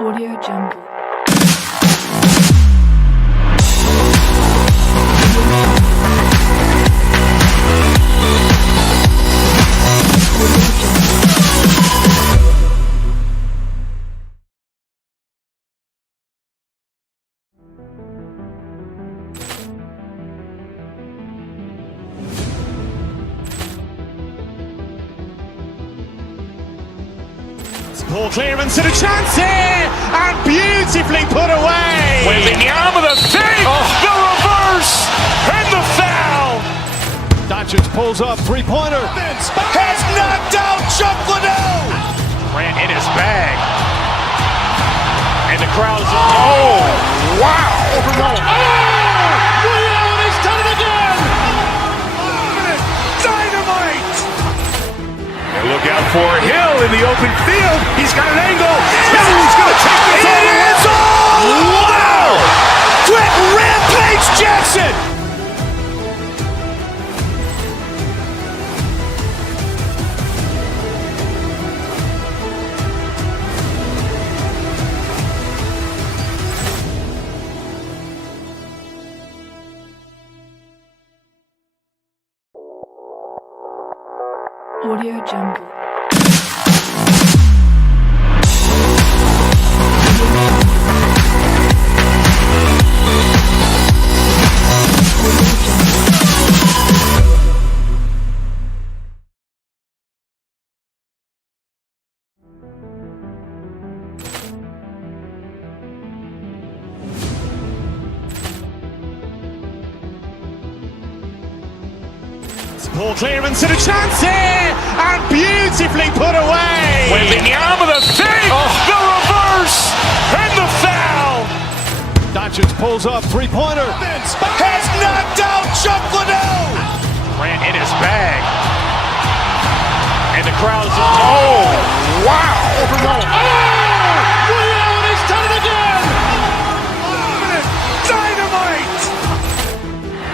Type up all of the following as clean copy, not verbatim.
Audio Jungle. Ball clearance and a chance here, and beautifully put away. Waving the arm of the save, the reverse, and the foul. Doncic pulls up, three-pointer. Has knocked out Chuck Liddell. Ran in his bag. And the crowd is, oh, wow. Reality's done it again. Dynamite. And look out for Hill in the open field. He's got an angle. He's going to take this all the way. It's all. Wow. Quick Rampage Jackson. Audio Jungle. Ball clearance and a chance here, and beautifully put away. Waving the arm of the save, the reverse, and the foul. Doncic pulls up, three-pointer. Has knocked out Chuck Liddell. Ran in his bag. And the crowd is, oh, wow. Reality's done it again. Dynamite.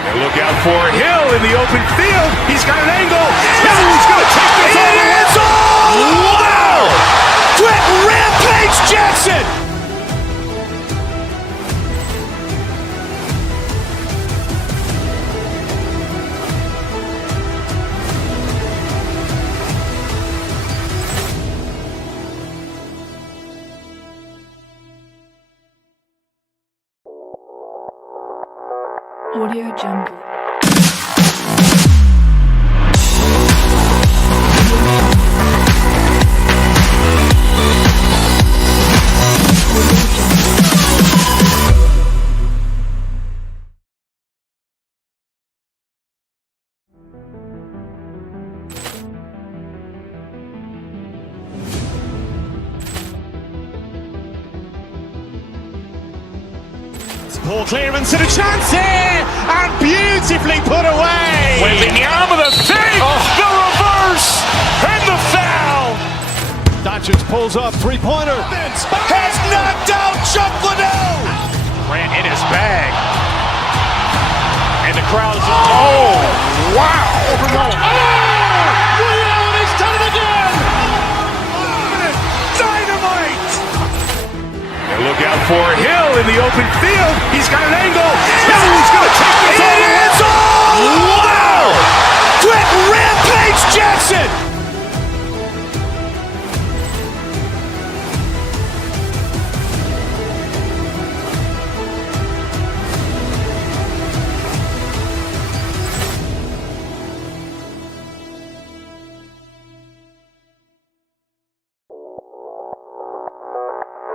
And look out for Hill in the open field. He's got an angle. He's going to take this all the way. It's all. Wow. Quick Rampage Jackson. Audio Jungle. Ball clearance and a chance here, and beautifully put away. Waving the arm of the save, the reverse, and the foul. Doncic pulls up, three-pointer. Has knocked out Chuck Liddell. Ran in his bag. And the crowd is, oh, wow. Reality's done it again. Dynamite. And look out for Hill in the open field. He's got an angle. He's going to take this all the way. It's all. Wow. Quick Rampage Jackson.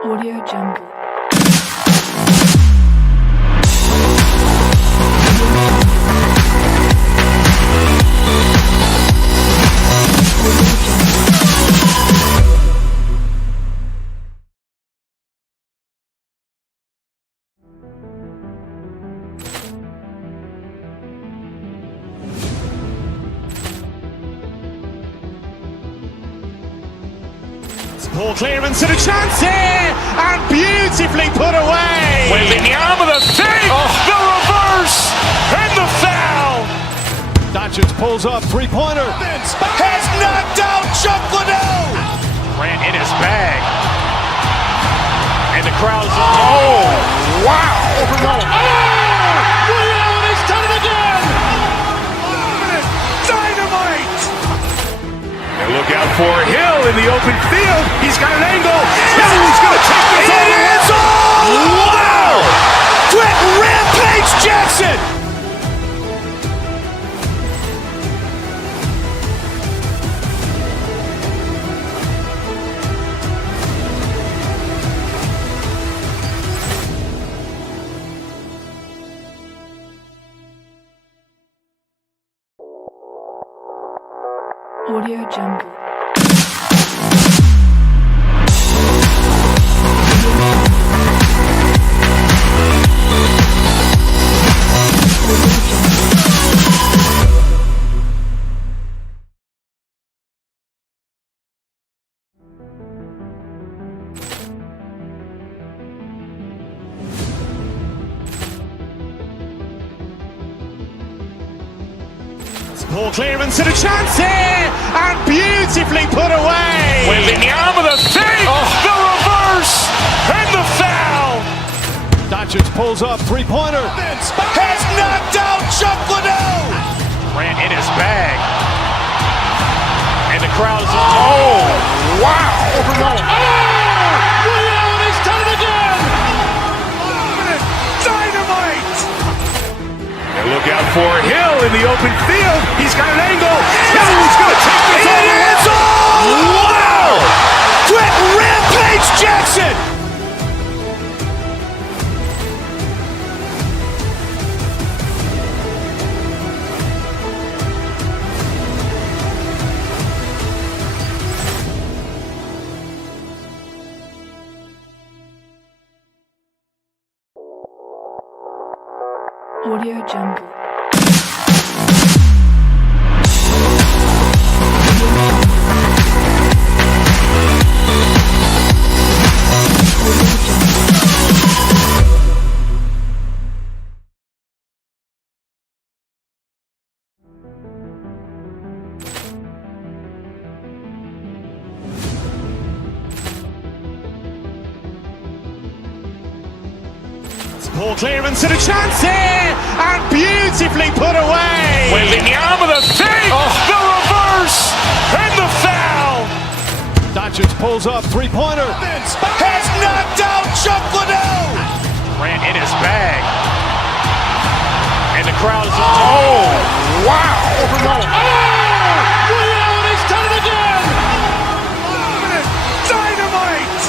Audio Jungle. Ball clearance and a chance here, and beautifully put away. Waving the arm of the save, the reverse, and the foul. Doncic pulls up, three-pointer. Has knocked out Chuck Liddell. Ran in his bag. for Hill in the open field. He's got an angle. Oh, he's going to take this all the way. Wow! Brett Rampage Jackson! Audio Jungle. Poor clearance and a chance here, and beautifully put away. With the arm of the save, the reverse, and the foul. Doncic pulls up, three-pointer. Has knocked out Chuck Liddell. Grant in his bag. And the crowd is, oh, wow. Liddell has done it again. Dynamite. And look out for Hill in the open field. He's got an angle. Oh, he's going to take this all the way. Wow! Brett Rampage Jackson. Audio Jungle. Poor clearance and a chance here, and beautifully put away. With the arm of the save, the reverse, and the foul. Doncic pulls up, three-pointer. Has knocked out Chuck Liddell. Grant in his bag. And the crowd is, oh, wow. Liddell has done it again. Dynamite.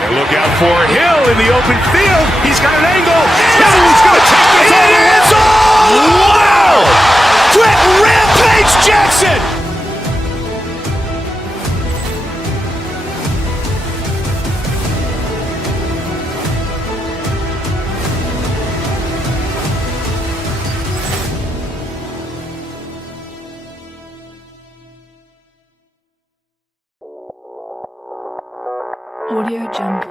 And look out for Hill in the open field. He's got an angle. Oh, he's going to take this all the way. Wow! Brett Rampage Jackson. Audio Jungle.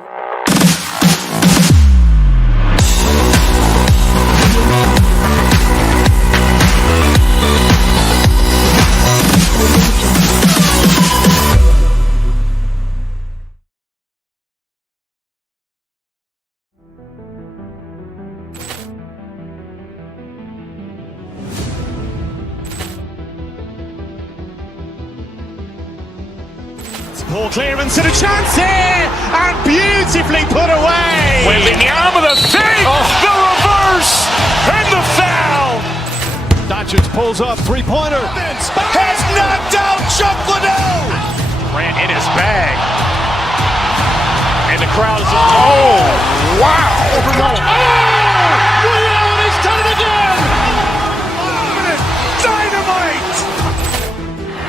Poor clearance and a chance here, and beautifully put away. With the arm of the save, the reverse, and the foul. Doncic pulls up, three-pointer. Has knocked out Chuck Liddell. Grant in his bag. And the crowd is, oh, wow. Liddell has done it again. Dynamite.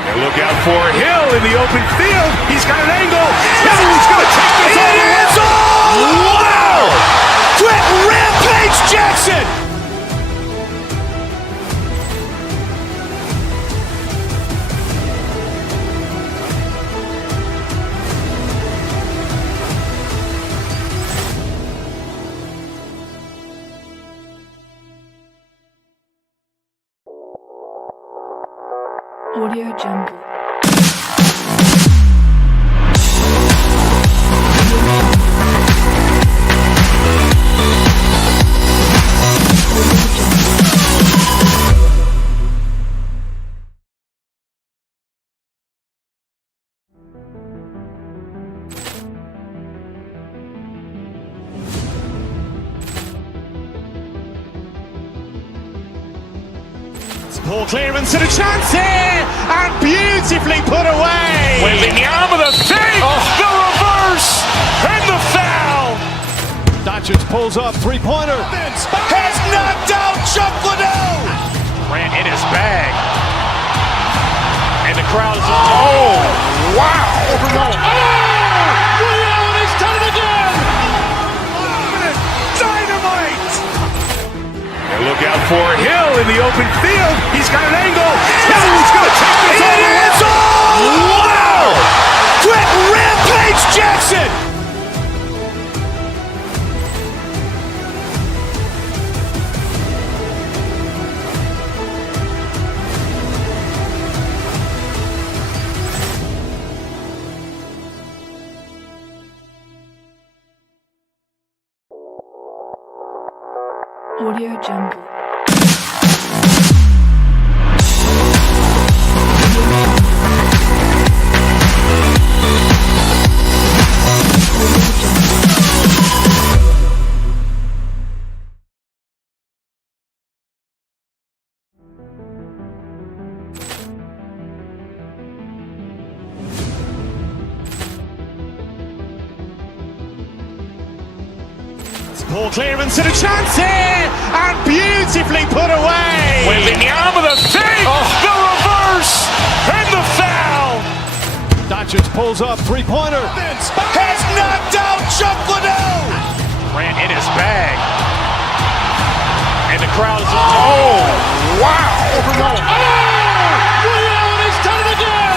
And look out for Hill in the open field. He's got an angle. Oh, he's going to take this all the way. Wow! Brett Rampage Jackson. Audio Jungle. Ball clearance and a chance here, and beautifully put away. Waving the arm with a save, the reverse, and the foul. Doncic pulls up, three-pointer. Has knocked out Chuck Liddell. Grant in his bag. And the crowd is, oh, wow. Ray Allen has done it again. Dynamite. And look out for Hill in the open field. He's got an angle. Hill's going to take this all the way. Wow. Quit Rampage Jackson. Audio Jungle. Ball clearance and a chance here, and beautifully put away. Waving the arm with a save, the reverse, and the foul. Doncic pulls up, three-pointer. Has knocked out Chuck Liddell. Grant in his bag. And the crowd is, oh, wow. Ray Allen has done it again.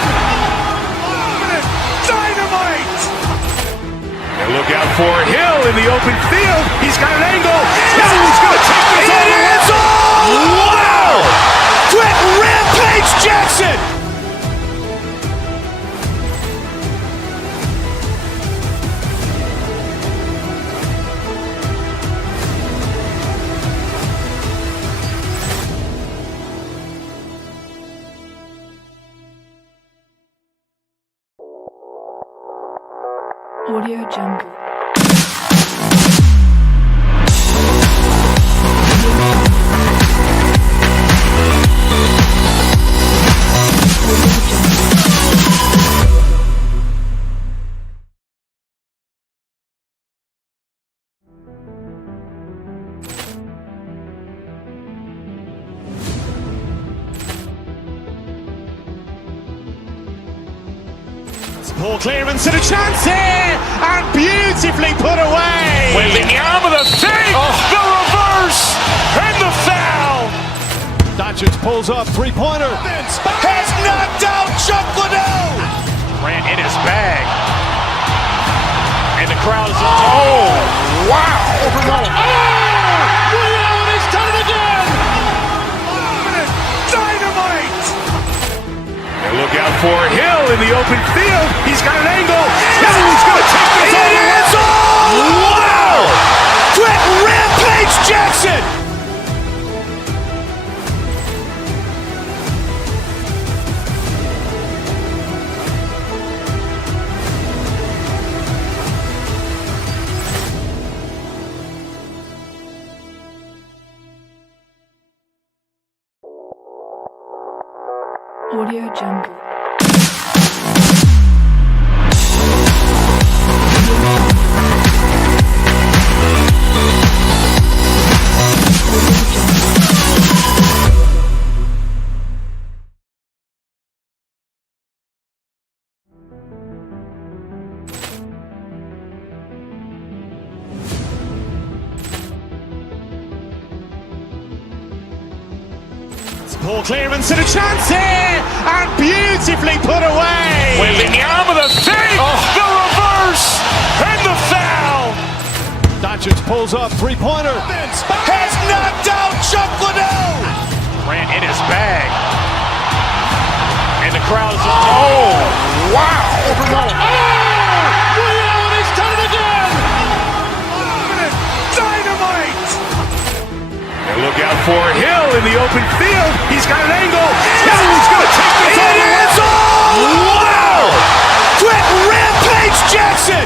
Dynamite. And look out for Hill in the open field. He's got an angle. Hill's going to take this all the way. Wow. Quit Rampage Jackson. Audio Jungle. Ball clearance and a chance here, and beautifully put away. Waving the arm with a save, the reverse, and the foul. Doncic pulls up, three-pointer. Has knocked out Chuck Liddell. Grant in his bag. And the crowd is, oh, wow. Ray Allen has done it again. Dynamite. And look out for Hill in the open field. He's got an angle. Hill's going to take this all the way. Wow. Quit Rampage Jackson. Audio Jungle. Ball clearance and a chance here, and beautifully put away. Waving the arm with a save, the reverse, and the foul. Doncic pulls up, three-pointer. Has knocked out Chuck Liddell. Grant in his bag. And the crowd is, oh, wow. Ray Allen has done it again. Dynamite. And look out for Hill in the open field. He's got an angle. Hill's going to take this all the way. Wow. Quit Rampage Jackson.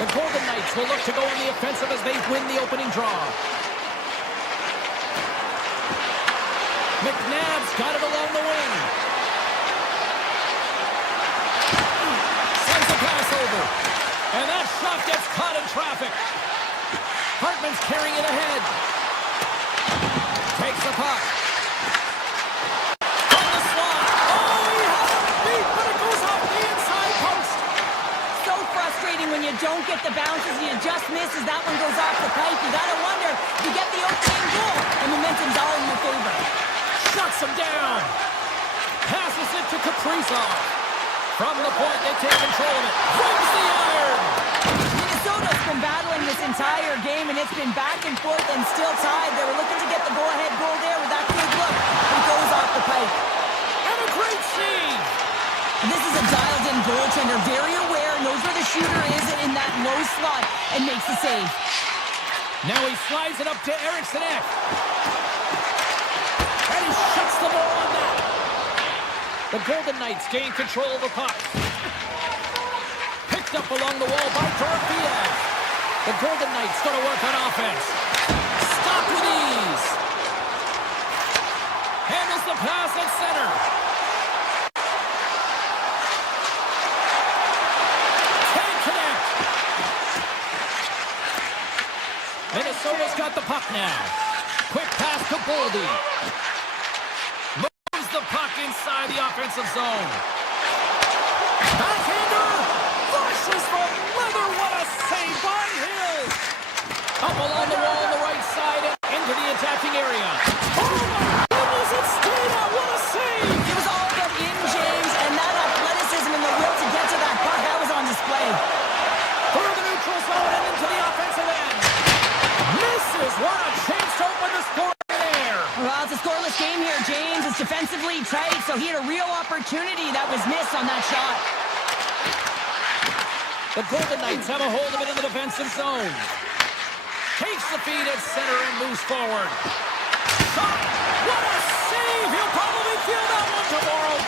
The Golden Knights will look to go on the offensive as they win the opening draw. McNabb's got it along the wing. Sends a pass over. And that shot gets caught in traffic. Hartman's carrying it ahead. Takes the puck. From the slot. Oh, he has it beat, but it goes off the inside post. So frustrating when you don't get the bounces and you just miss as that one goes off the pipe. You gotta wonder if you get the opening goal and momentum's all in your favor. Shuts him down. Passes it to Kaprizov. From the point, they take control of it. Brings the iron. Minnesota's been battling this entire game, and it's been back and forth and still tied. They were looking to get the go-ahead goal there with that good look. It goes off the pipe. And a great save. This is a dialed-in goaltender, very aware, knows where the shooter is in that low slot, and makes the save. Now he slides it up to Eriksson Ek. And he shuts the ball on that. The Golden Knights gain control of the puck. Picked up along the wall by Dorothea. The Golden Knights going to work on offense. Stop with ease. Handles the pass at center. Can't connect. Minnesota's got the puck now. Quick pass to Boldy. Moves the puck inside the offensive zone. Backhander! Flushes from leather. What a save by Hill! Up along the wall on the right side and into the attacking area. Oh my goodness, it's Stena! What a save! It was all but in, James, and that athleticism and the will to get to that puck, that was on display. Through the neutral zone and into the offensive end. Misses! What a chance to open the score in there! Well, it's a scoreless game here, James. It's defensively tight, so he had a real opportunity that was missed on that shot. The Golden Knights have a hold of it in the defensive zone. Takes the feed at center and moves forward. Shot! What a save! He'll probably feel that one tomorrow.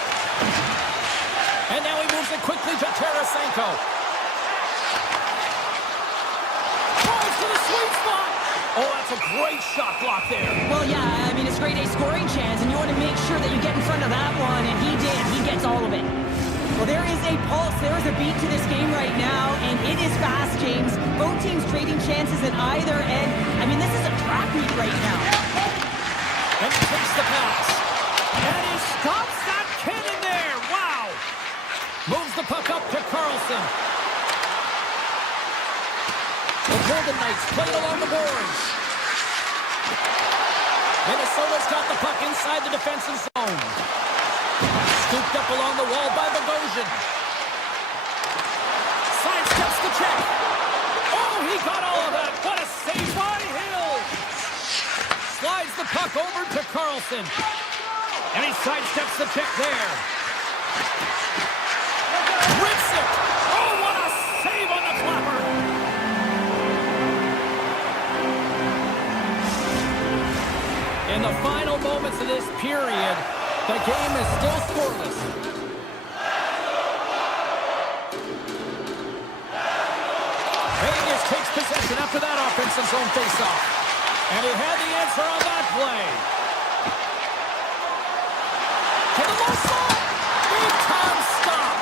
And now he moves it quickly to Tarasenko. Drives to the sweet spot. Oh, that's a great shot block there. Well, yeah, I mean, it's grade A scoring chance, and you want to make sure that you get in front of that one, and he did. He gets all of it. Well, there is a pulse, there is a beat to this game right now, and it is fast, James. Both teams trading chances at either end. I mean, this is a track meet right now. And he takes the pass. And he stops that cannon there. Wow. Moves the puck up to Carlson. The Golden Knights play it along the boards. Minnesota's got the puck inside the defensive zone. Scooped up along the wall by Bogosian. Sidesteps the check. Oh, he got all of that. What a save by Hill. Slides the puck over to Carlson. And he sidesteps the check there. Rips it. Oh, what a save on the clapper. In the final moments of this period, the game is still scoreless. Vegas takes possession after that offensive zone faceoff. And he had the answer on that play. To the low slot. Big time stop.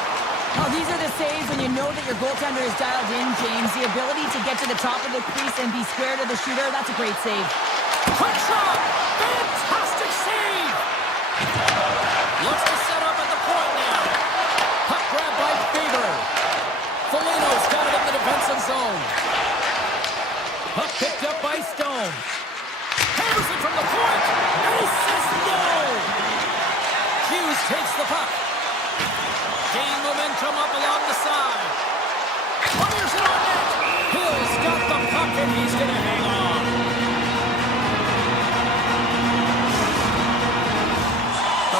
Oh, these are the saves when you know that your goaltender is dialed in, James. The ability to get to the top of the crease and be square to the shooter, that's a great save. Quick shot! Fantastic save! Looks to set up at the point now. Puck grab by Faber. Foligno's got it in the defensive zone. Puck picked up by Stone. Hammers it from the point, and he says no! Hughes takes the puck. Gain momentum up along the side. Fires it on net. Hill's got the puck, and he's going to hang on.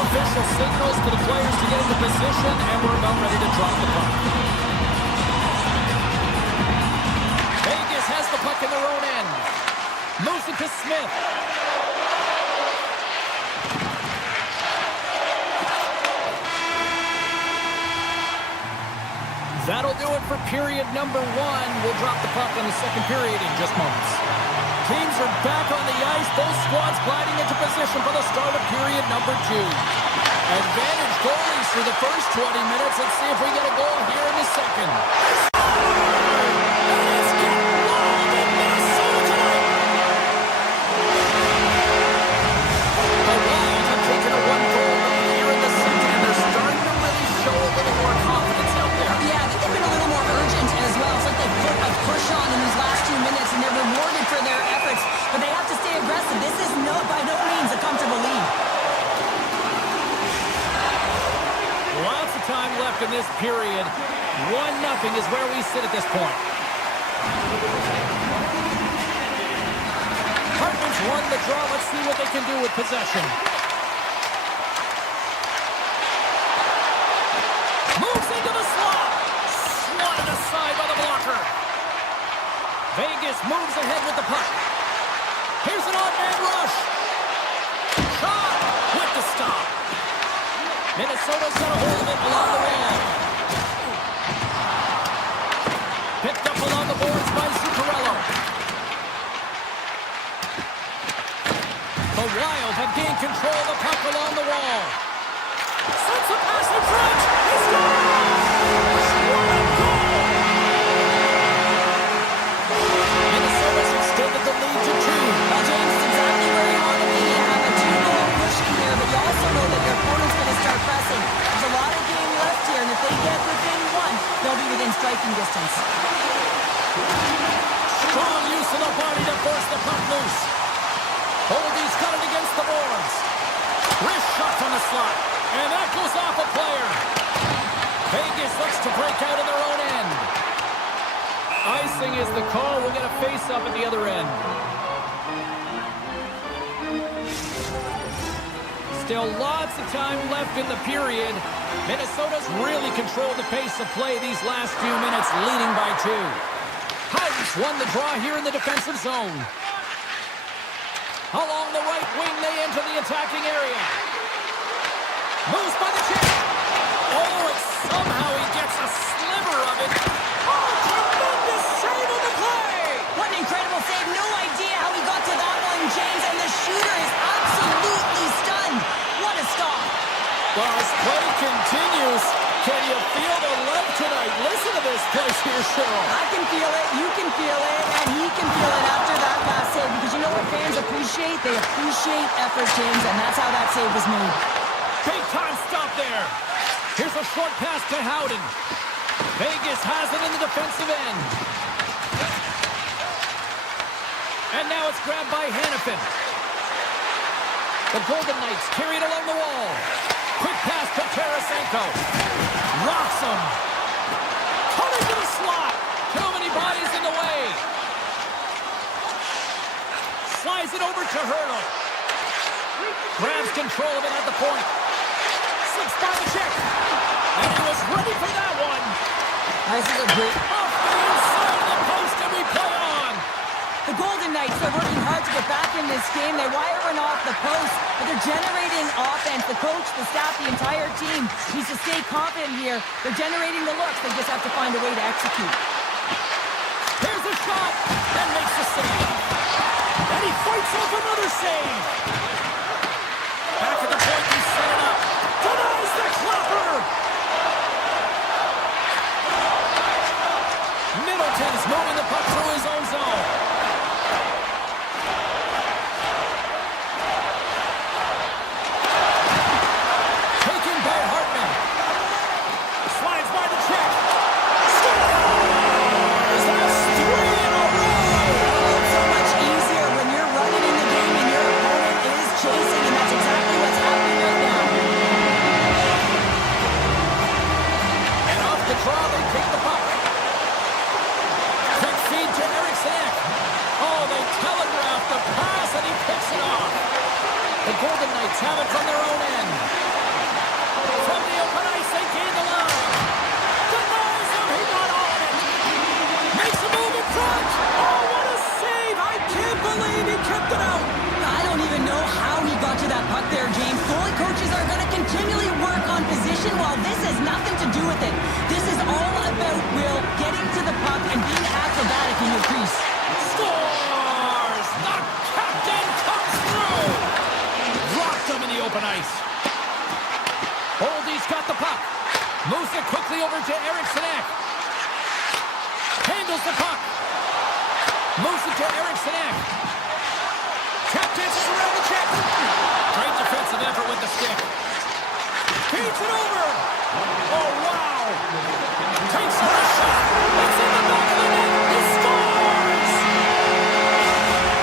Official signals to the players to get into position, and we're about ready to drop the puck. Vegas has the puck in their own end. Moves it to Smith. That'll do it for period number 1. We'll drop the puck on the second period in just moments. Teams are back on the ice. Both squads gliding into position for the start of period number 2. Advantage goalies for the first 20 minutes. Let's see if we get a goal here in the second. Let's get wild in Minnesota tonight. The Wild have taken a 1-goal lead here in the second, and they're starting to really show a little more confidence out there. Yeah, I think they've been a little more urgent as well. It's like they put a push on in these last 2 minutes, and they're rewarded for their efforts. But they have to stay aggressive. This is by no means a comfortable lead. Lots of time left in this period. 1-0 is where we sit at this point. Hartman's won the draw. Let's see what they can do with possession. Moves into the slot. Swatted aside by the blocker. Vegas moves ahead with the puck. Here's an odd-man rush. Shot with the stop. Minnesota's got a hold of it along the wall. Picked up along the boards by Zuccarello. The Wild have gained control of the puck along the wall. Sends a pass in front. He scores! What a goal! Minnesota's extended the lead to 2. Well, James, it's exactly where you want to be. You have a 2-goal push in here, but you also know that your opponent's going to start pressing. There's a lot of game left here, and if they get within 1, they'll be within striking distance. Strong use of the body to force the puck loose. Holdy's got it against the boards. Wrist shot from the slot, and that goes off a player. Vegas looks to break out in their own end. Icing is the call. We'll get a face-up at the other end. Still lots of time left in the period. Minnesota's really controlled the pace of play these last few minutes, leading by 2. Houghton's won the draw here in the defensive zone. Along the right wing, they enter the attacking area. Moves by the check. Oh, and somehow he gets a sliver of it. Oh, tremendous save on the play! What an incredible save. No idea how he got to that one, James, and the shooter is absolutely stunned. What a stop. Well, as play continues, can you feel the love tonight? Listen to this place here, Cheryl. I can feel it, you can feel it, and he can feel it after that last save, because you know what fans appreciate? They appreciate effort, James, and that's how that save was made. Big time stop there. Here's a short pass to Houghton. Vegas has it in the defensive end. And now it's grabbed by Hannafin. The Golden Knights carry it along the wall. Quick pass to Tarasenko. Rocks him. Coming to the slot. Too many bodies in the way. Slides it over to Hurdle. Grabs control of it at the point. Slips by the check. And he was ready for that one. This is a great... Off the inside of the post, and we play on. The Golden Knights are working hard to get back in this game. They wire run off the post, but they're generating offense. The coach, the staff, the entire team needs to stay confident here. They're generating the looks. They just have to find a way to execute. Here's a shot, and makes the save. And he fights off another save. Back at the point, he set it up. Denies the clapper. Middleton's moving the puck through his own zone. Taken by Hartman. Slides by the check. Scores! That's 3 in a row. It's so much easier when you're running in the game and your opponent is chasing, and that's exactly what's happening right now. And off the draw, they take the puck. Quick feed to Eriksson. Oh, they telegraph the pass, and he picks it off. The Golden Knights have it from their own end. From the open ice, they gain the line. Denies him, he got all of it. Makes a move in front. Oh, what a save. I can't believe he kept it out. I don't even know how he got to that puck there, James. Goalie coaches are going to continually work on position while this has nothing to do with it. This is all about will. Get over to Eriksson. Handles the puck. Moves it to Eriksson. Tap dances around the check. Great defensive effort with the stick. Feeds it over. Oh, wow. Takes on a shot. It's in the back of the net. He scores!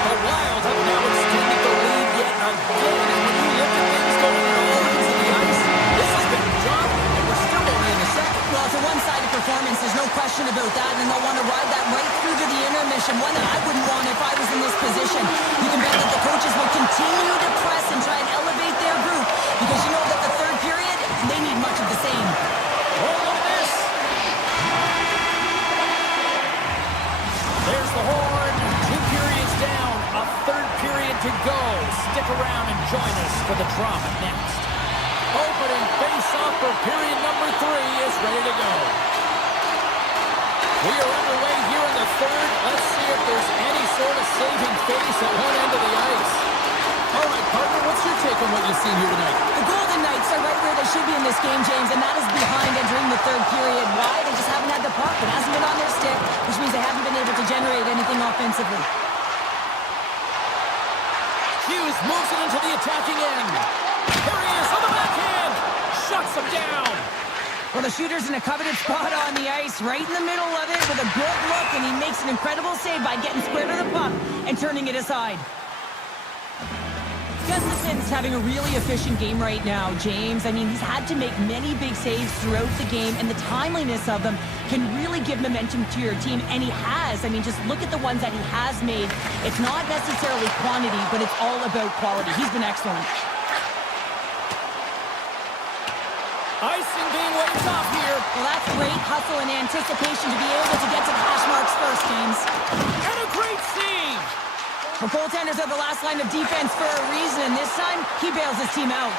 The Wild have now extended the lead yet again. And when you look at things going on all ends of the ice, this has been done, and we're still only in the second. Well, it's a one-sided performance. There's no question about that, and they'll want to ride that right through to the intermission, one that I wouldn't want if I was in this position. You can bet that the coaches will continue to press and try and elevate their group, because you know that the third period, they need much of the same. Oh, look at this. There's the horn. 2 periods down. A third period to go. Stick around and join us for the drama next. Opening face-off for period number 3 is ready to go. We are underway here in the third. Let's see if there's any sort of saving face at one end of the ice. All right, partner, what's your take on what you've seen here tonight? The Golden Knights are right where they should be in this game, James, and that is behind entering the third period. Why? They just haven't had the puck. It hasn't been on their stick, which means they haven't been able to generate anything offensively. Hughes moves it into the attacking end. Here he is on the backhand. Shuts him down. Well, the shooter's in a coveted spot on the ice, right in the middle of it with a good look, and he makes an incredible save by getting square to the puck and turning it aside. Gustafson's having a really efficient game right now, James. I mean, he's had to make many big saves throughout the game, and the timeliness of them can really give momentum to your team, and he has. I mean, just look at the ones that he has made. It's not necessarily quantity, but it's all about quality. He's been excellent. Icing being waved off here. Well, that's great hustle and anticipation to be able to get to the hash marks first, James. And a great save. Well, goaltenders are the last line of defense for a reason, and this time, he bails his team out.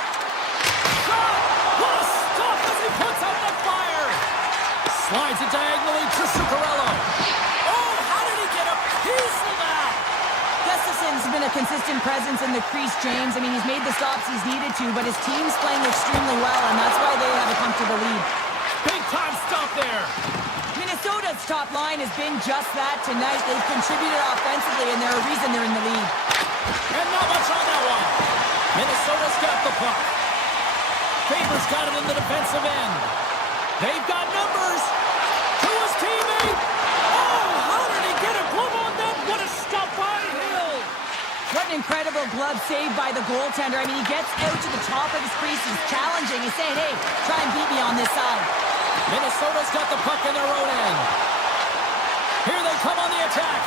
Shot! What a stop as he puts out the fire! Slides it diagonally to Zuccarello. Oh, how did he get a piece of that? Gustafson's been a consistent presence in the crease, James. I mean, he's made the stops he's needed to, but his team's playing extremely well, and that's why they have a comfortable lead. Big time stop there. Minnesota's top line has been just that tonight. They've contributed offensively, and they're a reason they're in the lead. And not much on that one. Minnesota's got the puck. Faber's got it in the defensive end. They've got numbers. To his teammate. Oh, how did he get a glove on that? What a stop by Hill. What an incredible glove save by the goaltender. I mean, he gets out to the top of his crease. He's challenging. He's saying, hey, try and beat me on this side. Minnesota's got the puck in their own end. Here they come on the attack.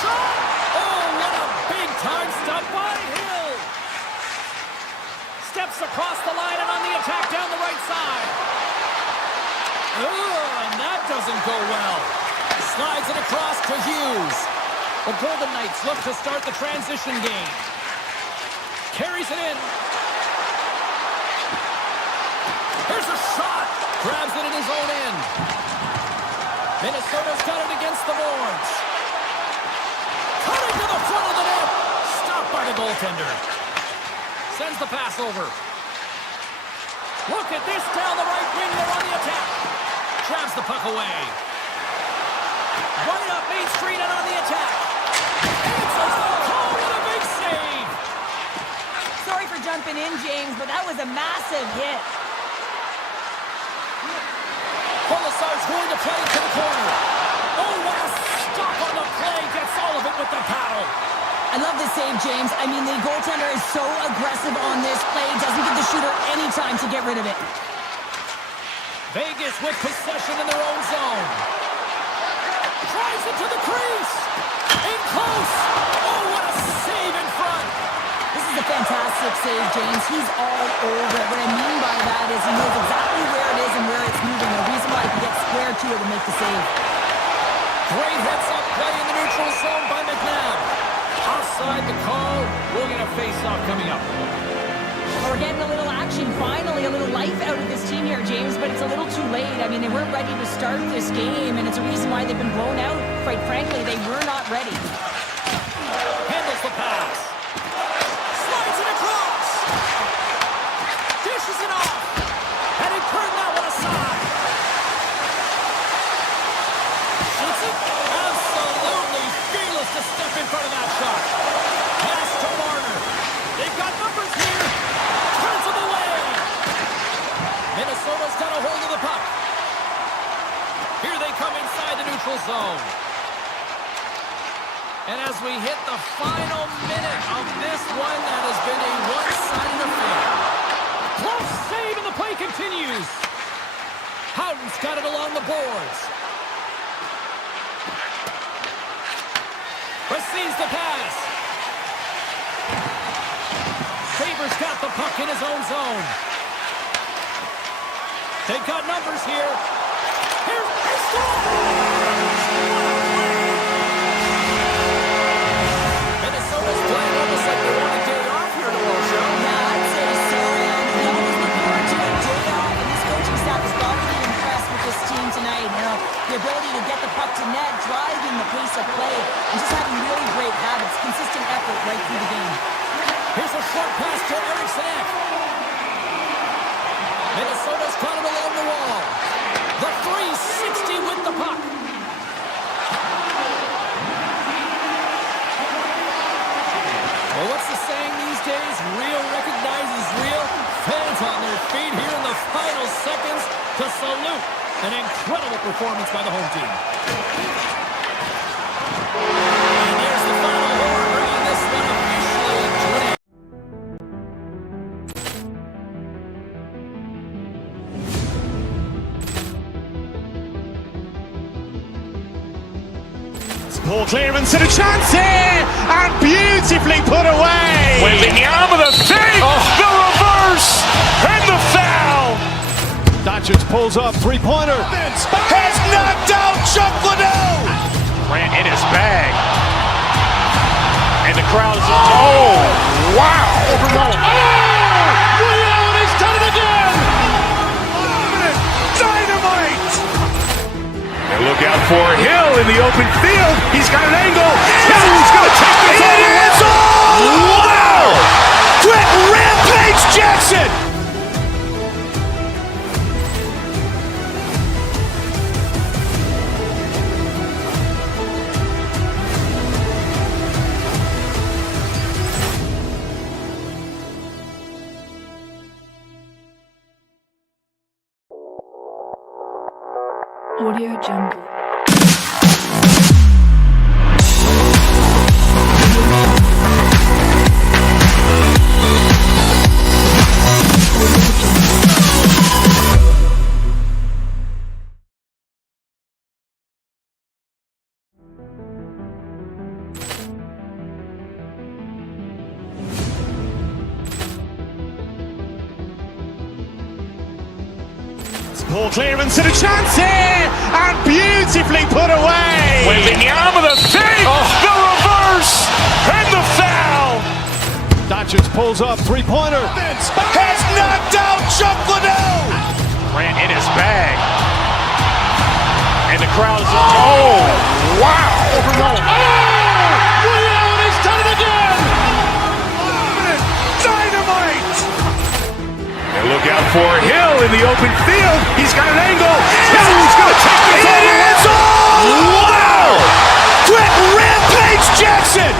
Shot! Oh, what a big-time stop by Hill. Steps across the line and on the attack down the right side. Oh, and that doesn't go well. Slides it across to Hughes. The Golden Knights look to start the transition game. Carries it in. Here's a shot. Grabs it in his own end. Minnesota's got it against the boards. Cutting to the front of the net. Stopped by the goaltender. Sends the pass over. Look at this down the right wing. They're on the attack. Grabs the puck away. Running up Main Street and on the attack. Answers the call with a big save. Sorry for jumping in, James, but that was a massive hit. Colasar's going to play to the corner. Oh, what a stop on the play. Gets all of it with the paddle. I love this save, James. I mean, the goaltender is so aggressive on this play. Doesn't give the shooter any time to get rid of it. Vegas with possession in their own zone. Tries it to the crease. In close. Oh, what a save in front. This is a fantastic save, James. He's all over it. What I mean by that is he knows exactly where it is and where it's moving. The reason why he can get square to it and make the save. Great heads-up play in the neutral zone by McNabb. Offside the call. We'll get a face-off coming up. We're getting a little action, finally, a little life out of this team here, James, but it's a little too late. I mean, they weren't ready to start this game, and it's a reason why they've been blown out. Quite frankly, they were not ready. Handles the pass. Slides it across. Dishes it off. And he turned that one aside. And as we hit the final minute of this one, that has been a one-sided affair. Close save, and the play continues. Howden's got it along the boards. Receives the pass. Faber's got the puck in his own zone. They've got numbers here. Here's the score! Minnesota's playing almost like they want a day off here tomorrow, show. Yeah, I'd say so, and we always look forward to a day off, and this coaching staff has got to be impressed with this team tonight. You know, the ability to get the puck to net, driving the pace of play, and just having really great habits, consistent effort right through the game. Here's a short pass to Eriksson. Minnesota's caught it along the wall. The 360 with the puck. Well, what's the saying these days? Real recognizes real. Fans on their feet here in the final seconds to salute an incredible performance by the home team. And there's the final horn, bringing this one officially to an end. Poor clearance and a chance here, and beautifully put away. Wembanyama the fake, the reverse, and the foul. Doncic pulls up, three-pointer. Has knocked out Chuck Liddell. Ran in his bag. And the crowd is, oh, wow. Liddell, and he's done it again. Dynamite. And look out for Hill in the open field. He's got an angle. Hill's going to take this all the way. Wow! Quick Rampage Jackson. Audio Jungle. Poor clearance and a chance here, and beautifully put away. Wembanyama the fake, the reverse, and the foul. Doncic pulls up, three-pointer. Has knocked out Chuck Liddell. Ran in his bag. And the crowd is, oh, wow. Liddell, and he's done it again. Dynamite. And look out for Hill in the open field. He's got an angle. Hill's going to take this all the way. Wow! Quick Rampage Jackson.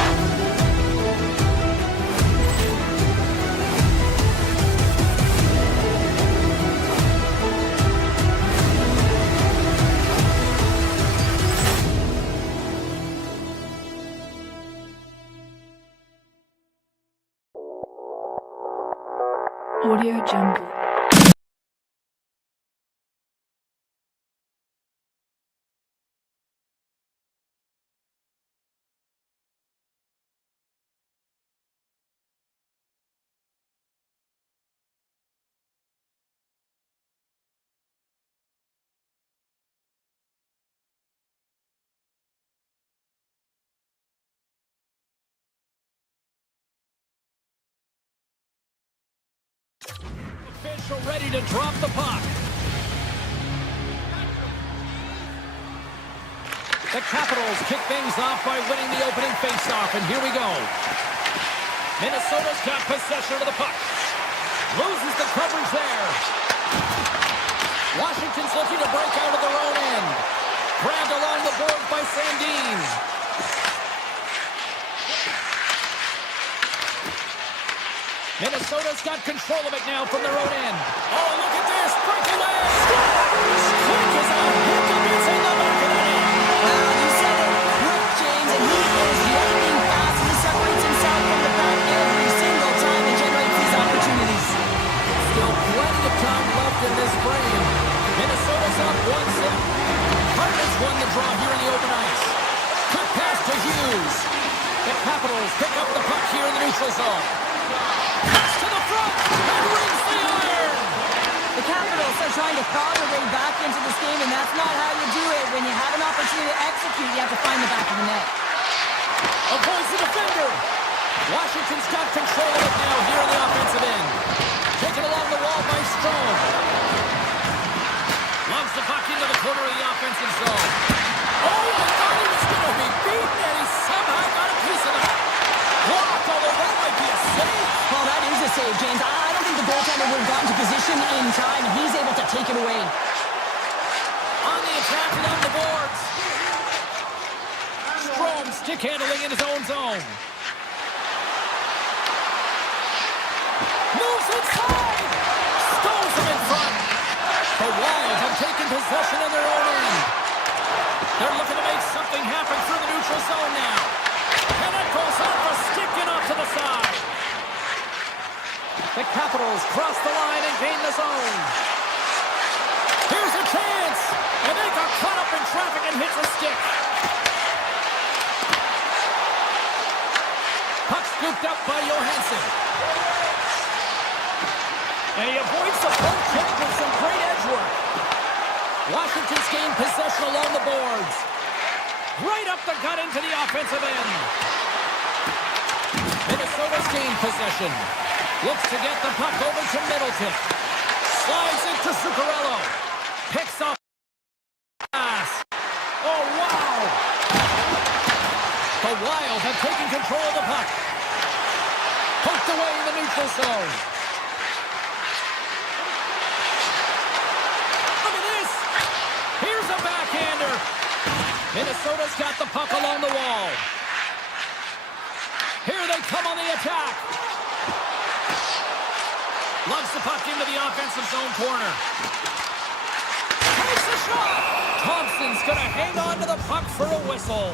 Audio Jungle. Official ready to drop the puck. The Capitals kick things off by winning the opening faceoff, and here we go. Minnesota's got possession of the puck. Loses the coverage there. Washington's looking to break out of their own end. Grabbed along the boards by Sandin. Minnesota's got control of it now from their own end. Oh, look at this. Breakaway. Scores. Quick as a hiccup. It's in the back of the net. Wow, you said it quick, James, and he is the Capitals pick up the puck here in the neutral zone. Pass to the front and rings the iron. The Capitals are trying to claw their way back into this game, and that's not how you do it. When you have an opportunity to execute, you have to find the back of the net. Avoids the defender. Washington's got control of it now here in the offensive end. Taken along the wall by Strome. Loves the puck into the corner of the offensive zone. Oh, I thought he was going to be beaten, and he somehow got a piece of it. Blocked, although that might be a save. Well, that is a save, James. I don't think the goaltender would have gotten to position in time, and he's able to take it away. On the attack along the boards. Strome stick handling in his own zone. Moves inside. Stones him in front. The Wild have taken possession of their own end. They're looking to make something happen through the neutral zone now. And it goes off a stick and off to the side. The Capitals cross the line and gain the zone. Here's a chance. And they got caught up in traffic and hits a stick. Puck scooped up by Johansson. And he avoids the poke check with some great edge work. Washington's gained possession along the boards. Right up the gut into the offensive end. Minnesota's gained possession. Looks to get the puck over to Middleton. Slides it to Zuccarello. Picks up the pass. Oh, wow! The Wild have taken control of the puck. Poked away in the neutral zone. Look at this! Here's a backhander. Minnesota's got the puck along the wall. Here they come on the attack. Lugs the puck into the offensive zone corner. Takes a shot! Thompson's going to hang on to the puck for a whistle.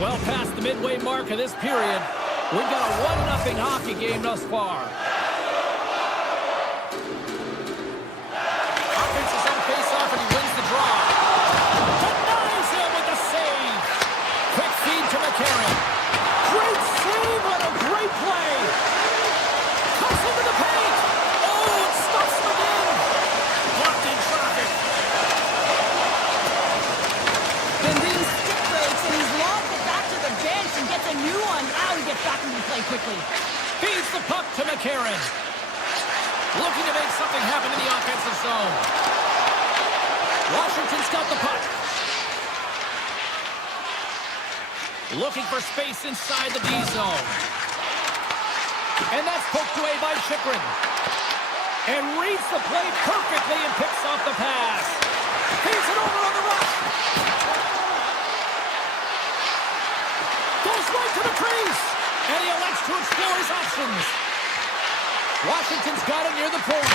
Well past the midway mark of this period, we've got a 1-0 hockey game thus far. Offense is on face-off and he wins the draw. Denies him with the save. Quick feed to McCarron. Great save on a great play. Cuts into the paint. Oh, it stuffs him in. Blocked in traffic. Then these stick breaks, and he's lost it back to the bench and gets a new one. Now he gets back into play quickly. Feeds the puck to McCarron. Looking to make something happen in the offensive zone. Washington's got the puck. Looking for space inside the D zone. And that's poked away by Chychrun. And reads the play perfectly and picks off the pass. Feeds it over on the rush. Goes right to the crease. And he elects to explore his options. Washington's got it near the point.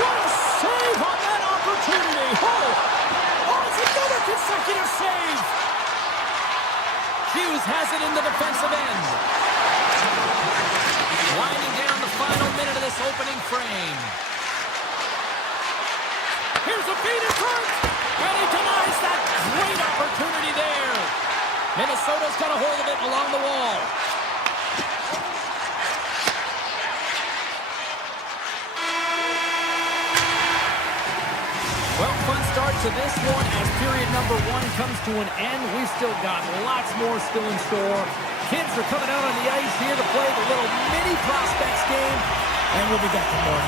What a save on that opportunity. Oh, it's another consecutive save. Hughes has it in the defensive end. Winding down the final minute of this opening frame. Here's a feed in front. And he denies that great opportunity there. Minnesota's got a hold of it along the wall. Well, fun start to this one as period number 1 comes to an end. We've still got lots more still in store. Kids are coming out on the ice here to play the little mini prospects game, and we'll be back tomorrow.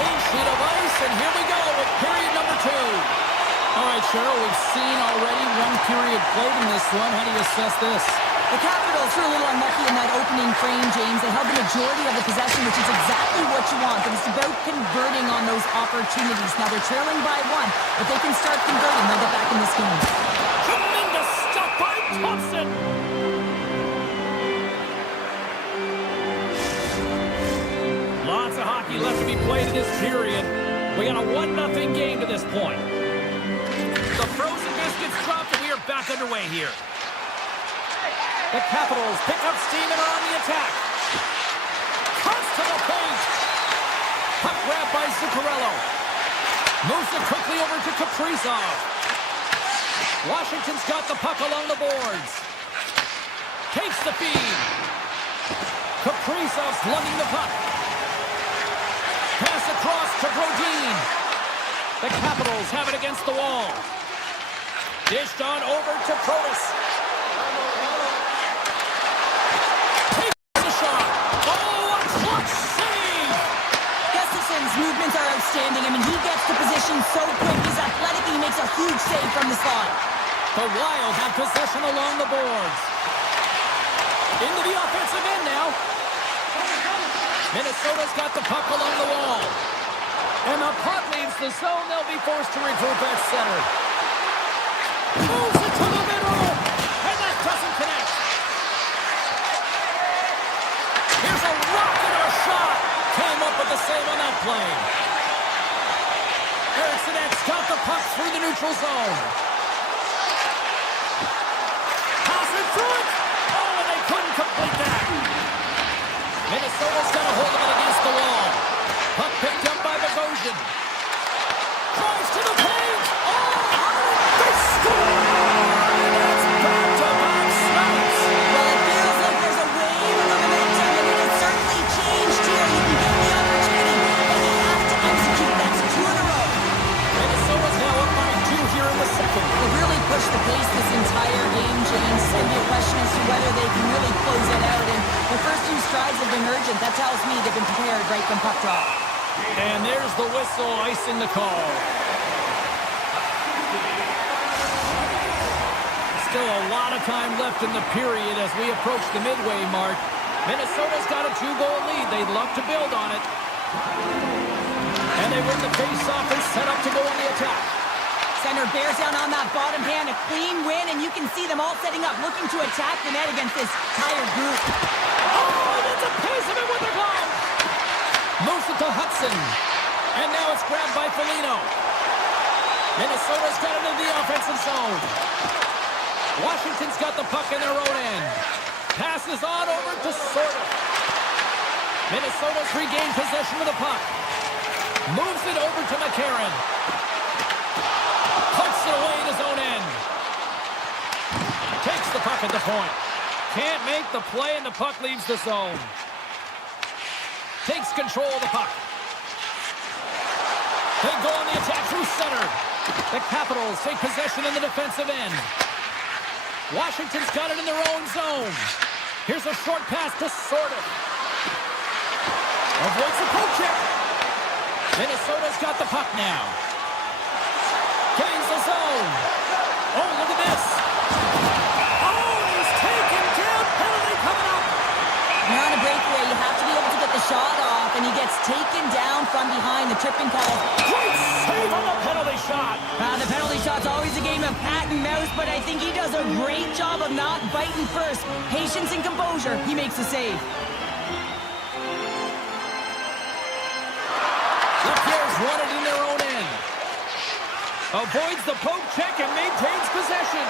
Clean sheet of ice, and here we go with period number 2. All right, Cheryl, we've seen already 1 period played in this one. How do you assess this? The Capitals were a little unlucky in that opening frame, James. They held the majority of the possession, which is exactly what you want. But it's about converting on those opportunities. Now they're trailing by 1. If they can start converting, they'll get back in this game. Tremendous stop by Thompson. Lots of hockey left to be played in this period. We got a 1-0 game to this point. The frozen biscuits dropped, and we are back underway here. The Capitals pick up steam and are on the attack. Cuts to the paint. Puck grab by Zuccarello. Moves it quickly over to Kaprizov. Washington's got the puck along the boards. Takes the feed. Kaprizov's lugging the puck. Pass across to Brodin. The Capitals have it against the wall. Dished on over to Protas. Takes the shot. Oh, a clutch save! Gustafson's movements are outstanding. I mean, he gets to position so quick. He's athletic and he makes a huge save from the slot. The Wild have possession along the boards. Into the offensive end now. Minnesota's got the puck along the wall. And the puck leaves the zone. They'll be forced to regroup at center. Moves it to the middle. And that doesn't connect. Here's a rocket of a shot. Came up with the save on that play. Ericsson's got the puck through the neutral zone. Pass it through it. Oh, and they couldn't complete that. Minnesota's got a hold of it against the wall. Puck picked up by Bogosian. Drives to the paint. Oh, they score! And it's back-to-back snaps. Well, it feels like there's a wave of momentum, and it has certainly changed here. You can get the opportunity, but you have to execute. That's 2 in a row. Minnesota's now up by 2 here in the second. They really pushed the pace this entire game, James. It's going to be a question as to whether they can really close it out. And the first 2 strides have been urgent. That tells me they've been prepared right from puck drop. And there's the whistle icing the call. Still a lot of time left in the period as we approach the midway mark. Minnesota's got a 2-goal lead. They'd love to build on it. And they win the face-off and set up to go on the attack. Center bears down on that bottom hand. A clean win, and you can see them all setting up, looking to attack the net against this tired group. Oh, that's a piece of it with the glove. Moves it to Hudson. And now it's grabbed by Foligno. Minnesota's got it in the offensive zone. Washington's got the puck in their own end. Passes on over to Sorta. Minnesota's regained possession of the puck. Moves it over to McCarron. Puts it away in his own end. Takes the puck at the point. Can't make the play, and the puck leaves the zone. Takes control of the puck. They go on the attack through center. The Capitals take possession in the defensive end. Washington's got it in their own zone. Here's a short pass to Sorta. Avoids the poke check. Minnesota's got the puck now. Gains the zone. Oh, look at this. Oh, he's taken down. Penalty coming up. You're on a breakaway. You have to be able to get the shot off, and he gets taken down from behind. The tripping call. Great save on the penalty shot. The penalty shot's always a game of cat and mouse, but I think he does a great job of not biting first. Patience and composure. He makes the save. Run it in their own end. Avoids the poke check and maintains possession.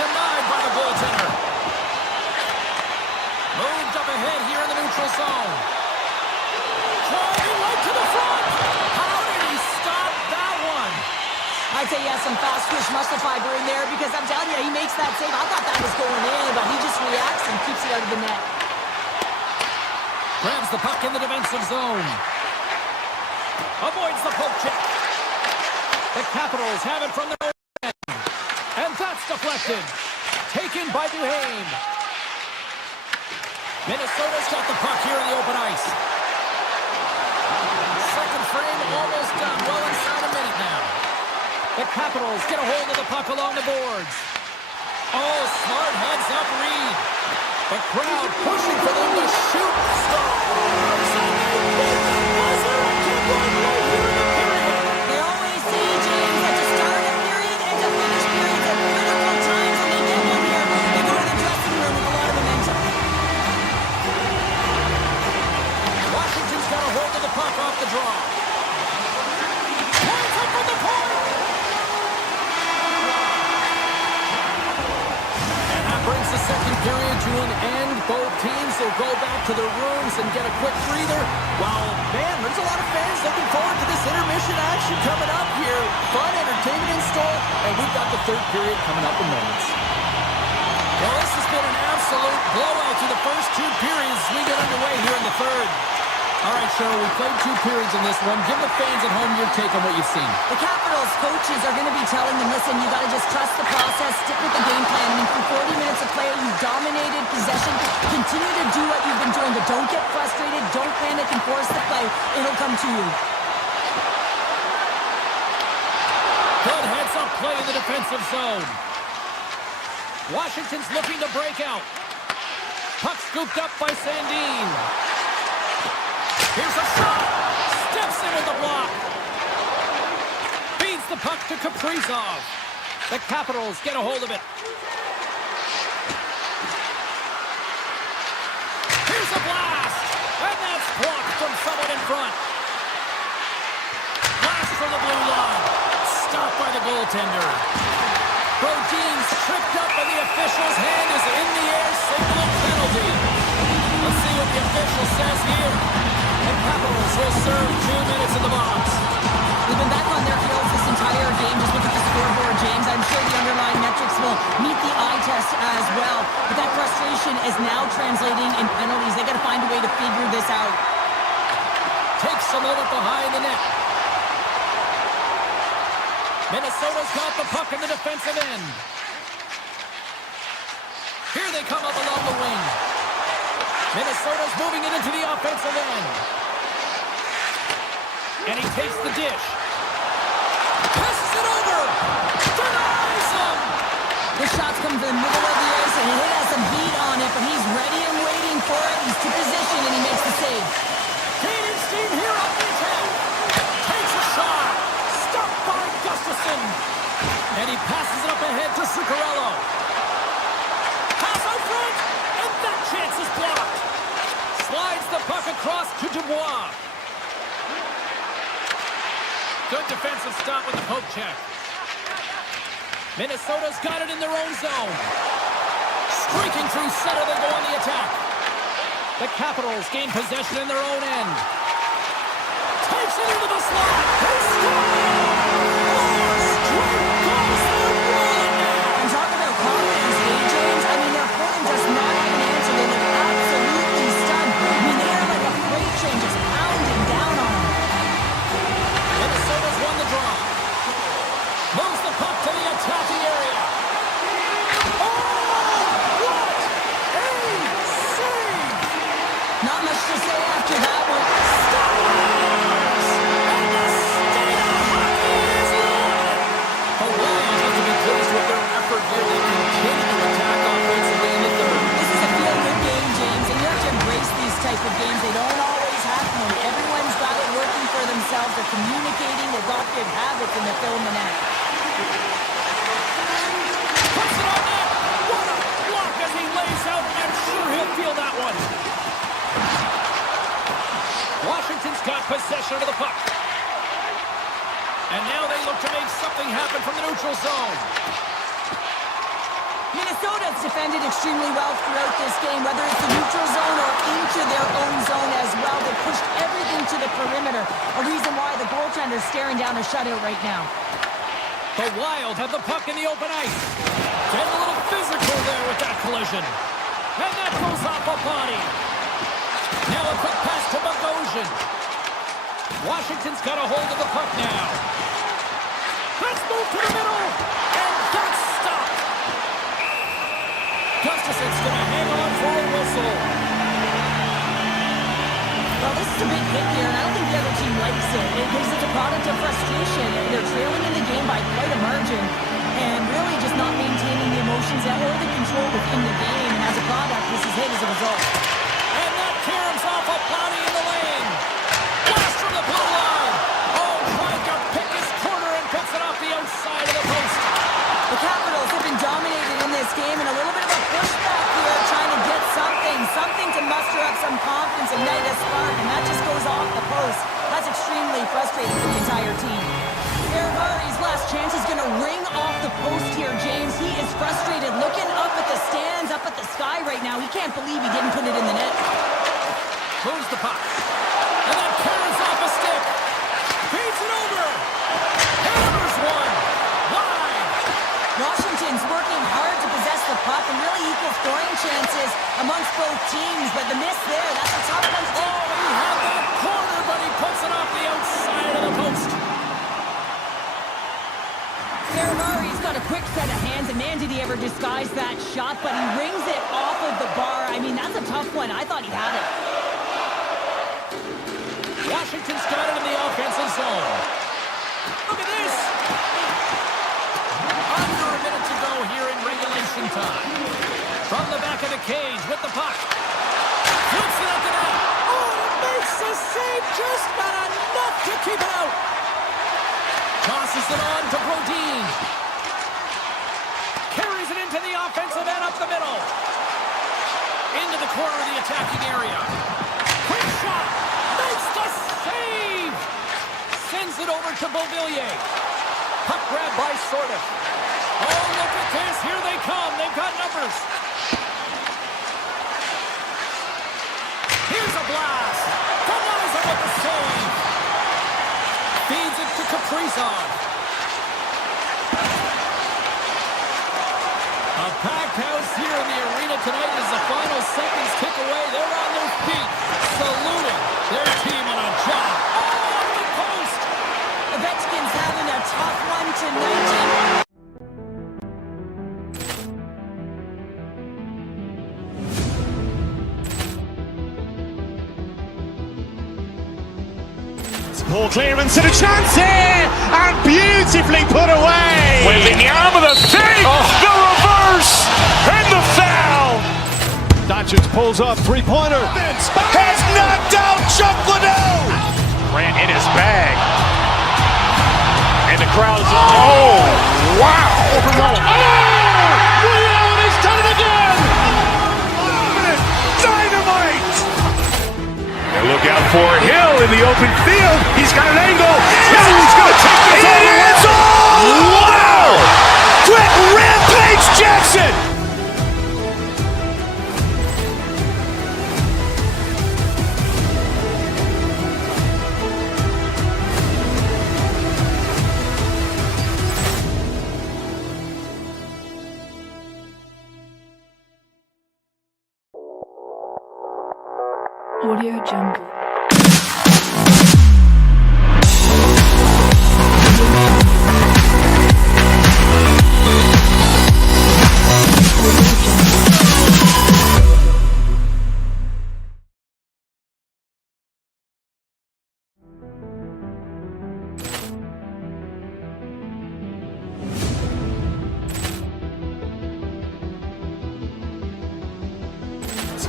Denied by the goaltender. Moved up ahead here in the neutral zone. Driving right to the front. How did he stop that one? I'd say he has some fast twitch muscle fiber in there, because I'm telling you, he makes that save. I thought that was going in, but he just reacts and keeps it out of the net. Grabs the puck in the defensive zone. Avoids the poke check. The Capitals have it from their own end. And that's deflected. Taken by Duhaime. Minnesota's got the puck here in the open ice. Second frame almost done. Well inside a minute now. The Capitals get a hold of the puck along the boards. Oh, smart heads up read. The crowd pushing for them to shoot. Scores! And they beat the buzzer and keep one right here in the period. They always say, James, that to start a period and to finish periods at critical times, and they get one here. They go to the dressing room with a lot of momentum. Washington's got a hold of the puck off the draw. Points up from the point. And that brings the second period to an end. Both teams will go back to their rooms and get a quick breather. While, man, there's a lot of fans looking forward to this intermission action coming up here. Fun, entertainment, and goal, and we've got the third period coming up in moments. Well, this has been an absolute blowout through the first two periods as we get underway here in the third. All right, Cheryl, we played two periods in this one. Give the fans at home your take on what you've seen. The Capitals coaches are going to be telling them, listen, you got to just trust the process, stick with the game plan. I mean, for 40 minutes of play, you dominated possession. Continue to do what you've been doing, but don't get frustrated. Don't panic and force the play. It'll come to you. Good heads-up play in the defensive zone. Washington's looking to break out. Puck scooped up by Sandin. Here's a shot. Steps in with the block. Feeds the puck to Kaprizov. The Capitals get a hold of it. Here's a blast. And that's blocked from someone in front. Blast from the blue line. Stopped by the goaltender. Brodin's tripped up and the official's hand is in the air, signaling penalty. Let's see what the official says here. The Capitals will serve 2 minutes in the box. They've been back on their heels this entire game. Just look at the scoreboard, James. I'm sure the underlying metrics will meet the eye test as well. But that frustration is now translating in penalties. They got to find a way to figure this out. Takes a moment behind the net. Minnesota's got the puck in the defensive end. Here they come up along the wing. Minnesota's moving it into the offensive end. And he takes the dish. Passes it over. Denies him. The shot's coming from the middle of the ice, and he has some heat on it, but he's ready and waiting for it. He's to position, and he makes the save. Canadian team here on the attack. Takes a shot. Stopped by Gustafsson. And he passes it up ahead to Zuccarello. Pass out front, and that chance is blocked. Slides the puck across to Dubois. Good defensive stop with the poke check. Minnesota's got it in their own zone. Streaking through center, they go on the attack. The Capitals gain possession in their own end. Takes it into the slot. They score! Straight goes the run! And talk about confidence, James. I mean, their opponent does not have an answer. They look absolutely stunned. I mean, they are like a freight train just pounding down on them. Minnesota's won the draw. Moves the puck to the attacking area. Oh, what a save! Not much to say after that one. Stars! And the state of hockey is on! The Wild have to be pleased with their effort here. They continue to attack offensively in the third. This is a feel-good game, James, and you have to embrace these type of games. They don't always happen. Everyone's got it working for themselves. They're communicating. They've got good habits, and they're filling the net. Puts it on net! What a block as he lays out! I'm sure he'll feel that one. Washington's got possession of the puck. And now they look to make something happen from the neutral zone. Minnesota's defended extremely well throughout this game, whether it's the neutral zone or into their own zone as well. They pushed everything to the perimeter, a reason why the goaltender's staring down a shutout right now. The Wild have the puck in the open ice. Getting a little physical there with that collision. And that goes off a body. Now a quick pass to Bogosian. Washington's got a hold of the puck now. Let's move to the middle. And that's stopped. Gustafsson's going to hang on for a whistle. Well, this is a big hit here, and I don't think the other team likes it. Because it's a product of frustration. They're trailing in the game by quite a margin, and really just not maintaining the emotions or the control within the game. And as a product, this is hit as a result. And that caroms off a body in the lane. Blast from the blue line. Oh, trying to pick his corner and puts it off the outside of the post. The Capitals have been dominated in this game, and a little bit of a pushback here, trying to get something to muster up some confidence, ignite a spark, and that just goes off the post. That's extremely frustrating for the entire team. Murray's last chance is going to ring off the post here, James. He is frustrated, looking up at the stands, up at the sky right now. He can't believe he didn't put it in the net. Moves the puck. And then carries off a stick. Feeds it over. Hammers one. Wow. of scoring chances amongst both teams, but the miss there, that's a tough one to take. Oh, he had that corner, but he puts it off the outside of the post. Ferrari's got a quick set of hands, and man, did he ever disguise that shot, but he rings it off of the bar. I mean, that's a tough one. I thought he had it. Washington's got it in the offensive zone. Look at this. Under a minute to go here in regulation time. From the back of the cage with the puck. Flips it up to net. Oh, it makes the save, just not enough to keep it out. Tosses it on to Brodin. Carries it into the offensive end up the middle. Into the corner of the attacking area. Quick shot. Makes the save. Sends it over to Beauvillier. Puck grab by Sordiff. Oh, look at this. Here they come. They've got numbers. Here's a blast. Denies him with the save. Feeds it to Kaprizov. A packed house here in the arena tonight as the final seconds tick away. They're on their feet, saluting their team on a job. Oh, on the post! Ovechkin's having a tough one tonight. Ball clearance and a chance here, and beautifully put away. Waving the arm of the thing, the reverse, and the foul. Doncic pulls up, three-pointer. Has knocked out Chuck Liddell. Grant in his bag. And the crowd is, oh, wow. He's done it again! Dynamite. And look out for Hill in the open field. He's got an angle. He's going to take this all the way. Wow! Quick Rampage Jackson. Audio Jungle.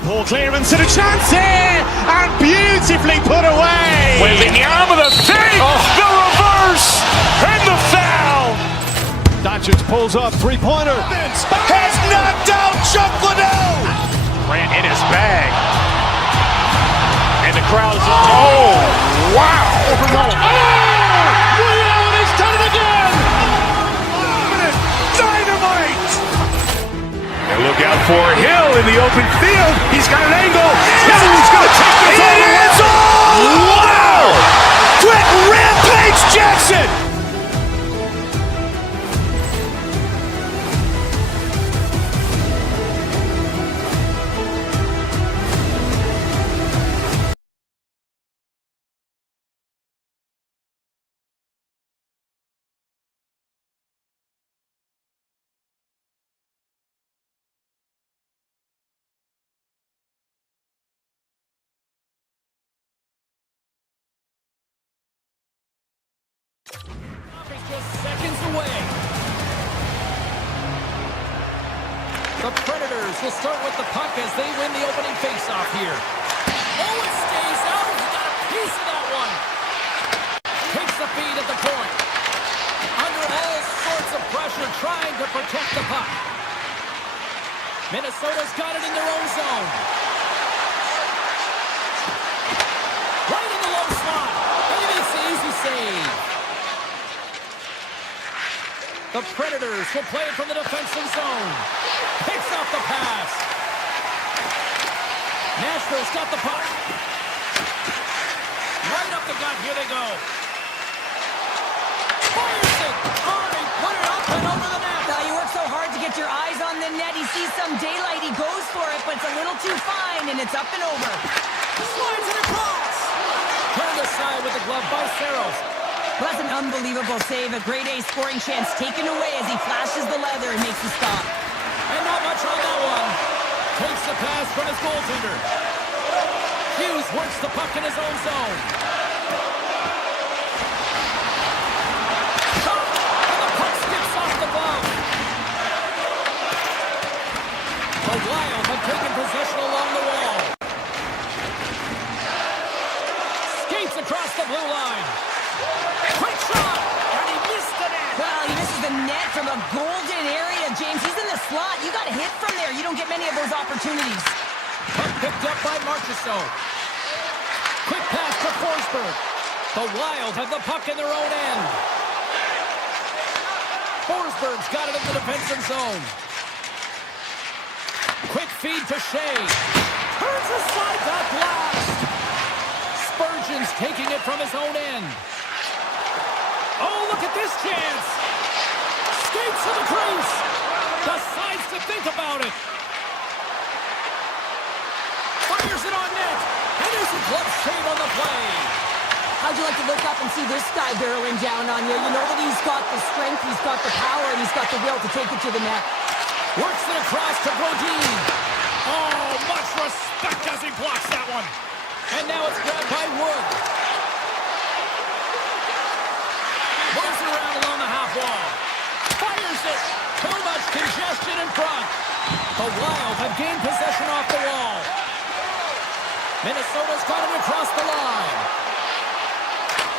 Ball clearance and a chance here, and beautifully put away. Waving the arm of the thing, the reverse, and the foul. Doncic pulls up, three-pointer. Has knocked out Chuck Liddell. Grant in his bag. And the crowd is, oh, wow. He's done it again! Dynamite. And look out for Hill in the open field. He's got an angle. He's going to take this all the way. Wow! Quick Rampage Jackson. Just seconds away. The Predators will start with the puck as they win the opening faceoff here. Oh, it stays out. He got a piece of that one. Takes the feed at the point. Under all sorts of pressure, trying to protect the puck. Minnesota's got it in their own zone. Right in the low slot. Maybe it's the easy save. The Predators will play it from the defensive zone. Picks up the pass. Nashville's got the puck. Right up the gut. Here they go. Fires it. Oh, they put it up and over the net. You work so hard to get your eyes on the net. he sees some daylight, he goes for it, but it's a little too fine, and it's up and over. Slides it across. Turned aside with the glove by Saros. Well, that's an unbelievable save. A grade A scoring chance taken away as he flashes the leather and makes the stop. And not much on that one. Takes the pass from his goaltender. Hughes works the puck in his own zone. Shot! And the puck skips off the glove. The Wild have taken possession along the wall. Skates across the blue line. Quick shot! And he missed the net. Well, he misses the net from a golden area, James. He's in the slot. You got to hit from there. You don't get many of those opportunities. Puck picked up by Marchessault. Quick pass to Forsberg. The Wild have the puck in their own end. Forsberg's got it in the defensive zone. Quick feed to Shea. Turns aside that blast. Spurgeon's taking it from his own end. Oh, look at this chance. Skates to the crease. Decides to think about it. Fires it on net. And there's a glove save on the play. How'd you like to look up and see this guy barreling down on you? You know that he's got the strength, he's got the power, and he's got the will to take it to the net. Works it across to Brodin. Oh, much respect as he blocks that one. And now it's grabbed by Wood. Moves it around along the half wall. Fires it. Too much congestion in front. The Wild have gained possession off the wall. Minnesota's got it across the line.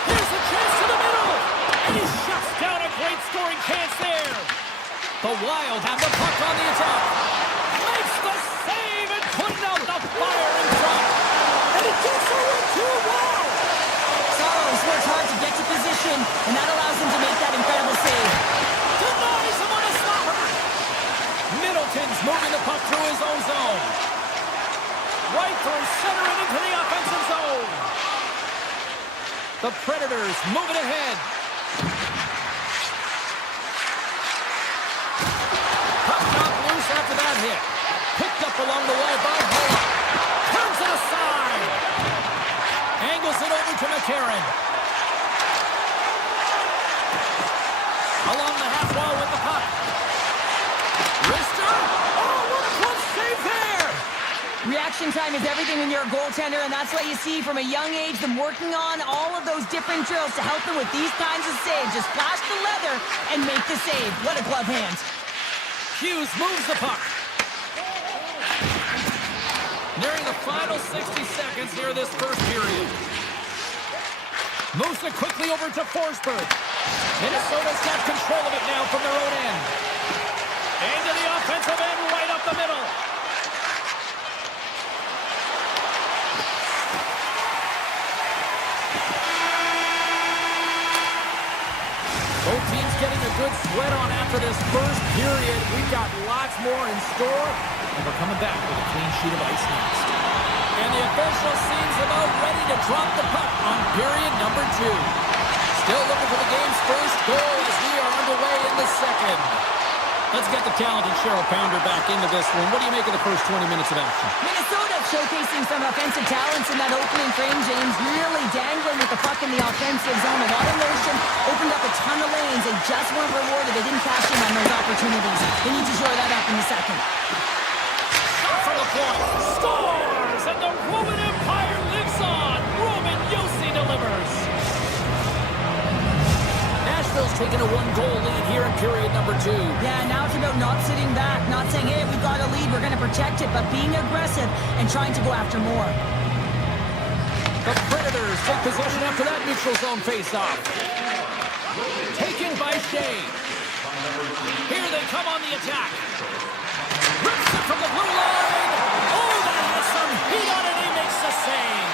Here's a chance to the middle. And he shuts down a great scoring chance there. The Wild have the puck on the attack. Makes the save and putting out the fire in front. And it gets over to Wow. Saros works hard to get to position, and that allows him to make that incredible save. Denies him on a stopper. Middleton's moving the puck through his own zone. Right through center and into the offensive zone. The Predators moving ahead. Puck knocked loose after that hit. Picked up along the wall by Hull. Turns it aside. Angles it over to McCarron. Along the half wall with the puck. Wrister. Oh, what a close save there. Reaction time is everything when you're a goaltender, and that's why you see from a young age them working on all of those different drills to help them with these kinds of saves. Just flash the leather and make the save. What a glove hand. Hughes moves the puck. Nearing the final 60 seconds here this first period. Moves it quickly over to Forsberg. Minnesota's got control of it now from their own end. Into the offensive end, right up the middle. Both teams getting a good sweat on after this first period. We've got lots more in store, and we're coming back with a clean sheet of ice next. And the official seems about ready to drop the puck on period number 2. Still looking for the game's first goal as we are underway in the second. Let's get the talented Cheryl Pounder back into this one. What do you make of the first 20 minutes of action? Minnesota showcasing some offensive talents in that opening frame, James. Really dangling with the puck in the offensive zone. A lot of motion, opened up a ton of lanes, and just weren't rewarded. They didn't cash in on those opportunities. They need to shore that up in the second. Shot from the point. Scores! And the Roman Empire lives on. Roman Yossi delivers. Nashville's taking a 1-goal lead here in period number 2. Yeah, now it's about not sitting back, not saying, hey, we've got a lead, we're going to protect it, but being aggressive and trying to go after more. The Predators take possession after that neutral zone face-off. Taken by Shea. Here they come on the attack. Rips it from the blue line. Oh, that has some heat on it. He makes the save.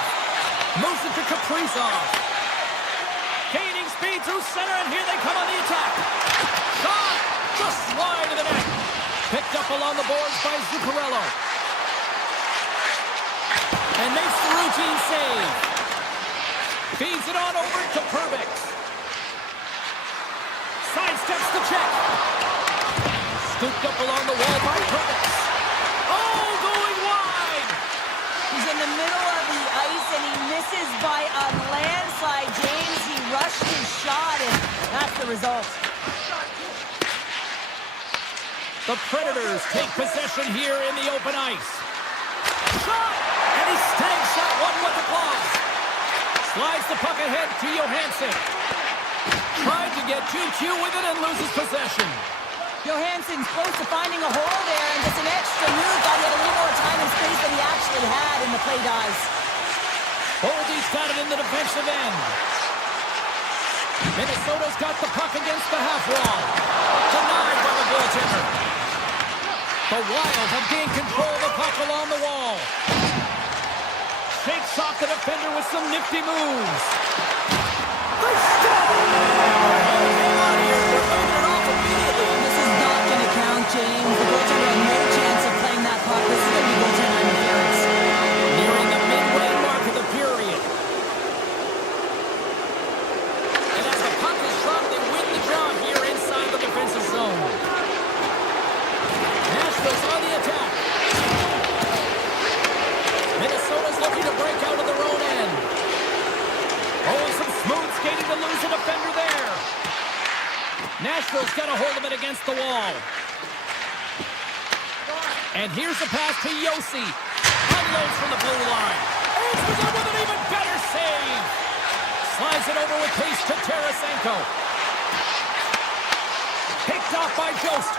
Moves it to Kaprizov. Gaining speed through center, and here they come on the attack. Shot! Just wide of the net. Picked up along the boards by Zuccarello. And makes the routine save. Feeds it on over to Perbix. Sidesteps the check. Scooped up along the wall by Perbix. misses by a landslide, James. He rushed his shot, and that's the result. The Predators take possession here in the open ice. Shot! And he snags shot one with the gloves. Slides the puck ahead to Johansson. Tried to get 2Q with it and loses possession. Johansson's close to finding a hole there, and just an extra move got him a little more time and space than he actually had, and the play dies. Boldy's got it in the defensive end. Minnesota's got the puck against the half wall. Denied by the goaltender. The Wild have gained control of the puck along the wall. Shakes off the defender with some nifty moves. The stop! Hang on here. They're moving it off immediately. This is not going to count, James. The goaltender had no chance of playing that puck. This is going to be goaltender interference. Nearing the midway mark of the period. And as the puck is dropped, they win the draw here inside the defensive zone. Nashville's on the attack. Minnesota's looking to break out of their own end. Oh, some smooth skating to lose a defender there. Nashville's got a hold of it against the wall. And here's a pass to Yossi. Unloads from the blue line. Answers it with an even better save. Slides it over with pace to Tarasenko. Picked off by Jost.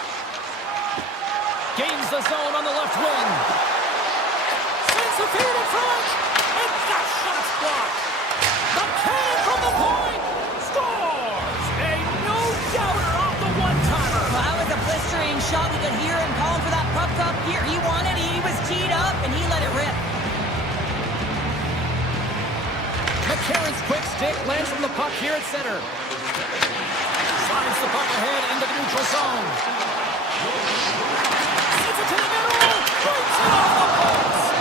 Gains the zone on the left wing. Sends the feed in front. And that shot's blocked. The cannon from the point. Scores. A no-doubter off the one-timer. Well, that was a blistering shot. We could hear him calling for that puck up here. He wanted it. He was teed up, and he let it rip. McCarron's quick stick lands from the puck here at center. Slides the puck ahead into the neutral zone. Sends it to the middle. Breaks it off the post.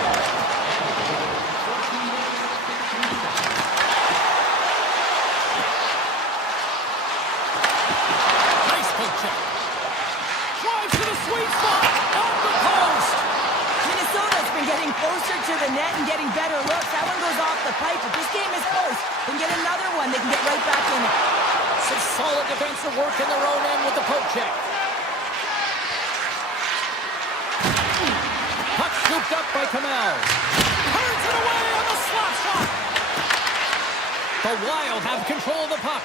Nice poke check. Drives to the sweet spot. Off the post. Minnesota's been getting closer to the net and getting better looks. That one goes off the pipe, but this game is close. They can get another one. They can get right back in it. Some solid defensive work in their own end with the poke check. Puck scooped up by Kamel. Turns it away on the slap shot. The Wild have control of the puck.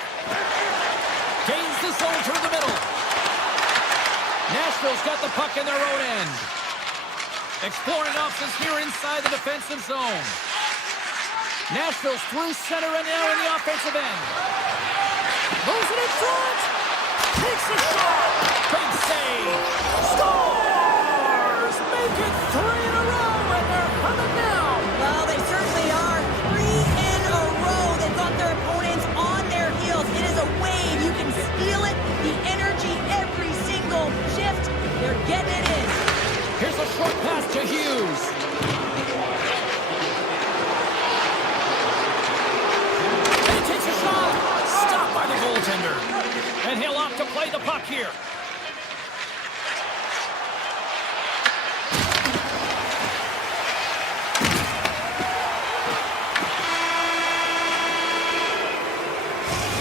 Gains the zone through the middle. Nashville's got the puck in their own end. Exploring options here inside the defensive zone. Nashville's through center and now in the offensive end. Moves it in front. Takes a shot. Big save. Scores! Make it 3 in a row, and they're coming now. Well, they certainly are. 3 in a row. They've got their opponents on their heels. It is a wave. You can feel it. The energy every single shift. They're getting it in. Here's a short pass to Hughes. And he takes a shot. Stopped by the goaltender. And he'll opt to play the puck here.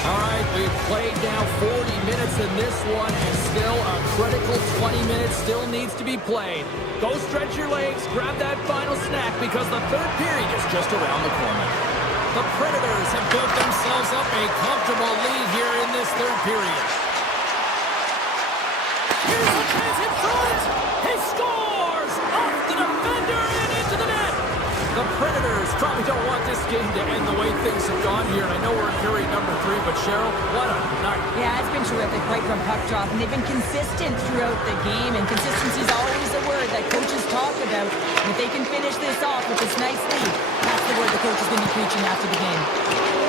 All right, we've played now 40 minutes in this one, and still a critical 20 minutes still needs to be played. Go stretch your legs, grab that final snack, because the third period is just around the corner. The Predators have built themselves up a comfortable lead here in this third period. Here's a chance in front. He scores! Off the defender and into the net. The Predators probably don't want this game to end the way things have gone here. I know we're in period number 3, but Cheryl, what a night. Yeah, it's been terrific right from puck drop, and they've been consistent throughout the game, and consistency is always the word that coaches talk about. And if they can finish this off with this nice lead, that's the word the coach is going to be preaching after the game.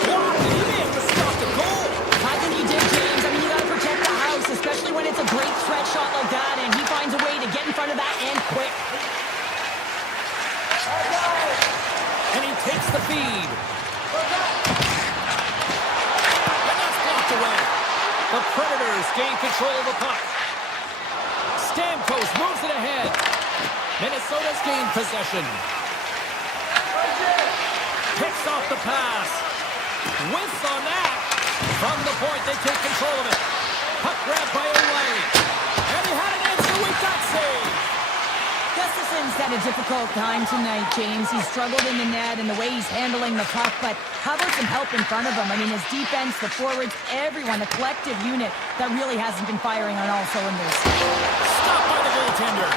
Blocked it in to stop the goal. I think he did, James. I mean, you got to protect the house, especially when it's a great stretch shot like that, and he finds a way to get in front of that and quick. And he takes the feed. And that's blocked away. The Predators gain control of the puck. Stamkos moves it ahead. Minnesota's gained possession. Picks Picks off the pass. Whiffs on that. From the point, they take control of it. Puck grabbed by O'Reilly. And he had an answer with that save. Gustafson's had a difficult time tonight, James. He's struggled in the net and the way he's handling the puck, but how about some help in front of him? I mean, his defense, the forwards, everyone, the collective unit that really hasn't been firing on all cylinders. Stopped by the goaltender.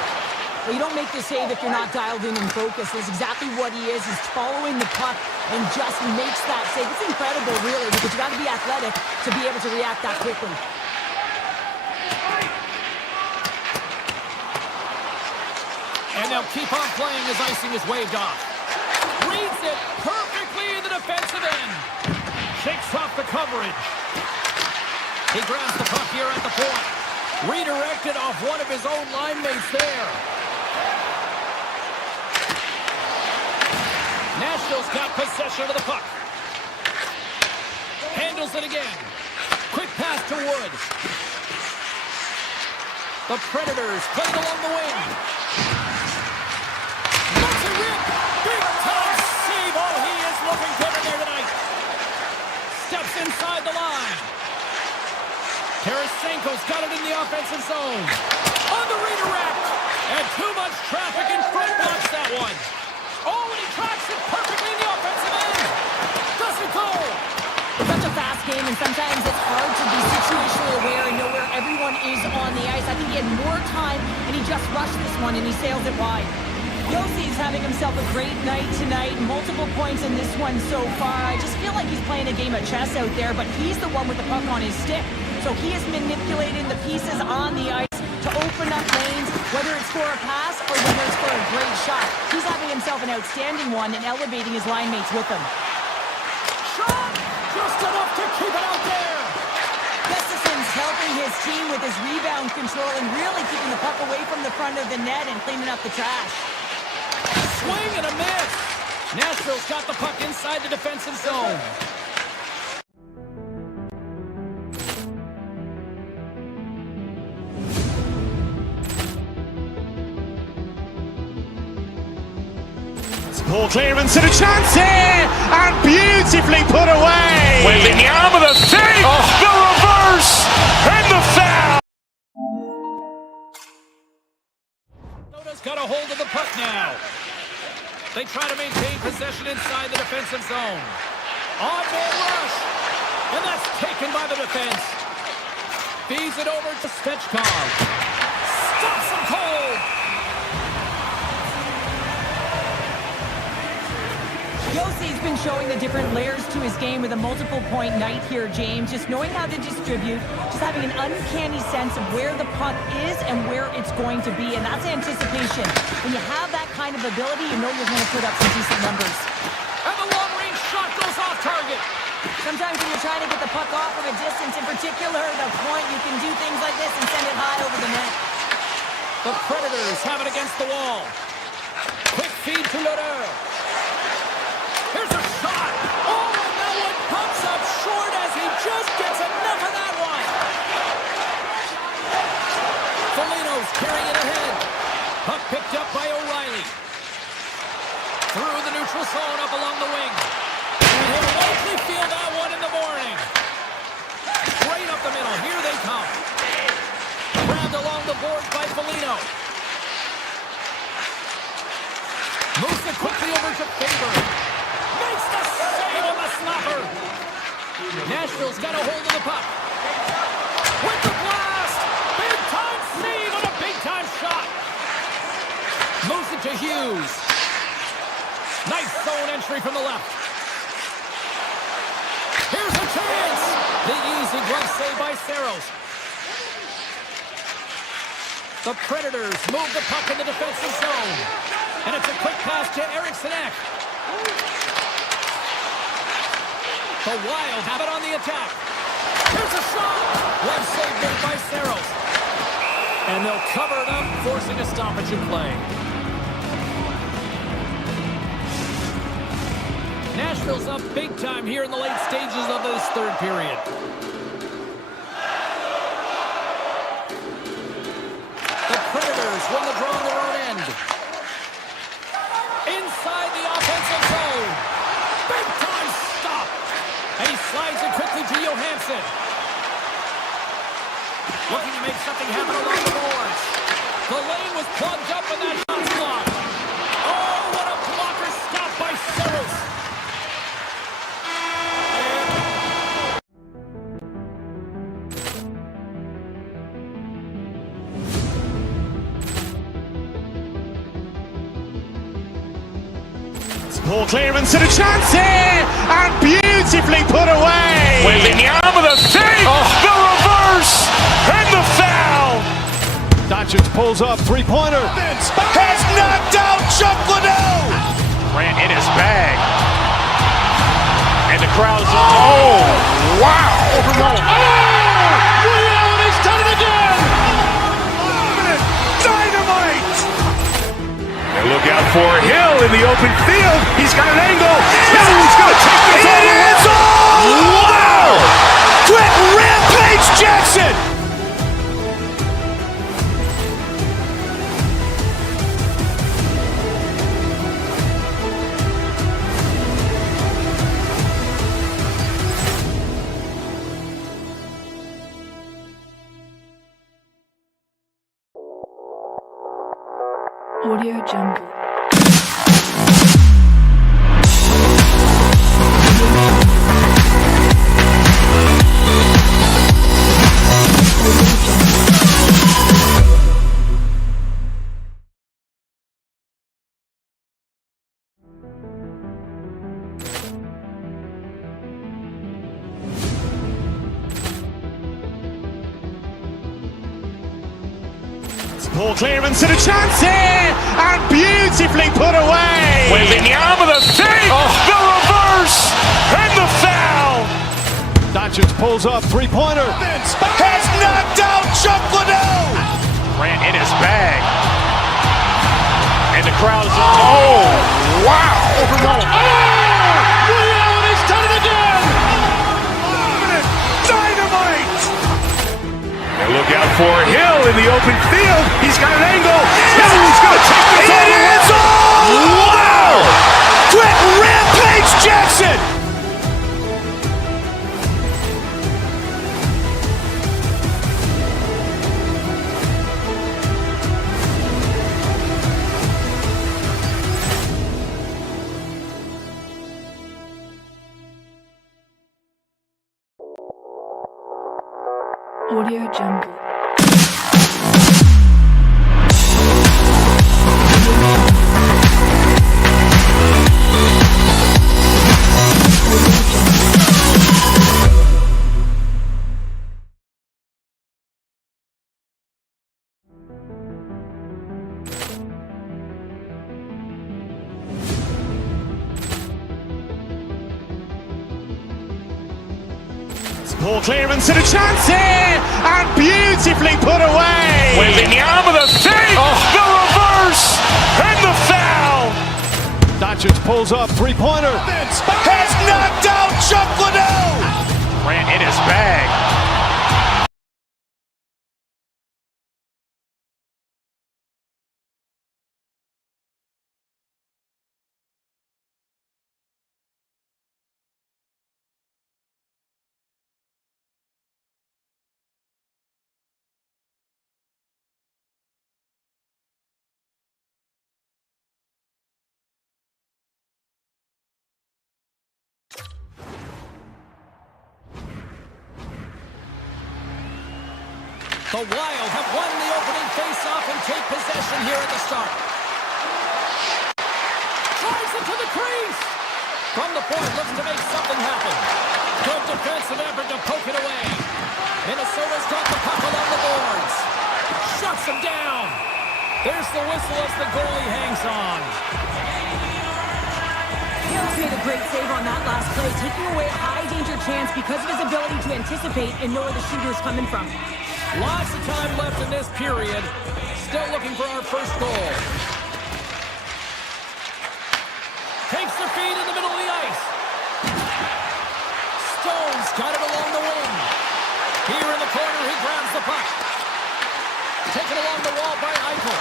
Well, you don't make the save if you're not dialed in and focused. That's exactly what he is. He's following the puck and just makes that save. It's incredible, really, because you got to be athletic to be able to react that quickly. And they'll keep on playing as icing is waved off. Reads it perfectly in the defensive end. Shakes off the coverage. He grabs the puck here at the point. Redirected off one of his own line mates there. Nashville's got possession of the puck. Handles it again. Quick pass to Wood. The Predators play it along the wing. That's a rip. Big time save. Oh, he is looking good in there tonight. Steps inside the line. Tarasenko's got it in the offensive zone. On the redirect. And too much traffic in front blocks that one. Oh, and he tracks it perfectly in the offensive end. Doesn't go. It's such a fast game, and sometimes it's hard to be situationally aware and know where everyone is on the ice. I think he had more time, and he just rushed this one, and he sails it wide. Yossi's having himself a great night tonight. Multiple points in this one so far. I just feel like he's playing a game of chess out there, but he's the one with the puck on his stick. So he is manipulating the pieces on the ice to open up lanes, whether it's for a pass or whether it's for a great shot. He's having himself an outstanding one and elevating his line mates with him. Shot! Just enough to keep it out there. Gustafson's helping his team with his rebound control and really keeping the puck away from the front of the net and cleaning up the trash. Swing and a miss. Nashville's got the puck inside the defensive zone. Ball clearance and a chance here, and beautifully put away. With the arm of the save, the reverse, and the foul. Minnesota's got a hold of the puck now. They try to maintain possession inside the defensive zone. On-man rush, and that's taken by the defense. Feeds it over to Svechkov. Stops him cold. Yossi's been showing the different layers to his game with a multiple-point night here, James. Just knowing how to distribute, just having an uncanny sense of where the puck is and where it's going to be, and that's anticipation. When you have that kind of ability, you know you're going to put up some decent numbers. And the long-range shot goes off target. Sometimes when you're trying to get the puck off from a distance, in particular the point, you can do things like this and send it high over the net. The Predators have it against the wall. Quick feed to Lodeur. Here's a shot. Oh, and that one comes up short as he just gets enough of that one. Foligno's carrying it ahead. Puck picked up by O'Reilly. Through the neutral zone up along the wing. And he'll likely feel that one in the morning. Straight up the middle. Here they come. Grabbed along the boards by Foligno. Moves it quickly over to Faber. Makes the save on the slapper. Nashville's got a hold of the puck. With the blast. Big time save on a big time shot. Moves it to Hughes. Nice zone entry from the left. Here's a chance. The easy glove save by Saros. The Predators move the puck in the defensive zone. And it's a quick pass to Eriksson. The Wild have it on the attack. Here's a shot. One save made by Saros. And they'll cover it up, forcing a stoppage in play. Nashville's up big time here in the late stages of this third period. The Predators win the draw on their own end. Inside the offensive zone. Big Johansson. Looking to make something happen along the boards. The lane was plugged up and that shot's blocked. Oh, what a blocker stop by Saros. Ball clearance and a chance here, and beautifully put away. Waving the arm of the save, the reverse, and the foul. Doncic pulls up, three-pointer. Has knocked out Chuck Liddell. Grant in his bag. And the crowd's oh, wow. He's done it again! Dynamite. And look out for Hill in the open field. He's got an angle. Hill's going to take this all the way. Wow! Quit Rampage Jackson. Audio Jungle. Ball clearance and a chance here, and beautifully put away. Waving the arm of the save, the reverse, and the foul. Doncic pulls up, three-pointer. Has knocked out Chuck Liddell. Grant in his bag. And the crowd's oh, wow. He's done it again! Dynamite. And look out for Hill in the open field. He's got an angle. Hill's going to take this all the way. Wow! Quit Rampage Jackson. Audio Jungle. Ball clearance and a chance here, and beautifully put away. Waving the arm of the save, the reverse, and the foul. Doncic pulls up, three-pointer. Has knocked out Chuck Liddell. Grant in his bag. The Wild have won the opening face-off and take possession here at the start. Drives it to the crease. From the point, looks to make something happen. Good defensive effort to poke it away. Minnesota's got the puck along the boards. Shuts him down. There's the whistle as the goalie hangs on. Hill's made a great save on that last play, taking away a high-danger chance because of his ability to anticipate and know where the shooter's coming from. Lots of time left in this period. Still looking for our first goal. Takes the feed in the middle of the ice. Stone's got it along the wing. Here in the corner, he grabs the puck. Taken along the wall by Eichel.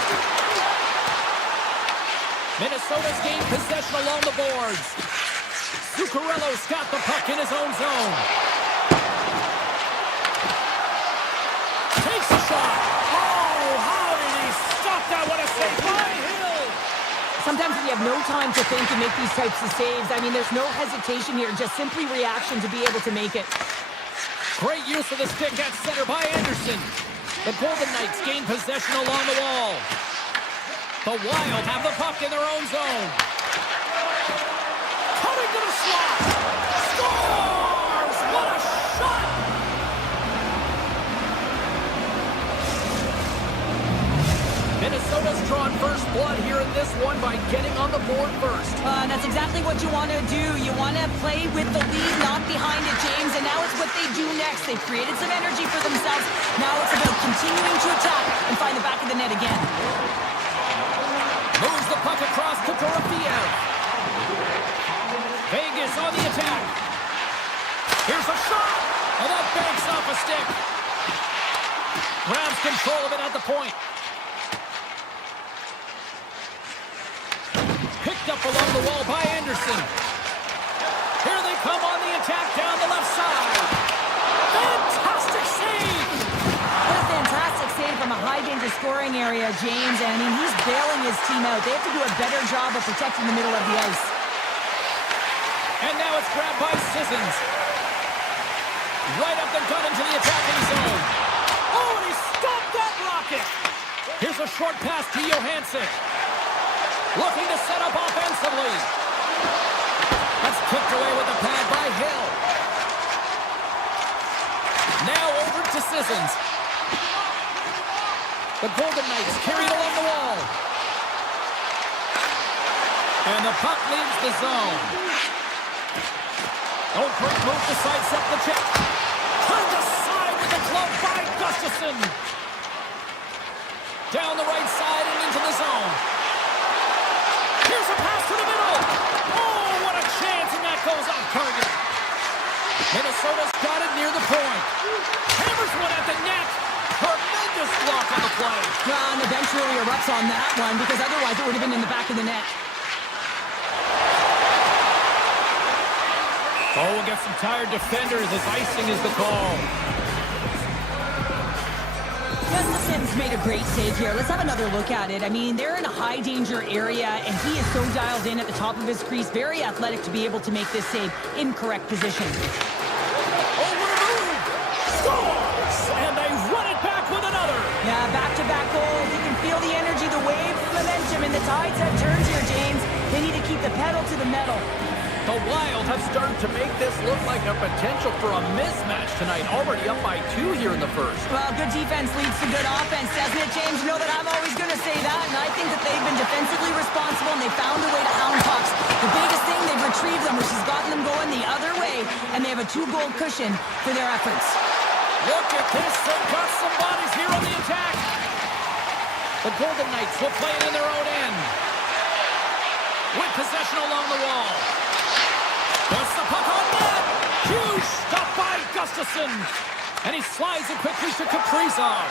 Minnesota's gained possession along the boards. Zuccarello's got the puck in his own zone. sometimes when you have no time to think and make these types of saves, I mean, there's no hesitation here, just simply reaction to be able to make it. Great use of the stick at center by Anderson. The Golden Knights gain possession along the wall. The Wild have the puck in their own zone. Cutting to the slot. Scores! What a shot! Minnesota's drawn first blood here in this one by getting on the board first. That's exactly what you want to do. You want to play with the lead, not behind it, James, and now it's what they do next. They've created some energy for themselves. Now it's about continuing to attack and find the back of the net again. Moves the puck across to Dorofiev. Vegas on the attack. Here's a shot. And that banks off a stick. Grabs control of it at the point. Picked up along the wall by Anderson. Here they come on the attack down the left side. Fantastic save! What a fantastic save from a high-danger scoring area, James. And I mean, he's bailing his team out. They have to do a better job of protecting the middle of the ice. And now it's grabbed by Sissons. Right up the gut into the attacking zone. Oh, and he stopped that rocket! Here's a short pass to Johansson. Looking to set up offensively. That's kicked away with the pad by Hill. Now over to Sissons. The Golden Knights carried along the wall. And the puck leaves the zone. Oh, great move to sidestep the check. Turned aside with the glove by Gustafsson. Down the right side and into the zone. Here's a pass to the middle. Oh, what a chance, and that goes off target. Minnesota's got it near the point. Hammers one at the net. Tremendous block on the play. And the bench really erupts on that one because otherwise it would have been in the back of the net. Oh, we'll get some tired defenders as icing is the call. Gustafsson's made a great save here. Let's have another look at it. I mean, they're in a high-danger area, and he is so dialed in at the top of his crease. Very athletic to be able to make this save in correct position. Oh, what a move! Scores! And they run it back with another. Yeah, back-to-back goals. You can feel the energy, the wave of momentum, and the tides have turned here, James. They need to keep the pedal to the metal. The Wild have started to make this look like a potential for a mismatch tonight. Already up by 2 here in the first. Well, good defense leads to good offense, doesn't it, James? You know that I'm always going to say that, and I think that they've been defensively responsible, and they found a way to hound pucks. The biggest thing, they've retrieved them, which has gotten them going the other way, and they have a 2-goal cushion for their efforts. Look at this. They've got some bodies here on the attack. The Golden Knights will play it in their own end. With possession along the wall. Puts the puck on net. Huge stop by Gustafsson. And he slides it quickly to Kaprizov.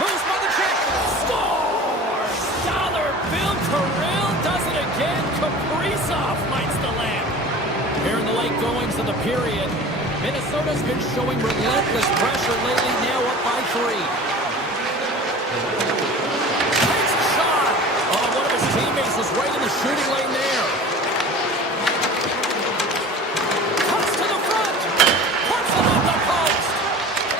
Moves by the check. Scores! Dollar Bill Kirill does it again. Kaprizov lights the lamp. Here in the late goings of the period, Minnesota's been showing relentless pressure lately, now up by 3. Takes a shot. Oh, one of his teammates was right in the shooting lane there. Cuts to the front. Puts it on the post.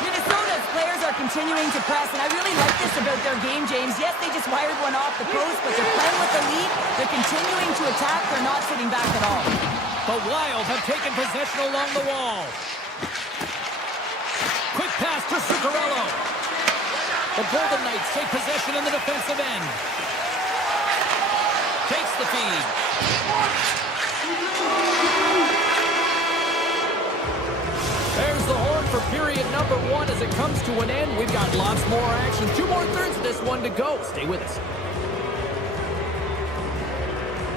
Minnesota's players are continuing to press, and I really like this about their game, James. Yes, they just wired one off the post, but they're playing with the lead. They're continuing to attack. They're not sitting back at all. The Wild have taken possession along the wall. Quick pass to Zuccarello. The Golden Knights take possession in the defensive end. Takes the feed. There's the horn for period number 1 as it comes to an end. We've got lots more action. 2 more thirds of this one to go. Stay with us.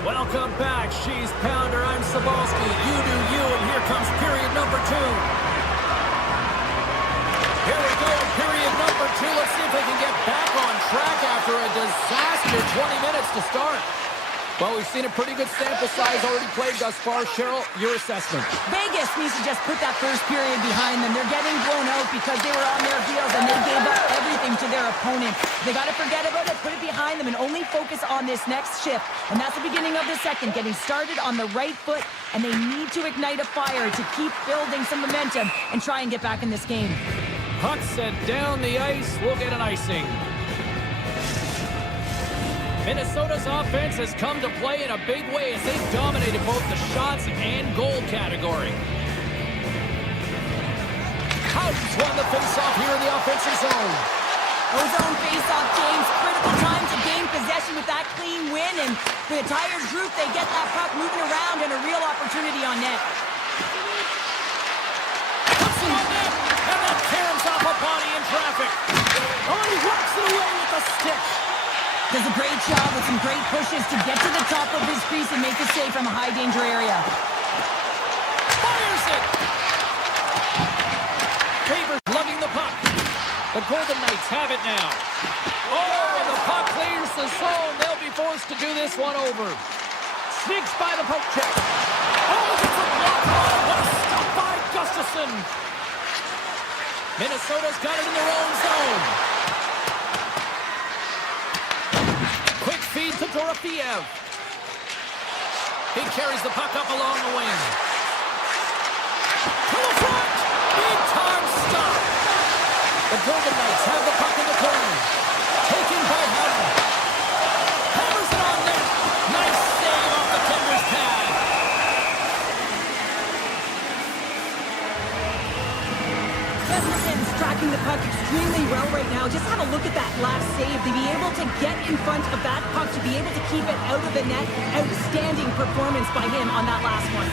Welcome back, She's Pounder. I'm Sabalski. You do you, and here comes period number 2. Here we go, period number 2. Let's see if they can get back on track after a disaster 20 minutes to start. Well, we've seen a pretty good sample size already played thus far. Cheryl, your assessment. Vegas needs to just put that first period behind them. They're getting blown out because they were on their heels and they gave up everything to their opponent. They got to forget about it, put it behind them, and only focus on this next shift. And that's the beginning of the second, getting started on the right foot, and they need to ignite a fire to keep building some momentum and try and get back in this game. Puck sent down the ice. We'll get an icing. Minnesota's offense has come to play in a big way as they've dominated both the shots and goal category. Houghton's won the faceoff here in the offensive zone. Ozone faceoff, James. Critical time to gain possession with that clean win, and the entire group, they get that puck moving around and a real opportunity on net. Puts it on net, and that tears off a body in traffic. Oh, he rocks it away with the stick. Does a great job with some great pushes to get to the top of his crease and make the save from a high-danger area. Fires it. Favors lugging the puck. The Golden Knights have it now. Oh, and the puck clears the zone. They'll be forced to do this one over. Sneaks by the poke check. Oh, gets a block on. What a stop by Gustafsson. Minnesota's got it in their own zone. Quick feed to Dorofeev. He carries the puck up along the wing. To the front. Big time stop. The Golden Knights have the puck in the corner. Taken by Houghton. Hammers it on net. Nice save off the Timbers pad. Gustafsson's tracking the puck extremely well right now. Just have a look at that last save. To be able to get in front of that puck, to be able to keep it out of the net. Outstanding performance by him on that last one.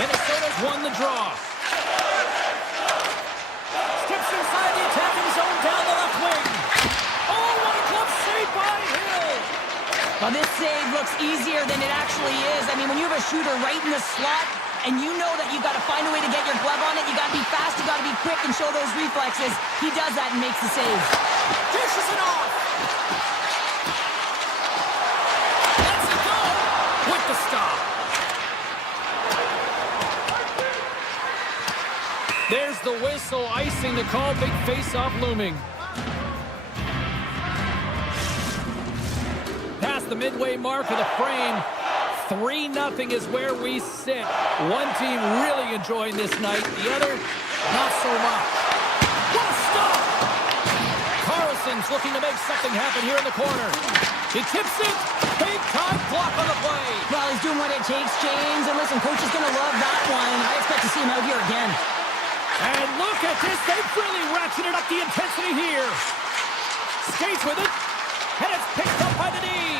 Minnesota's won the draw. Steps inside the attacking zone down the left wing. Oh, what a glove save by Hill. Well, this save looks easier than it actually is. I mean, when you have a shooter right in the slot, and you know that you've got to find a way to get your glove on it, you got to be fast, you got to be quick and show those reflexes. He does that and makes the save. Dishes it off. Lets it go with the stop. There's the whistle, icing the call, big face-off looming. Past the midway mark of the frame, 3-0 is where we sit. One team really enjoying this night, the other, not so much. What a stop! Carlson's looking to make something happen here in the corner. He tips it, big time block on the play. Well, he's doing what it takes, James, and listen, coach is going to love that one. I expect to see him out here again. And look at this, they've really ratcheted up the intensity here. Skates with it, and it's picked up by the knee.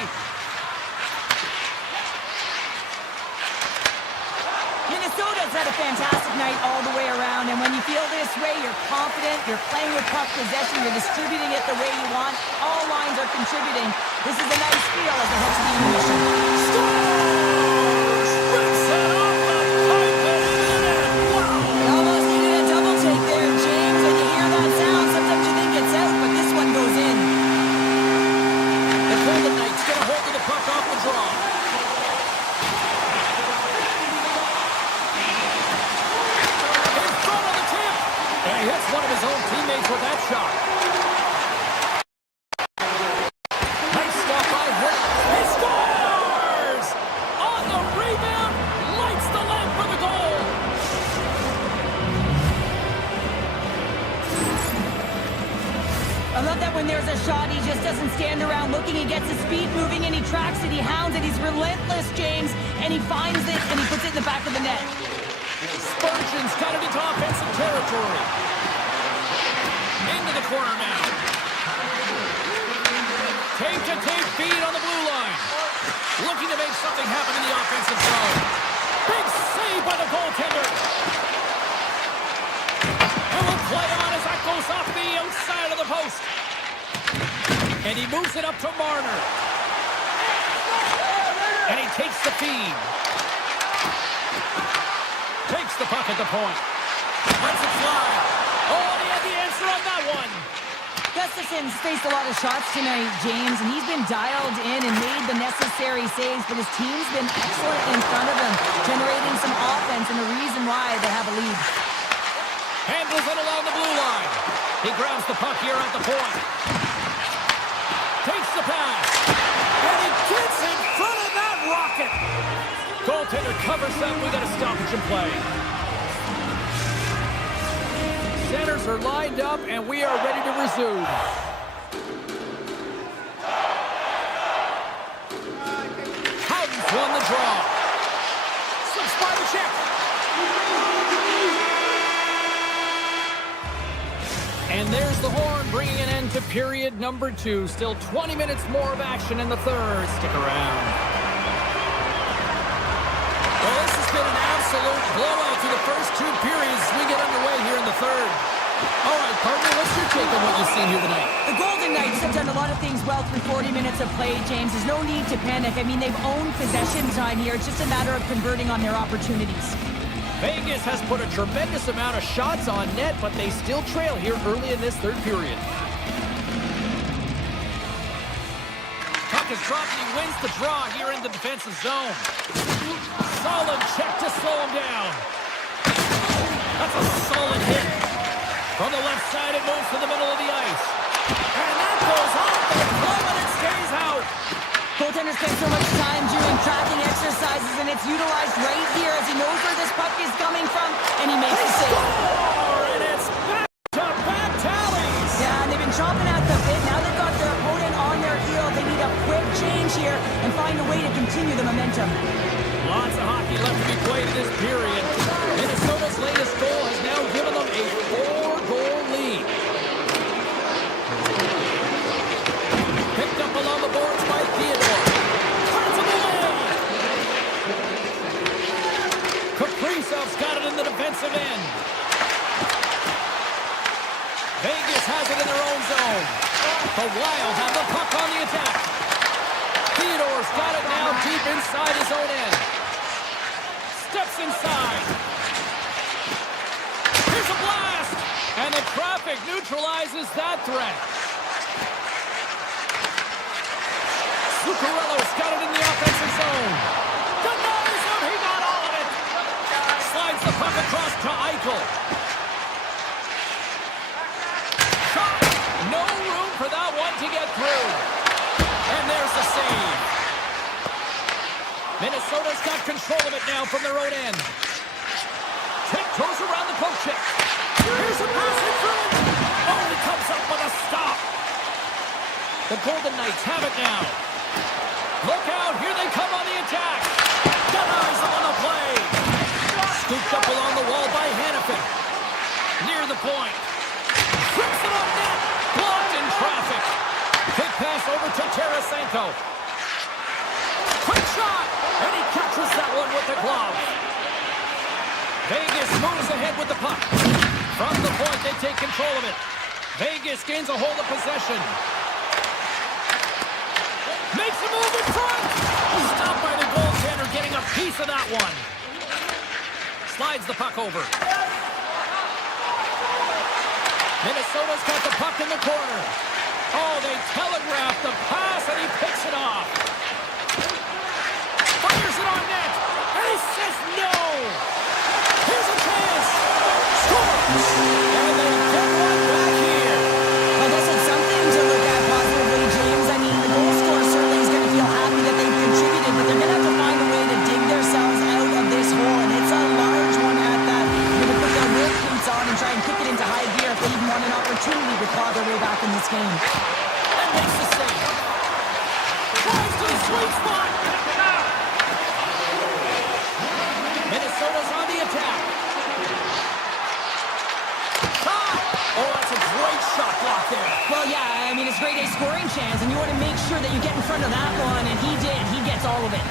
Minnesota's had a fantastic night all the way around, and when you feel this way, you're confident, you're playing with puck possession, you're distributing it the way you want. All lines are contributing. This is a nice feel as they head to the intermission. Scores! Rips it off the pipe and into the net. Wow! They almost needed a double take there, James. When you hear that sound, sometimes you think it's out, but this one goes in. The Golden Knights get a hold of the puck off the draw. In front of the tip. And he hits one of his own teammates with that shot. Nice stop by Hill. He scores! On the rebound, lights the lamp for the goal. I love that when there's a shot, he just doesn't stand around looking. He gets his feet moving and he tracks it, he hounds it. He's relentless, James, and he finds it and he puts it in the back of the net. Spurgeon's got it into offensive territory. Into the corner now. Tape-to-tape feed on the blue line. Looking to make something happen in the offensive zone. Big save by the goaltender. And we'll play on as that goes off the outside of the post. And he moves it up to Marner. And he takes the feed. Takes the puck at the point. Lets it fly. Oh, and he had the answer on that one. Gustafsson's faced a lot of shots tonight, James, and he's been dialed in and made the necessary saves, but his team's been excellent in front of him, generating some offense and the reason why they have a lead. Handles it along the blue line. He grabs the puck here at the point. Takes the pass. And he gets in front of that rocket. Goaltender covers that. We got a stoppage in play. Centers are lined up, and we are ready to resume. Howden's won the draw. Slips by the check. And there's the horn, bringing an end to period number 2. Still 20 minutes more of action in the third. Stick around. Well, this has been an absolute blowout through the first 2 periods as we get underway here in the third. All right, partner, what's your take on what you've seen here tonight? The Golden Knights have done a lot of things well through 40 minutes of play, James. There's no need to panic. I mean, they've owned possession time here. It's just a matter of converting on their opportunities. Vegas has put a tremendous amount of shots on net, but they still trail here early in this third period. Puck is dropped and he wins the draw here in the defensive zone. Solid check to slow him down. That's a solid hit. From the left side, it moves to the middle of the ice. And that goes off the glove and it stays out. Goaltender spent so much time doing tracking exercises, and it's utilized right here as he knows where this puck is coming from, and he makes the save. And it's back-to-back tallies. Yeah, and they've been chomping at the bit. Now they've got their opponent on their heel. They need a quick change here and find a way to continue the momentum. Lots of hockey left to be played in this period. Minnesota's latest goal has now given them a 4-goal lead. Picked up along the boards by Theodore. Turns him away. Kaprizov's got it in the defensive end. Vegas has it in their own zone. The Wild have the puck on the attack. Theodore's got it now deep inside his own end. Steps inside. Here's a blast. And the traffic neutralizes that threat. Zuccarello's got it in the offensive zone. Denies him. He got all of it. Slides the puck across to Eichel. Shot. No room for that one to get through. And there's the save. Minnesota's got control of it now from their own end. Tiptoes around the poke check. Here's a pass in front. Oh, he comes up with a stop. The Golden Knights have it now. Look out, here they come on the attack. Denies them on the play. Scooped up along the wall by Hannafin. Near the point. Trips it on net. Blocked in traffic. Quick pass over to Tarasenko. Quick shot. And he catches that one with the glove. Vegas moves ahead with the puck. From the point, they take control of it. Vegas gains a hold of possession. Makes a move in front. Stopped by the goaltender, getting a piece of that one. Slides the puck over. Minnesota's got the puck in the corner. Oh, they telegraph the pass, and he picks it off. Fires it on net. And he says no. Here's a chance. Scores. And they get one back here. Well, this is something to look at positively, James. I mean, the goal scorer certainly is going to feel happy that they've contributed, but they're going to have to find a way to dig themselves out of this hole, and it's a large one at that. They're going to put their work boots on and try and kick it into high gear if they even want an opportunity to claw their way back in this game. And makes the save. Tries to the sweet spot. Minnesota's on the attack. Shot! Oh, that's a great shot block there. Well, yeah, I mean, it's grade A scoring chance, and you want to make sure that you get in front of that one, and he did. He gets all of it.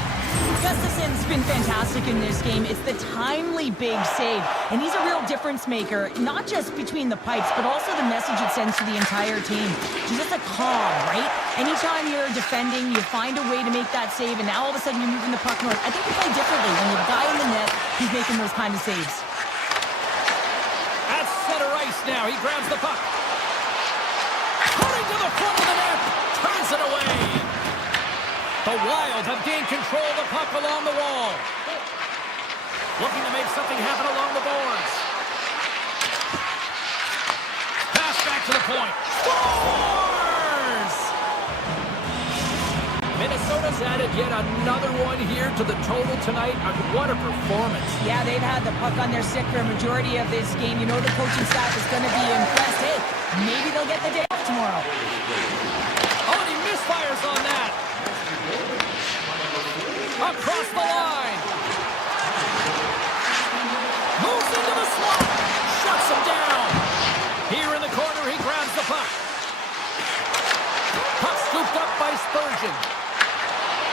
Gustafson's been fantastic in this game. It's the timely big save, and he's a real difference maker, not just between the pipes, but also the message it sends to the entire team. Just a calm, right? Anytime you're defending, you find a way to make that save, and now all of a sudden you're moving the puck north. I think you play differently when you have a guy in the net who's making those kind of saves. At center ice now, he grabs the puck. Cutting to the front of the net, turns it away. The Wild have gained control of the puck along the wall. Looking to make something happen along the boards. Pass back to the point. Scores! Minnesota's added yet another one here to the total tonight. What a performance. Yeah, they've had the puck on their stick for a majority of this game. You know the coaching staff is going to be impressed. Hey, maybe they'll get the day off tomorrow. Oh, and he misfires on that. Across the line. Moves into the slot. Shuts him down. Here in the corner, he grabs the puck. Puck scooped up by Spurgeon.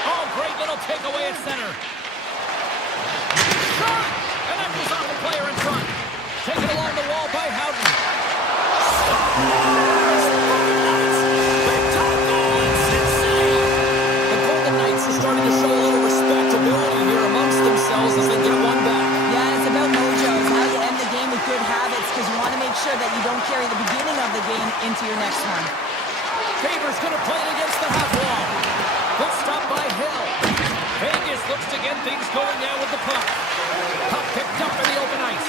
Oh, great little takeaway at center. Shot! And that goes off the player in front. Taken along the wall by Houghton. Scores! Big time goal in Sin City. The Golden Knights are starting to show a little respectability here amongst themselves as they get one back. Yeah, it's about mojo. It's how you end the game with good habits because you want to make sure that you don't carry the beginning of the game into your next one. Faber's going to play it against the half wall. Good stop by Hill. Vegas looks to get things going now with the puck. Puck picked up in the open ice.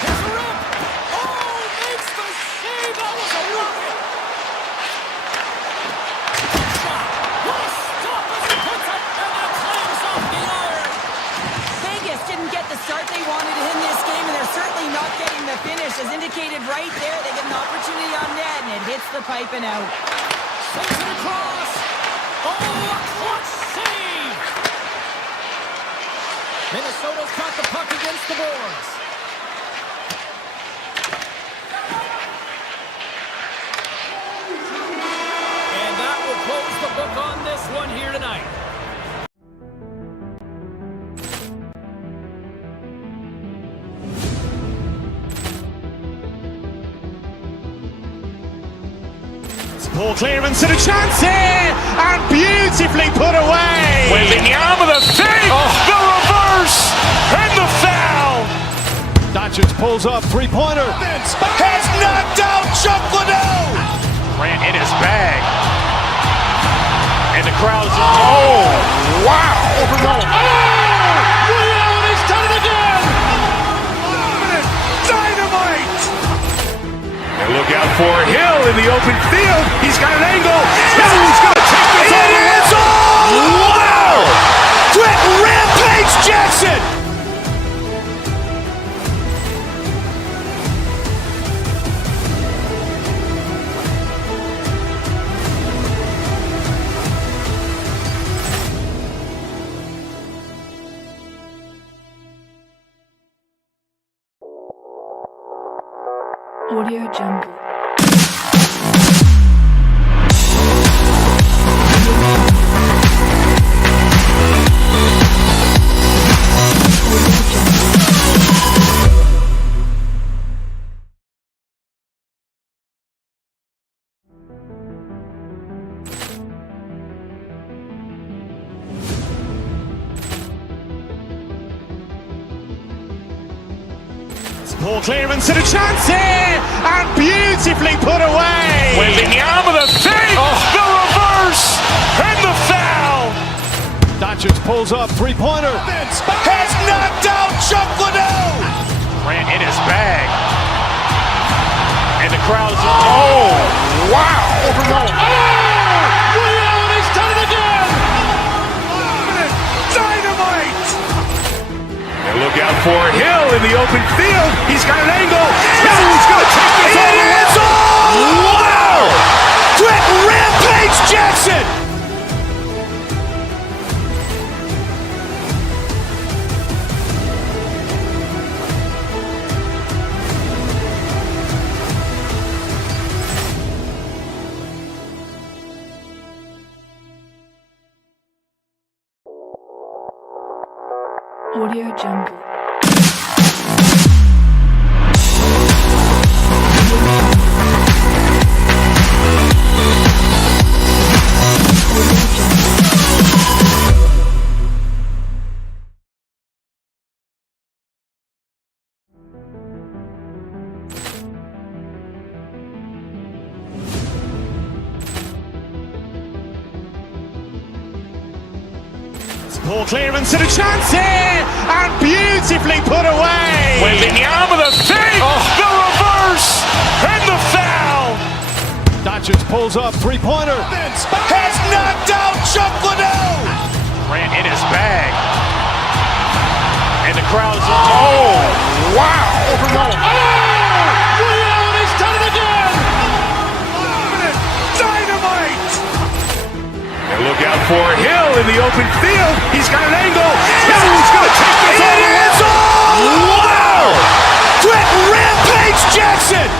Here's a rip. Oh, makes the save. That was a rocket. Shot. What a stop as he puts it, and that slams off the iron. Vegas didn't get the start they wanted in this game, and they're certainly not getting the finish. As indicated right there, they get an opportunity on net, and it hits the pipe and out. Sends it across. Oh, a clutch save. Minnesota's got the puck against the boards. And that will close the book on this one here tonight. Ball clearance and a chance here, and beautifully put away. Wembanyama the save, the reverse, and the foul. Doncic pulls up, three-pointer. Has knocked out Chuck Liddell. Ran in his bag. And the crowd's oh, wow. He's done it again. Dynamite. And look out for Hill in the open field. He's got an angle. He's going to take this all the way. Wow. Quick Rampage Jackson. Audio Jungle. Ball clearance and a chance here, and beautifully put away. Wembanyama the save, the reverse, and the foul. Doncic pulls up, three-pointer. Has knocked out Chuck Liddell. Ran in his bag. And the crowd's oh, wow. He's done it again. Dynamite. And look out for Hill in the open field. He's got an angle. Hill's going to take this all the way. Wow. Quick Rampage Jackson. Audio Jungle. Ball clearance and a chance here, and beautifully put away. Wembanyama the save, the reverse. pulls up, three-pointer. Has knocked out Chuck Liddell. Grant in his bag. And the crowd's... Oh, wow. Ray Allen has done it again. Dynamite. And look out for Hill in the open field. He's got an angle. He's going to take this all the way. Wow. Quick Rampage Jackson.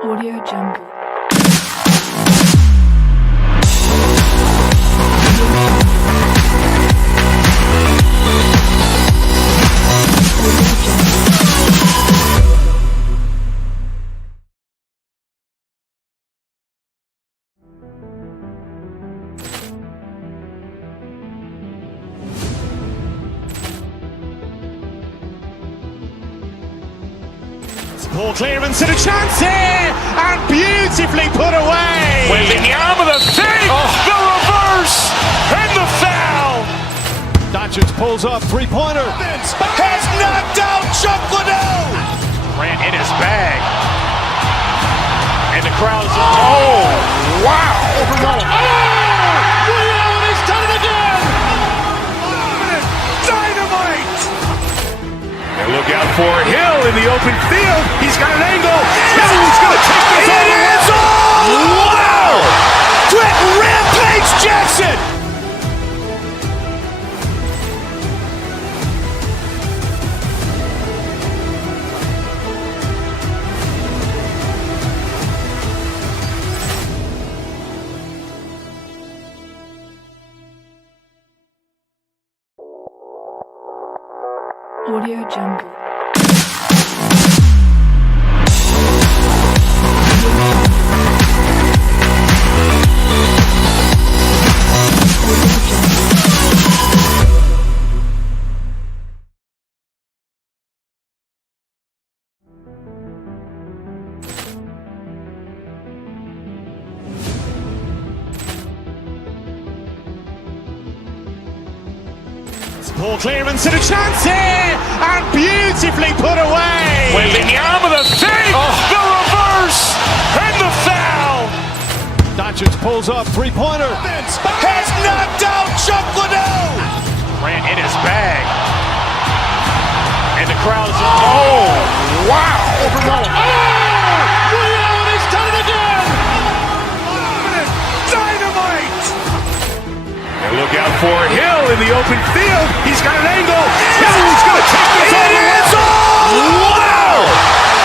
Audio Jungle. Ball clearance and a chance here, and beautifully put away. Wembanyama the fake, the reverse, and the foul. Doncic pulls up, three-pointer. Has knocked out Chuck Liddell. Grant in his bag. And the crowd's... Oh, wow. Ray Allen has done it again. Dynamite. And look out for Hill in the open field. He's got an angle. He's going to take this all the way. Wow. Quick Rampage Jackson. Audio Jungle. Ball clearance and a chance here, and beautifully put away. Wembanyama the fake, the reverse, and the foul. Doncic pulls up, three-pointer. Has knocked out Chuck Liddell. Grant in his bag. And the crowd's... Oh, wow. Ray Allen has done it again. Dynamite. And look out for Hill in the open field. He's got an angle. He's going to take this all the way. Wow.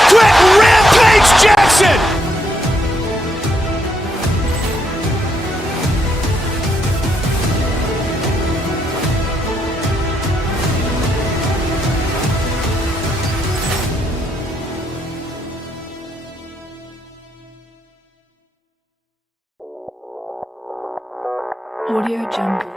Quick Rampage Jackson. Audio Jungle.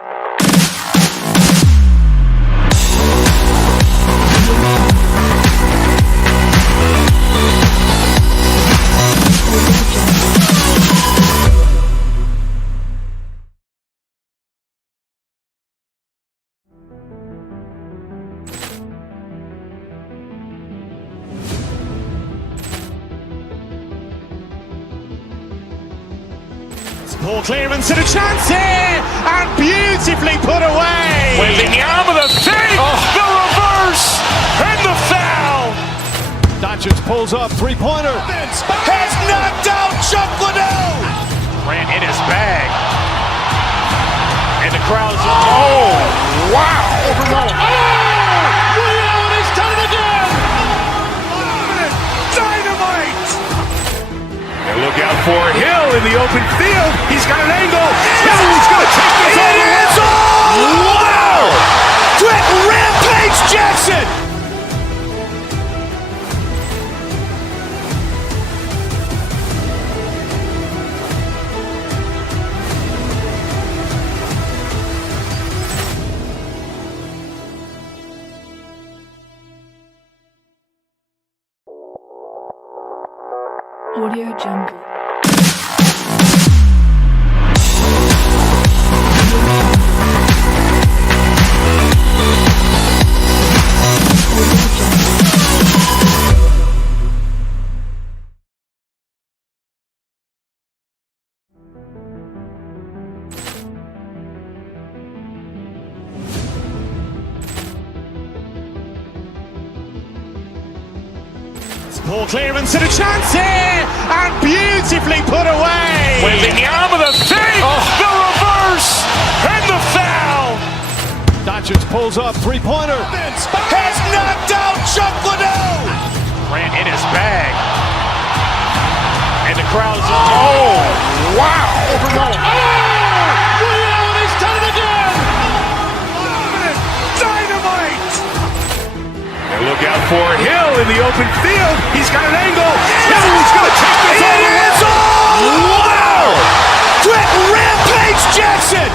Ball clearance and a chance here, and beautifully put away. Wembanyama the fake, the reverse, and the foul. Doncic pulls up, three-pointer. Has knocked out Chuck Liddell. Grant in his bag. And the crowd's... Oh, wow. Ray Allen has done it again. Dynamite. And look out for Hill in the open field. He's got an angle. He's going to take this all the way. Wow. Quick Rampage Jackson. Audio Jungle. Ball clearance and a chance here, and beautifully put away. With the arm of the fake, the reverse, and the foul. Dodgers pulls up, three-pointer. Has knocked out Chuck Liddell. Ran in his bag. And the crowd's, oh, wow. Ray Allen has done it again. Dynamite. And look out for Hill in the open field. He's got an angle. He's going to take this all the way. Wow. Quick Rampage Jackson.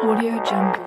Audio Jungle.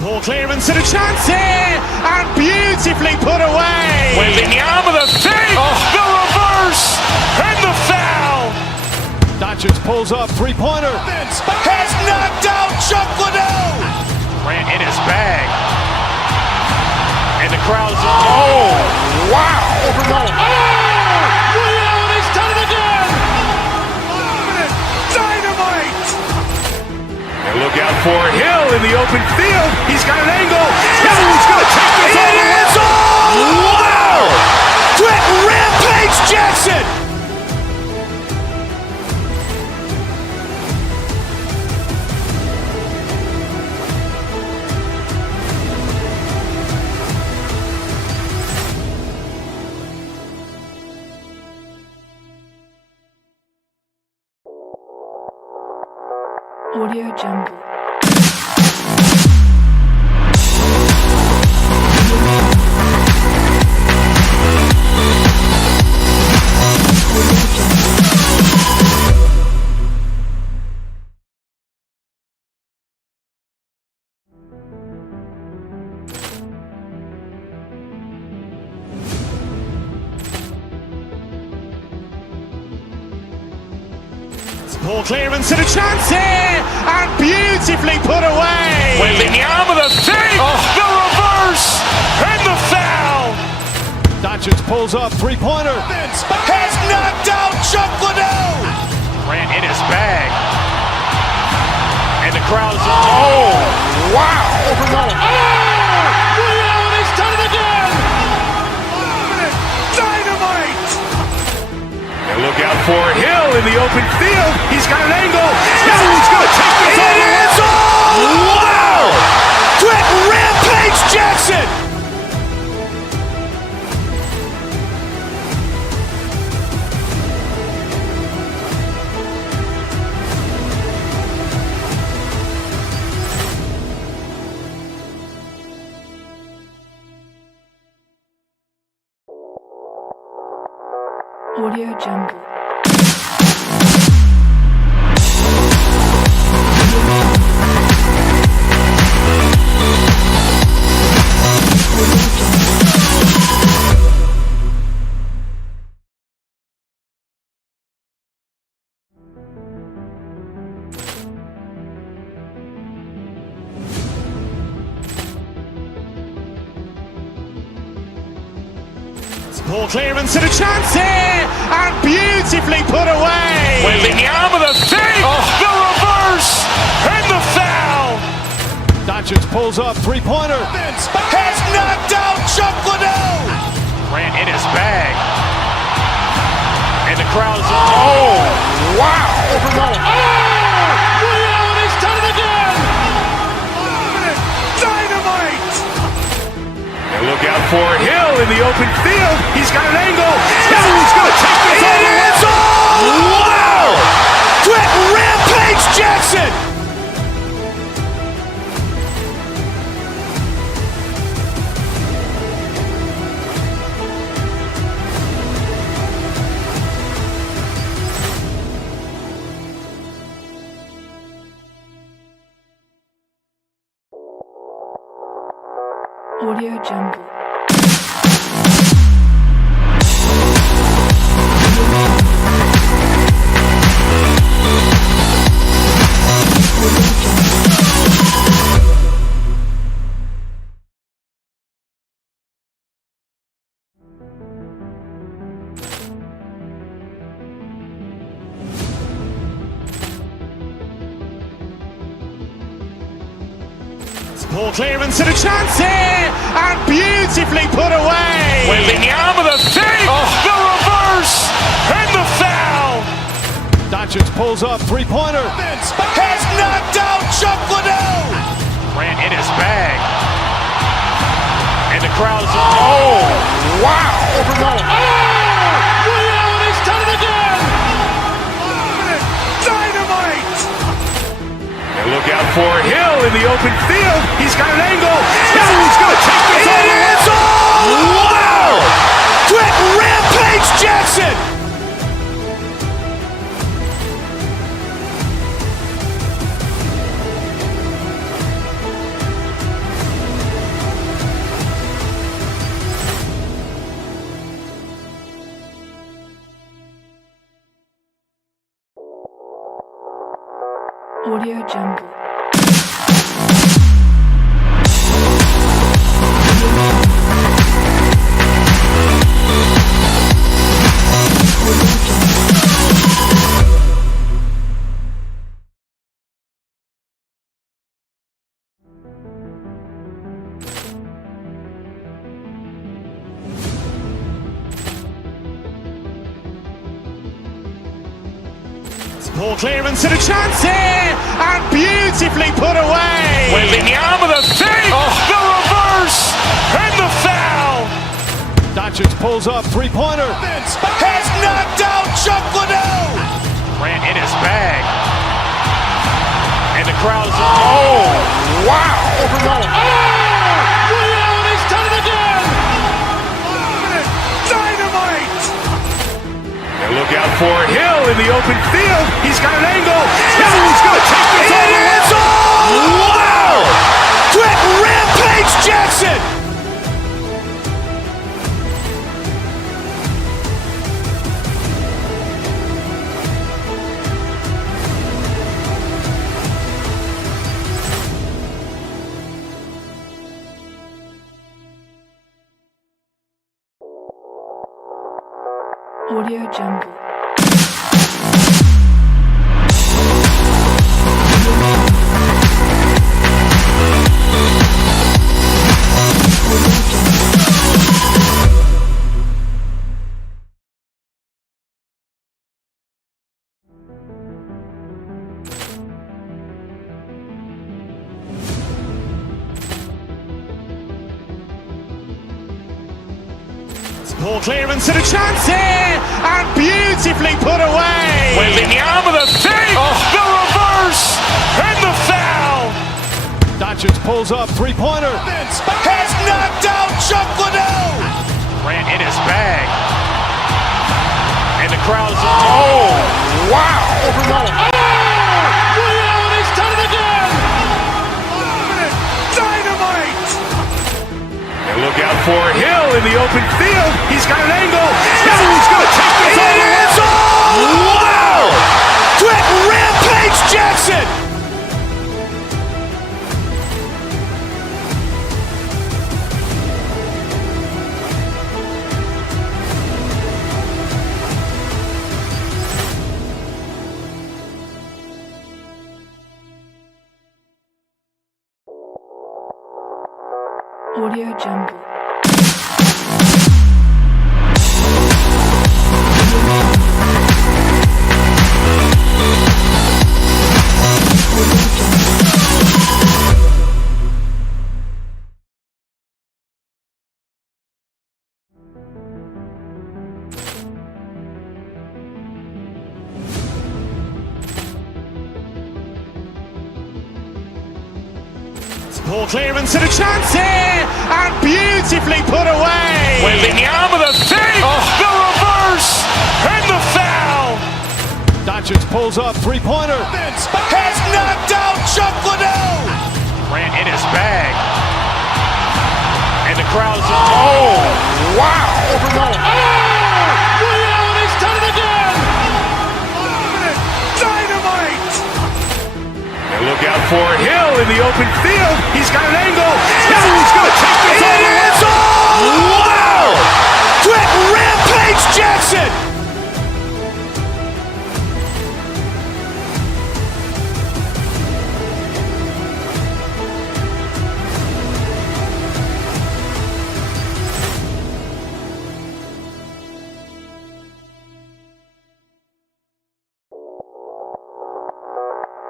Ball clearance and a chance here, and beautifully put away. With the arm of the fake, the reverse, and the foul. Dodgers pulls up, three-pointer. Has knocked out Chuck Liddell. Ran in his bag. And the crowd's, oh, wow. Ray Allen has done it again. Dynamite. And look out for Hill in the open field. He's got an angle. He's going to take this all the way. Wow. Quick Rampage Jackson. Audio Jungle. Ball clearance and a chance here, and beautifully put away. With the arm of the fake, the reverse, and the foul. Dodgers pulls up, three-pointer. Has knocked out Chuck Liddell. Ran in his bag. And the crowd's, oh, wow. Ray Allen has done it again. Dynamite. And look out for Hill in the open field. He's got an angle. He's going to take this all the way. Wow. Quick Rampage Jackson. Audio Jungle. Ball clearance and a chance here, and beautifully put away. With the arm of the fake, the reverse, and the foul. Dodgers pulls up, three-pointer. Has knocked out Chuck Liddell. Ran in his bag. And the crowd is, oh, wow! Overruled. Oh! Reality's done it again! Dynamite! And look out for Hill in the open field. He's got an angle. He's going to take this all the way. Wow! Quick Rampage Jackson! Audio Jungle. Ball clearance and a chance here, and beautifully put away. Wembanyama the save, the reverse, and the foul. Doncic pulls up, three-pointer. Has knocked out Chuck Liddell. Grant in his bag. And the crowd is, oh, wow. Overruled. Oh! Reality's done it again! Dynamite! And look out for Hill in the open field. He's got an angle. He's going to take this all the way. Wow! Quick Rampage Jackson! Audio Jungle. Ball clearance and a chance here, and beautifully put away. Wembanyama the save, the reverse, and the foul. Doncic pulls up, three-pointer. Has knocked out Chuck Liddell. Grant in his bag. And the crowd is, oh, wow. Overruled. Oh! Reality's done it again! Dynamite! And look out for Hill in the open field. He's got an angle. He's going to take this all the way. Wow! Quick Rampage Jackson! Audio Jungle. Ball clearance and a chance here, and beautifully put away. Wembanyama the save, the reverse, and the foul. Doncic pulls up, three-pointer. Has knocked out Chuck Liddell. Grant in his bag. And the crowd is, oh, wow. Overruled. Oh! Reality's done it again! Dynamite! And look out for Hill in the open field. He's got an angle. He's going to take this all the way. Wow! Quick Rampage Jackson! Audio Jungle. Poor clearance and a chance here, and beautifully put away. Wembanyama the fake, the reverse, and the foul. Doncic pulls up, three-pointer. Has knocked out Chuck Liddell. Ran in his bag. And the crowd is, oh, wow. He's done it again. Dynamite. And look out for Hill in the open field. He's got an angle. He's going to take this all the way. Wow. Quick Rampage Jackson.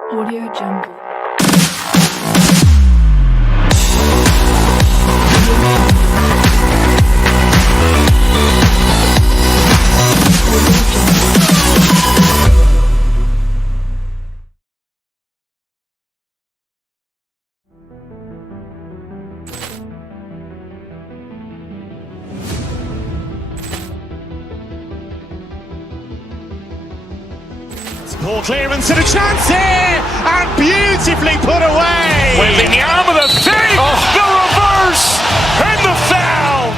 Audio Jungle. Poor clearance and a chance here, and beautifully put away. Wembanyama the fake, the reverse, and the foul.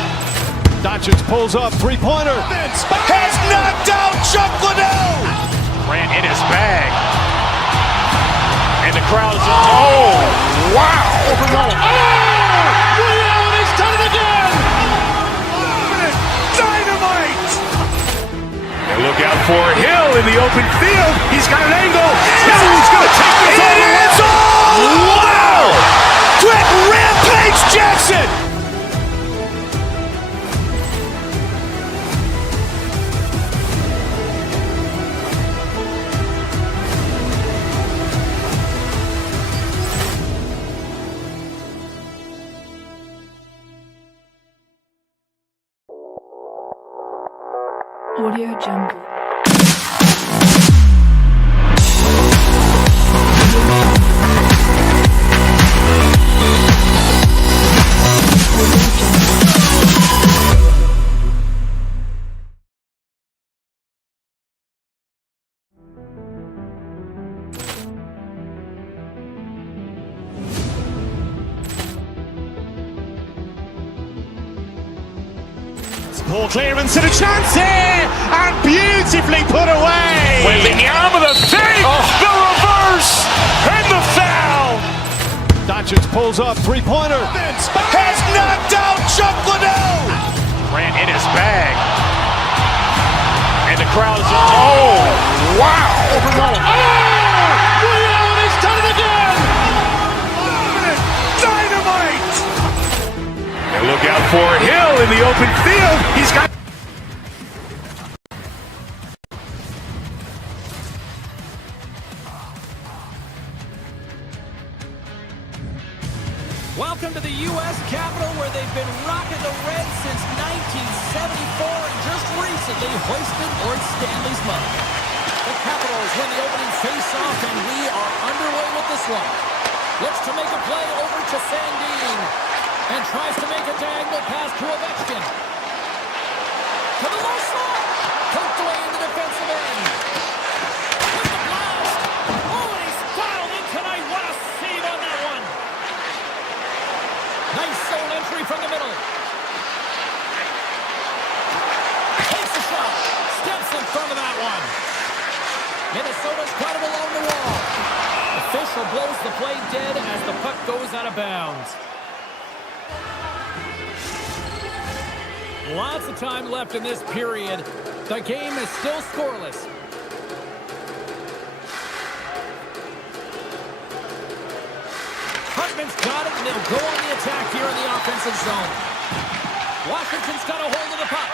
Doncic pulls up, three-pointer. Has knocked out Chuck Liddell. Ran in his bag. And the crowd is, oh, wow. He's done it again. Dynamite. And look out for Hill in the open field. He's got an angle. He's going to take this all the way. Wow. Quick Rampage Jackson. Audio Jungle. Poor clearance and a chance here, and beautifully put away. Wembanyama the fake, the reverse, and the foul. Doncic pulls up, three-pointer. Has knocked out Chuck Liddell. Ran in his bag. And the crowd is, oh, wow. He's done it again. Dynamite. And look out for Hill in the open field. He's got. Welcome to the U.S. Capitol, where they've been rocking the red since 1974 and just recently hoisted Lord Stanley's mug. The Capitals win the opening face-off, and we are underway with this one. Looks to make a play over to Sandin, and tries to make a diagonal pass to Ovechkin. To the low slot, poked away in the defensive end. With the blast. Oh, and he's dialed in tonight. What a save on that one. Nice zone entry from the middle. Takes a shot. Steps in front of that one. Minnesota's got it along the wall. Official blows the play dead as the puck goes out of bounds. Lots of time left in this period. The game is still scoreless. Hartman's got it, and they'll go on the attack here in the offensive zone. Washington's got a hold of the puck.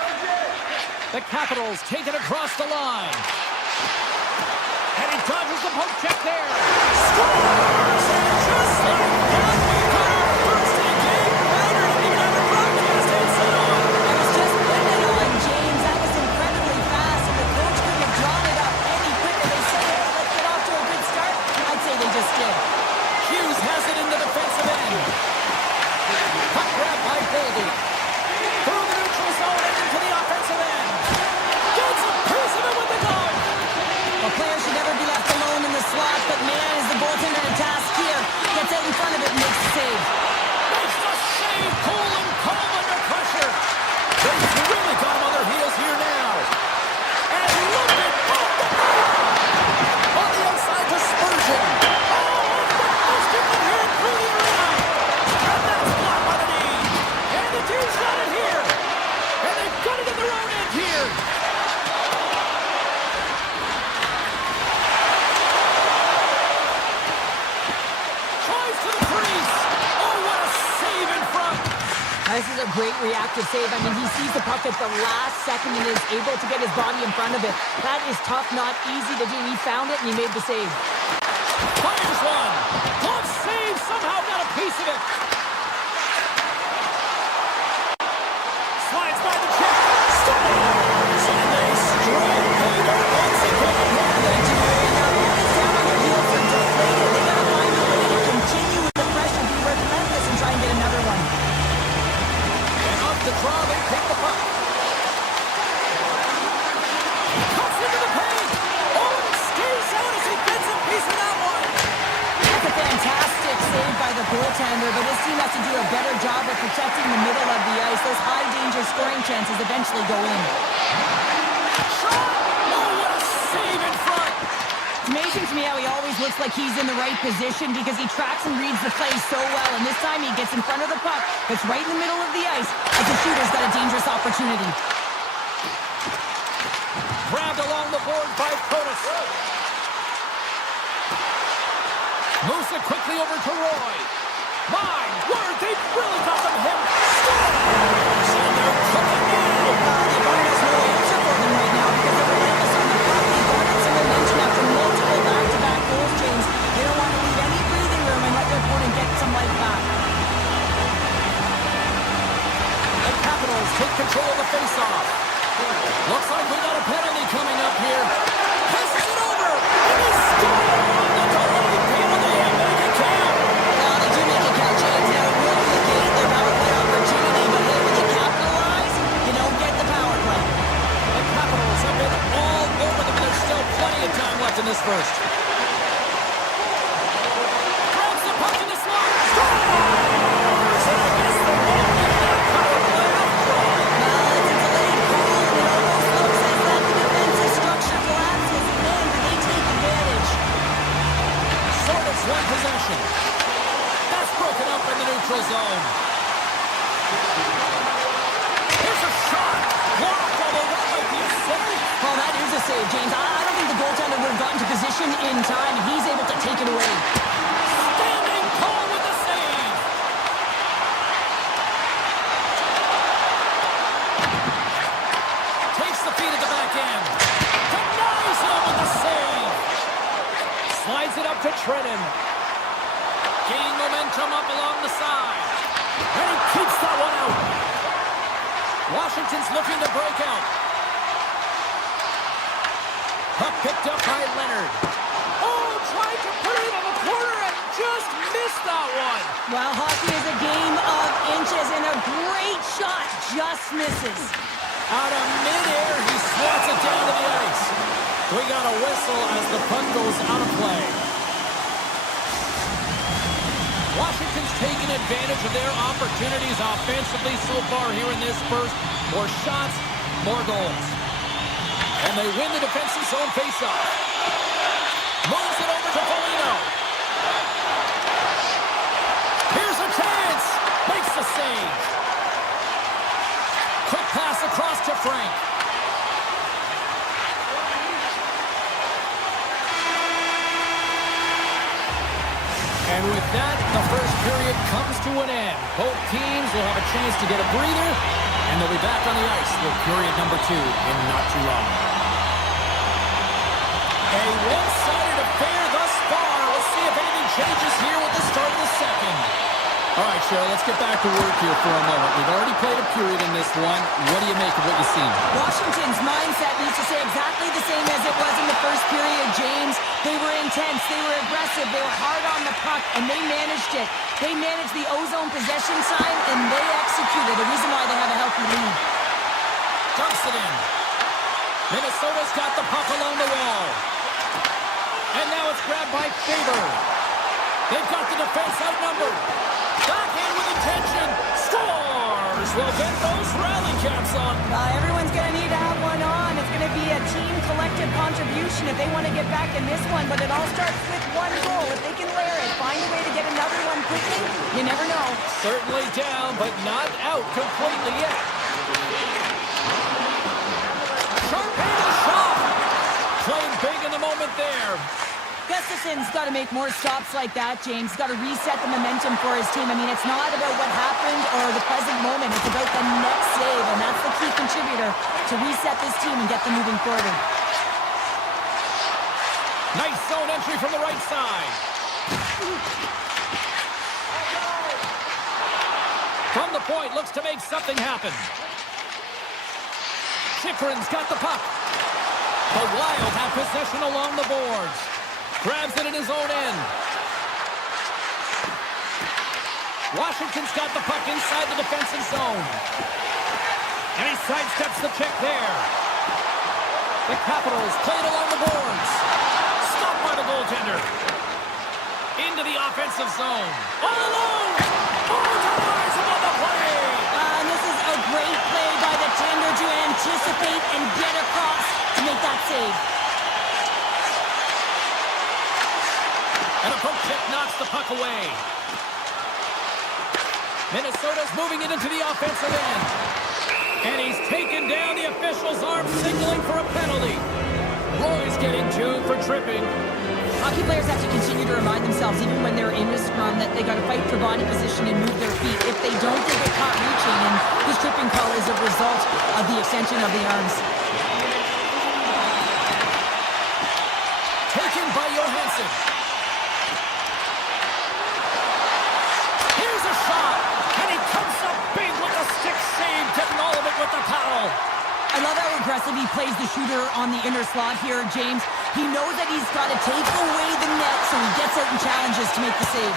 The Capitals take it across the line. And he dodges the poke check there. Scores! And just like that, we got our first in-game router to even have a broadcast headset on. I was just putting it on, James. That was incredibly fast, and the coach couldn't have drawn it up any quicker. They said, hey, let's get off to a good start. I'd say they just did. Hughes has it in the defensive end. Puck grab by Goldie. Through the neutral zone and into the offensive end. Gets a piece of it with the glove. A player should never be left alone in the slot, but man, is the goaltender to task here. Gets out in front of it and makes the save. Makes the save, cool and calm under pressure. They've really got him on their heels here now. And look at both the on the outside to Spurgeon. Through the arena. And that's blocked by the knee. And the team's got it here. And they've got it in their own end here. Tries to the crease. Oh, what a save in front. This is a great reactive save. I mean, he sees the puck at the last second and is able to get his body in front of it. That is tough, not easy to do. He found it and he made the save. Fires one. Glove save. Somehow got a piece of it. Slides by the check. Scores! And they strike Hager once again. They do. Now, it's down on their heels. They're deflated. They got to find a way to continue with the pressure, be relentless, and try and get another one. And up the draw, they pick the puck. Cuts into the paint. Oh, and it stays out as he gets a piece of that one. That's a fantastic save by the goaltender, but his team has to do a better job of protecting the middle of the ice. Those high-danger scoring chances eventually go in. Shot! Oh, what a save in front. It's amazing to me how he always looks like he's in the right position because he tracks and reads the play so well, and this time he gets in front of the puck that's right in the middle of the ice as the shooter's got a dangerous opportunity. Grabbed along the board by Protas. Moves it quickly over to Roy. My word, they've really got them hit. Scores! And they're cooking now. The Barn has no answer for them right now because they're relentless on the puck. They garnered some momentum after multiple back-to-back goals, James. They don't want to leave any breathing room and let their opponent get some life back. The Capitals take control of the face-off. Looks like we got a penalty coming up here. Passes it over. And they score on the delayed penalty and make it count. They do make it count, James. Now, it will negate their power play opportunity, but hey, when you capitalize, you don't get the power play. The Capitals have been all over them, and there's still plenty of time left in this first. Grabs the puck in the slot. Scores! And I guess they won't get that power play after all. Well, it's a delayed goal, and it almost looks as that the defensive structure collapses. Man, do they take advantage. Sordov's one possession. That's broken up in the neutral zone. Here's a shot. Blocked, although that might be a save. Well, that is a save, James. I don't think the goaltender would have gotten to position in time, and he's able to take it away. Standing tall with the save. Takes the feed at the back end. Denies him with the save. Slides it up to Trenton. Gaining momentum up along the side. And he keeps that one out. Washington's looking to break out. Puck picked up by Leonard. Oh, tried to put it on the corner and just missed that one. Well, hockey is a game of inches, and a great shot just misses. Out of midair, he swats it down to the ice. We got a whistle as the puck goes out of play. Washington's taken advantage of their opportunities offensively so far here in this first. More shots, more goals. And they win the defensive zone faceoff. Moves it over to Foligno. Here's a chance. Makes the save. Quick pass across to Frank. And with that, the first period comes to an end. Both teams will have a chance to get a breather, and they'll be back on the ice with period number 2 in not too long. A one-sided affair thus far. Let's see if anything changes here with the start of the second. All right, Cheryl, let's get back to work here for a moment. We've already played a period in this one. What do you make of what you've seen? Washington's mindset needs to stay exactly the same as it was in the first period, James. They were intense, they were aggressive, they were hard on the puck, and they managed it. They managed the ozone possession sign, and they executed. The reason why they have a healthy lead. Dumps it in. Minnesota's got the puck along the wall. And now it's grabbed by Faber. They've got the defense outnumbered. Backhand with intention. Scores! Well, get those rally caps on. Everyone's going to need to have one on. It's going to be a team collective contribution if they want to get back in this one. But it all starts with one goal. If they can layer it, find a way to get another one quickly, you never know. Certainly down, but not out completely yet. Sharp-handed shot. Playing big in the moment there. Gustafson's got to make more stops like that, James. He's got to reset the momentum for his team. I mean, it's not about what happened or the present moment. It's about the next save, and that's the key contributor to reset this team and get them moving forward. Nice zone entry from the right side. From the point, looks to make something happen. Chychrun's got the puck. The Wild have possession along the boards. Grabs it in his own end. Washington's got the puck inside the defensive zone. And he sidesteps the check there. The Capitals play it along the boards. Stopped by the goaltender. Into the offensive zone. All alone! Overtime above the play! And this is a great play by the tender to anticipate and get across to make that save. And a poke check knocks the puck away. Minnesota's moving it into the offensive end. And he's taken down. The official's arm signaling for a penalty. Roy's getting two for tripping. Hockey players have to continue to remind themselves, even when they're in the scrum, that they got to fight for body position and move their feet. If they don't, they get caught reaching, and this tripping call is a result of the extension of the arms. Taken by Johansson. Here's a shot, and he comes up big with a stick save, getting all of it with the towel. I love how aggressive he plays the shooter on the inner slot here, James. He knows that he's got to take away the net, so he gets out and challenges to make the save.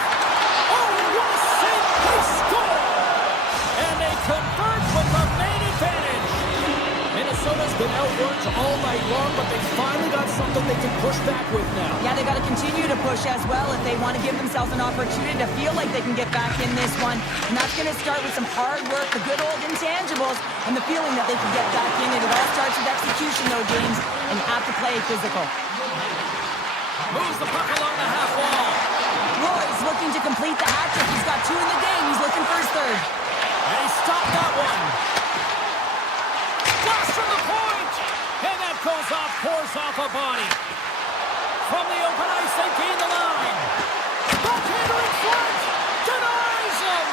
Oh, what a save! They score! And they convert with the main advantage. Minnesota's been outworked all night long, but they finally got something they can push back with now. Yeah, they got to continue to push as well if they want to give themselves an opportunity to feel like they can get back in this one. And that's going to start with some hard work, the good old intangibles, and the feeling that they can get back in it. It all starts with execution, though, James, and you have to play physical. Moves the puck along the half wall. Roy's looking to complete the hat trick. He's got two in the game. He's looking for his third. And he stopped that one. Blast from the point! And that goes off, pours off a body. From the open ice, they gain the line. Goaltender in front! Denies him!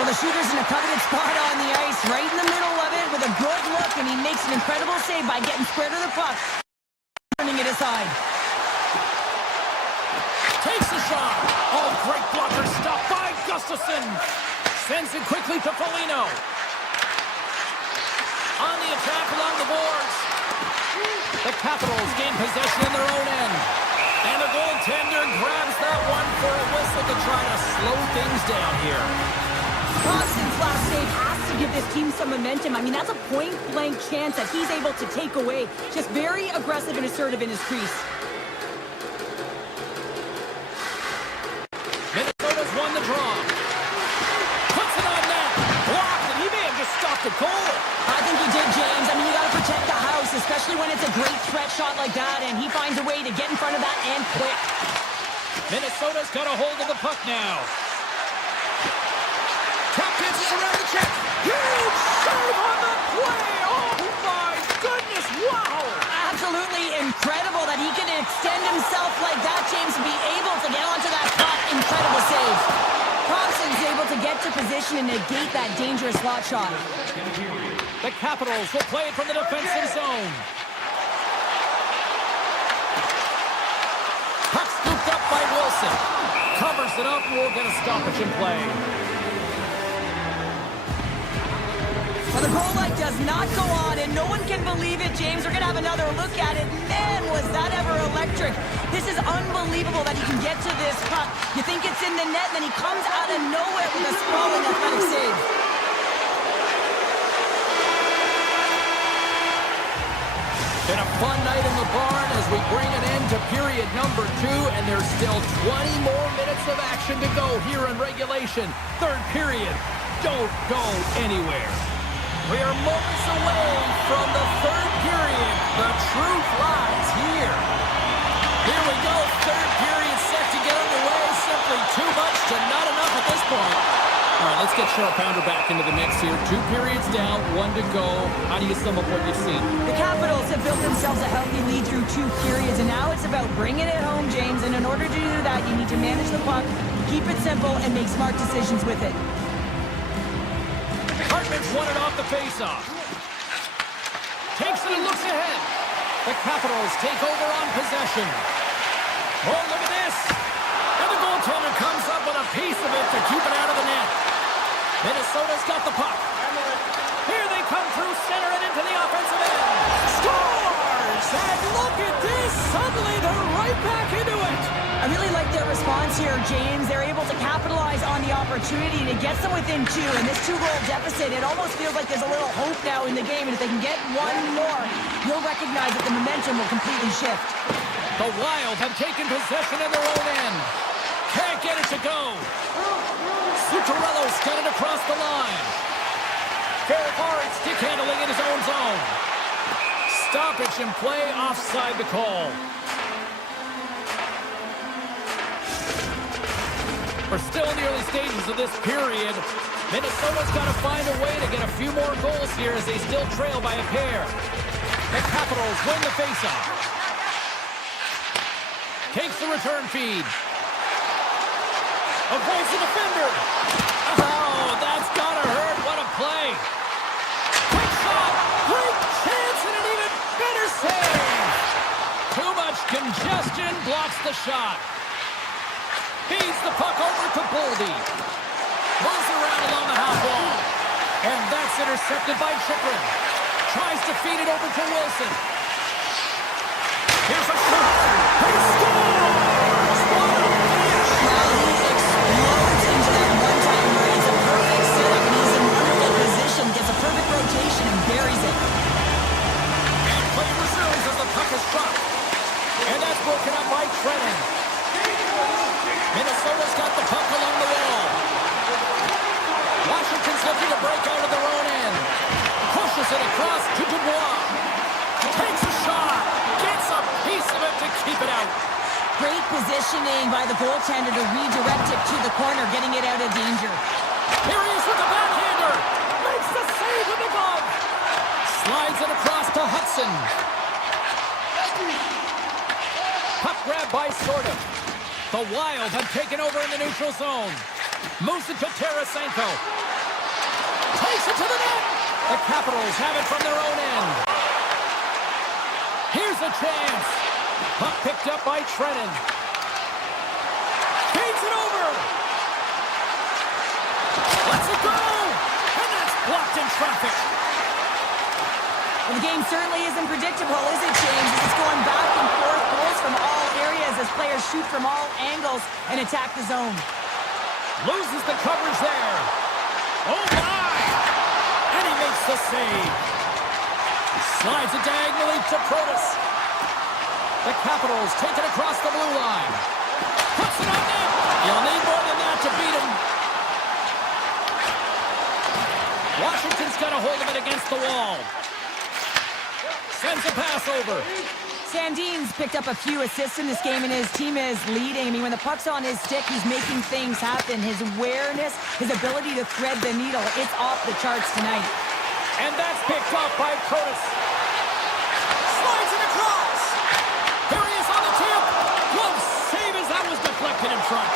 Well, the shooter's in a coveted spot on the ice, right in the middle of it with a good look, and he makes an incredible save by getting square to the puck. Turning it aside. Takes a shot. Oh, great blocker stop by Gustafsson. Sends it quickly to Foligno. On the attack along the boards. The Capitals gain possession in their own end. And the goaltender grabs that one for a whistle to try to slow things down here. Thompson's last save has to give this team some momentum. I mean, that's a point-blank chance that he's able to take away. Just very aggressive and assertive in his crease. Minnesota's won the draw. Puts it on net. Blocked, and he may have just stopped a goal. I think he did, James. I mean, you got to protect the house, especially when it's a great threat shot like that, and he finds a way to get in front of that and quick. Minnesota's got a hold of the puck now. Tap dances around the check. Huge save on the play. Oh, my goodness. Wow. Absolutely incredible that he can extend himself like that, James, and be able to get onto that puck. Incredible save. Thompson's able to get to position and negate that dangerous slot shot. The Capitals will play it from the defensive zone. Wilson covers it up and we'll get a stoppage in play. Well, the goal light does not go on, and no one can believe it, James. We're going to have another look at it. Man, was that ever electric. This is unbelievable that he can get to this puck. You think it's in the net, and then he comes out of nowhere with a sprawling athletic save. Been a fun night in the barn as we bring an end to period number 2, and there's still 20 more minutes of action to go here in regulation. Third period. Don't go anywhere. We are moments away from the third period. The truth lies here. Here we go. Third period set to get underway. Simply too much to not enough at this point. All right, let's get Sharp Pounder back into the mix here. 2 periods down, 1 to go. How do you sum up what you've seen? The Capitals have built themselves a healthy lead through 2 periods, and now it's about bringing it home, James. And in order to do that, you need to manage the puck, keep it simple, and make smart decisions with it. Hartman's won it off the faceoff. Takes it and looks ahead. The Capitals take over on possession. Oh, look at this. And the goaltender comes up with a piece of it to keep it out of the net. Minnesota's got the puck. Here they come through center and into the offensive end. Scores! And look at this. Suddenly they're right back into it. I really like their response here, James. They're able to capitalize on the opportunity, and it gets them within 2. And this 2-goal deficit, it almost feels like there's a little hope now in the game. And if they can get one more, you'll recognize that the momentum will completely shift. The Wild have taken possession of their own end. Can't get it to go. Zuccarello's got it across the line. Very hard stick handling in his own zone. Stoppage in play, offside the call. We're still in the early stages of this period. Minnesota's got to find a way to get a few more goals here as they still trail by a pair. The Capitals win the faceoff. Takes the return feed. Avoids the defender. Oh, that's gotta hurt. What a play. Quick shot. Great chance and an even better save. Too much congestion blocks the shot. Feeds the puck over to Boldy. Moves around along the half wall. And that's intercepted by Chychrun. Tries to feed it over to Wilson. Here's a shot. He scores! What a finish! Well, he explodes into that one-time where it's a perfect setup, and he's in wonderful position, gets a perfect rotation, and buries it. And play resumes as the puck is dropped. And that's broken up by Trennan. Minnesota's got the puck along the wall. Washington's looking to break out of their own end. Pushes it across to Dubois. Takes a shot. Gets a piece of it to keep it out. Great positioning by the goaltender to redirect it to the corner, getting it out of danger. Here he is with the backhander. Makes the save with the glove. Slides it across to Hudson. Puck grab by Sorda. The Wild have taken over in the neutral zone. Moves it to Tarasenko. Takes it to the net. The Capitals have it from their own end. Here's a chance. Puck picked up by Trennan. Feeds it over. Lets it go. And that's blocked in traffic. Well, the game certainly isn't predictable, is it, James? It's going back and forth, goals from all areas as players shoot from all angles and attack the zone. Loses the coverage there. Oh, my! And he makes the save. Slides it diagonally to Protas. The Capitals take it across the blue line. Puts it on net. You'll need more than that to beat him. Washington's got a hold of it against the wall. Sends a pass over. Sandin's picked up a few assists in this game, and his team is leading. I mean, when the puck's on his stick, he's making things happen. His awareness, his ability to thread the needle, it's off the charts tonight. And that's picked up by Protas. Slides it across. Here he is on the tip. Glove save as that was deflected in front.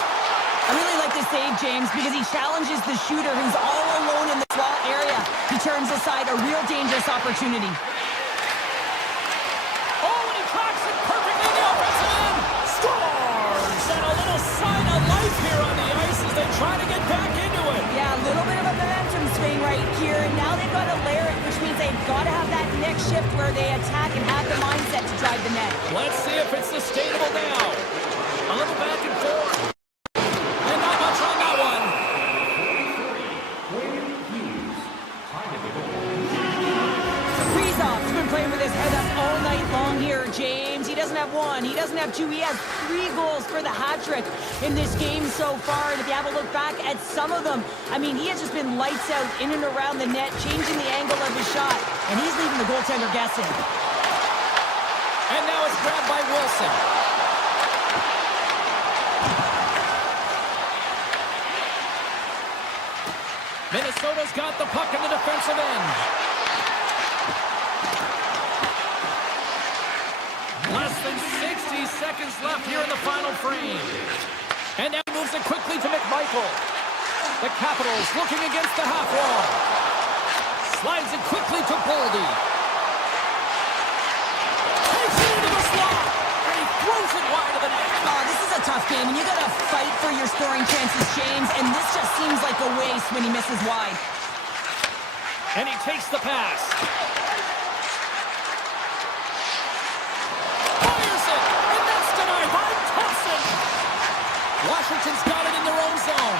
I really like this save, James, because he challenges the shooter who's all alone in the small area. He turns aside a real dangerous opportunity. Oh, and he tracks it perfectly in the offensive end. Scores! And a little Yeah, a little bit of a momentum swing right here. And now they've got to layer it, which means they've got to have that next shift where they attack and have the mindset to drive the net. Let's see if it's sustainable now. A little back and forth. And not much on that one. Kaprizov's been playing with his head up all night long here, James. He doesn't have one, he doesn't have two, he has 3 goals for the hat trick in this game so far. And if you have a look back at some of them, I mean, he has just been lights out in and around the net, changing the angle of his shot, and he's leaving the goaltender guessing. And now it's grabbed by Wilson. Minnesota's got the puck in the defensive end. Less than 60 seconds left here in the final frame. And now moves it quickly to McMichael. The Capitals looking against the half wall. Slides it quickly to Boldy. Takes it into the slot. And he throws it wide of the net. Oh, this is a tough game, and you got to fight for your scoring chances, James. And this just seems like a waste when he misses wide. And he takes the pass. Fires it, and that's denied by Thompson. Washington's got it in their own zone.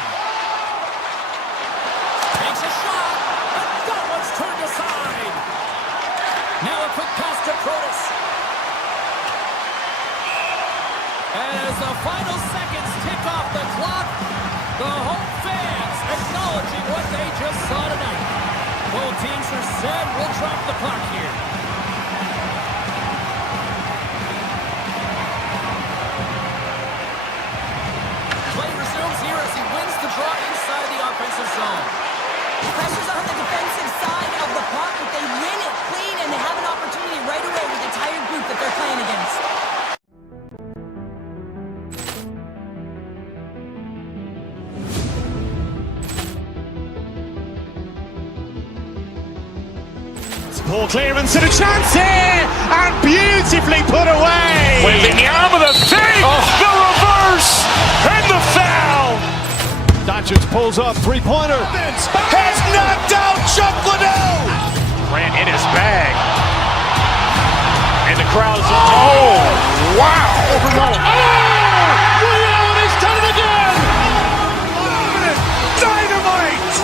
Takes a shot, and that one's turned aside. Now a quick pass to Protas. As the final seconds tick off the clock, the home fans acknowledging what they just saw tonight. Both teams are set. We'll drop the puck here. Play resumes here as he wins the draw inside the offensive zone. Pressure's on the defensive side of the puck, but they win it clean, and they have an opportunity right away with the tired group that they're playing against. Ball clearance and a chance here, and beautifully put away. Waving the arm of the fake, the reverse, and the foul. Doncic pulls up, three-pointer. Has knocked out Chuck Liddell. Grant in his bag. And the crowd is, oh, wow. Overrun. Ray Allen has done it again. Dynamite.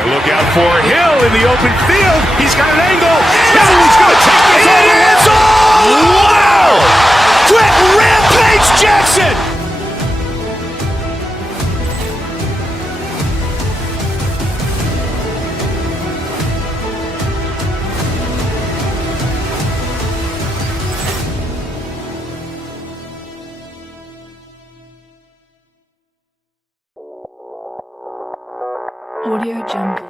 And look out for Hill in the open field. He's got an angle. He's going to take this all the way. Wow. Quick Rampage Jackson. Audio Jungle.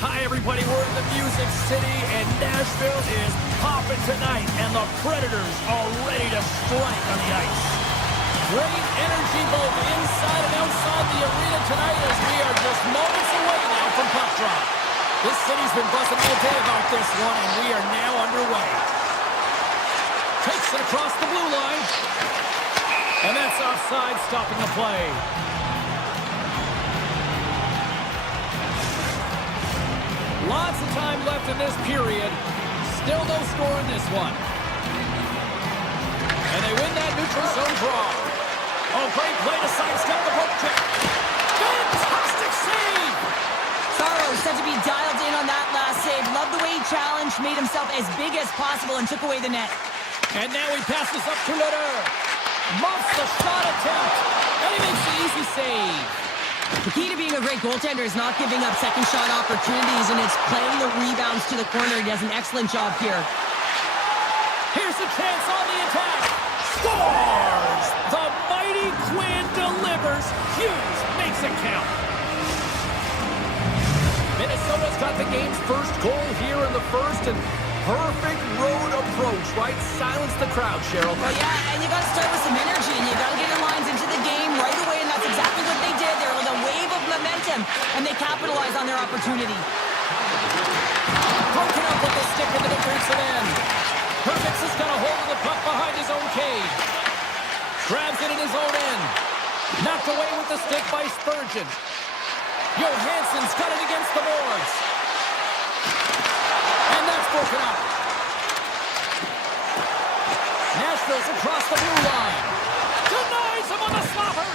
Hi, everybody. We're in the Music City, and Nashville is popping tonight, and the Predators are ready to strike on the ice. Great energy both inside and outside the arena tonight as we are just moments away now from puck drop. This city's been buzzing all day about this one, and we are now underway. Takes it across the blue line, and that's offside, stopping the play. Lots of time left in this period. Still no score in this one. And they win that neutral zone draw. Oh, great play to sidestep the poke check. Fantastic save! Sorrow said to be dialed in on that last save. Loved the way he challenged, made himself as big as possible, and took away the net. And now he passes up to Leder. Muffs the shot attempt. And he makes the easy save. The key to being a great goaltender is not giving up second shot opportunities, and it's playing the rebounds to the corner. He does an excellent job here. Here's a chance on the attack. Scores! The mighty Quinn delivers. Hughes makes it count. game's first goal here in the first, and perfect road approach, right? Silence the crowd, Cheryl. Well, yeah, and you got to start with some energy, and you got to get your lines into the game right away, and that's exactly what they did. There was a wave of momentum, and they capitalized on their opportunity. Broken up with the stick in the defensive end. Hervix has got a hold of the puck behind his own cage. Grabs it in his own end. Knocked away with the stick by Spurgeon. Johansson's got it against the boards. And that's broken up. Nashville's across the blue line. Denies him on the slapper.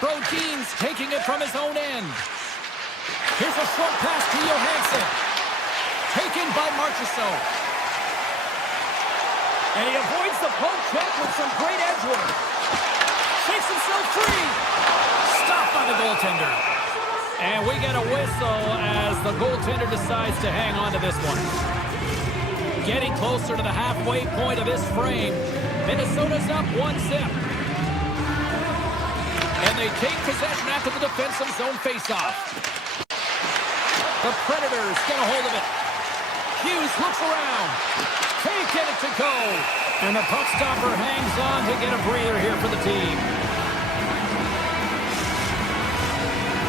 Brodin's taking it from his own end. Here's a short pass to Johansson. Taken by Marchessault. And he avoids the poke check with some great edge work. Shakes himself free. Stopped by the goaltender. And we get a whistle as the goaltender decides to hang on to this one. Getting closer to the halfway point of this frame. Minnesota's up 1-0. And they take possession after the defensive zone faceoff. The Predators get a hold of it. Hughes looks around. Can't get it to go. And the puck stopper hangs on to get a breather here for the team.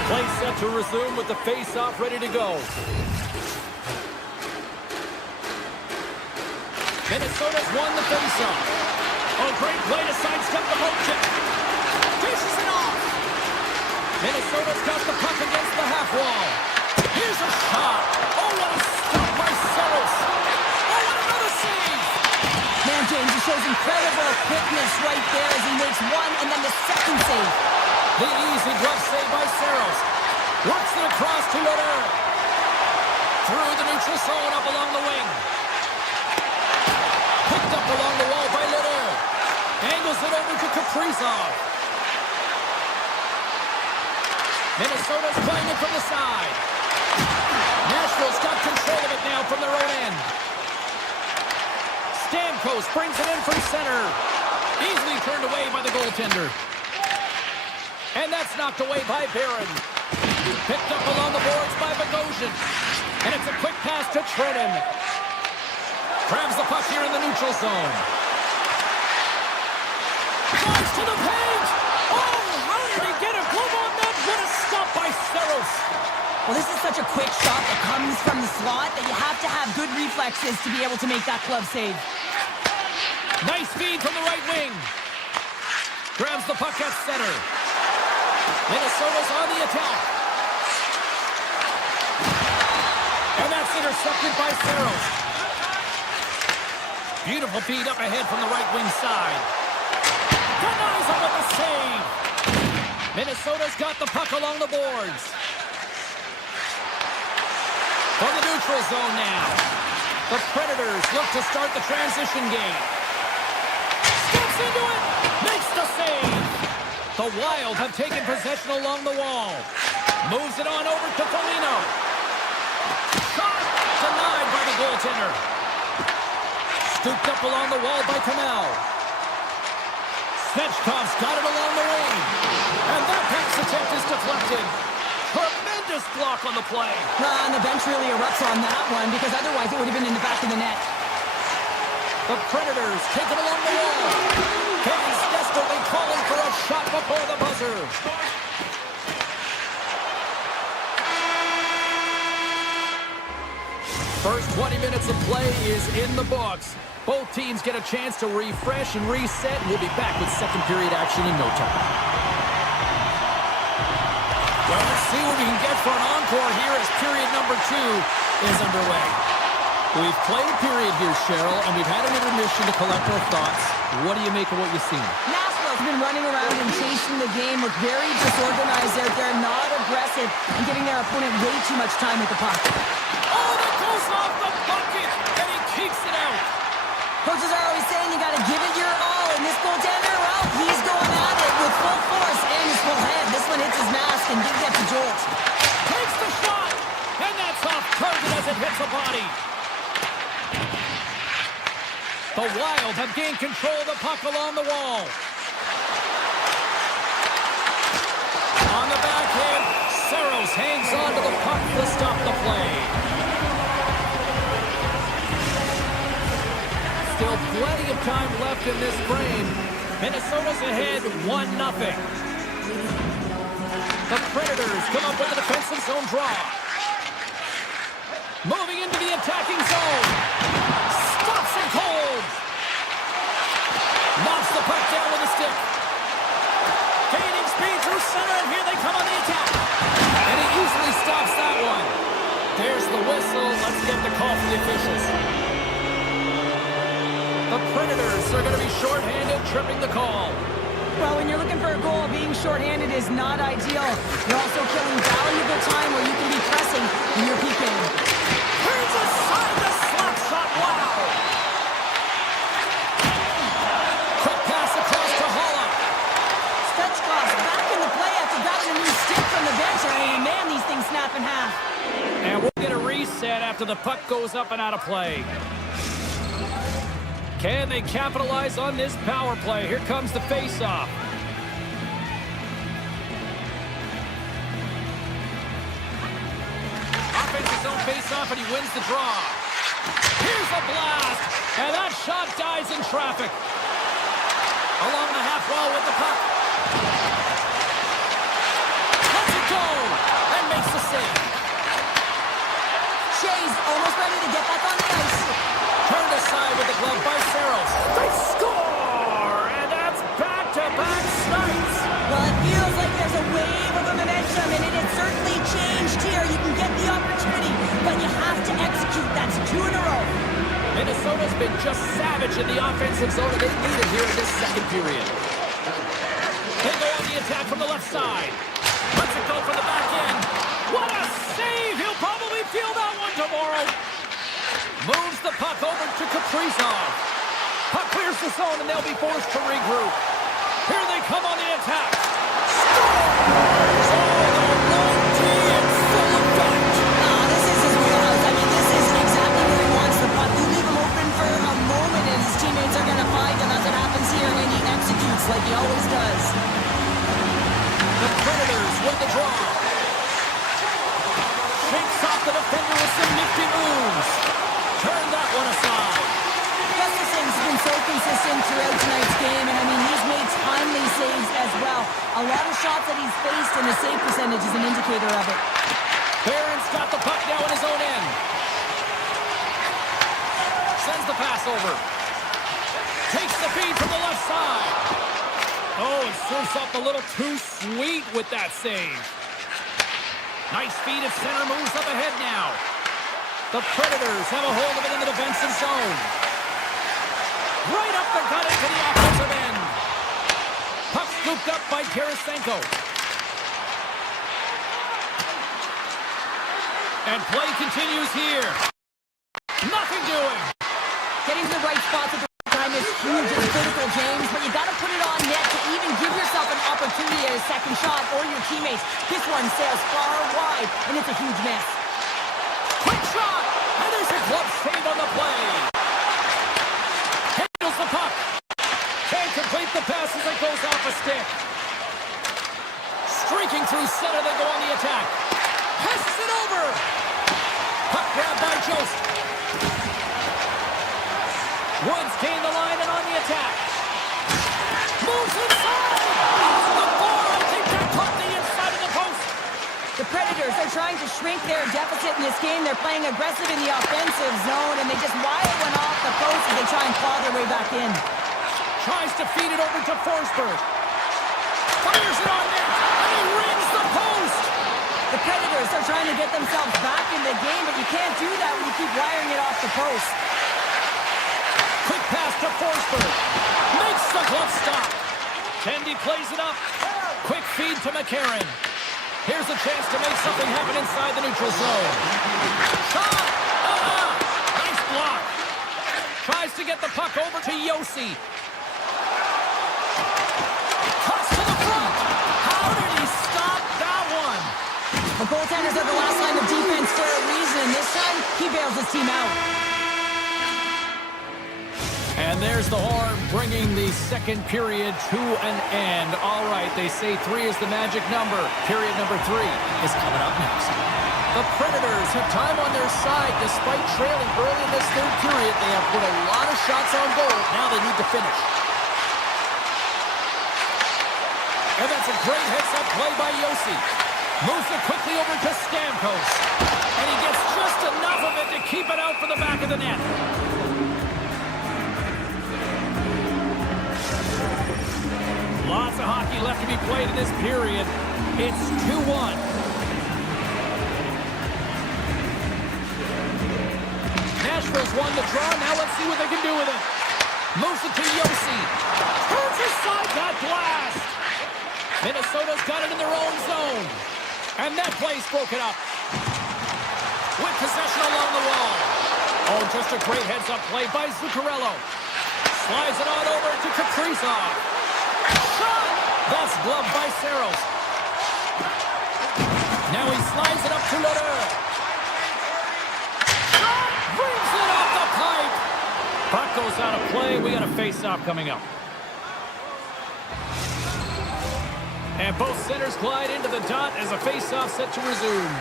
Play set to resume with the face-off ready to go. Minnesota's won the face-off. Oh, great play to sidestep the poke check. Dishes it off. Minnesota's got the puck against the half wall. Here's a shot. Oh, what a stop by Saros. Oh, what another save. Man, James, he shows incredible quickness right there as he makes one and then the second save. The easy glove save by Saros. Works it across to Leder. Through the neutral zone up along the wing. Picked up along the wall by Leder. Angles it over to Kaprizov. Minnesota's playing it from the side. Nashville's got control of it now from their own end. Stamkos brings it in from center. Easily turned away by the goaltender. And that's knocked away by Barron. Picked up along the boards by Bogosian. And it's a quick pass to Trenton. Grabs the puck here in the neutral zone. Drives to the page. Oh, how did he get a glove on that? What a stop by Saros. Well, this is such a quick shot that comes from the slot that you have to have good reflexes to be able to make that glove save. Nice feed from the right wing. Grabs the puck at center. Minnesota's on the attack. And that's intercepted by Saros. Beautiful feed up ahead from the right wing side. Denies him with the save. Minnesota's got the puck along the boards. From the neutral zone now. The Predators look to start the transition game. Steps into it. Makes the save. The Wild have taken possession along the wall. Moves it on over to Foligno. Shot denied by the goaltender. Scooped up along the wall by Kamel. Svechkov's got it along the wing. And that pass attempt is deflected. Tremendous block on the play. And the bench really erupts on that one because otherwise it would have been in the back of the net. The Predators take it along the wall. Kane's desperately calling for a shot before the buzzer. First 20 minutes of play is in the books. Both teams get a chance to refresh and reset. We'll be back with second period action in no time. Well, let's see what we can get for an encore here as period number 2 is underway. We've played a period here, Cheryl, and we've had an intermission to collect our thoughts. What do you make of what you've seen? Nashville's been running around and chasing the game, look very disorganized out there, not aggressive, and giving their opponent way too much time with the puck. Oh, that goes off the bucket, and he keeps it out. Coaches are always saying you got to give it your all, and this goaltender, well, he's going at it with full force and his full head. This one hits his mask and gets a jolt. Takes the shot, and that's off target as it hits the body. The Wild have gained control of the puck along the wall. On the backhand, Saros Matthews hangs on to the puck to stop the play. Still plenty of time left in this frame. Minnesota's ahead 1-0. The Predators come up with a defensive zone draw. Moving into the attacking zone. Stops him cold. Knocks the puck down with a stick. Gaining speed through center, and here they come on the attack. And he easily stops that one. There's the whistle. Let's get the call from the officials. The Predators are going to be shorthanded, tripping the call. Well, when you're looking for a goal, being shorthanded is not ideal. You're also killing valuable time where you can be pressing when you're peeking. Turns aside the slap shot. Wow! Quick pass across to Holla. Stretchkov back in the play after grabbing a new stick from the bench. And man, these things snap in half. And we'll get a reset after the puck goes up and out of play. Can they capitalize on this power play? Here comes the face-off. Offensive zone face-off, and he wins the draw. Here's a blast, and that shot dies in traffic. Along the half wall with the puck. Lets it go, and makes the save. Shea's almost ready to get back on the ice. Turned aside with the glove by Saros. They score! And that's back-to-back snipes. Well, it feels like there's a wave of momentum, and it has certainly changed here. You can get the opportunity, but you have to execute. That's 2 in a row. Minnesota's been just savage in the offensive zone, and they need it here in this second period. They go on the attack from the left side. Lets it go from the back end. What a save! He'll probably feel that one tomorrow. Moves the puck over to Kaprizov. Puck clears the zone, and they'll be forced to regroup. Here they come on the attack. Scores! Oh, the 1D in full effect. This is his wheelhouse. I mean, this is exactly where he wants the puck. You leave him open for a moment, and his teammates are going to find him. That's what happens here, and he executes like he always does. The Predators win the draw. Shakes off the defender with some nifty moves. Turn that one aside. Gustafson's been so consistent throughout tonight's game, and I mean, he's made timely saves as well. A lot of shots that he's faced, and the save percentage is an indicator of it. Barron's got the puck now in his own end. Sends the pass over. Takes the feed from the left side. Oh, it serves up a little too sweet with that save. Nice feed at center, moves up ahead now. The Predators have a hold of it in the defensive zone. Right up the gut into the offensive end. Puck scooped up by Tarasenko. And play continues here. Nothing doing. Getting to the right spots at the right time is huge and critical, James, but you got to put it on net to even give yourself an opportunity at a second shot or your teammates. This one sails far wide, and it's a huge miss. Quick shot! And there's a glove save on the play. Handles the puck. Can't complete the pass as it goes off a stick. Streaking through center, they go on the attack. Passes it over. Puck grabbed by Jost. Woods gained the line and on the attack. Moves inside. On the bar. I think that caught the inside of the post. The Predators are trying to shrink their deficit in this game. They're playing aggressive in the offensive zone, and they just wire one off the post as they try and claw their way back in. Tries to feed it over to Forsberg. Fires it on net, and he rings the post. The Predators are trying to get themselves back in the game, but you can't do that when you keep wiring it off the post. Quick pass to Forsberg. Makes the glove stop. Kendi plays it up. Quick feed to McCarron. Here's a chance to make something happen inside the neutral zone. Shot! Nice block. Tries to get the puck over to Yossi. Cuts to the front. How did he stop that one? The goaltenders are the last line of defense for a reason. This time, he bails his team out. And And there's the horn, bringing the second period to an end. All right, they say 3 is the magic number. Period number 3 is coming up next. The Predators have time on their side. Despite trailing early in this third period, they have put a lot of shots on goal. Now they need to finish. And that's a great heads-up play by Yossi. Moves it quickly over to Stamkos. And he gets just enough of it to keep it out for the back of the net. Lots of hockey left to be played in this period. It's 2-1. Nashville's won the draw. Now let's see what they can do with it. Moves it to Yossi. Turns aside that blast. Minnesota's got it in their own zone. And that play's broken up. With possession along the wall. Oh, just a great heads-up play by Zuccarello. Slides it on over to Kaprizov. Shot! That's gloved by Saros. Now he slides it up to Lodeur. Shot! Brings it off the pipe. Puck goes out of play. We got a face-off coming up. And both centers glide into the dot as a face-off set to resume.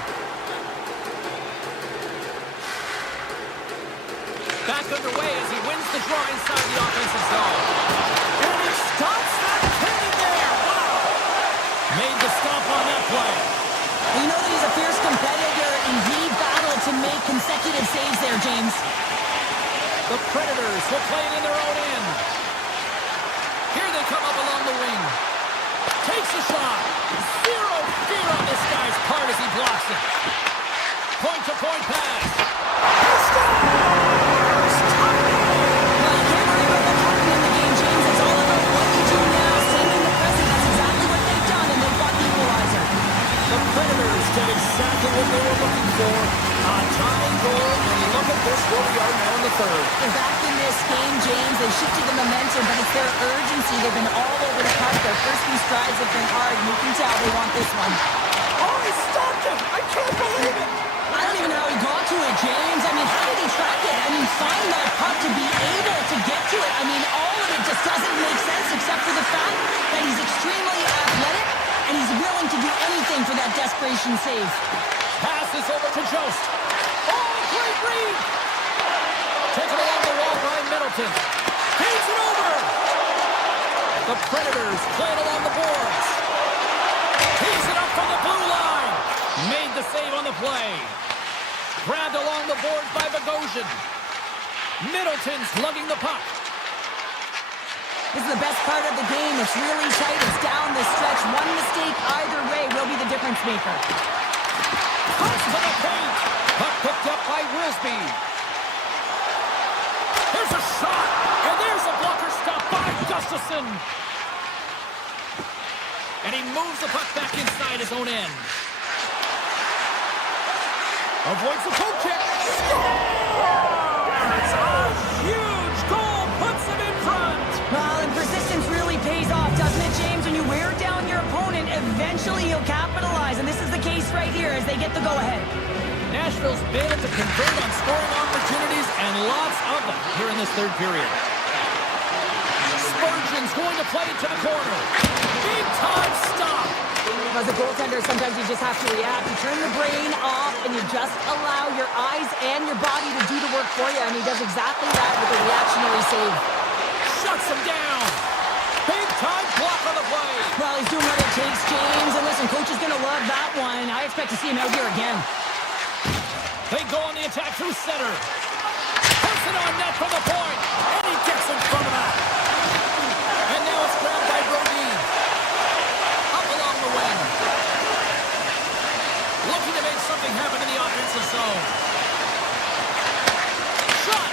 Back underway as he wins the draw inside the offensive zone. And he stops that cannon there. Wow. Made the stop on that play. You know that he's a fierce competitor, and he battled to make consecutive saves there, James. The Predators will play it in their own end. Here they come up along the wing. Takes a shot. Zero fear on this guy's part as he blocks it. Point-to-point pass. He scores! Well, you can't worry about what happened in the game, James. It's all about what you do now. Staying in the present. That's exactly what they've done, and they've got the equalizer. The Predators get exactly what they were looking for. A tying goal, and look at this, where we are now in the third. They're back in this game, James. They shifted the momentum, but it's their urgency. They've been all over the puck. Their first few strides have been hard, and you can tell they want this one. Oh, he stopped him! I can't believe it! I don't even know how he got to it, James. I mean, how did he track it? I mean, find that puck to be able to get to it. I mean, all of it just doesn't make sense except for the fact that he's extremely athletic and he's willing to do anything for that desperation save. Passes over to Jost. Oh, great read! Taken along the wall by Middleton. Feeds it over! The Predators playing along the boards. Tees it up from the blue line. Made the save on the play. Grabbed along the boards by Bogosian. Middleton's lugging the puck. This is the best part of the game. It's really tight. It's down the stretch. One mistake either way will be the difference maker. Cross to the paint. Puck picked up by Wilsby. There's a shot. And there's a blocker stop by Gustafsson. And he moves the puck back inside his own end. Avoids the poke check. Scores! A huge goal puts him in front. Well, and persistence really pays off, doesn't it, James? When you wear down your opponent, eventually he'll capitalize. And this is the case right here as they get the go-ahead. Nashville's been able to convert on scoring opportunities, and lots of them here in this third period. Spurgeon's going to play it to the corner. Big time stop. As a goaltender, sometimes you just have to react. You turn the brain off, and you just allow your eyes and your body to do the work for you. And he does exactly that with a reactionary save. Shuts him down. Big time block on the play. Well, he's doing what it takes, James. And listen, coach is going to love that one. I expect to see him out here again. They go on the attack through center. Puts it on net from the point. And he gets in front of that. And now it's grabbed by Brodin. Up along the wing. Looking to make something happen in the offensive zone. Shot.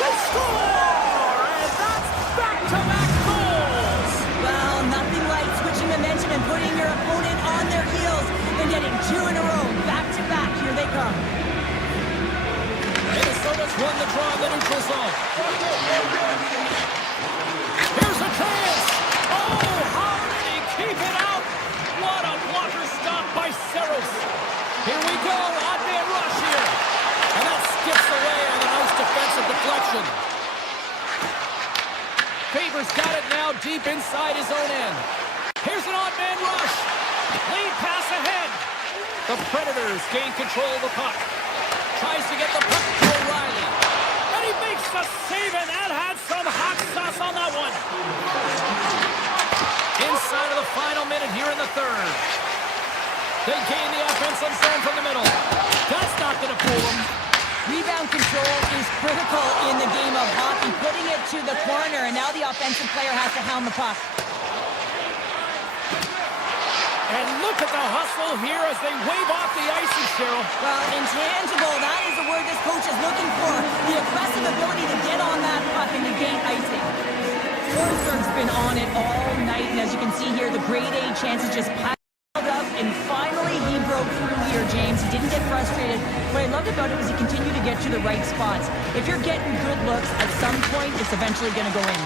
They score! And that's back-to-back goals. Well, nothing like switching momentum and putting your opponent on their heels and getting two in a row. Back-to-back. Here they come. Minnesota's won the draw in the neutral zone. Here's a chance. Oh, how did he keep it out? What a blocker stop by Saros. Here we go. Odd man rush here. And that skips away on a nice defensive deflection. Weaver's got it now deep inside his own end. Here's an odd man rush. Lead pass ahead. The Predators gain control of the puck. Tries to get the puck to O'Reilly. And he makes the save, and that had some hot sauce on that one. Inside of the final minute here in the third. They gain the offensive zone from the middle. That's not going to fool them. Rebound control is critical in the game of hockey. Putting it to the corner, and now the offensive player has to hound the puck. And look at the hustle here as they wave off the icing, Cheryl. Well, intangible, that is the word this coach is looking for. The aggressive ability to get on that puck and negate icing. Forsberg's been on it all night, and as you can see here, the grade A chances just piled up, and finally he broke through here, James. He didn't get frustrated. What I loved about it was he continued to get to the right spots. If you're getting good looks, at some point, it's eventually going to go in.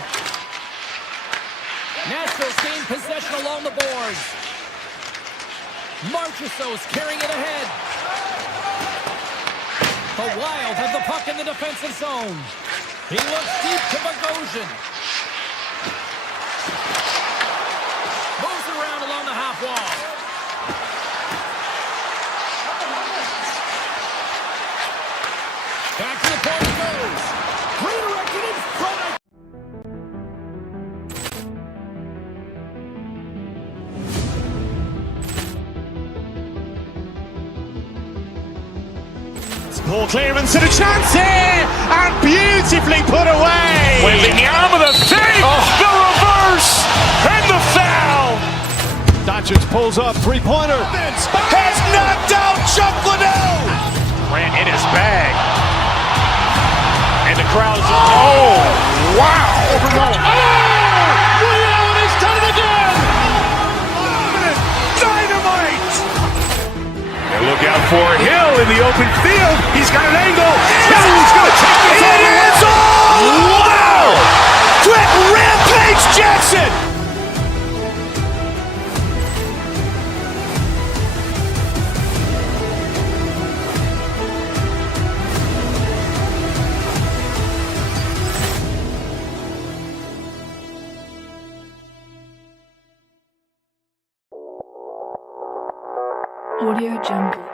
Nashville's gained possession along the boards. Marchessault's carrying it ahead. The Wild have the puck in the defensive zone. He looks deep to Bogosian. Moves it around along the half wall. Back to the point he goes. Redirected in front of... Poor clearance and a chance here, and beautifully put away. Wembanyama the save, the reverse, and the foul. Dodgers pulls up, three-pointer. Has knocked out Chuck Liddell. Ran in his bag. And the crowd is, oh, wow. Rio, he's done it again! Dynamite. And look out for Hill in the open field. He's got an angle. He's going to take this all the way. Wow! Quick Rampage Jackson. Audio Jungle.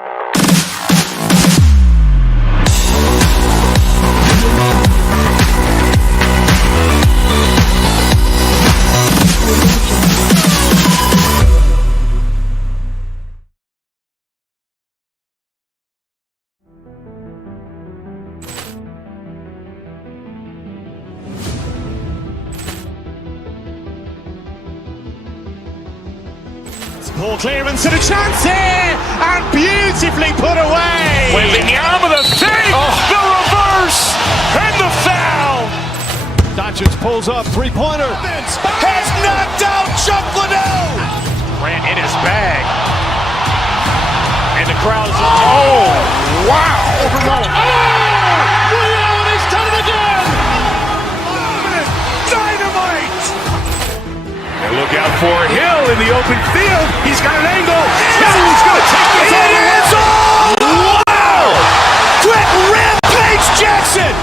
Poor clearance and a chance here, and beautifully put away. Wembanyama the save, the reverse, and the foul. Dodgers pulls up, three-pointer. Has knocked out Chuck Liddell. Ran in his bag. And the crowd is, oh, wow. Rio, he's done it again! Dynamite. And look out for Hill in the open field. He's got an angle. He's going to take this all the way. Wow. Quick Rampage Jackson.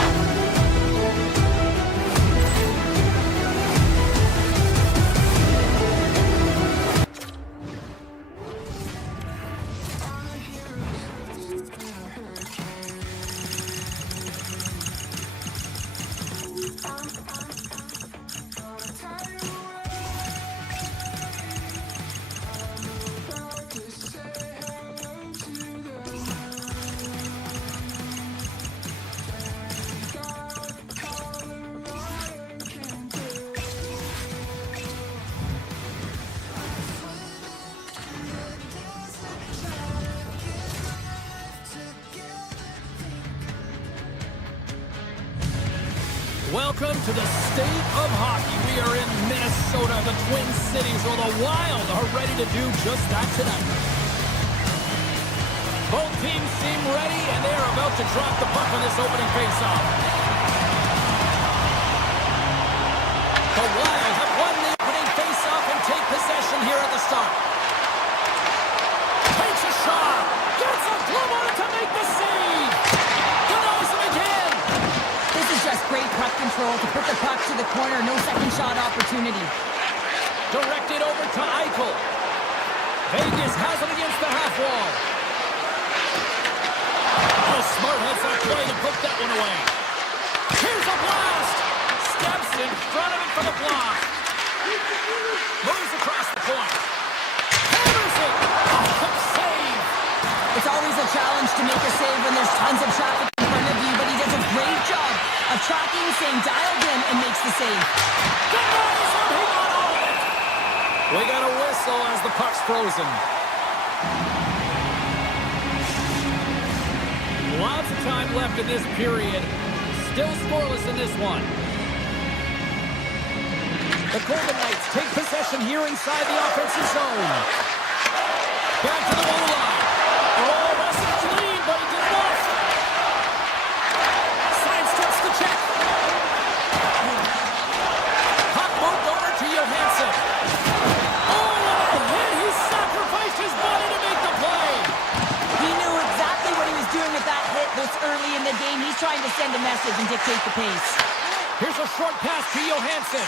Welcome to the state of hockey. We are in Minnesota, the Twin Cities, where the Wild are ready to do just that tonight. Both teams seem ready, and they are about to drop the puck on this opening faceoff. The Wild have won the opening faceoff and take possession here at the start. Takes a shot, gets a glove on it to make the save. Denies him again. This is just great puck control to put the puck to the corner. No second shot opportunity. Directed over to Eichel. Vegas has it against the half wall. Oh, smart heads that play to put that one away. Here's a blast. Steps in front of it for the block. Moves across the point. Hammers it. Oh, quick save. It's always a challenge to make a save when there's tons of traffic in front of you, but he does a great job of tracking, staying dialed in, and makes the save. Denies him. He got all of it. We got a whistle as the puck's frozen. Lots of time left in this period. Still scoreless in this one. The Golden Knights take possession here inside the offensive zone. Back to the goal line. Oh, wrestled clean, but he did not. Sidesteps the check. Puck moved over to Johansson. Oh, what a hit! He sacrificed his body to make the play. He knew exactly what he was doing with that hit this early in the game. He's trying to send a message and dictate the pace. Here's a short pass to Johansson.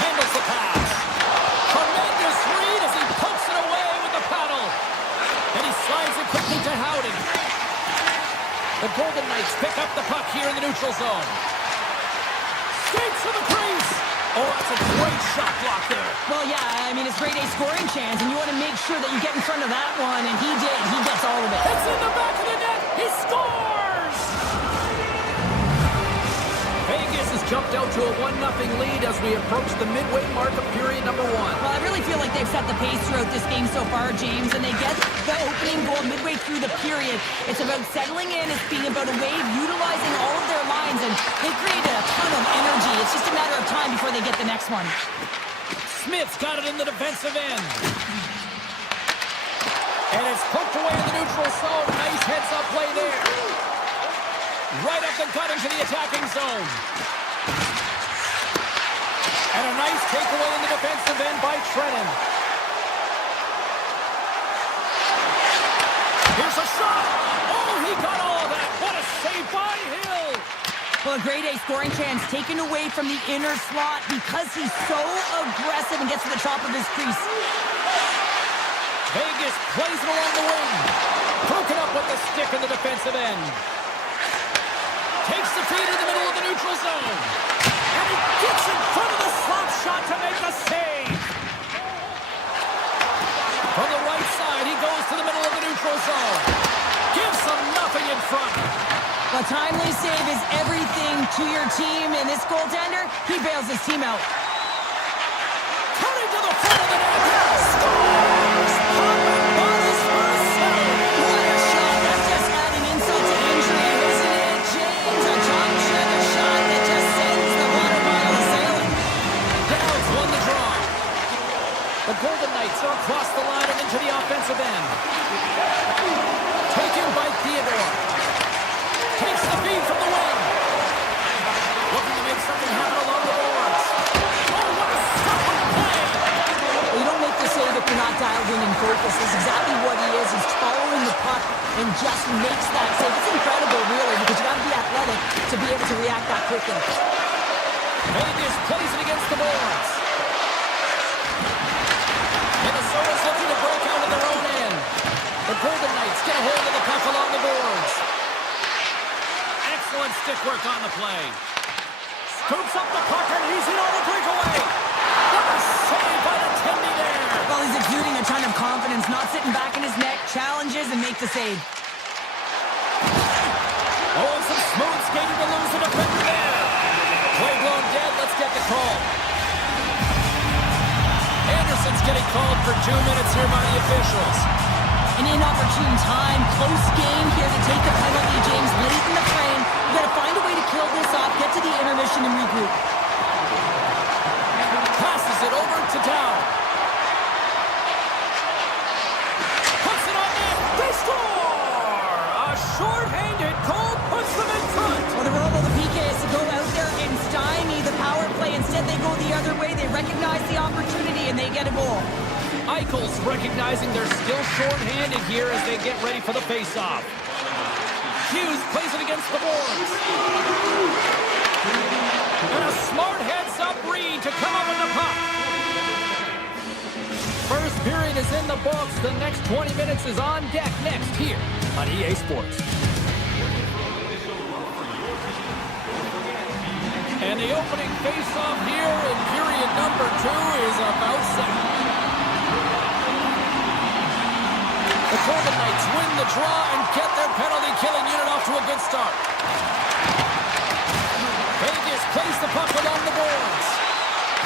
Handles the pass. Tremendous read as he pokes it away with the paddle. And he slides it quickly to Howden. The Golden Knights pick up the puck here in the neutral zone. Straight to the crease. Oh, that's a great shot block there. Well, yeah, I mean, it's grade A scoring chance, and you want to make sure that you get in front of that one, and he did. He gets all of it. It's in the back of the net. He scores! Vegas has jumped out to a 1-0 lead as we approach the midway mark of period number 1. Well, I really feel like they've set the pace throughout this game so far, James, and they get the opening goal midway through the period. It's about settling in. It's being about a wave, utilizing all of their lines, and they created a ton of energy. It's just a matter of time before they get the next one. Smith's got it in the defensive end. And it's poked away in the neutral zone. Nice heads-up play there. Right up the gut into the attacking zone. And a nice takeaway in the defensive end by Trennan. Here's a shot. Oh, he got all of that. What a save by Hill. Well, a grade A scoring chance taken away from the inner slot because he's so aggressive and gets to the top of his crease. Vegas plays it along the wing. Broken up with the stick in the defensive end. Takes the feed in the middle of the neutral zone. And he gets in front of the slap shot to make the save. From the right side, he goes to the middle of the neutral zone. Gives them nothing in front. A timely save is everything to your team, and this goaltender, he bails his team out. Coming to the front of the net. Scores! Hartman Bonus for a save. What a shot. That's just adding insult to injury, isn't it, James? A top sugar shot that just sends the water bottle sailing. Downs won the draw. The Golden Knights are across the line and into the offensive end. Taken by Theodore. Takes the feed from the wing. Looking to make something happen along the boards. Oh, what a stop on the play. Well, you don't make the save if you're not dialed in and focused. That's exactly what he is. He's following the puck and just makes that save. It's incredible, really, because you got to be athletic to be able to react that quickly. Vegas plays it against the boards. Minnesota's looking to break out of their own end. The Golden Knights get a hold of the puck along the boards. Excellent stick work on the play. Scoops up the puck and he's in on the breakaway. What a save by the Tendy there. Well, he's exuding a ton of confidence, not sitting back in his net, challenges and makes the save. Oh, and some smooth skating to lose a defender there. Play blown dead. Let's get the call. Anderson's getting called for 2 minutes here by the officials. An inopportune time, close game here to take a penalty, James, late in the frame. You got to find a way to kill this off, get to the intermission and regroup. Passes it over to Dow. Puts it on net. They score! A short-handed goal puts them in front. Well, the role of the PK is to go out there and stymie the power play. Instead, they go the other way. They recognize the opportunity and they get a goal. Eichel's recognizing they're still short-handed here as they get ready for the face-off. Hughes plays it against the boards. And a smart heads-up read to come up with the puck. First period is in the books. The next 20 minutes is on deck next here on EA Sports. And the opening face-off here in period number 2 is about set. The Golden Knights win the draw and get their penalty-killing unit off to a good start. Vegas plays the puck along the boards.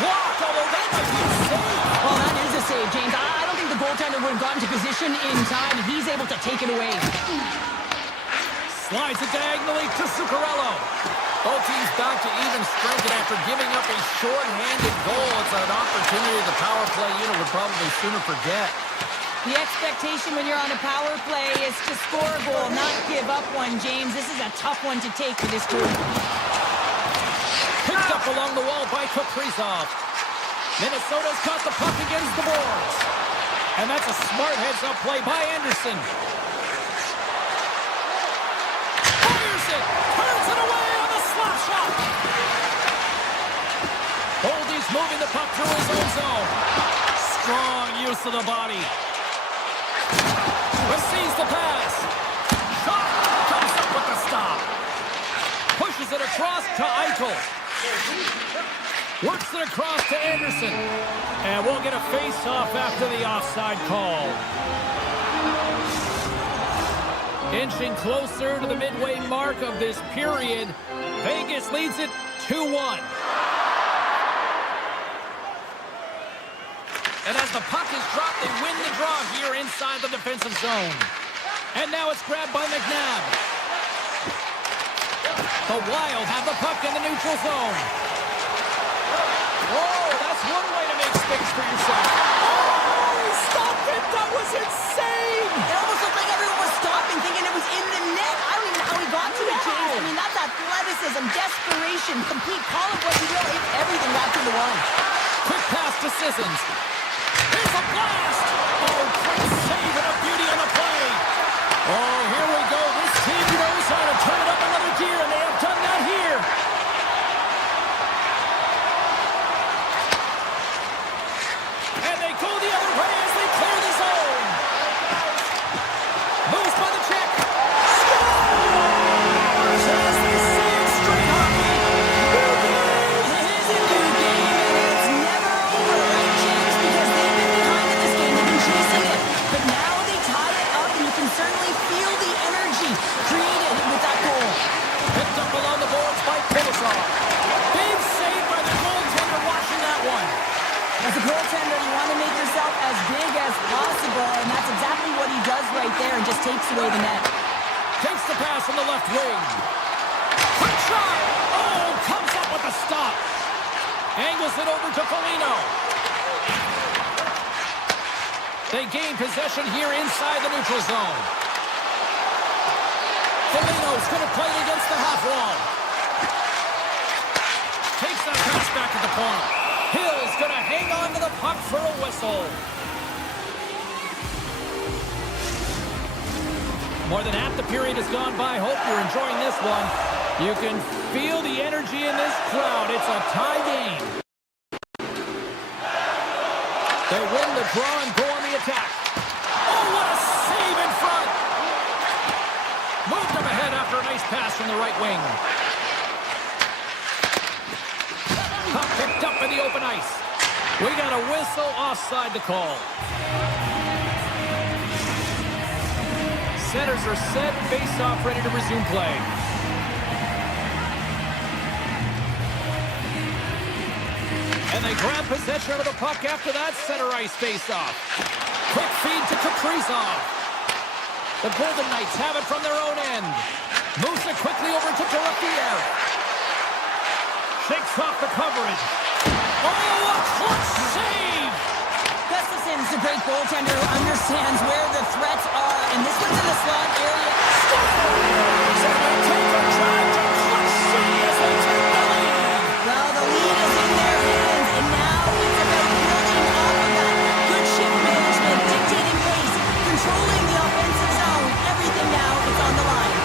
Blocked, although that might be a save. Well, that is a save, James. I don't think the goaltender would have gotten to position in time. He's able to take it away. Slides it diagonally to Zuccarello. Both teams back to even strength, and after giving up a short-handed goal, it's an opportunity the power play unit would probably sooner forget. The expectation when you're on a power play is to score a goal, not give up one, James. This is a tough one to take for this group. Picked up along the wall by Kaprizov. Minnesota's got the puck against the boards. And that's a smart heads-up play by Anderson. Fires it! Turns it away on the slap shot! Boldy's moving the puck through his own zone. Strong use of the body. Receives the pass. Shot! Comes up with the stop. Pushes it across to Eichel. Works it across to Anderson. And we'll get a face-off after the offside call. Inching closer to the midway mark of this period. Vegas leads it 2-1. And as the puck is dropped, they win the draw here inside the defensive zone. And now it's grabbed by McNabb. The Wild have the puck in the neutral zone. Whoa, that's one way to make space for yourself. Oh, stop it! That was insane! It almost looked like everyone was stopping, thinking it was in the net. I don't even know how he got to it, James. I mean, that's athleticism, desperation, complete, call it what you will. It's everything wrapped into one. Quick pass to Sissons. Here's a blast! Oh, great save and a beauty on the play. Oh, here we go. This team knows how to turn it up another gear, and they have done that here. And they go the other way as they clear the zone. Moves by the check. Scores! As they say in straight hockey, new game. It is a new game, and it's never over, right, James? Because they've been behind in this game. They've been chasing it. But now they tie it up, and you can certainly feel the energy created with that goal. Picked up along the boards by Kaprizov. Big save by the goaltender watching that one. As a goaltender, you want to make yourself as big as possible, and that's exactly what he does right there and just takes away the net. Takes the pass from the left wing. Quick shot! Oh, comes up with a stop. Angles it over to Foligno. They gain possession here inside the neutral zone. Foligno's going to play it against the half wall. Takes that pass back at the point. Hill's going to hang on to the puck for a whistle. More than half the period has gone by. Hope you're enjoying this one. You can feel the energy in this crowd. It's a tie game. They win the draw and go on the attack. Oh, what a save in front. Moved them ahead after a nice pass from the right wing. Puck picked up in the open ice. We got a whistle offside the call. Centers are set, face-off ready to resume play. And they grab possession of the puck after that center ice face-off. Quick feed to Kaprizov. The Golden Knights have it from their own end. Moves it quickly over to Dorofeev. Shakes off the coverage. Oh, a clutch save! Gustafson's a great goaltender who understands where the threats are, and this one's in the slot area. Scores! And they take a drive to clutch city as they take the lead. Well, the lead is in their hands, and now it's about building off of that. Good shift management, dictating pace, controlling the offensive zone. Everything now is on the line.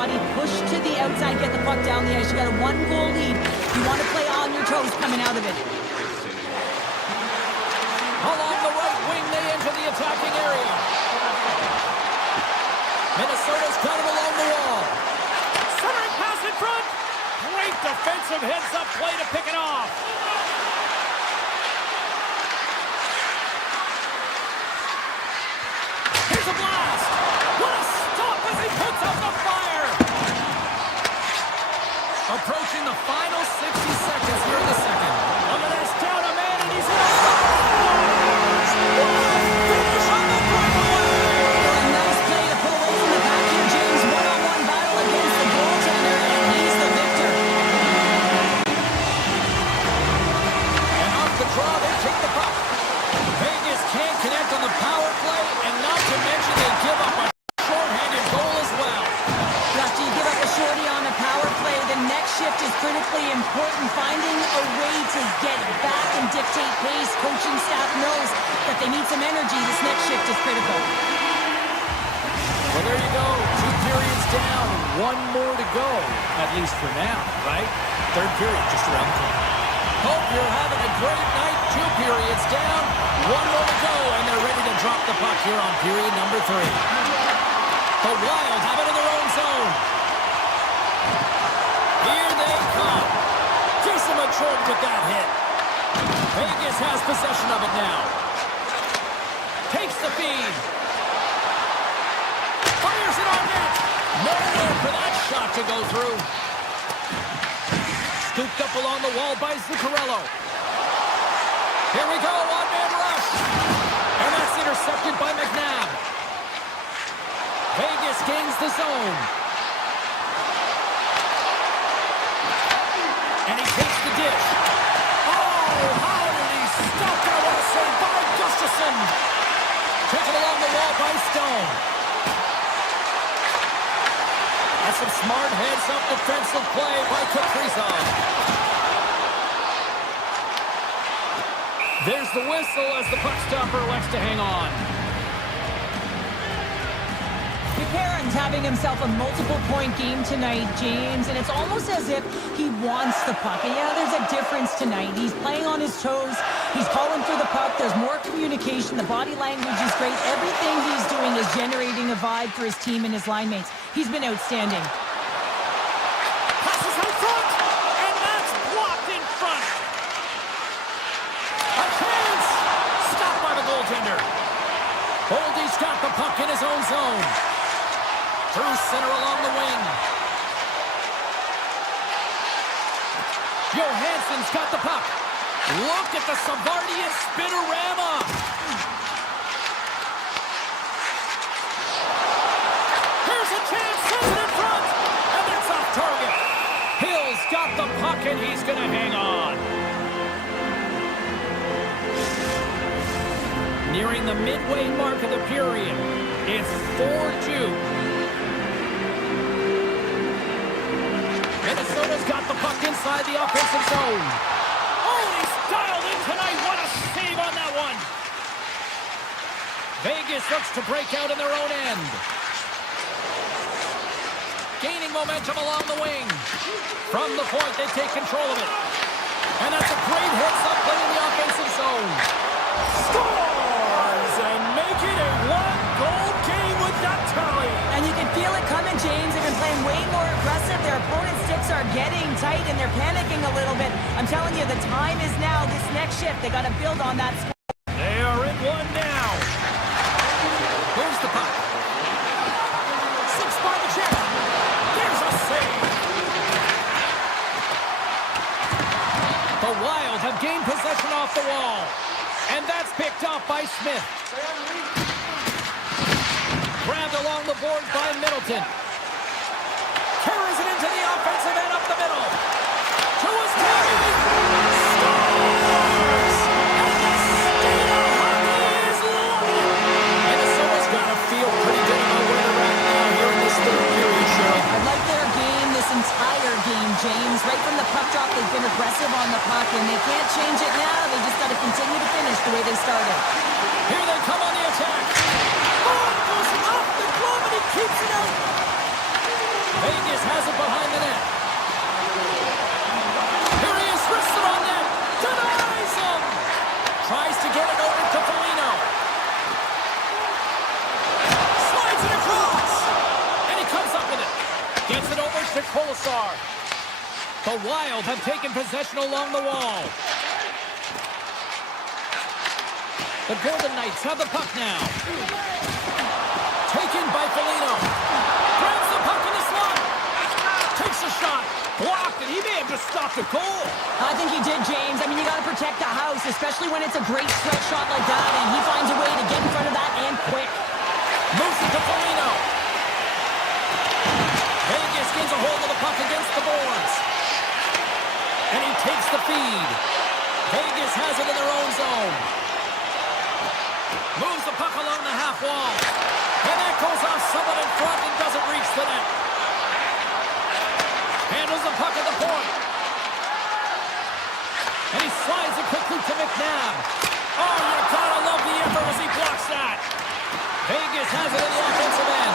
body, push to the outside, get the puck down the ice. You got a 1-goal lead. You want to play on your toes coming out of it. Along the right wing, they enter the attacking area. Minnesota's got it along the wall. Centering pass in front. Great defensive heads-up play to pick it off. Here's a blast. What a stop as he puts out the fire. Approaching the final 60 seconds here in the second. Look at this, down a man, and he's in. Finish on the breakaway. A nice play to pull away from the back here, James. One-on-one battle against the goaltender, and he's the victor. And off the draw, they take the puck. Vegas can't connect on the power play, and not to mention they give up a shorthanded goal as well. After you give up a shorty on a power play, the next shift is critically important. Finding a way to get back and dictate pace. Coaching staff knows that they need some energy. This next shift is critical. Well, there you go. 2 periods down, 1 more to go, at least for now, right? Third period just around the corner. Hope you're having a great night. 2 periods down, 1 more to go, and they're ready to drop the puck here on period number 3. The Wild have it in their own zone. Here they come. Decent Jordan with that hit. Vegas has possession of it now. Takes the feed. Fires it on net. Nowhere for that shot to go through. Scooped up along the wall by Zuccarello. Here we go, one-man rush. And that's intercepted by McNabb. Vegas gains the zone. And he takes the dish. Oh, how did he stop that? What a save by Gustafsson. Taken along the wall by Stone. That's some smart heads-up defensive play by Kaprizov. There's the whistle as the puck stopper elects to hang on. Perrin's having himself a multiple-point game tonight, James, and it's almost as if he wants the puck. And yeah, there's a difference tonight. He's playing on his toes. He's calling for the puck. There's more communication. The body language is great. Everything he's doing is generating a vibe for his team and his line mates. He's been outstanding. Passes out front, and that's blocked in front. A chance! Stopped by the goaltender. Boldy's got the puck in his own zone. Through center along the wing. Johansson's got the puck. Look at the Savardian spinorama. Here's a chance, sends it in front, and that's off target. Hill's got the puck, and he's going to hang on. Nearing the midway mark of the period, it's 4-2. Minnesota's got the puck inside the offensive zone. Oh, he's dialed in tonight. What a save on that one. Vegas looks to break out in their own end. Gaining momentum along the wing. From the point, they take control of it. And that's a great hits-up play in the offensive zone. Scores and make it a 1-goal game with that tally. And you can feel it coming, James. They've been playing way more aggressive. Their opponent's sticks are getting tight, and they're panicking a little bit. I'm telling you, the time is now. This next shift, they got to build on that score. They are in one now. Moves the puck. Six by the check. There's a save. The Wild have gained possession off the wall. And that's picked off by Smith. Grabbed along the board by Middleton. Carries it into the offensive end up the middle. To his teammate. Scores! And the state of hockey is loving it. Minnesota's got to feel pretty good about where they're at now here in this third period, Cheryl. I like their game this entire game, James. Right from the puck drop, they've been aggressive on the puck, and they can't change it now. They just got to continue to finish the way they started. Here they come on the attack. Oh, it goes off the glove, and he keeps it out. Vegas has it behind the net. Here he is, wrists it on net. Denies him. Tries to get it over to Foligno. Slides it across. And he comes up with it. Gets it over to Kolasar. The Wild have taken possession along the wall. The Golden Knights have the puck now. Taken by Foligno. Grabs the puck in the slot. Takes a shot. Blocked, and he may have just stopped a goal. I think he did, James. I mean, you got to protect the house, especially when it's a great stretch shot like that, and he finds a way to get in front of that and quick. Moves it to Foligno. Vegas gets a hold of the puck against the boards. And he takes the feed. Vegas has it in their own zone. Moves the puck along the half wall. And that goes off someone in front and doesn't reach the net. Handles the puck at the point. And he slides it quickly to McNabb. Oh, you gotta love the effort as he blocks that. Vegas has it in the offensive end.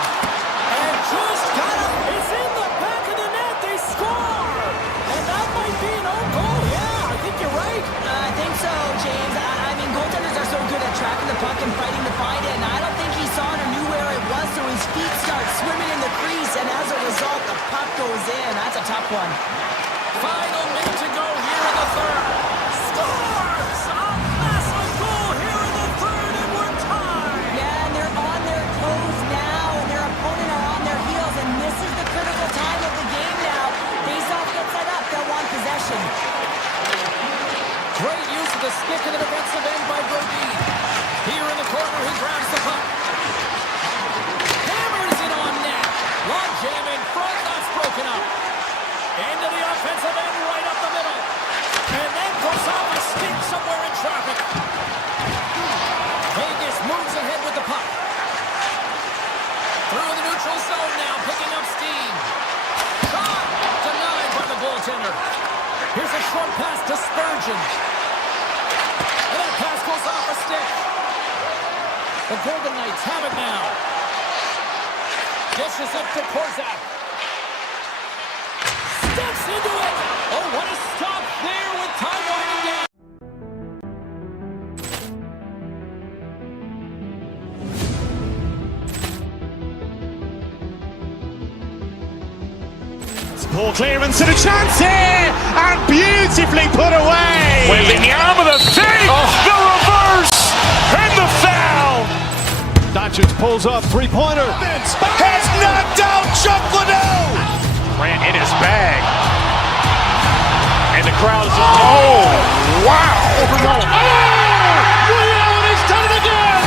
And just got it. It's in the back of the net. They score. And that might be an own goal. Yeah, I think you're right. I think so, James. I mean, goaltenders are so good at tracking the puck and fighting to find it, and I don't think he saw it or knew where it was, so his feet start swimming in the crease, and as a result, the puck goes in. That's a tough one. Final minute to go here in the third. Scores! A massive goal here in the third, and we're tied. Yeah, and they're on their toes now, and their opponent are on their heels, and this is the critical time of the game now. Face-off gets set up. They'll want possession. Great use of the stick in the defensive end by Brodin. Here in the corner, he grabs the puck. Hammers it on net. Long jam in front, that's broken up. Into the offensive end, right up the middle. And then goes off a stick somewhere in traffic. Vegas moves ahead with the puck. Through the neutral zone now, picking up steam. Shot! Denied by the goaltender. Here's a short pass to Spurgeon. And that pass goes off a stick. The Golden Knights have it now. Dishes it to Korzak. Steps into it. Oh, what a stop there with time winding down. Poor clearance and a chance here, and beautifully put away. With the arm of the save, the reverse, and the foul. Doncic pulls up, three-pointer. Has knocked out Chuck Liddell. Ran in his bag. And the crowd is, oh, wow. Oh, Liddell, and he's done it again.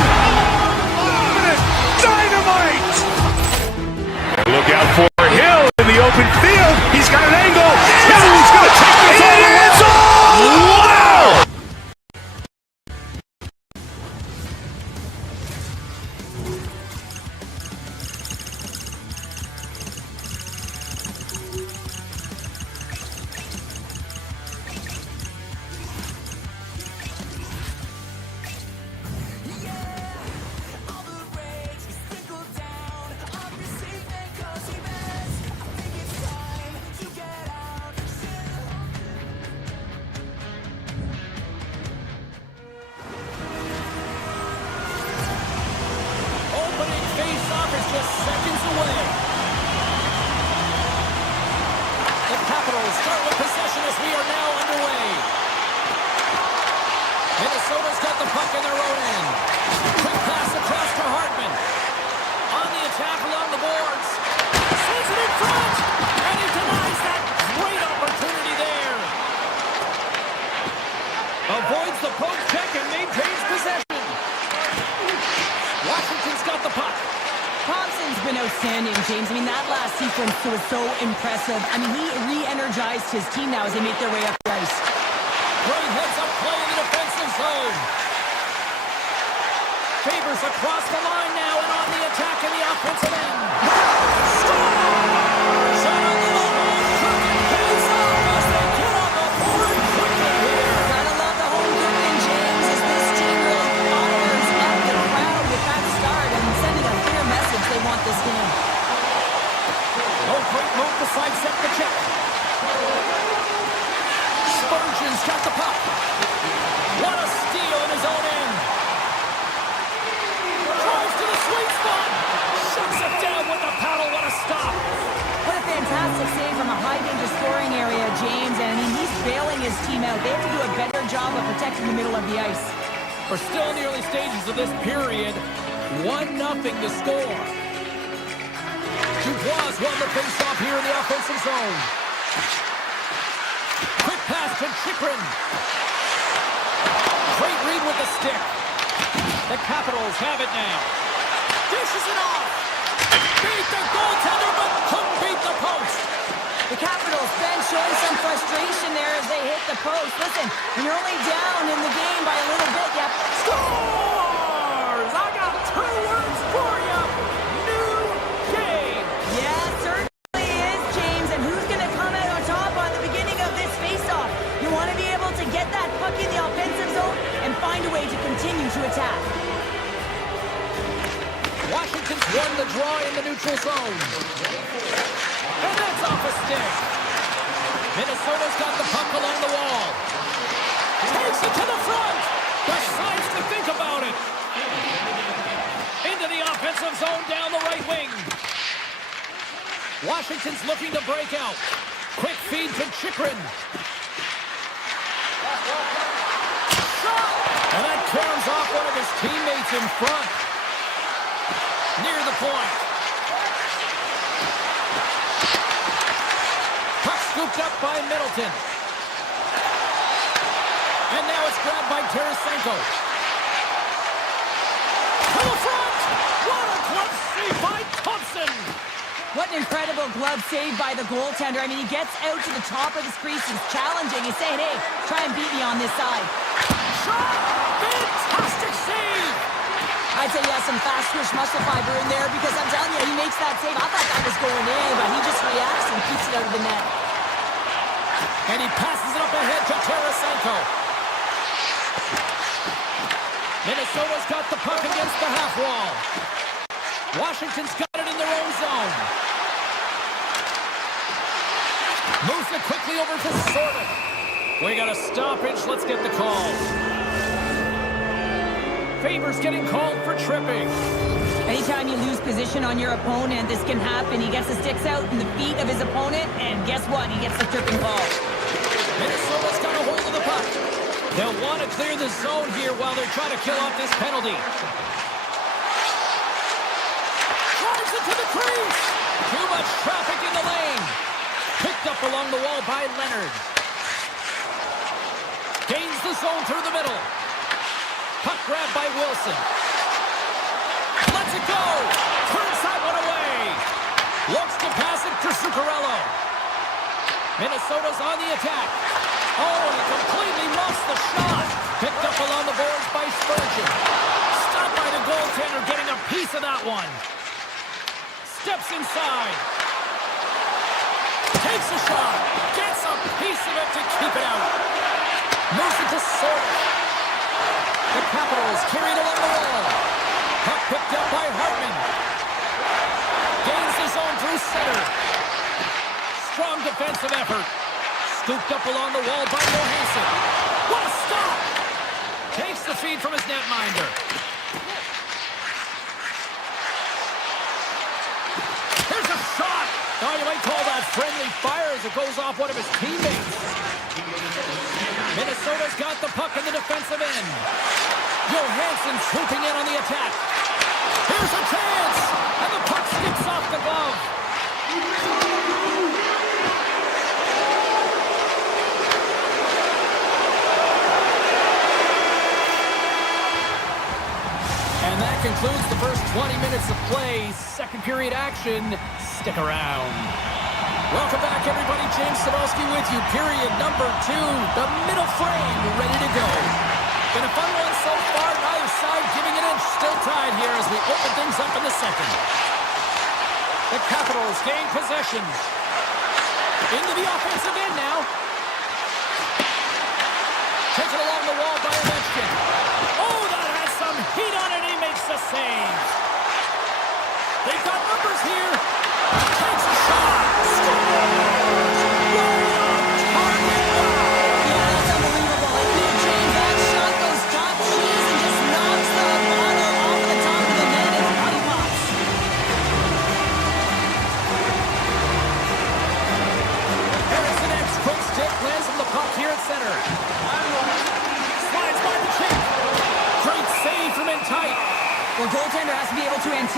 Dynamite. Look out for Hill in the open field. He's got an angle. Hill's going to take this all the way. Wow! Opening face-off is just seconds away. The Capitals start with possession as we are now underway. Minnesota's got the puck in their own end. Quick pass across to Hartman. On the attack along the boards. Sends it in front. And he denies that great opportunity there. Avoids the poke check and maintains possession. Washington's got the puck. Thompson's been outstanding, James. I mean, that last sequence was so impressive. I mean, he re-energized his team now as they make their way up the ice. Great heads-up play in the defensive zone. Favors across the line now and on the attack in the offensive end. Scores! And a little more crooked pays off as they get on the board quickly here. Gotta love the home cooking, James, as this team really fires up the crowd with that start and sending a clear message they want this game. Oh, great his team out. They have to do a better job of protecting the middle of the ice. We're still in the early stages of this period. 1-0 to score. Dubois won the faceoff here in the offensive zone. Quick pass to Chychrun. Great read with the stick. The Capitals have it now. Dishes it off. Beat the goaltender, but couldn't beat the post. The Capitals bench showing some frustration there as they hit the post. Listen, when you're only down in the game by a little bit, you Scores! I got 2 words for you. New game. Yeah, certainly is, James. And who's going to come out on top on the beginning of this faceoff? You want to be able to get that puck in the offensive zone and find a way to continue to attack. Washington's won the draw in the neutral zone. And that's off a stick. Minnesota's got the puck along the wall. Takes it to the front. Decides to think about it. Into the offensive zone down the right wing. Washington's looking to break out. Quick feed to Chychrun. Shot! And that caroms off one of his teammates in front. Near the point. Puck scooped up by Middleton. And now it's grabbed by Tarasenko. To the front! What a glove save by Thompson! What an incredible glove save by the goaltender. I mean, he gets out to the top of his crease. He's challenging. He's saying, hey, try and beat me on this side. Shot! Fantastic save! I'd say he has some fast twitch muscle fiber in there because I'm telling you, he makes that save. I thought that was going in, but he just reacts and keeps it out of the net. And he passes it up ahead to Tarasenko. Minnesota's got the puck against the half wall. Washington's got it in their own zone. Moves it quickly over to Sorted. We got a stoppage. Let's get the call. Favors getting called for tripping. Anytime you lose position on your opponent, this can happen. He gets the sticks out in the feet of his opponent, and guess what? He gets the tripping call. Minnesota's got a hold of the puck. They'll want to clear the zone here while they're trying to kill off this penalty. Drives it to the crease. Too much traffic in the lane. Picked up along the wall by Leonard. Gains the zone through the middle. Puck grab by Wilson. Lets it go. Turns that one away. Looks to pass it to Zuccarello. Minnesota's on the attack. Oh, and he completely lost the shot. Picked up along the boards by Spurgeon. Stopped by the goaltender, getting a piece of that one. Steps inside. Takes a shot. Gets a piece of it to keep it out. Moves it to Sorted. The Capitals carried along the wall. Puck picked up by Hartman. Gains the zone through center. Strong defensive effort. Scooped up along the wall by Johansson. What a stop! Takes the feed from his netminder. Here's a shot! Oh, you might call that friendly fire as it goes off one of his teammates. Minnesota's got the puck in the defensive end. Johansson swooping in on the attack. Here's a chance! And the puck skips off the glove. And that concludes the first 20 minutes of play. Second period action. Stick around. Welcome back, everybody. James Sadowski with you. Period number 2. The middle frame ready to go. Been a fun one so far. Neither side giving an inch. Still tied here as we open things up in the second. The Capitals gain possession. Into the offensive end now. Taken along the wall by Ovechkin. Oh, that has some heat on it. He makes the save. They've got numbers here. Takes a shot. Scores! Right on target. Yeah, that's unbelievable. Isn't it, James? That shot goes top cheese and just knocks the bottle off the top of the net and money pops. Harrison X quick stick lands on the puck here at center.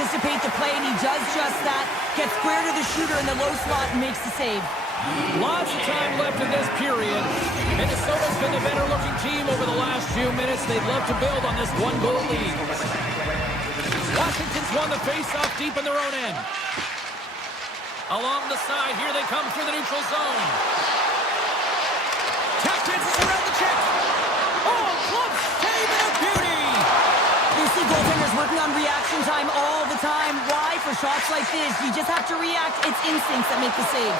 anticipate the play, and he does just that. Gets square to the shooter in the low slot and makes the save. Lots of time left in this period. Minnesota's been the better-looking team over the last few minutes. They'd love to build on this one-goal lead. Washington's won the face-off deep in their own end. Along the side, here they come through the neutral zone. Tap dances around the check. Oh, club save and a beauty. You see goaltenders working on reaction time all the time. Why? For shots like this, you just have to react. It's instincts that make the save.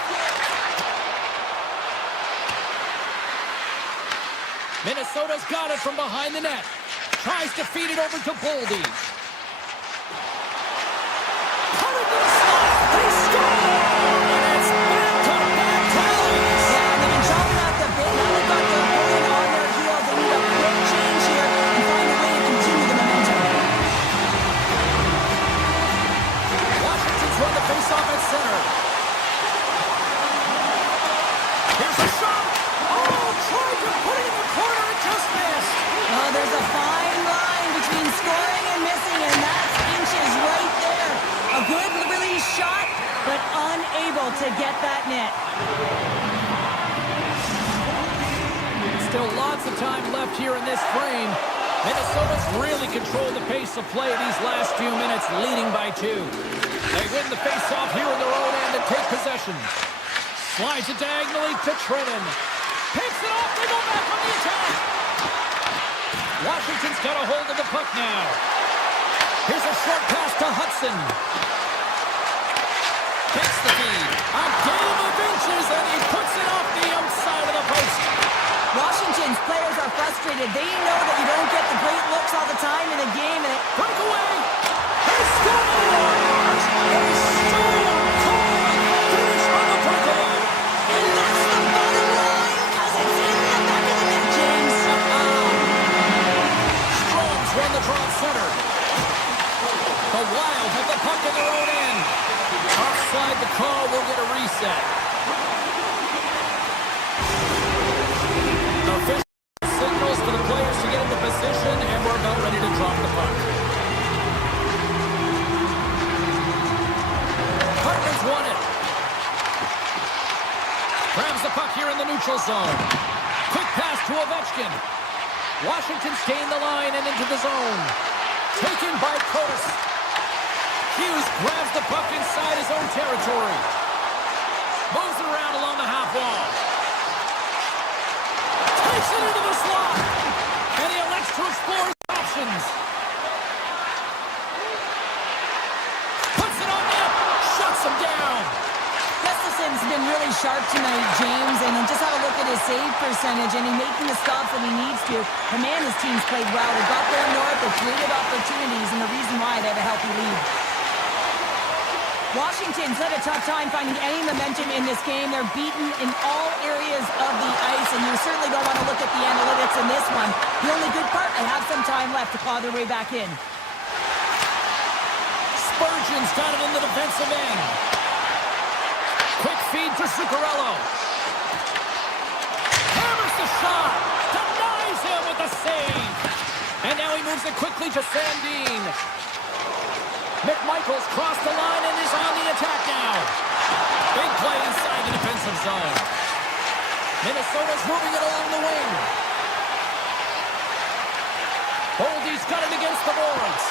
Minnesota's got it from behind the net. Tries to feed it over to Boldy. Coming to the slot. They score! And it's back-to-back tallies. Yeah, and they've been chopping at the bit. Now they've got their opponent on their heels. They need a quick change here and find a way to continue the momentum. Washington's won the face-off at center. Here's a shot. Oh, tried to put it in the corner. It just missed. Oh, there's a fine line between scoring and missing, and that's inches right there. A good release shot, but unable to get that net. Still lots of time left here in this frame. Minnesota's really controlled the pace of play these last few minutes, leading by 2. They win the face-off here in their own end and take possession. Slides it diagonally to Trennan. Picks it off. They go back on the attack. Washington's got a hold of the puck now. Here's a short pass to Hudson. Takes the feed. A game of inches, and he puts it off the outside of the post. Washington's players are frustrated. They know that you don't get the great looks all the time in a game. And Breakaway. He scores! A stone-cold finish on the breakaway. And that's the bottom line, because it's in the back of the net, James. Strong's run the draw center. The Wild have the puck in their own end. Offside the call will get a reset. Official signals for the players to get into position, and we're about ready to drop the puck. Partners won it. Grabs the puck here in the neutral zone. Quick pass to Ovechkin. Washington's gained the line and into the zone. Taken by Curtis. Hughes grabs the puck inside his own territory. Moves it around along the half wall. Takes it into the slot. And he elects to explore his options. Puts it on net. Shuts him down. Gustafson's been really sharp tonight, James, and just have a look at his save percentage, and he's making the stops that he needs to. The man, his team's played well. They got there north, they created opportunities, and the reason why they have a healthy lead. Washington's had a tough time finding any momentum in this game. They're beaten in all areas of the ice, and you certainly don't want to look at the analytics in this one. The only good part, they have some time left to claw their way back in. Spurgeon's got it in the defensive end. Quick feed to Zuccarello. Hammers the shot. Denies him with the save. And now he moves it quickly to Sandin. McMichael's crossed the line and is on the attack now. Big play inside the defensive zone. Minnesota's moving it along the wing. Boldy's got it against the boards.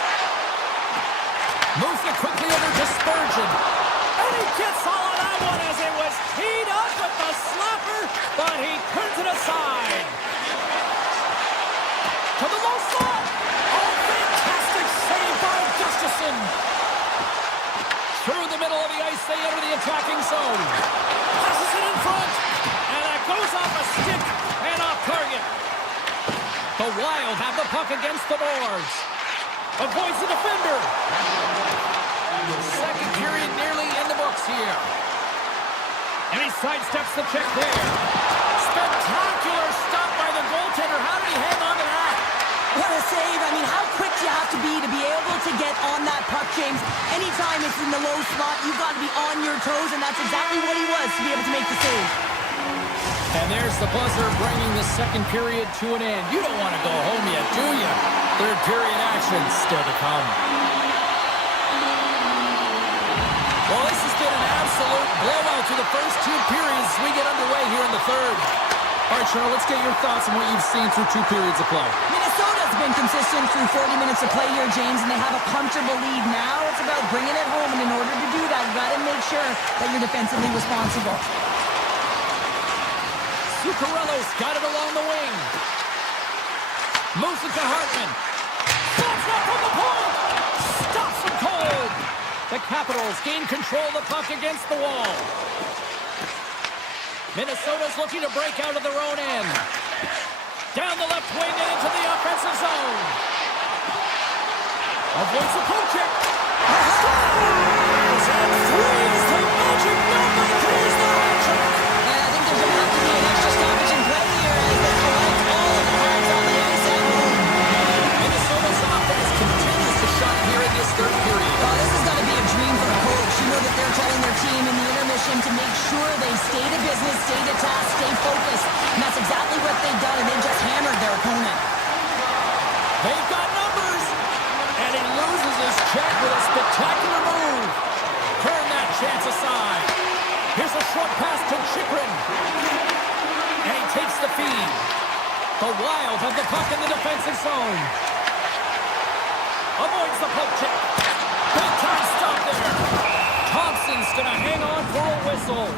Moves it quickly over to Spurgeon. And he gets all of that one as it was teed up with the slapper, but he turns it aside. To the low slot. Oh, fantastic save by Gustafson. Through the middle of the ice, they enter the attacking zone. Passes it in front, and that goes off a stick and off target. The Wild have the puck against the boards. Avoids the defender. Second period nearly in the books here. And he sidesteps the check there. Spectacular stop by the goaltender. How did he hang on to that? What a save. I mean, how quick do you have to be able to get on that puck, James? Anytime it's in the low slot, you've got to be on your toes, and that's exactly what he was to be able to make the save. And there's the buzzer bringing the second period to an end. You don't want to go home yet, do you? Third period action still to come. through the first 2 periods as we get underway here in the third. All right, Cheryl, let's get your thoughts on what you've seen through 2 periods of play. Minnesota's been consistent through 40 minutes of play here, James, and they have a comfortable lead. Now it's about bringing it home, and in order to do that, you've got to make sure that you're defensively responsible. Zuccarello's got it along the wing. Moves it to Hartman. Stops up from the point. Stops from cold. The Capitals gain control of the puck against the wall. Minnesota's looking to break out of their own end. Down the left wing and into the offensive zone. Avoids the poke check. Scores and threes the magic number. Threes the hat trick. And I think there's going to have to be an extra stoppage in play here as they collect all of the cards on the ice at home. Minnesota's offense continues to shine here in this third period. Oh, this is going to be a dream for a coach. You know that they're telling their team in the intermission to make sure they stay to business, stay to task, stay focused. And that's exactly what they've done, and they've just hammered their opponent. They've got numbers. And he loses his check with a spectacular move. Turn that chance aside. Here's a short pass to Chychrun. And he takes the feed. The Wild have the puck in the defensive zone. Avoids the poke check. Big time stop there. Thompson's going to hang on for a whistle.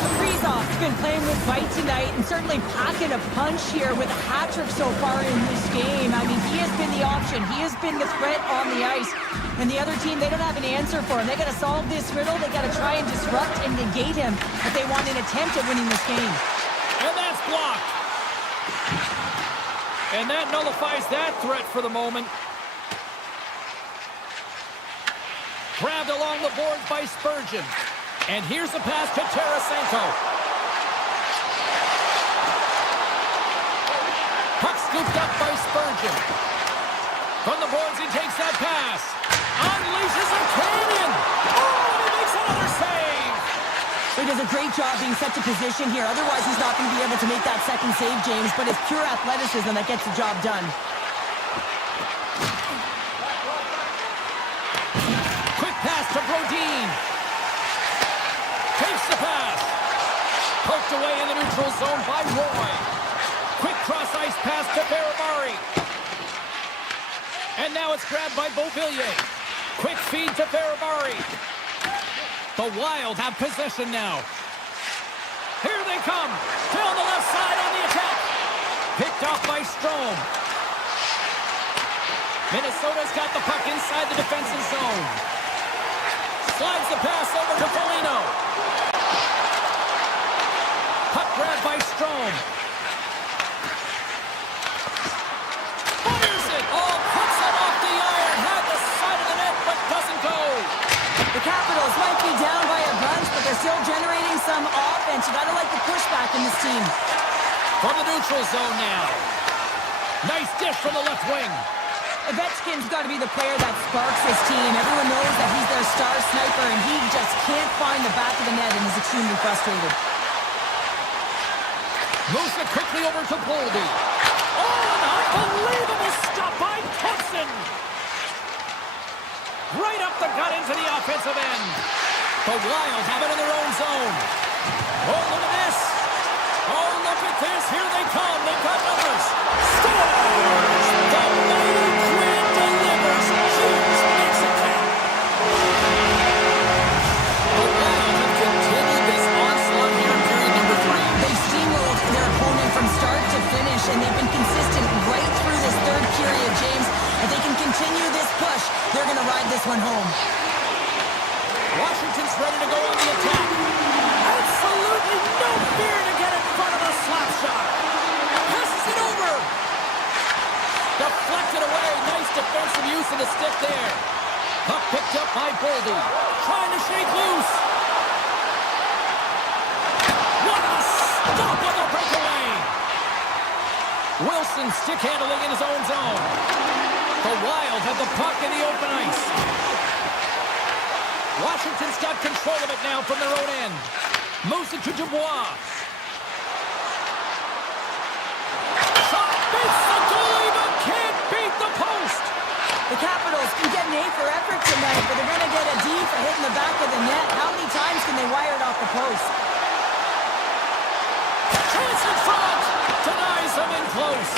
Kaprizov's been playing with bite tonight and certainly packing a punch here with a hat trick so far in this game. I mean, he has been the option. He has been the threat on the ice. And the other team, they don't have an answer for him. They got to solve this riddle. They got to try and disrupt and negate him if they want an attempt at winning this game. And that's blocked. And that nullifies that threat for the moment. Grabbed along the boards by Spurgeon. And here's a pass to Tarasenko. Puck scooped up by Spurgeon. From the boards, he takes that pass. Unleashes a cannon. Oh, and he makes another save. He does a great job being set to position here. Otherwise, he's not going to be able to make that second save, James. But it's pure athleticism that gets the job done. Quick pass to Brodin. Takes the pass. Poked away in the neutral zone by Roy. Quick cross-ice pass to Barabari. And now it's grabbed by Beauvillier. Quick feed to Barabari. The Wild have possession now. Here they come. Down the left side on the attack. Picked off by Strome. Minnesota's got the puck inside the defensive zone. Slides the pass over to Foligno. Puck grabbed by Strome. Fires it. Oh, puts it off the iron. Had the side of the net, but doesn't go. The Capitals might be down by a bunch, but they're still generating some offense. You gotta like the pushback in this team. From the neutral zone now. Nice dish from the left wing. Ovechkin's got to be the player that sparks his team. Everyone knows that he's their star sniper, and he just can't find the back of the net and is extremely frustrated. Moves it quickly over to Boldy. Oh, an unbelievable stop by Thompson. Right up the gut into the offensive end. The Wild have it in their own zone. Oh, look at this. Oh, look at this. Here they come. They've got numbers. Scores! The mighty Quinn delivers. Hughes makes it count. The Wild have continued this onslaught here in period number 3. They've steamrolled their opponent from start to finish, and they've been consistent right through this third period, James. If they can continue this push, they're going to ride this one home. Washington's ready to go on the attack. Absolutely no fear to get in front of the slap shot. Passes it over. Deflected away. Nice defensive use of the stick there. Puck picked up by Boldy. Trying to shake loose. What a stop on the breakaway. Wilson stick handling in his own zone. The Wild have the puck in the open ice. Washington's got control of it now from their own end. Moves it to Dubois. Shot beats the goalie, but can't beat the post. The Capitals can get an A for effort tonight, but they're going to get a D for hitting the back of the net. How many times can they wire it off the post? Chance in front! Denies him in close.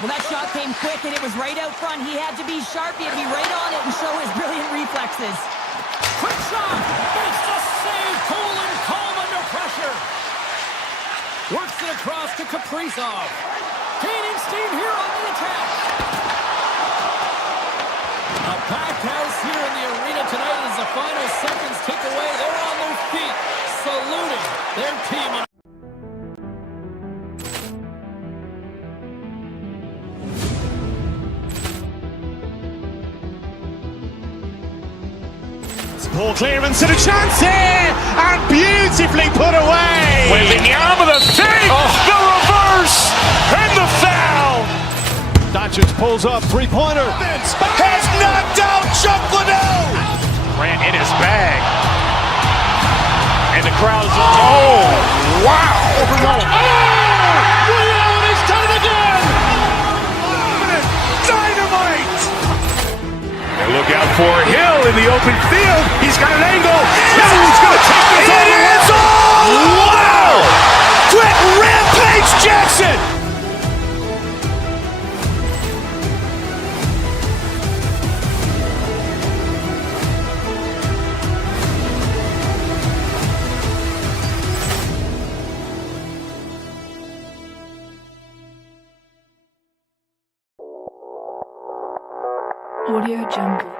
Well, that shot came quick, and it was right out front. He had to be sharp. He had to be right on it and show his brilliant reflexes. Quick shot! Makes the save! Cool and calm under pressure. Works it across to Kaprizov. Gaining steam here on the attack. A packed house here in the arena tonight as the final seconds tick away. They're on their feet, saluting their team. Ball clearance and a chance here, and beautifully put away. With the arm of the fake, the reverse, and the foul. Doncic pulls up, three-pointer. Has knocked out Chuck Liddell. Grant in his bag. And the crowd is, oh, wow. Leon has done it again. Dynamite. Look out for Hill in the open field. He's got an angle. He's going to take this all the way. Wow! Quick Rampage Jackson! Audio Jungle.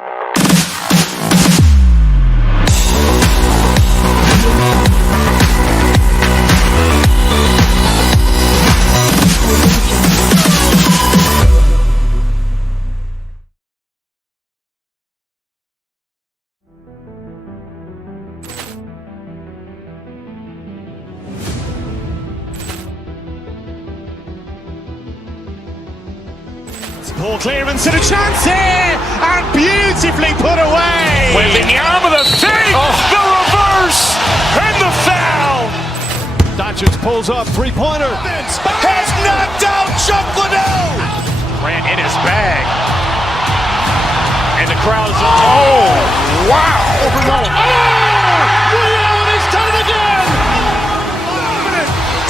Ball clearance and a chance here, and beautifully put away. With the arm of the fake, the reverse, and the foul. Doncic pulls up, three-pointer. Has knocked out Chuck Liddell. Grant in his bag. And the crowd is, oh, wow. Leon has done it again.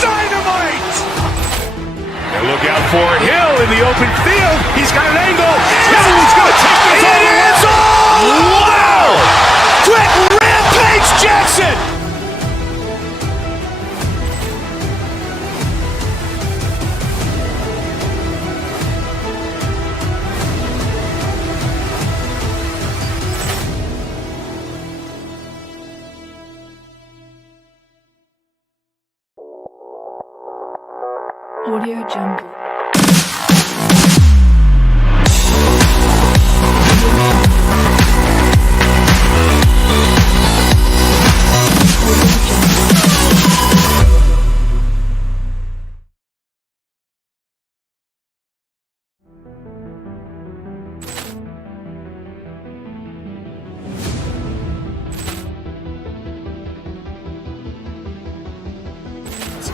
Dynamite. And look out for Hill in the open field. He's got an angle. He's going to take this all the way. Wow! Quick Rampage Jackson! Audio Jungle.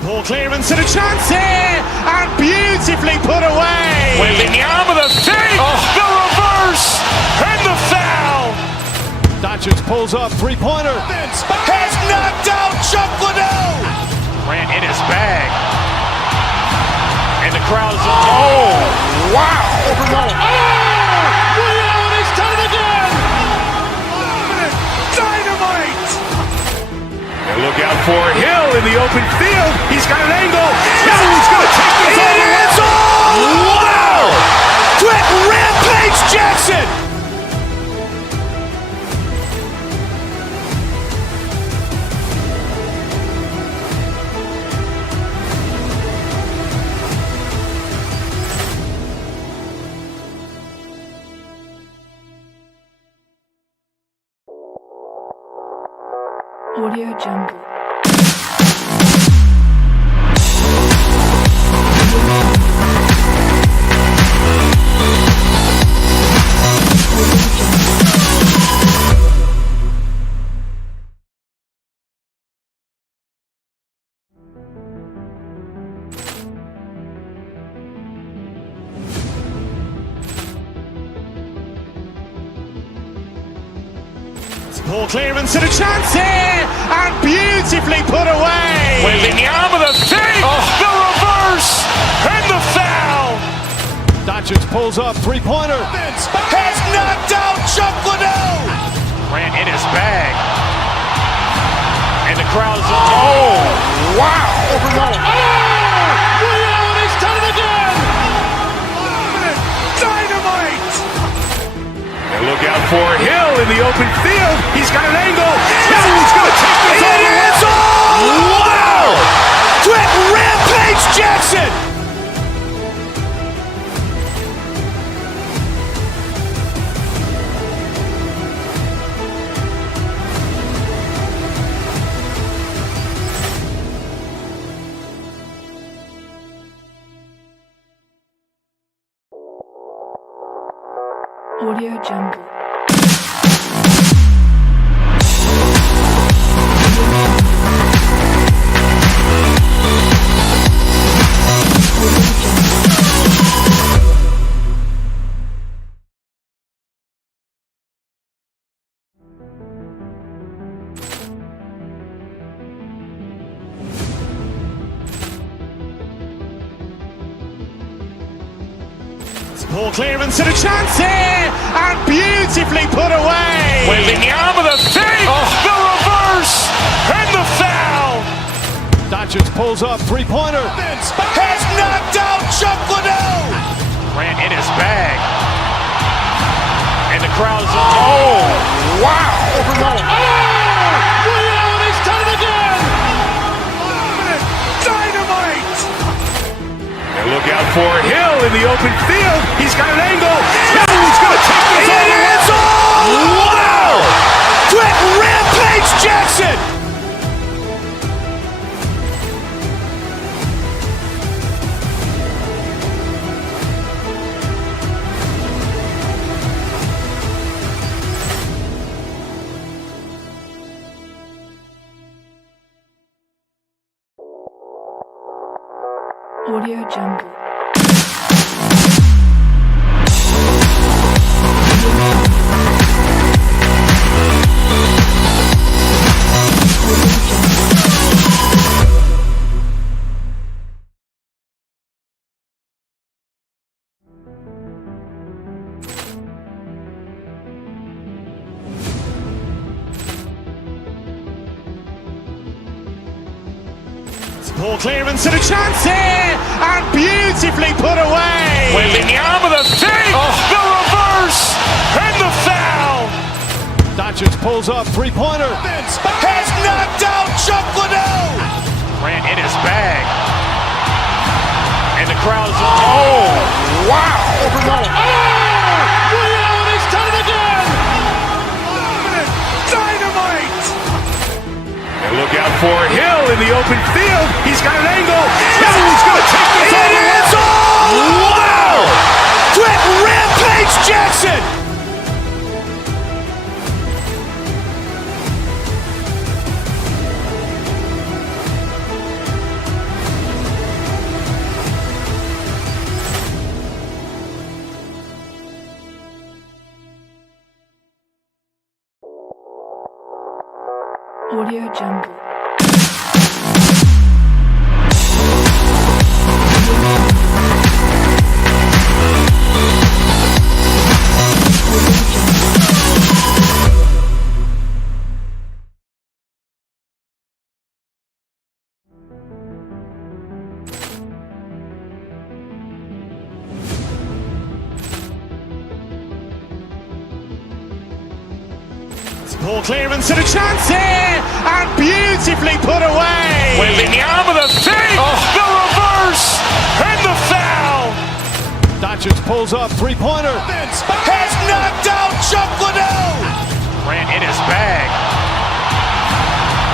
Ball clearance and a chance here, and beautifully put away. With the arm of the fake, the reverse, and the foul. Doncic pulls up, three-pointer. Has knocked out Chuck Liddell. Grant in his bag. And the crowd is, oh, wow. Leon has done it again. Dynamite. And look out for Hill in the open field. He's got an angle. He's going to take this all the way. Wow! Quick Rampage Jackson! Audio Jungle. Ball clearance and a chance here, and beautifully put away. Wembanyama the fake, the reverse, and the foul. Doncic pulls up, three-pointer. Has knocked out Chuck Liddell. Grant in his bag. And the crowd is, oh, wow. He's done it again. Dynamite. And look out for Hill in the open field. He's got an angle. He's going to take this all the way. Wow. Quick Rampage Jackson. Audio Jungle. Ball clearance and a chance here, and beautifully put away. Wembanyama the fake, the reverse, and the foul. Doncic pulls up, three-pointer. Has knocked out Chuck Liddell. Grant in his bag. And the crowd is, oh, wow. He's done it again. Dynamite. And look out for Hill in the open field. He's got an angle. He's going to take this all the way. Wow. Quick Rampage Jackson. Audio Jungle. Ball clearance and a chance here, and beautifully put away. Wembanyama the fake, the reverse, and the foul. Doncic pulls up, three-pointer. Has knocked out Chuck Liddell. Grant in his bag. And the crowd is, oh, wow. He's done it again. Dynamite. And look out for Hill in the open field. He's got an angle. He's going to take this all the way. Wow. Quick Rampage Jackson. Audio Jungle. Ball clearance and a chance here, and beautifully put away. Wembanyama the fake, the reverse, and the foul. Doncic pulls up, three-pointer. Has knocked out Chuck Liddell. Grant in his bag.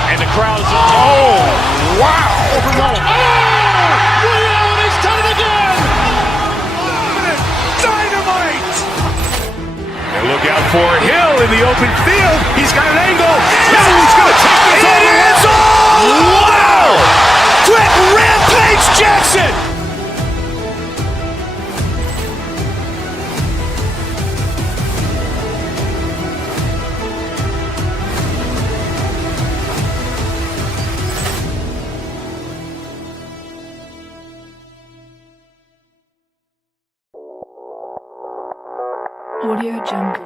And the crowd is, oh, wow. He's done it again. Dynamite. And look out for Hill in the open field. He's got an angle. He's going to take this all the way. Wow. Quick Rampage Jackson. Audio Jungle.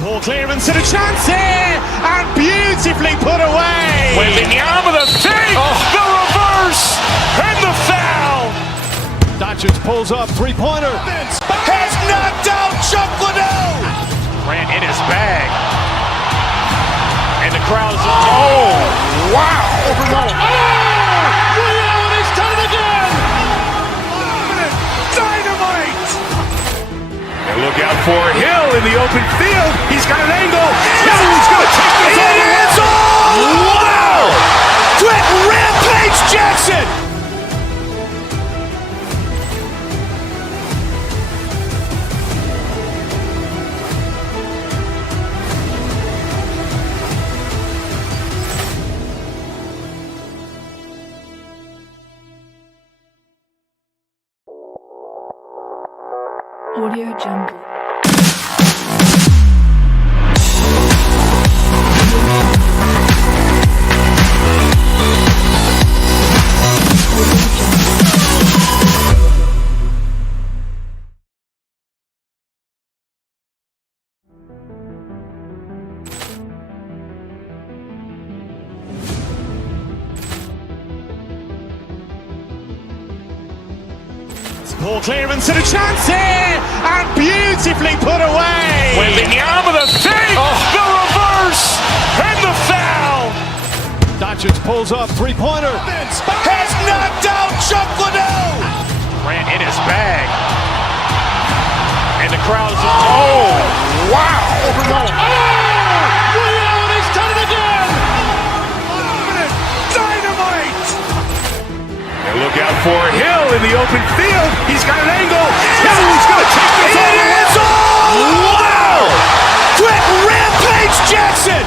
Ball clearance and a chance here, and beautifully put away. Waving the arm of the fake, the reverse, and the foul. Dodgers pulls up, three-pointer. Has knocked out Chuck Liddell. Grant in his bag. And the crowd's, oh, wow. Reality's done it again. Dynamite. And look out for Hill in the open field. He's got an angle. He's going to take this all the way. Wow! Quick Rampage Jackson. Audio Jungle. Ball clearance and a chance here, and beautifully put away. Waving the arm of the fake, the reverse, and the foul. Dodgers pulls up, three-pointer. Has knocked out Chuck Liddell. Grant in his bag. And the crowd's, oh, wow. Reality's done it again. Dynamite. And look out for Hill in the open field. He's got an angle. He's going to take this all the way. Wow! Quick Rampage Jackson.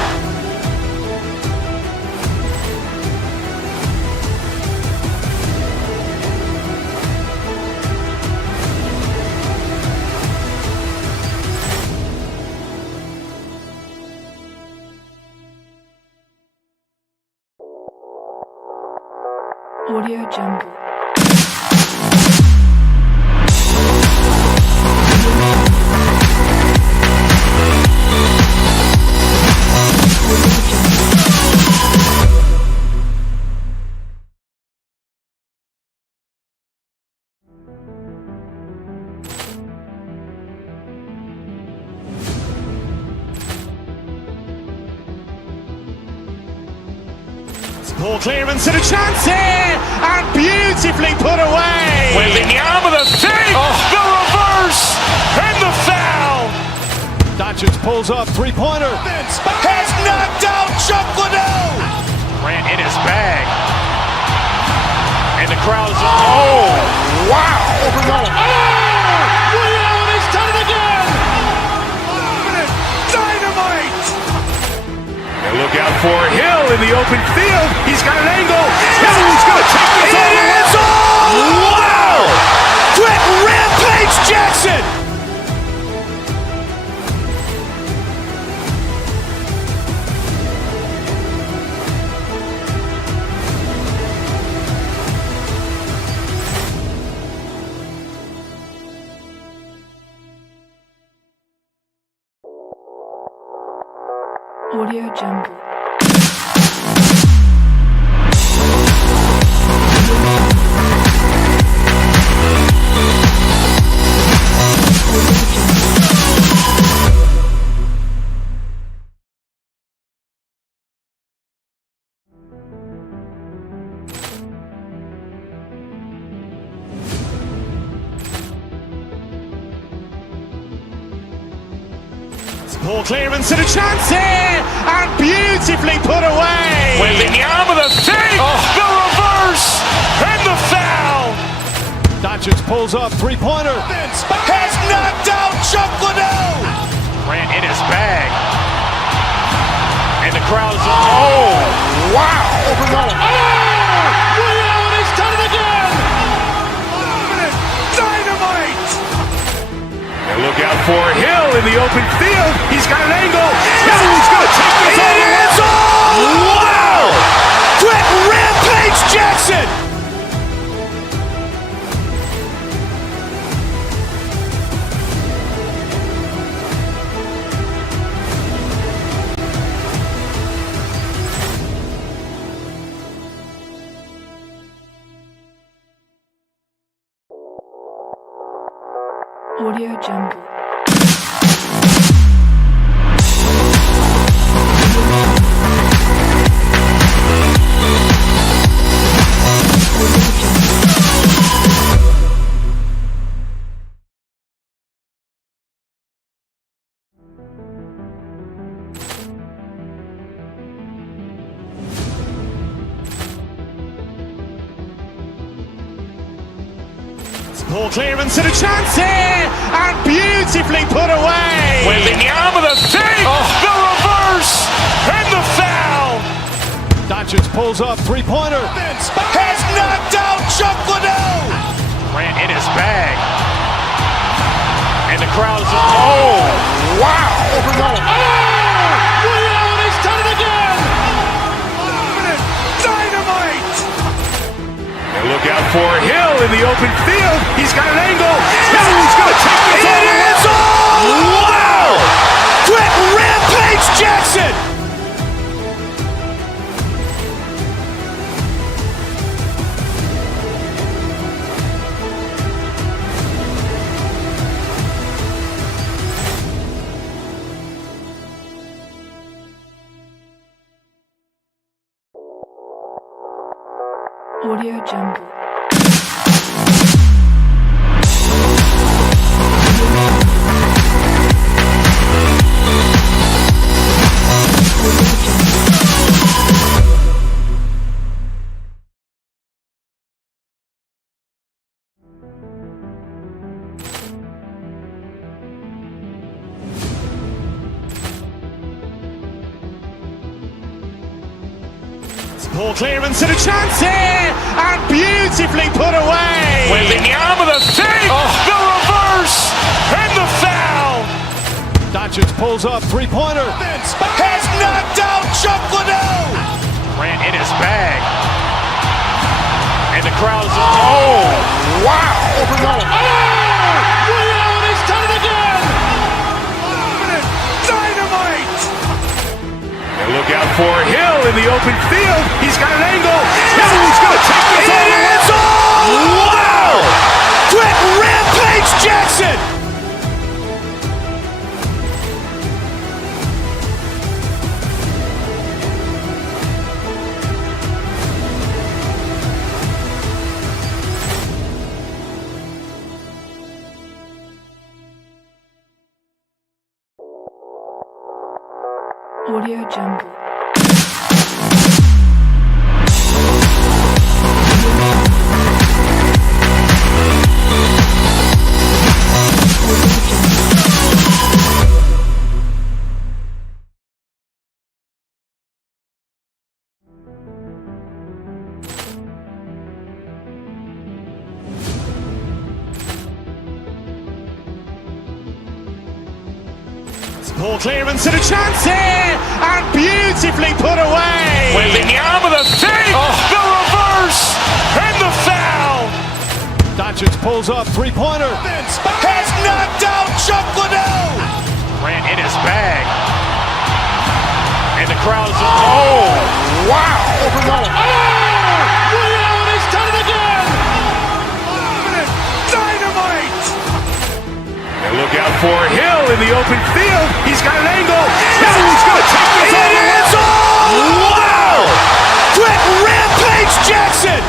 Audio Jungle. Ball clearance and a chance here, and beautifully put away. Waving the arm of the fake, the reverse, and the foul. Dodgers pulls up, three-pointer. Has knocked out Chuck Liddell. Grant in his bag. And the crowd's, oh, wow. Reality's done it again. Dynamite. And look out for Hill in the open field. He's got an angle. He's going to take this all the way. Wow! Quick Rampage Jackson. Audio Jungle. Ball clearance and a chance here, and beautifully put away. Waving the arm of the fake, the reverse, and the foul. Dodgers pulls up, three-pointer. Has knocked out Chuck Liddell. Grant in his bag. And And the crowd is, oh, wow! He's done it again! Dynamite! And look out for Hill in the open field. He's got an angle. Hill's going to take this all the way. Wow! Quick Rampage Jackson! Audio Jungle. Ball clearance and a chance here, and beautifully put away. With the arm of the save, the reverse, and the foul. Doncic pulls up, three-pointer. Has knocked out Chuck Liddell. Grant in his bag. And the crowd is, oh, wow. He's done it again. Dynamite. And look out for Hill in the open field. He's got an angle. Hill's going to take this all the way. Wow! Quick Rampage Jackson! Audio Jungle. Ball clearance and a chance here, and beautifully put away. With the arm of the save, the reverse, and the foul. Doncic pulls up, three-pointer. Has knocked out Chuck Liddell. Grant in his bag. And the crowd is, oh, wow. He's done it again. Dynamite. And look out for Hill in the open field. He's got an angle. Hill's going to take this all the way. Wow! Quick Rampage Jackson! Audio Jungle. Ball clearance and a chance here, and beautifully put away. With the arm of the save, the reverse, and the foul. Doncic pulls up, three-pointer. Has knocked out Chuck Liddell. Grant in his bag. And the crowd is, oh, wow. He's done it again. Dynamite. And look out for Hill in the open field. He's got an angle. Hill's going to take this all the way. Wow! Quick Rampage Jackson!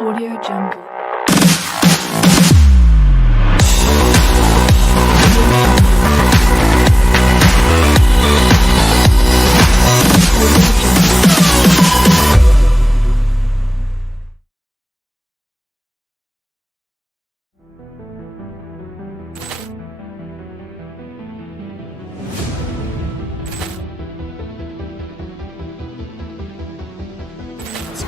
Audio Jungle.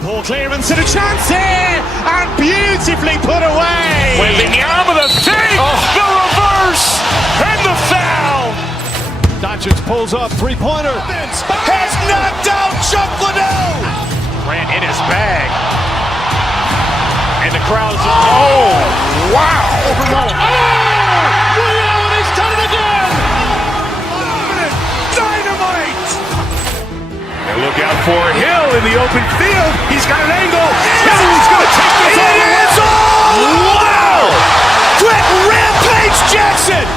Ball clearance and a chance here, and beautifully put away. With the arm of the fake, the reverse, and the foul. Doncic pulls up, three-pointer. Has knocked out Chuck Liddell. Grant in his bag. And the crowd's, oh, wow. He's done it again. Dynamite. And look out for Hill in the open field. He's got an angle. Hill's going to take this all the way. Wow. Quick Rampage Jackson.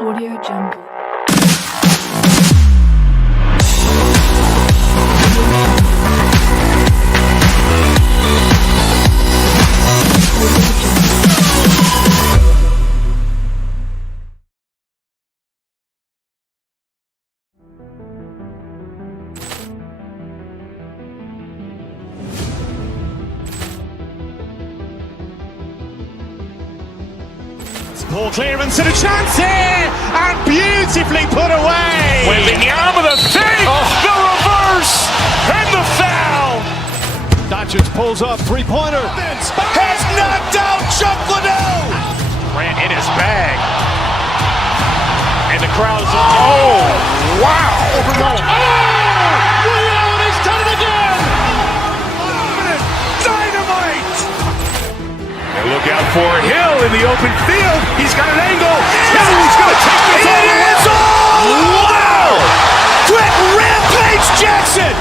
Audio Jungle. Ball clearance and a chance here, and beautifully put away. With the arm of the fake, the reverse, and the foul. Doncic pulls up, three-pointer. Has knocked out Chuck Liddell. Grant in his bag. And the crowd's, oh, wow. He's done it again. Dynamite. And look out for Hill in the open field. He's got an angle. Hill's going to take this all the way. Wow. Quick Rampage Jackson.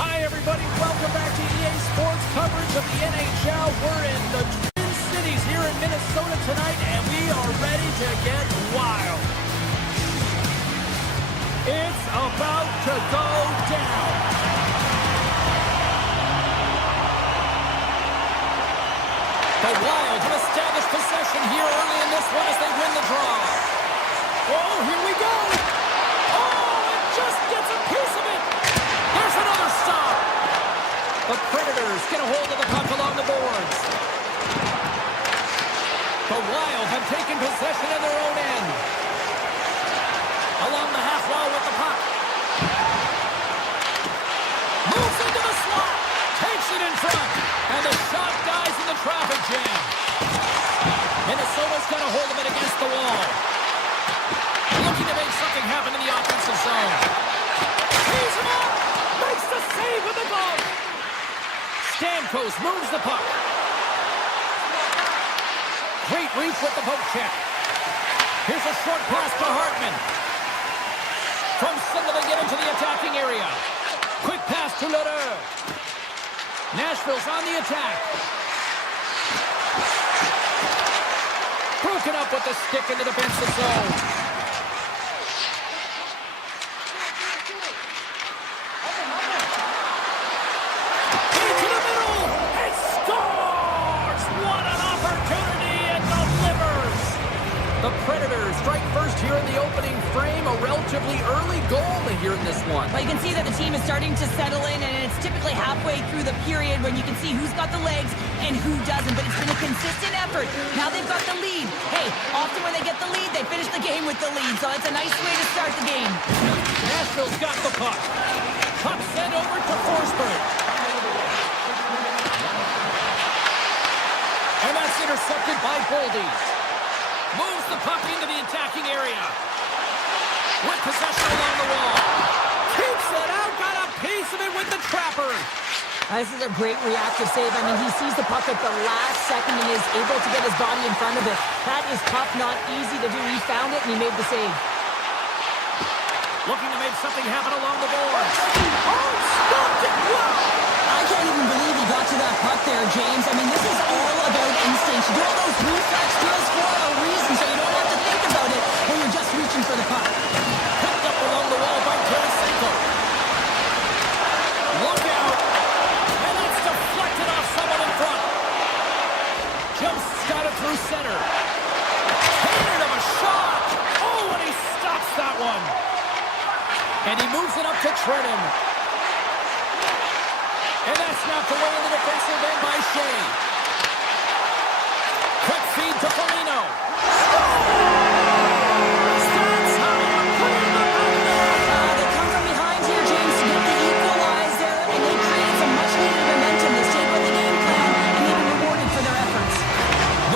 Hi, everybody. Welcome back to EA Sports coverage of the NHL. We're in the Twin Cities here in Minnesota tonight, and we are ready to get wild. It's about to go down. The Wild have established possession here early in this one as they win the draw. Oh, here we go. Oh, it just gets a piece of it. There's another stop. The Predators get a hold of the puck along the boards. The Wild have taken possession in their own end. Along the half wall with the puck. Moves into the slot. Takes it in front. And the shot dies in the traffic jam. Minnesota's got a hold of it against the wall. Looking to make something happen in the offensive zone. He's him up. Makes the save with the glove. Stamkos moves the puck. Great reach with the poke check. Here's a short pass to Hartman. From center they get into the attacking area. Quick pass to Lederer. Nashville's on the attack. Broken up with the stick in the defensive zone. Into the middle. And scores! What an opportunity and delivers! The Predators strike first here in the opening frame. A relatively early goal here in this one. Well, you can see that the team is starting to settle in, and it's typically halfway through the period when you can see who's got the legs and who doesn't, but it's been a consistent effort. Now they've got the lead. Hey, often when they get the lead, they finish the game with the lead, so it's a nice way to start the game. Nashville's got the puck. Puck sent over to Forsberg. And that's intercepted by Boldy. Moves the puck into the attacking area. With possession along the wall. Keeps it out. Got a piece of it with the trapper. This is a great reactive save. I mean, he sees the puck at the last second and is able to get his body in front of it. That is tough, not easy to do. He found it and he made the save. Looking to make something happen along the boards. Oh, stopped it! Wow! I can't even believe he got to that puck there, James. I mean, this is all about instinct. You do all those reflex deals for a reason, so you don't have to think about it when you're just reaching for the puck. Picked up along the wall by Tarasenko. Look out! And it's deflected off someone in front. Jumps, got it through center. Hated of a shot! Oh, and he stops that one. And he moves it up to Trenton. And that's knocked away in the defensive end by Shea. Quick feed to Foligno. That's how you put it in the back. They come from behind here, James, to get the equalizer, and they create some much-needed momentum. They stayed with the game plan, and they've been rewarded for their efforts.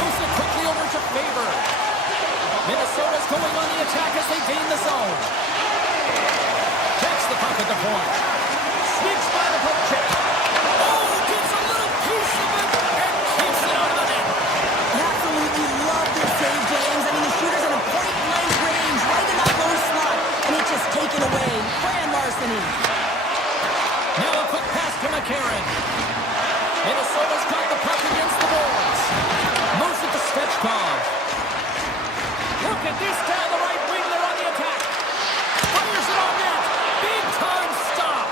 Moves it quickly over to Faber. Minnesota's going on the attack as they gain the zone. Checks the puck at the point. Sneaks by the poke check. Oh, gets a little piece of it and keeps it out of the net. Absolutely love this save, James. I mean, the shooter's in a point-blank range, right in that low slot, and it's just taken away. Fran larceny. Now a quick pass to McCarron. Minnesota's got the puck against the boards. Moves it to Svechkov. Look at this down the right wing. They're on the attack. Fires it on net. Big time stop.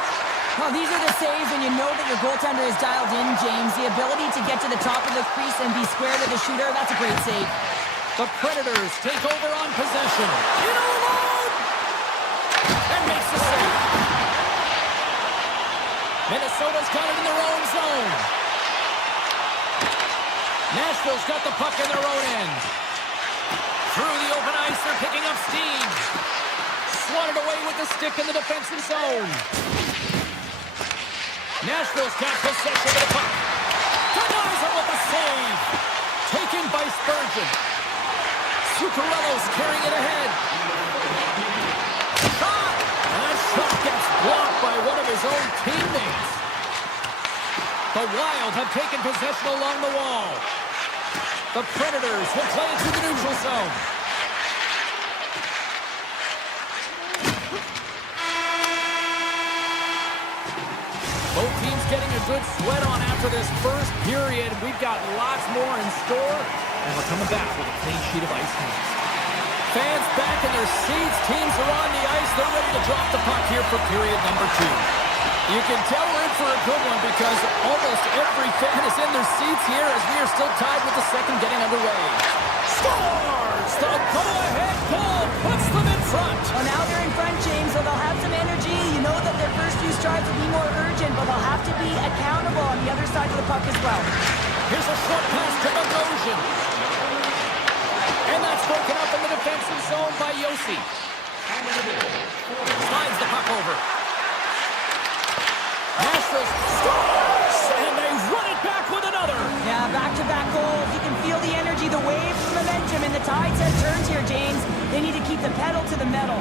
Well, these are the saves when you know that your goaltender is dialed in, James. The ability to get to the top of the crease and be square to the shooter, that's a great save. The Predators take over on possession. In alone. And makes the save. Minnesota's got it in their own zone. Nashville's got the puck in their own end. Through the open ice, they're picking up steam. Swatted away with the stick in the defensive zone. Nashville's got possession of the puck. Denies him with the save. Taken by Spurgeon. Zuccarello's carrying it ahead. Shot! And that shot gets blocked by one of his own teammates. The Wild have taken possession along the wall. The Predators will play it through the neutral zone. Both teams getting a good sweat on after this first period. We've got lots more in store, and we're coming back with a clean sheet of ice next. Fans back in their seats. Teams are on the ice. They're ready to drop the puck here for period number 2. You can tell we're in for a good one because almost every fan is in their seats here as we are still tied with the second getting underway. Scores! The go-ahead goal puts them in front. Well, now they're in front, James, so they'll have some energy. You know that their first few strides will be more urgent, but they'll have to be accountable on the other side of the puck as well. Here's a short pass to Bogosian. And that's broken up in the defensive zone by Yossi. Slides the puck over. Nashville scores! And they run it back with another. Yeah, back-to-back goals. You can feel the energy, the waves, the momentum, and the tide set turns here, James. They need to keep the pedal to the metal.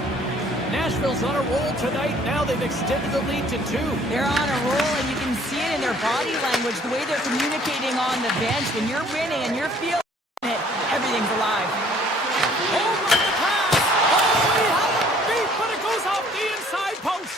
Nashville's on a roll tonight. Now they've extended the lead to 2. They're on a roll, and you can see it in their body language, the way they're communicating on the bench. When you're winning and you're feeling it, everything's alive. Oh, the pass! Oh, he had it beat, but it goes off the inside post.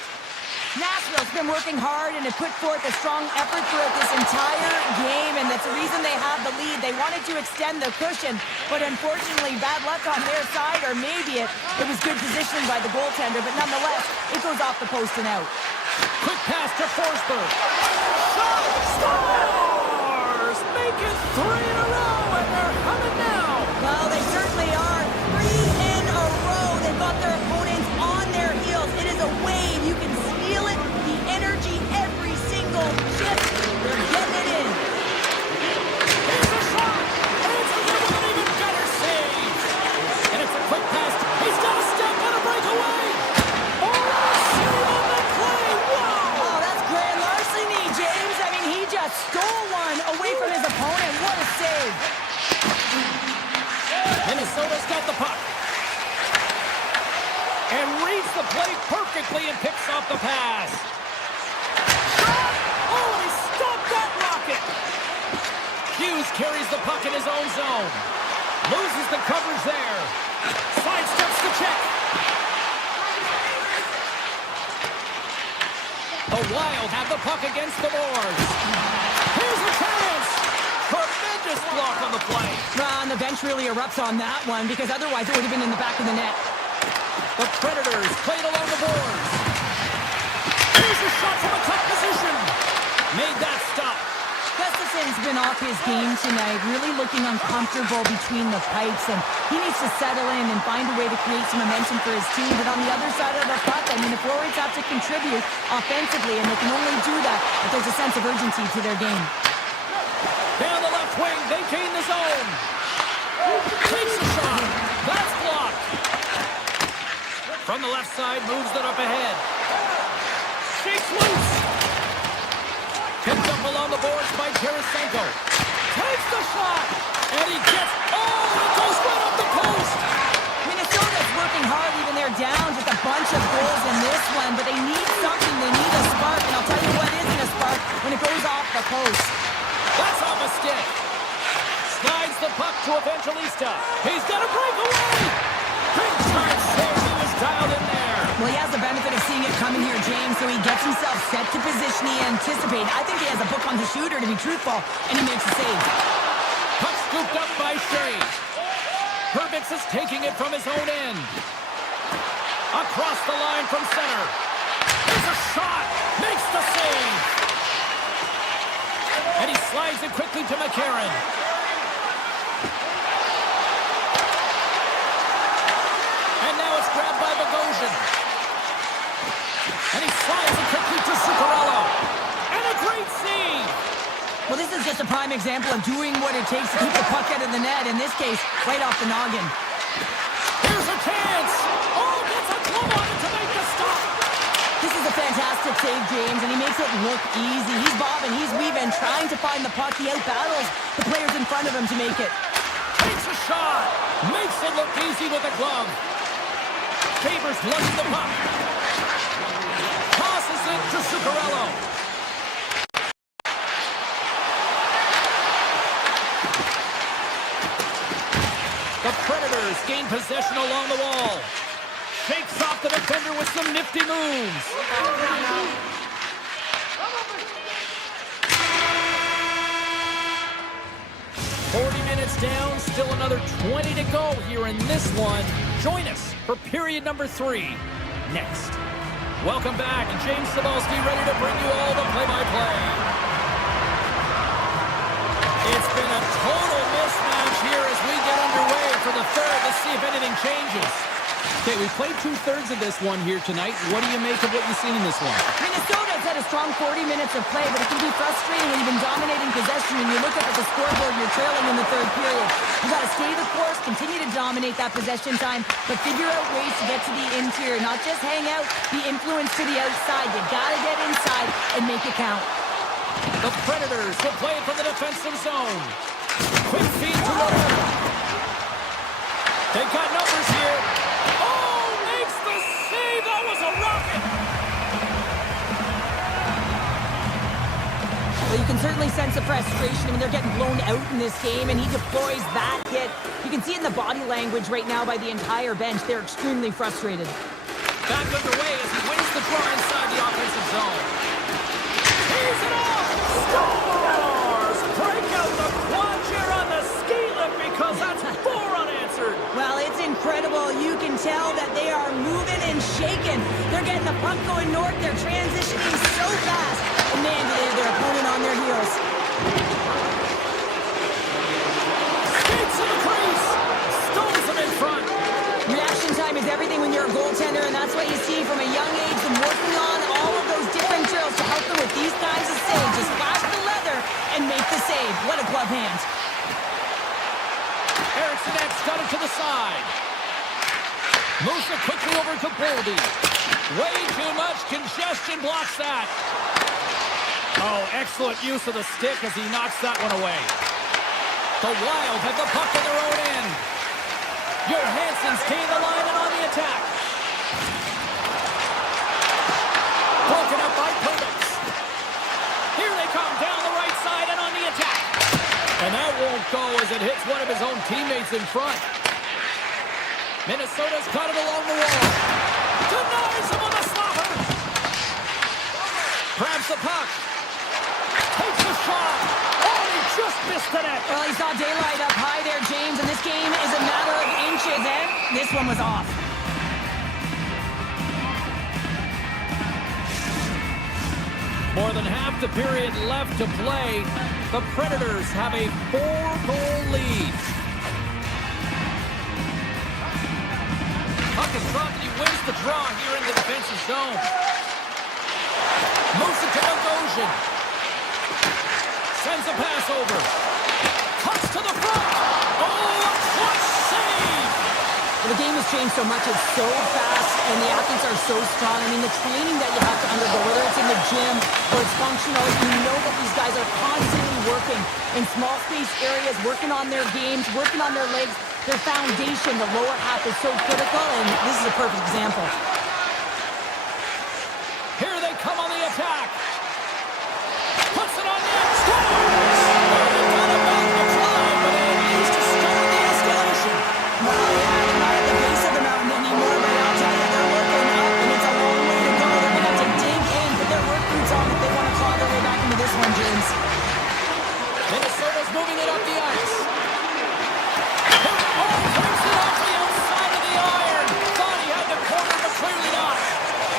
Nashville's been working hard and have put forth a strong effort throughout this entire game, and that's the reason they have the lead. They wanted to extend the cushion, but unfortunately, bad luck on their side, or maybe it was good positioning by the goaltender, but nonetheless, it goes off the post and out. Quick pass to Forsberg. Shot! Scores! Make it 3 in a row, and they're coming now. Well, they certainly are. 3 in a row. They've got their opponents on their heels. It is a wave. You can feel it, the energy, every single shift. They're getting it in. Here's a shot. And it's a little bit even better save. And it's a quick pass. He's got a step on a breakaway. Oh, save on the play. Wow. Oh, that's grand larceny, James. I mean, he just stole one away from his opponent. What a save. Minnesota's got the puck. And reads the play perfectly and picks off the pass. Shot! Oh, he Hughes carries the puck in his own zone. Loses the coverage there. Sidesteps the check. The Wild have the puck against the boards. Here's a chance. Tremendous block on the play. And the bench really erupts on that one because otherwise it would have been in the back of the net. The Predators played along the boards. Here's a shot from a tough position. Made that stop. Gustafson's been off his game tonight, really looking uncomfortable between the pipes, and he needs to settle in and find a way to create some momentum for his team. But on the other side of the puck, I mean, the forwards have to contribute offensively, and they can only do that if there's a sense of urgency to their game. Down the left wing, they gain the zone. Takes a shot. That's blocked. From the left side, moves it up ahead. Shakes loose. Picked up along the boards by Tarasenko. Takes the shot. And he gets... Oh, it goes right up the post. Minnesota's working hard even they're down. Just a bunch of goals in this one. But they need something. They need a spark. And I'll tell you what isn't a spark when it goes off the post. That's off a stick. Slides the puck to Evangelista. He's got a breakaway. Big time save. He was dialed in there. Well, he has the benefit of seeing it coming here, James, so he gets himself set to position he anticipated. I think he has a book on the shooter, to be truthful, and he makes a save. Puck scooped up by Shea. Herbix is taking it from his own end. Across the line from center. There's a shot. Makes the save. And he slides it quickly to McCarron. And now it's grabbed by Bogosian. And he slides it quickly to Zuccarello. And a great save. Well, this is just a prime example of doing what it takes to keep the puck out of the net. In this case, right off the noggin. Here's a chance. Oh, gets a glove on it to make the stop. This is a fantastic save, James, and he makes it look easy. He's bobbing, he's weaving, trying to find the puck. He out-battles the players in front of him to make it. Takes a shot. Makes it look easy with a glove. Favors lugging the puck. Tosses it to Zuccarello. The Predators gain possession along the wall. Shakes off the defender with some nifty moves. Down, still another 20 to go here in this one. Join us for period number 3 next. Welcome back. James Cebulski ready to bring you all the play-by-play. It's been a total mismatch here as we get underway for the third. Let's see if anything changes. Okay, we played 2/3 of this one here tonight. What do you make of what you've seen in this one? Minnesota's had a strong 40 minutes of play, but it can be frustrating when you've been dominating possession and you look up at the scoreboard, you're trailing in the third period. You've got to stay the course, continue to dominate that possession time, but figure out ways to get to the interior, not just hang out, be influenced to the outside. You got to get inside and make it count. The Predators will play it from the defensive zone. Quick feed to Loretta. They got numbers here. Oh, makes the save. That was a rocket. Well, you can certainly sense the frustration. I mean, they're getting blown out in this game, and he deploys that hit. You can see it in the body language right now by the entire bench. They're extremely frustrated. Back underway as he wins the draw inside the offensive zone. Tees it off. Scores! Break out the quad chair on the ski lift because that's 4 unanswered. Well, it's incredible. You can tell that they are moving and shaking. They're getting the puck going north. They're transitioning so fast. And man, do they have their opponent on their heels. Skates to the crease. Stones them in front. Reaction time is everything when you're a goaltender, and that's what you see from a young age, them working on all of those different drills to help them with these kinds of saves. Just flash the leather and make the save. What a glove hand. Erickson X got it to the side. Moves it quickly over to Boldy. Way too much congestion blocks that. Oh, excellent use of the stick as he knocks that one away. The Wild have the puck in their own end. Johansson's gained the line and on the attack. Broken up by Herbix. Here they come down the right side and on the attack. And as it hits one of his own teammates in front. Minnesota's got it along the wall. Denies him on the slapper. Grabs the puck. Takes the shot. Oh, he just missed the net. Well, he saw daylight up high there, James, and this game is a matter of inches, and this one was off. More than half the period left to play. The Predators have a 4-goal lead. Puck is dropped and he wins the draw here in the defensive zone. Moves it to Bogosian. Sends a pass over. Cuts to the front. Oh, what save! Well, the game has changed so much. It's so fast, and the athletes are so strong. I mean, the training that you have to undergo, whether it's in the gym or it's functional, you know that these guys are constantly working in small space areas, working on their games, working on their legs. Their foundation, the lower half, is so critical, and this is a perfect example. Here they come on the attack. Puts it on net. Scores! They've got a back to climb, but it needs to start the escalation. Well, yeah, they're not at the base of the mountain anymore, but I'll tell you, they're working up, and it's a long way to go. They're going to have to dig in, put their work boots on if they want to claw their way back into this one, James. Minnesota's moving it up the ice. Oh, takes it off the outside of the iron. Thought he had the corner, but clearly not.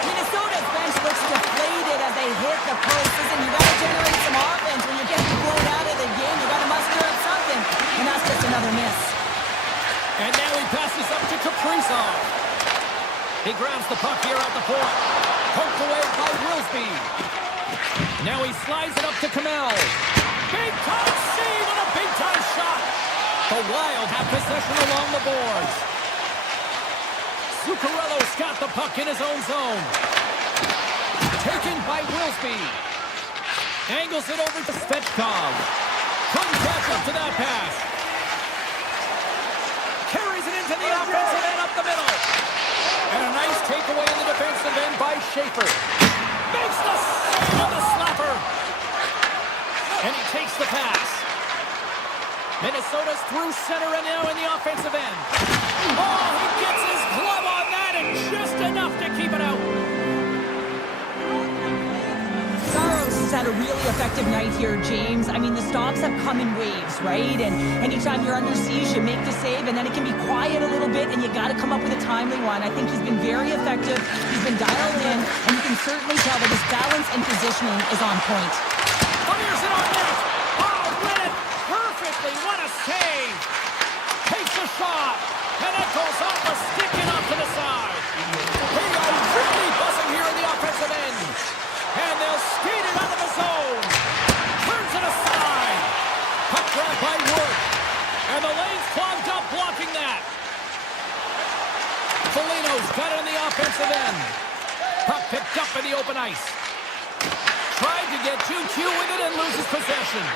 Minnesota's bench looks deflated as they hit the post. Listen, you got to generate some offense. When you're getting blown out of the game, you got to muster up something, and that's just another miss. And now he passes up to Kaprizov. He grabs the puck here at the point. Poked away by Wilsby. Now he slides it up to Kamel. Big time save and a big time shot. The Wild have possession along the boards. Zuccarello's got the puck in his own zone. Taken by Wilsby. Angles it over to Svechkov. Couldn't catch up to that pass. Carries it into the offensive end up the middle. And a nice takeaway in the defensive end by Schaefer. Makes the save on the slapper. And he takes the pass. Minnesota's through center and now in the offensive end. Oh, he gets his glove on that and just enough to keep it out. Saros has had a really effective night here, James. I mean, the stops have come in waves, right? And anytime you're under siege, you make the save, and then it can be quiet a little bit, and you got to come up with a timely one. I think he's been very effective. He's been dialed in, and you can certainly tell that his balance and positioning is on point. Fires it on net. Oh, read it perfectly. What a save. Takes a shot. And it goes off the stick and off to the side. They are really buzzing here in the offensive end. And they'll skate it out of the zone. Turns it aside. Puck grab by Wood. And the lane's clogged up blocking that. Foligno's got it on the offensive end. Puck picked up in the open ice. Tried to get too cute with it and loses possession.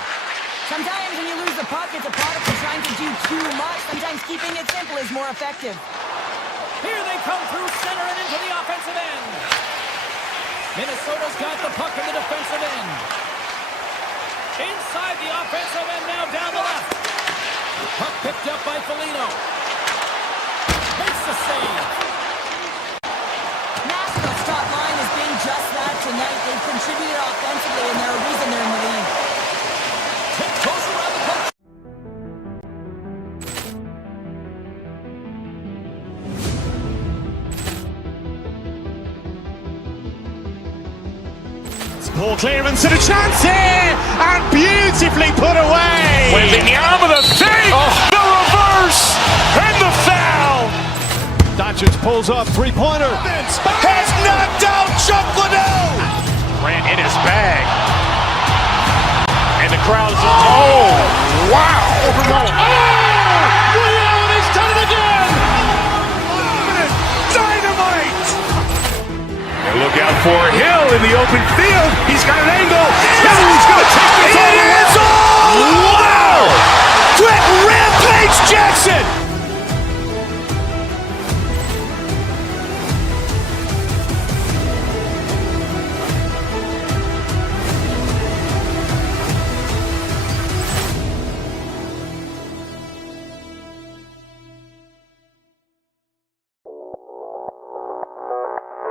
Sometimes when you lose the puck, it's a product of trying to do too much. Sometimes keeping it simple is more effective. Here they come through center and into the offensive end. Minnesota's got the puck in the defensive end. Inside the offensive end, now down the left. Puck picked up by Foligno. Makes the save. Nashville's top line has been just that tonight. They've contributed offensively, and they're a reason they're in the lead. Tip goes around the puck. Poor clearance and a chance here, and beautifully put away. With the arm of the save, the reverse, and the foul. Doncic pulls off three-pointer. Has knocked out Chuck Liddell. Ran in his bag. And the crowd is, oh, wow. Oh, Leon has done it again. Dynamite. And look out for Hill in the open field. He's got an angle. He's going to take this all the way. Wow. Quick Rampage Jackson.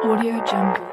Audio Jungle.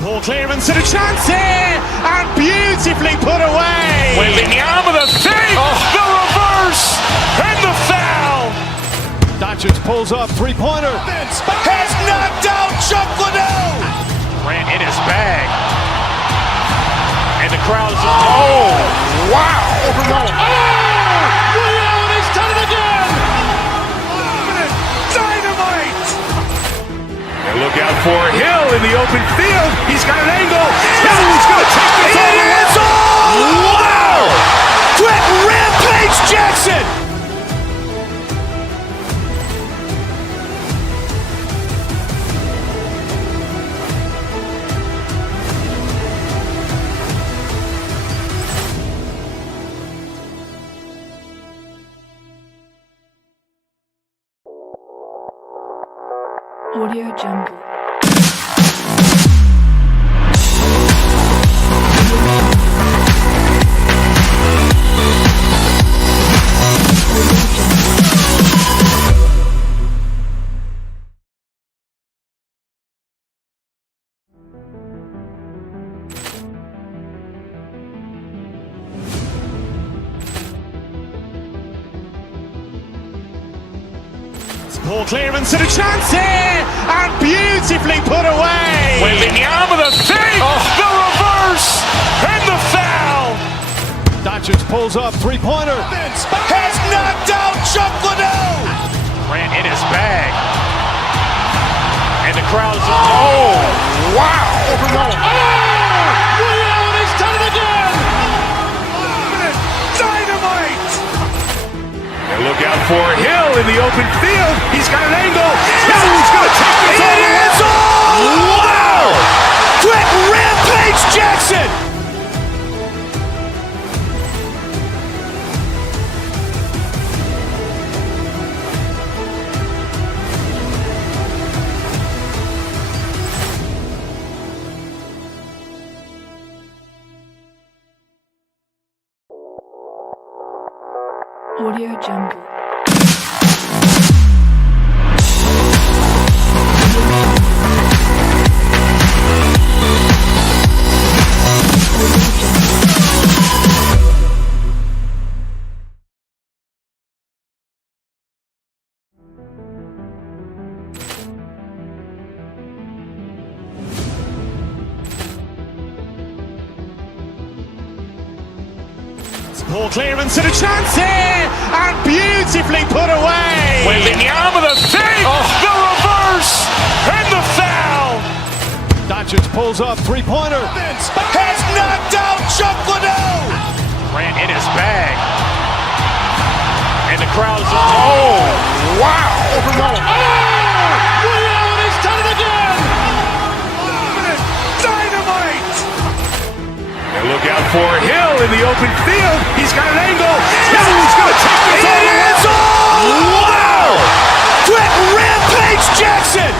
Poor clearance and a chance here, and beautifully put away. Waving the arm of the save, the reverse, and the foul. Doncic pulls up, three-pointer. Has knocked out Chuck Liddell. Grant in his bag. And the crowd's, oh, wow. Leon has done it again. Dynamite. And look out for Hill in the open field. He's got an angle. Hill's going to take this all the way. Wow! Quick Rampage Jackson. Audio Jungle. Poor clearance and a chance here, and beautifully put away. Waving the arm of the save, the reverse, and the foul. Doncic pulls up, three-pointer. Has knocked out Chuck Liddell. Grant in his bag. And the crowd's, oh, wow. Leon has done it again. Dynamite. And look out for Hill in the open field. He's got an angle. Hill's going to take this all the way. Wow! Quick Rampage Jackson. Audio Jungle. Poor clearance and a chance here, and beautifully put away. Waving the arm of the save, the reverse, and the foul. Doncic pulls up, three-pointer. Has knocked out Chuck Liddell. Grant in his bag. And the crowd's, oh, wow. Leon has done it again. Dynamite. And look out for Hill in the open field. He's got an angle. Hill's going to take this all the way. Wow! Quick Rampage Jackson.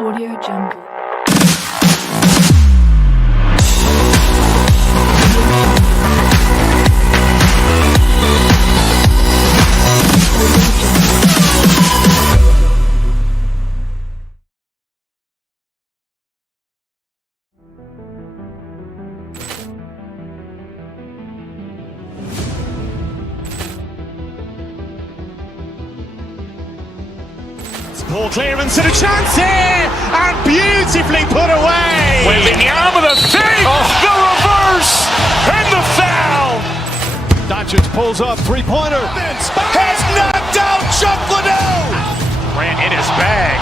Audio Jungle. Poor clearance and a chance here, and beautifully put away. Waving the arm of the save, the reverse, and the foul. Doncic pulls up, three-pointer. Has knocked out Chuck Liddell. Grant in his bag.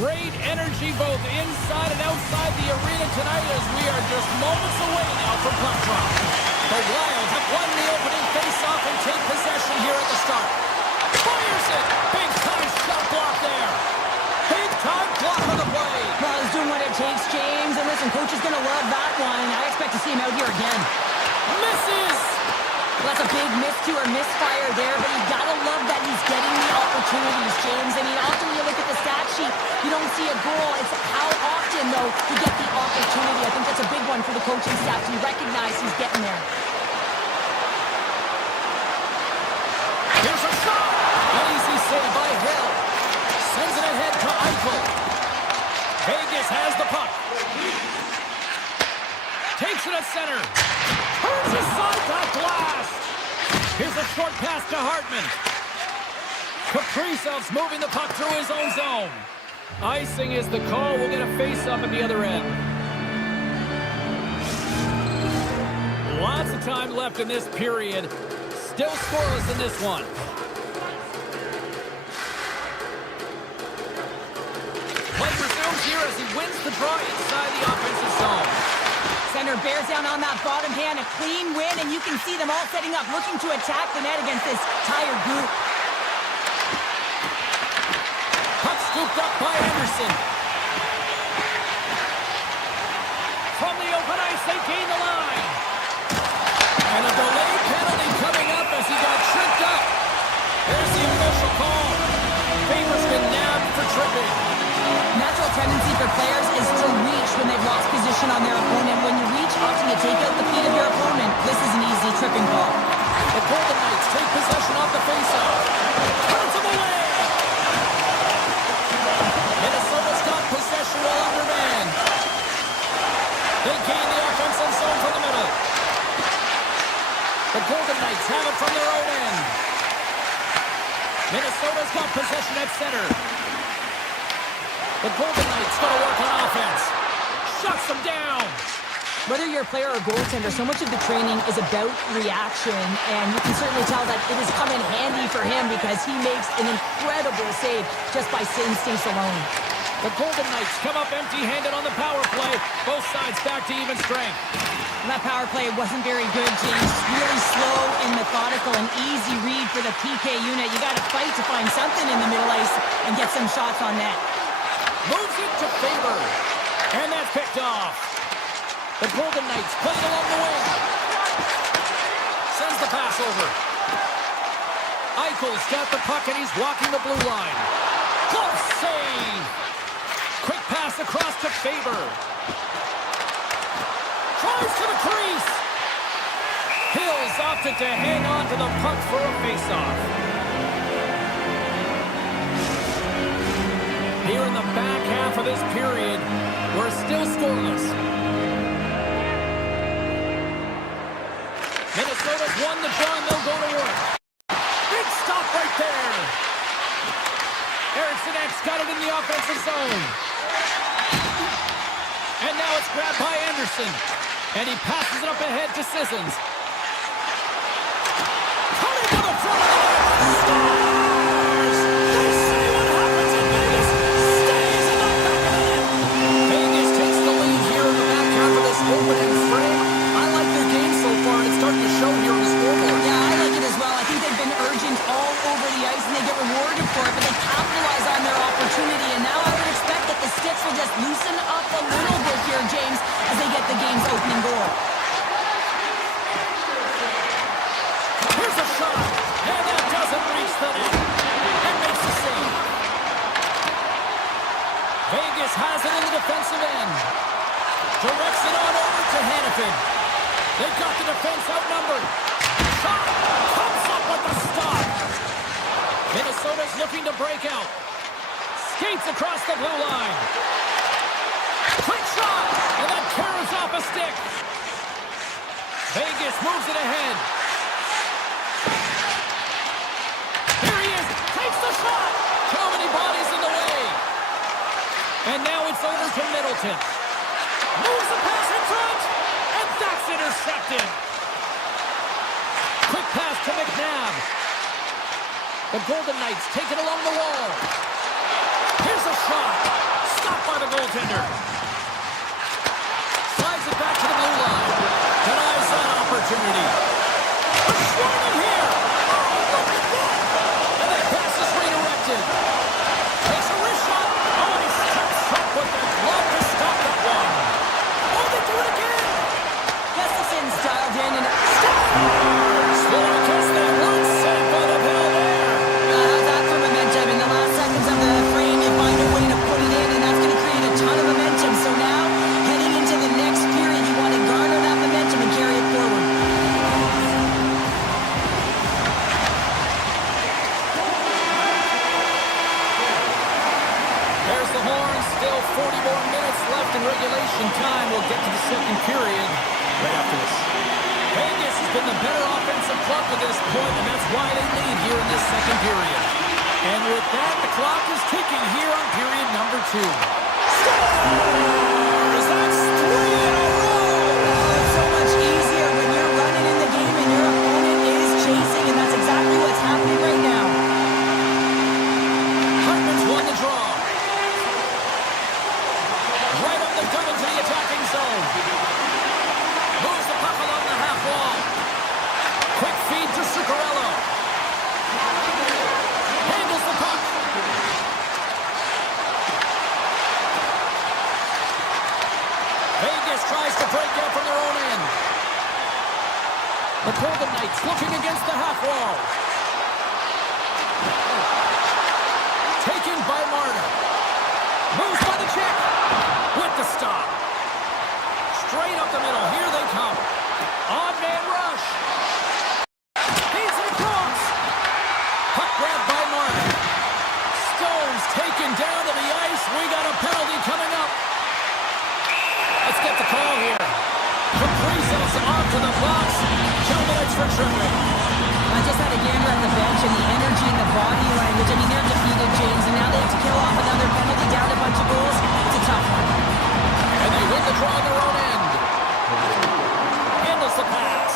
Great energy both inside and outside the arena tonight as we are just moments away now from puck drop. The Wild have won the opening faceoff and take possession here at the start. Fires it! Big time shot block there. Big time block on the play. Well, he's doing what it takes, James. And listen, coach is going to love that one. I expect to see him out here again. Misses! Well, that's a big miss to or misfire there, but you gotta love that he's getting the opportunities, James. I mean, often when you look at the stat sheet, you don't see a goal. It's how often, though, you get the opportunity. I think that's a big one for the coaching staff to recognize he's getting there. Here's a shot! An easy save by Hill. Sends it ahead to Eichel. Vegas has the puck. Takes it at center. Turns aside that blast. Here's a short pass to Hartman. Kaprizov's moving the puck through his own zone. Icing is the call. We'll get a face-up at the other end. Lots of time left in this period. Still scoreless in this one. Play resumes here as he wins the draw inside the offensive zone. Center bears down on that bottom hand, a clean win, and you can see them all setting up, looking to attack the net against this tired group. Puck scooped up by Anderson. From the open ice, they gain the line. And a delayed penalty coming up as he got tripped up. There's the official call. Faber's been nabbed for tripping. Natural tendency for players is to reach when they've lost position on their opponent. When you reach, often you take out the feet of your opponent. This is an easy tripping ball. The Golden Knights take possession off the faceoff. Turns him away. Minnesota's got possession while undermanned. They gain the offensive zone from the middle. The Golden Knights have it from their own end. Minnesota's got possession at center. The Golden Knights going to work on offense. Shuts them down. Whether you're a player or goaltender, so much of the training is about reaction, and you can certainly tell that it has come in handy for him because he makes an incredible save just by instincts alone. The Golden Knights come up empty-handed on the power play. Both sides back to even strength. And that power play wasn't very good, James. Really slow and methodical, an easy read for the PK unit. You got to fight to find something in the middle ice and get some shots on net. Moves it to Faber. And that's picked off. The Golden Knights play it along the wing. Sends the pass over. Eichel's got the puck and he's walking the blue line. Close save. Quick pass across to Faber. Tries to the crease. Hills opted to hang on to the puck for a faceoff. Here in the back half of this period, we're still scoreless. Minnesota's won the draw and they'll go to work. Big stop right there. Eriksson X got it in the offensive zone. And now it's grabbed by Anderson. And he passes it up ahead to Sissons. Coming to the front of the net. Opening frame. I like their game so far, and it's starting to show here on the scoreboard. Yeah, I like it as well. I think they've been urgent all over the ice, and they get rewarded for it, but they capitalize on their opportunity, and now I would expect that the sticks will just loosen up a little bit here, James, as they get the game's opening goal. Here's a shot, and that doesn't reach the net. And makes the save. Vegas has it in the defensive end. Directs it on over to Hannafin. They've got the defense outnumbered. Shot comes up with the stop. Minnesota's looking to break out. Skates across the blue line. Quick shot, and that carries off a stick. Vegas moves it ahead. Here he is, takes the shot. Too many bodies in the way. And now it's over to Middleton. Moves the pass in front, and that's intercepted. Quick pass to McNabb. The Golden Knights take it along the wall. Here's a shot. Stopped by the goaltender. Slides it back to the blue line. Denies that opportunity. A shot in here. Oh, look at that. And that pass is redirected. Takes a wrist shot. Oh, he steps up with the glove to stop that one. Oh, they do it again. Gustafson's dialed in and Scores! Well, I guess they weren't saved by the bell there. how's that for momentum? In the last seconds of the frame, you find a way to put it in, and that's going to create a ton of momentum. So now, heading into the next period, you want to garner that momentum and carry it forward. There's the horn. Still 40 more minutes left in regulation time. We'll get to the second period right after this. Vegas has been the better offensive club to this point, and that's why they lead here in this second period. And with that, the clock is ticking here on period number 2. Scores! That's 3 in a row! It's so much easier when you're running in the game and your opponent is chasing, and that's exactly what's happening right now. Hartman's won the draw. Right up the gut into the attacking zone. Moves the puck along the half wall. Quick feed to Zuccarello. Handles the puck. Vegas tries to break out from their own end. The Golden Knights looking against the half wall. Taken by Marner. Moves by the check. With the stop. Straight up the middle. Here they come. Odd man rush. Feeds it across. Puck grabbed by Marner. Stone's taken down to the ice. We got a penalty coming up. Let's get the call here. Kaprizov's off to the box. 2 minutes for tripping. I just had a gander at the bench and the energy and the body language. I mean, they're defeated, James, and now they have to kill off another penalty, down a bunch of goals. It's a tough one. And they win the draw on their own end. Handles the pass.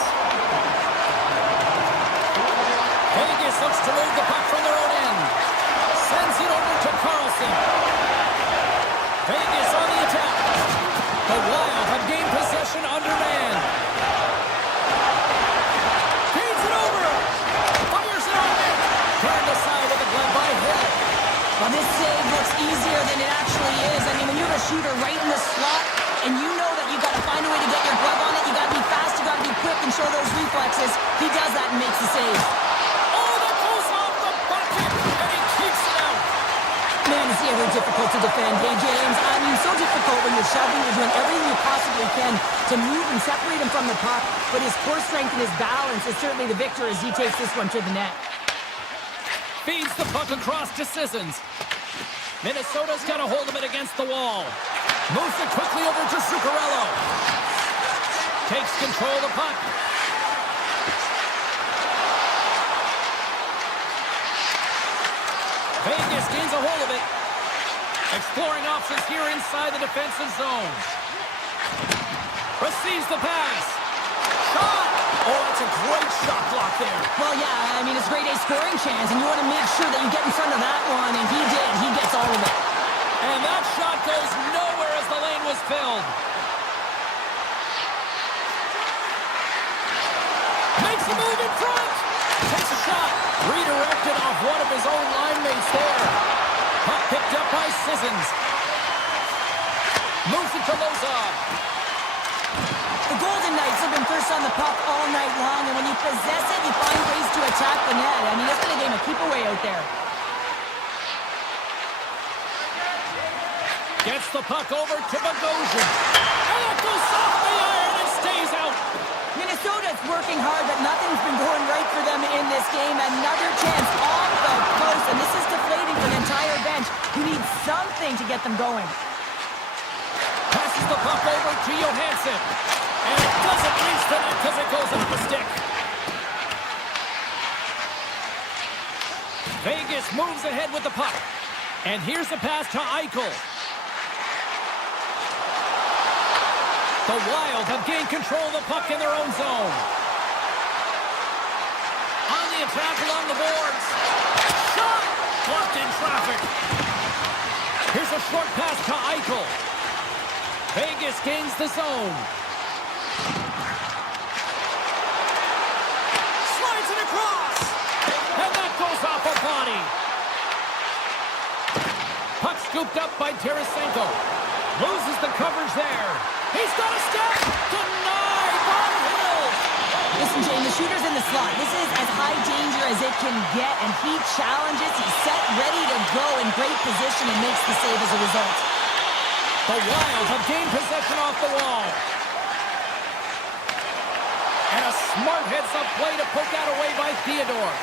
Vegas looks to move the puck from their own end. Sends it over to Carlson. Vegas on the attack. The Wild have gained possession under man. Feeds it over. Fires it on net. Turned aside with a glove by Hill. Well, this save looks easier than it actually is. I mean, when you have a shooter right in the slot and you know that you got to find a way to get your glove on it, you got to be fast, you got to be quick and show those reflexes. He does that and makes the save. Oh, that goes off the bucket, and he keeps it out. Man, is he ever difficult to defend. Hey, James, I mean, so difficult when you're shoving, you're doing everything you possibly can to move and separate him from the puck, but his core strength and his balance is certainly the victor as he takes this one to the net. Feeds the puck across to Sissons. Minnesota's got a hold of it against the wall. Moves it quickly over to Zuccarello. Takes control of the puck. Vegas gains a hold of it. Exploring options here inside the defensive zone. Receives the pass. Shot! Oh, that's a great shot block there. Well, yeah, I mean, it's grade A scoring chance, and you want to make sure that you get in front of that one, and he did. He gets all of it. And that shot goes nowhere as the lane was filled. Makes a move in front. Takes a shot. Redirected off one of his own line mates there. Puck picked up by Sissons. Moves it to Lozov. The Golden Knights have been first on the puck all night long, and when you possess it, you find ways to attack the net. I mean, it's been a game of keep away out there. Gets the puck over to Bogosian. And it goes off the iron and stays out. Minnesota's working hard, but nothing's been going right for them in this game. Another chance off the post, and this is deflating for the entire bench, who needs something to get them going. Passes the puck over to Johansson. And it doesn't reach the net because it goes off the stick. Vegas moves ahead with the puck. And here's the pass to Eichel. The Wild have gained control of the puck in their own zone. On the attack along the boards. Shot! Blocked in traffic. Short pass to Eichel. Vegas gains the zone. Slides it across. And that goes off a body. Puck scooped up by Tarasenko. Loses the coverage there. He's got a step. Denied by Hill. Listen, Jane, the shooter's in the slot. This is as high danger as it can get, and he challenges. He's set, ready to go in great position, and makes the save as a result. The Wild have gained possession off the wall. And a smart heads-up play to poke that away by Theodore.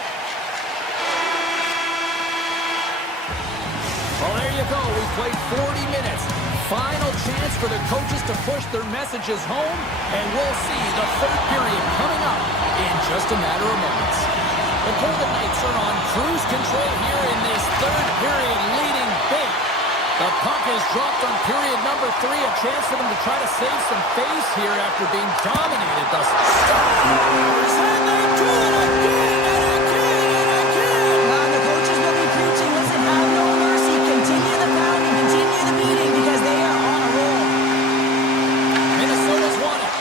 Well, there you go. We've played 40 minutes. Final chance for the coaches to push their messages home, and we'll see the third period coming up in just a matter of moments. The Golden Knights are on cruise control here in this third period, leading big. The puck is dropped on period number 3, a chance for them to try to save some face here after being dominated thus far. Stars, and they do it again and again and again. Well, the coaches will be preaching, listen, have no mercy. Continue the pounding, continue the beating, because they are on a roll. Minnesota's won it.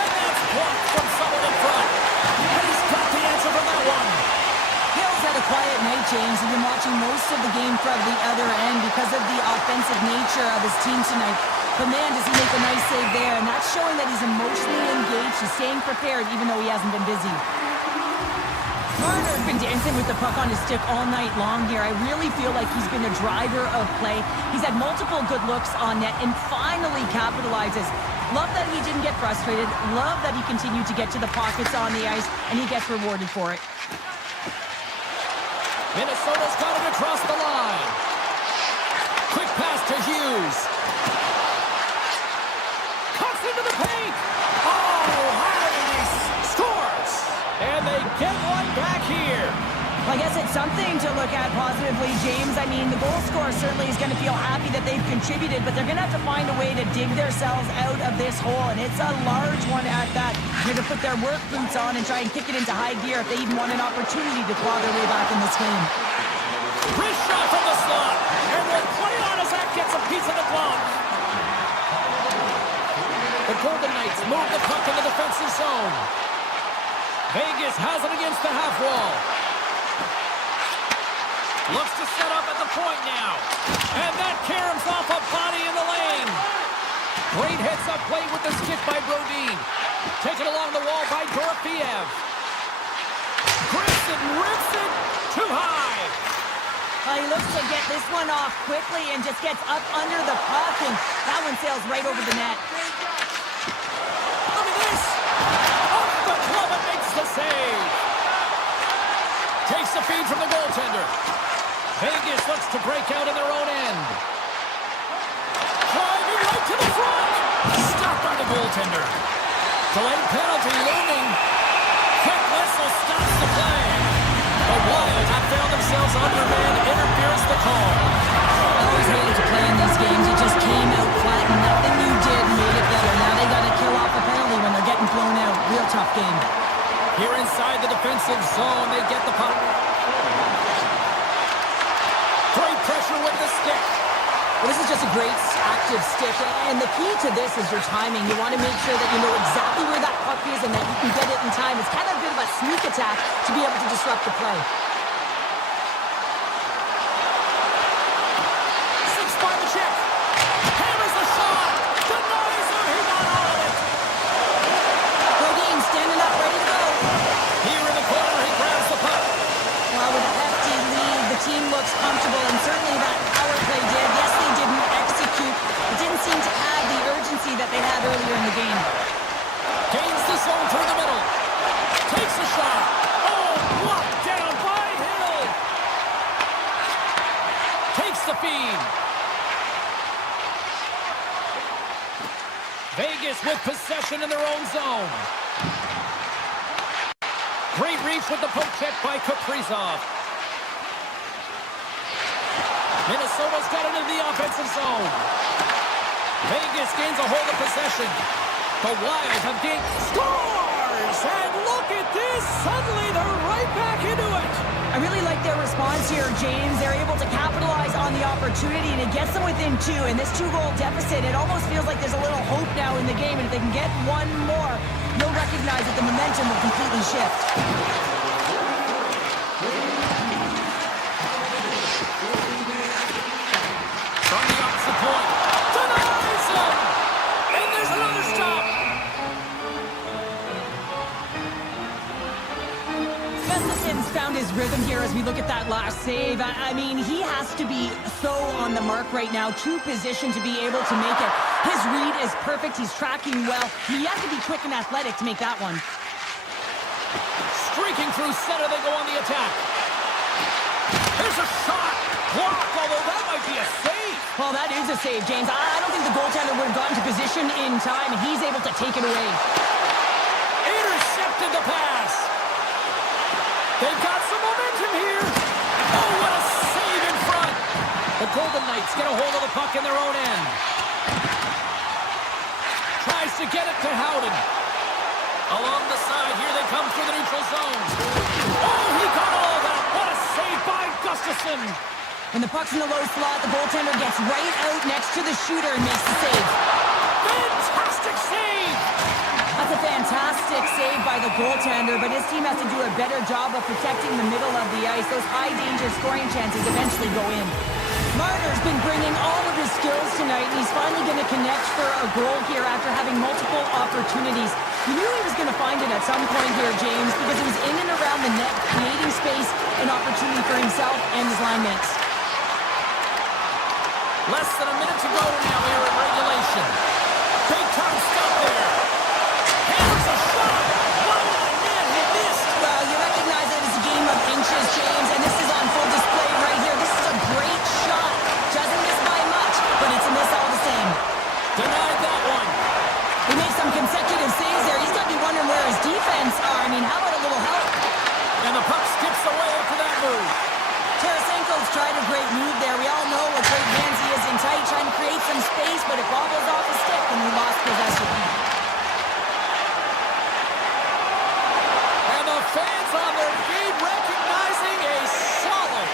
And that's blocked from someone in front. And he's got the answer from that one. Hill's had a quiet night, James. He's been watching most of the game from the other end because of the offensive nature of his team tonight. But man, does he make a nice save there, and that's showing that he's emotionally engaged. He's staying prepared even though he hasn't been busy. Marner's been dancing with the puck on his stick all night long here. I really feel like he's been a driver of play. He's had multiple good looks on net and finally capitalizes. Love that he didn't get frustrated. Love that he continued to get to the pockets on the ice, and he gets rewarded for it. Minnesota's got it across the line. Quick pass to Hughes. Cuts into the paint. Oh, Hardy scores. And they get one back here. Well, I guess it's something to look at positively, James. I mean, the goal scorer certainly is going to feel happy that they've contributed, but they're going to have to find a way to dig themselves out of this hole, and it's a large one at that. They're going to put their work boots on and try and kick it into high gear if they even want an opportunity to claw their way back in this game. Wrist shot from the slot. And we'll play on as that gets a piece of the glove. The Golden Knights move the puck in the defensive zone. Vegas has it against the half wall. Looks to set up at the point now. And that caroms off a body in the lane. Great heads-up play with the stick by Brodin. Taken along the wall by Dorofeev. Grips it, rips it, too high. He looks to get this one off quickly and just gets up under the puck, and that one sails right over the net. Look at this. Off the glove and makes the save. Takes the feed from the goaltender. Vegas looks to break out in their own end. Driving right to the front. Stopped by the goaltender. Delayed penalty looming. Quick whistle stops the play. The Wild have found themselves under man interference the call. Always hated to play in these games. It just came out flat, and nothing you did made it better. Now they got to kill off a penalty when they're getting thrown out. Real tough game. Here inside the defensive zone, they get the puck. Great pressure with the stick. Well, this is just a great active stick, and the key to this is your timing. You want to make sure that you know exactly where that puck is and that you can get it in time. It's kind of a bit of a sneak attack to be able to disrupt the play. Six by the check. Hammers the shot. Denies him. He got all of it. Brodin standing up, ready to go. Here in the corner, he grabs the puck. Well, with a hefty lead, the team looks comfortable, and certainly that power play did. Yes, they didn't execute. It didn't seem to have the urgency that they had earlier in the game. Gains the zone through the middle. Takes a shot. Oh, blocked down by Hill. Takes the feed. Vegas with possession in their own zone. Great reach with the poke check by Kaprizov. Minnesota's got it into the offensive zone. Vegas gains a hold of possession. The Wild have gained scores! And look at this! Suddenly they're right back difference here, James. They're able to capitalize on the opportunity, and it gets them within two. And this two-goal deficit, it almost feels like there's a little hope now in the game. And if they can get one more, you'll recognize that the momentum will completely shift. From the opposite point. Denies him! And there's another stop. Gustafson's found his rhythm here as we look at that last save. I mean, he has to be so on the mark right now. True position to be able to make it. His read is perfect. He's tracking well. He has to be quick and athletic to make that one. Streaking through center, they go on the attack. Here's a shot. Blocked, although that might be a save. Well, that is a save, James. I don't think the goaltender would have gotten to position in time, and he's able to take it away. Intercepted the pass. They've got some momentum here. Oh, what a save in front. The Golden Knights get a hold of the puck in their own end. Tries to get it to Howden. Along the side, here they come through the neutral zone. Oh, he got all of that. What a save by Gustafsson. When the puck's in the low slot, the goaltender gets right out next to the shooter and makes the save. Fantastic save. That's a fantastic save by the goaltender, but his team has to do a better job of protecting the middle of the ice. Those high-danger scoring chances eventually go in. Marner's been bringing all of his skills tonight, and he's finally going to connect for a goal here after having multiple opportunities. You knew he was going to find it at some point here, James, because he was in and around the net, creating space and opportunity for himself and his line mates. Less than a minute to go now here in regulation. Big time stop there. Here's a shot. What a man, he missed. Well, you recognize that it's a game of inches, James, and this is on full display right here. This is a great shot. Doesn't miss by much, but it's a miss all the same. Denied that one. He made some consecutive saves there. He's got to be wondering where his defense are. I mean, how about a little help? And the puck skips away after that move. Tarasenko's tried a great move there. We all know what great hands he is in tight, trying to create some space, but it bobbles off the stick and he lost possession. And the fans on their feet recognizing a solid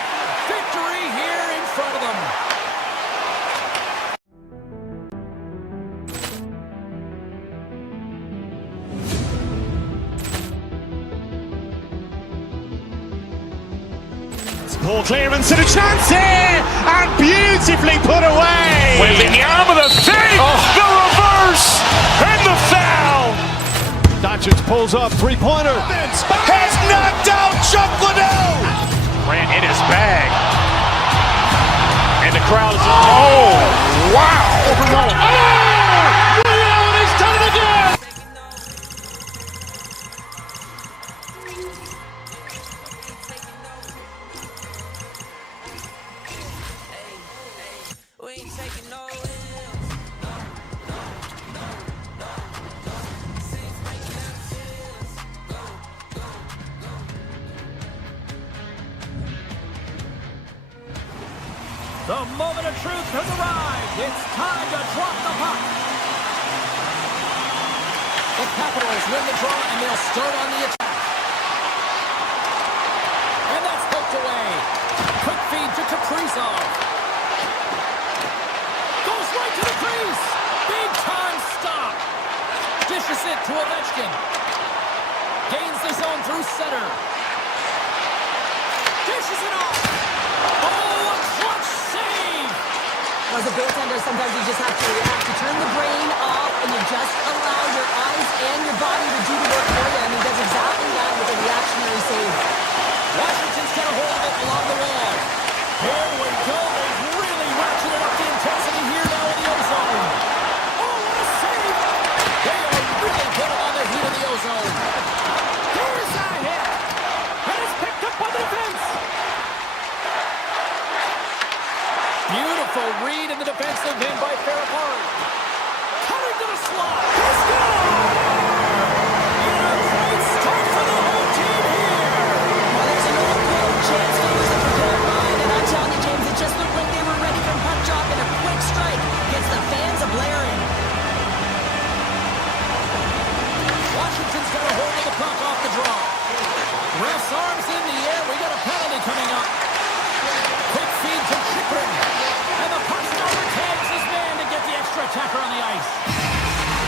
victory here in front of them. Poor clearance and a chance here, and beautifully put away. With the arm of the save, the reverse, and the foul. Doncic pulls up, three-pointer. Has knocked out Chuck Liddell. Ran in his bag. And the crowd is, oh, wow. Oh, and he's done it again. The moment of truth has arrived. It's time to drop the puck. The Capitals win the draw, and they'll start on the attack. And that's poked away. Quick feed to Kaprizov. Goes right to the crease. Big time stop. Dishes it to Ovechkin. Gains the zone through center. Dishes it off. Oh, a clutch save. As a goaltender, sometimes you just have to react. You turn the brain off and you just allow your eyes and your body to do the work for you. And he does exactly that with a reactionary save. Washington's got a hold of it along the wall. Here we go. They've really ratcheted up the intensity here now in the ozone. Oh, what a save. They are really putting on the heat of the ozone. Here's a hit. And it's picked up by the defense. Beautiful read in the defensive end by Ferrapari. Cutting to the slot. He scores!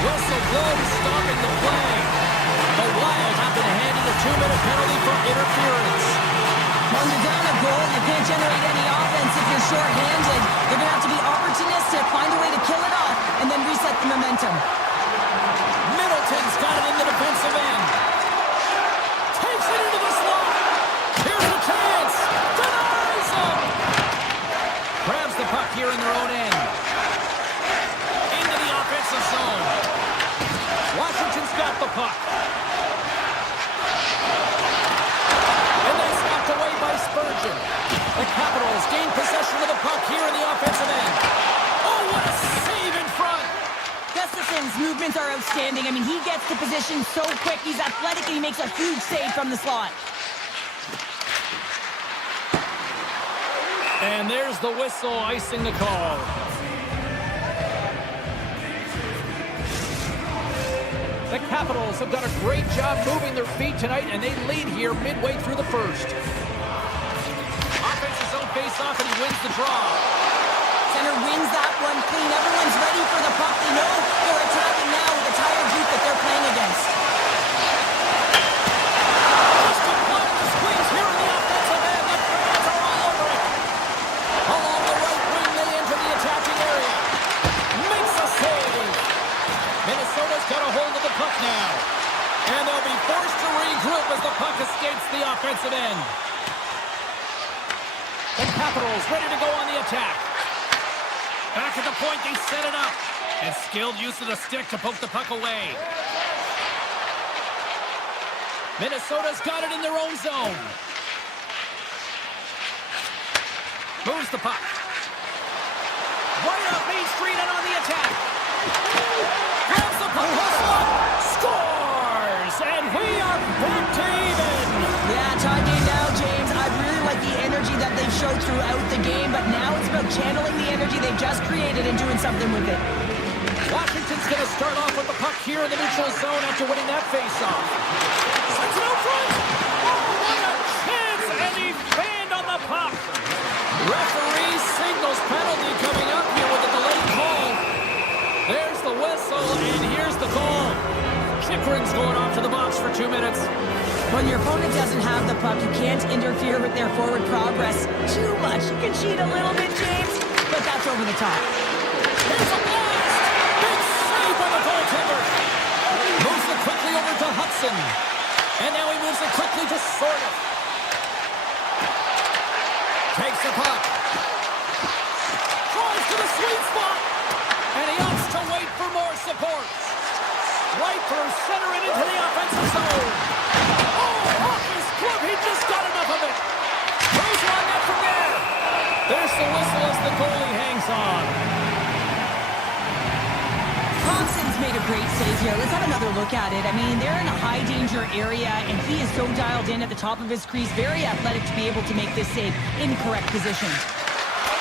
Whistle blows, stopping the play. The Wild have been handed a 2-minute penalty for interference. When you're down a goal, you can't generate any offense if you're short-handed. You're going to have to be opportunistic, find a way to kill it off, and then reset the momentum. Middleton's got it in the defensive end. Takes it into the slot. Here's a chance. Denies him. Grabs the puck here in their own end. Into the offensive zone. Washington's got the puck. And they snapped away by Spurgeon. The Capitals gain possession of the puck here in the offensive end. Oh, what a save in front. Gustafson's movements are outstanding. I mean, he gets to position so quick. He's athletic, and he makes a huge save from the slot. And there's the whistle icing the call. The Capitals have done a great job moving their feet tonight, and they lead here midway through the first. Offensive zone face-off, and he wins the draw. Center wins that one clean. Everyone's ready for the puck. They know they're attacking now with the tired group that they're playing against. Just a blood in the squeeze here in the offensive end. The fans are all over it. Along the right wing, they enter the attacking area. Makes a save. Minnesota's got a hold of the puck now. And they'll be forced to regroup as the puck escapes the offensive end. The Capitals ready to go on the attack. Back at the point, they set it up. And skilled use of the stick to poke the puck away. Minnesota's got it in their own zone. Moves the puck. Right up Main Street and on the attack. Grabs the puck. Scores! And we are back to even. Yeah, tie game now, James. I really like the energy that they've showed throughout the game, but now it's about channeling the energy they've just created and doing something with it. Washington's going to start off with the puck here in the neutral zone after winning that faceoff. Sends it out front. Oh, what a chance! And he fanned on the puck. Referee signals penalty coming up here with a delayed call. There's the whistle, and here's the call. Chikrin's going off to the box for 2 minutes. When your opponent doesn't have the puck, you can't interfere with their forward progress too much. You can cheat a little bit, James, but that's over the top. Here's a blast! Big save by the goaltender. Moves it quickly over to Hudson. And now he moves it quickly to Sorta. Takes the puck. Drives to the sweet spot. And he opts to wait for more support. Right through center and into the offensive zone. Oh, off his glove. He just got enough of it. Throws it on net from there. There's the whistle as the goalie hangs on. Thompson's made a great save here. Let's have another look at it. I mean, they're in a high-danger area, and he is so dialed in at the top of his crease. Very athletic to be able to make this save in correct position.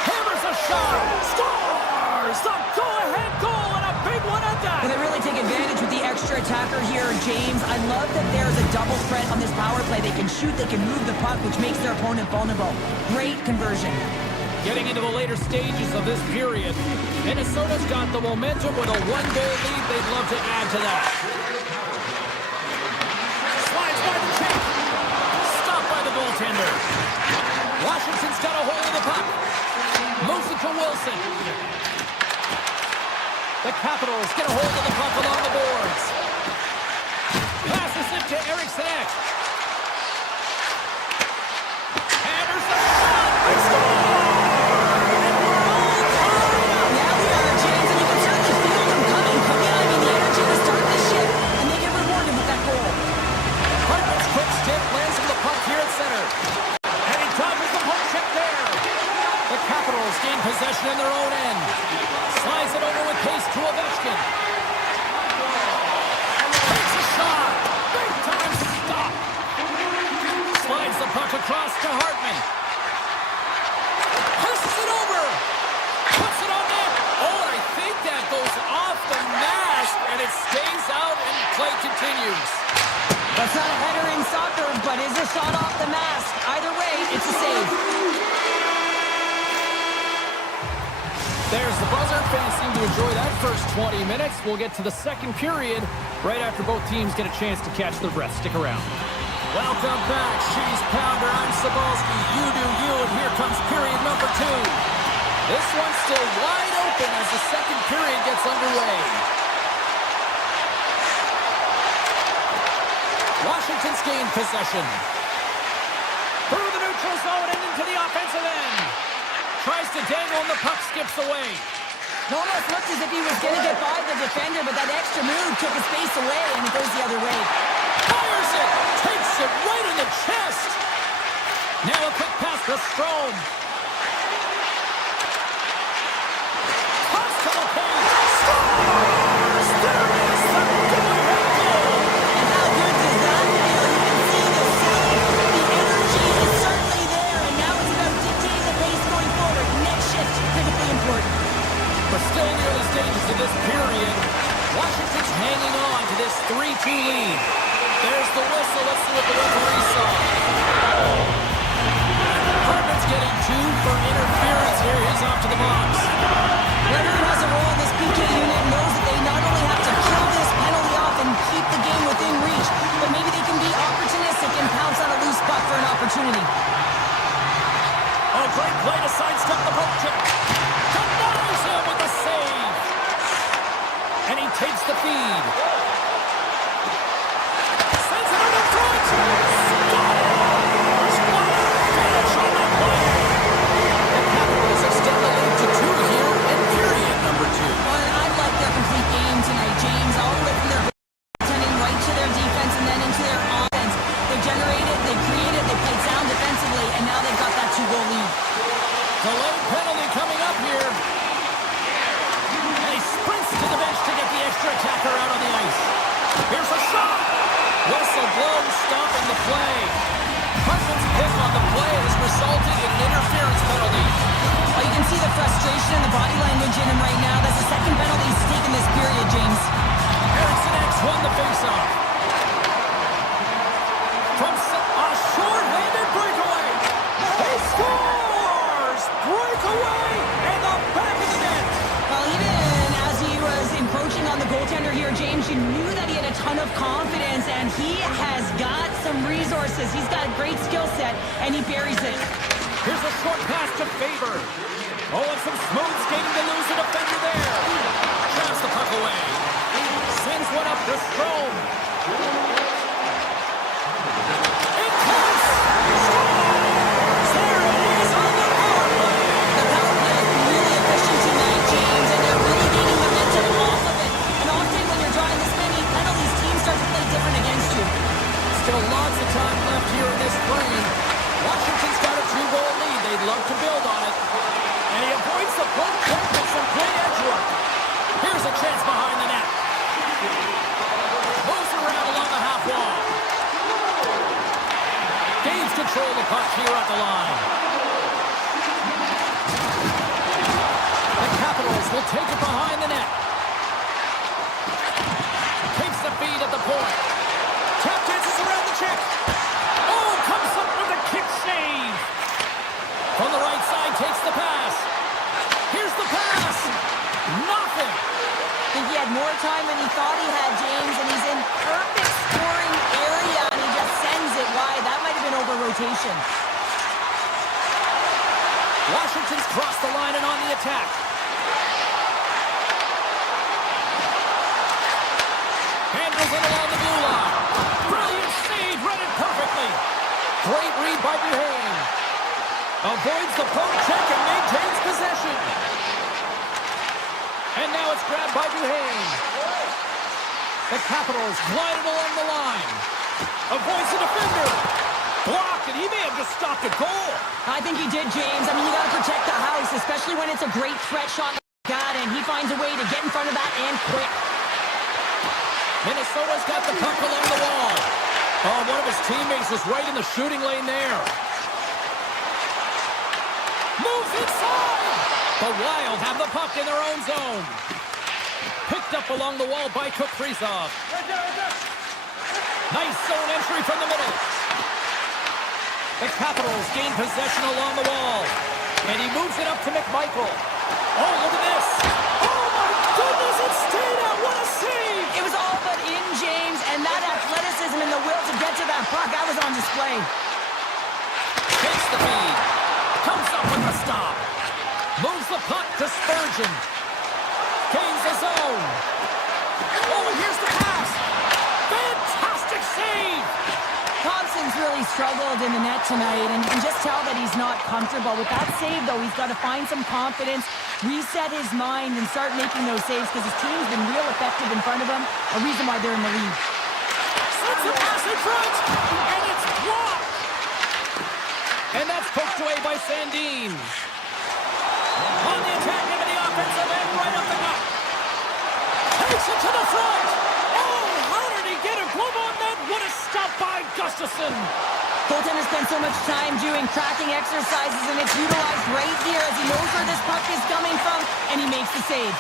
Hammers a shot. Scores! The go-ahead goal, and a big one at that. Well, they really take advantage with the extra attacker here, James. I love that there's a double threat on this power play. They can shoot, they can move the puck, which makes their opponent vulnerable. Great conversion. Getting into the later stages of this period, Minnesota's got the momentum with a one-goal lead. They'd love to add to that. Slides by the check. Stopped by the goaltender. Washington's got a hold of the puck. Moves it to Wilson. The Capitals get a hold of the puck along the boards. Passes it to Eriksson. Hammers the shot. They score! Gain possession in their own end. Slides it over with pace to Ovechkin. Takes a shot. Big time stop. Slides the puck across to Hartman. Passes it over. Puts it on net. Oh, I think that goes off the mask, and it stays out, and play continues. That's not a header in soccer, but is a shot off the mask. Either way, it's a save. The There's the buzzer. Fans seem to enjoy that first 20 minutes. We'll get to the second period right after both teams get a chance to catch their breath. Stick around. Welcome back, Cheese Pounder. I'm Cebulski. You do you, and here comes period number 2. This one's still wide open as the second period gets underway. Washington's gained possession. Through the neutral zone and into the offensive end. Tries to dangle and the puck skips away. It almost looked as if he was going to get by the defender, but that extra move took his face away, and it goes the other way. Fires it! Takes it right in the chest! Now a quick pass to Strome. Toss to the paint! Scores! There is the go-ahead goal! And how good does that feel? You can see the ceiling. The energy is certainly there, and now it's about dictating the pace going forward. Next shift, critically important. We're still in the early stages of this period. Washington's hanging on to this 3-2 lead. There's the whistle. Let's see what the referee saw. Hartman's getting 2 for interference here. He's off to the box. Whoever has a role in this PK unit knows that they not only have to kill this penalty off and keep the game within reach, but maybe they can be opportunistic and pounce on a loose puck for an opportunity. Oh, great play to sidestep the poke check. Denies him with the save. And he takes the feed. Sends it into front. Scores! What a finish on the play. The Capitals extend the lead to 2 here in period number 2. Well, I like their complete game tonight, James. All the way from their goaltending right to their defense and then into their offense. They generated, they created, they played sound defensively, and now they've got that 2-goal lead. Delayed penalty coming up here. And he sprints to the bench to get the extra attacker out on the ice. Here's a shot. Whistle blows, stopping the play. Hudson's pick on the play has resulted in an interference penalty. Well, you can see the frustration and the body language in him right now. That's the second penalty he's taken this period, James. Eriksson X won the faceoff. From a short-handed breakaway. He scores! Breakaway in the back of the net. Well, even as he was encroaching on the goaltender here, James, you knew that he had a ton of confidence, and he has got some resources. He's got a great skill set, and he buries it. Here's a short pass to Faber. Oh, and some smooth skating to lose the defender there. Shots the puck away. Sends one up to Strome. In close. Scores! There it is on the power play. The power play has been really efficient tonight, James, and they're really gaining momentum off of it. And often when you're drawing this many penalties, teams start to play different against you. Still lots of time left here in this frame. Washington's got a 2-goal lead. They'd love to build on it. And he avoids the poke check with some great edge work. Here's a chance behind the net. Moves around along the half wall. Gains control of the puck here at the line. The Capitals will take it behind the net. Takes the feed at the point. Tap dances around the check. Oh, comes up with a kick save. From the right side, takes the pass. Here's the pass. Nothing. I think he had more time than he thought he had, James, and he's in perfect scoring area, and he just sends it wide. That might have been over rotation. Washington's crossed the line and on the attack. Handles it along the blue line. Brilliant save, read it perfectly. Great read by Duhane. Avoids the poke check and maintains possession. And now it's grabbed by Duhane. The Capitals glided along the line. Avoids the defender. Blocked, and he may have just stopped a goal. I think he did, James. I mean, you got to protect the house, especially when it's a great threat shot like that, and he finds a way to get in front of that and quick. Minnesota's got the puck along the wall. Oh, one of his teammates was right in the shooting lane there. Moves inside. The Wild have the puck in their own zone. Picked up along the wall by Kaprizov. Nice zone entry from the middle. The Capitals gain possession along the wall. And he moves it up to McMichael. Oh, look at this. Oh, my goodness, it stayed out. What a save. It was all but in, James, and that athleticism and the will to get to that puck, that was on display. Takes the feed. Comes up with the stop. Moves the puck to Spurgeon. Gains the zone. Oh, and here's the pass. Fantastic save. Thompson's really struggled in the net tonight, and you can just tell that he's not comfortable. With that save, though, he's got to find some confidence, reset his mind, and start making those saves because his team's been real effective in front of him, a reason why they're in the lead. Sends the pass in front, and it's blocked. And that's poked away by Sandin. On the attack into the offensive end, right up the gut. Takes it to the front. Oh, how did he get a glove on that? What a stop by Gustafsson. Goaltender spends so much time doing tracking exercises, and it's utilized right here as he knows where this puck is coming from, and he makes the save.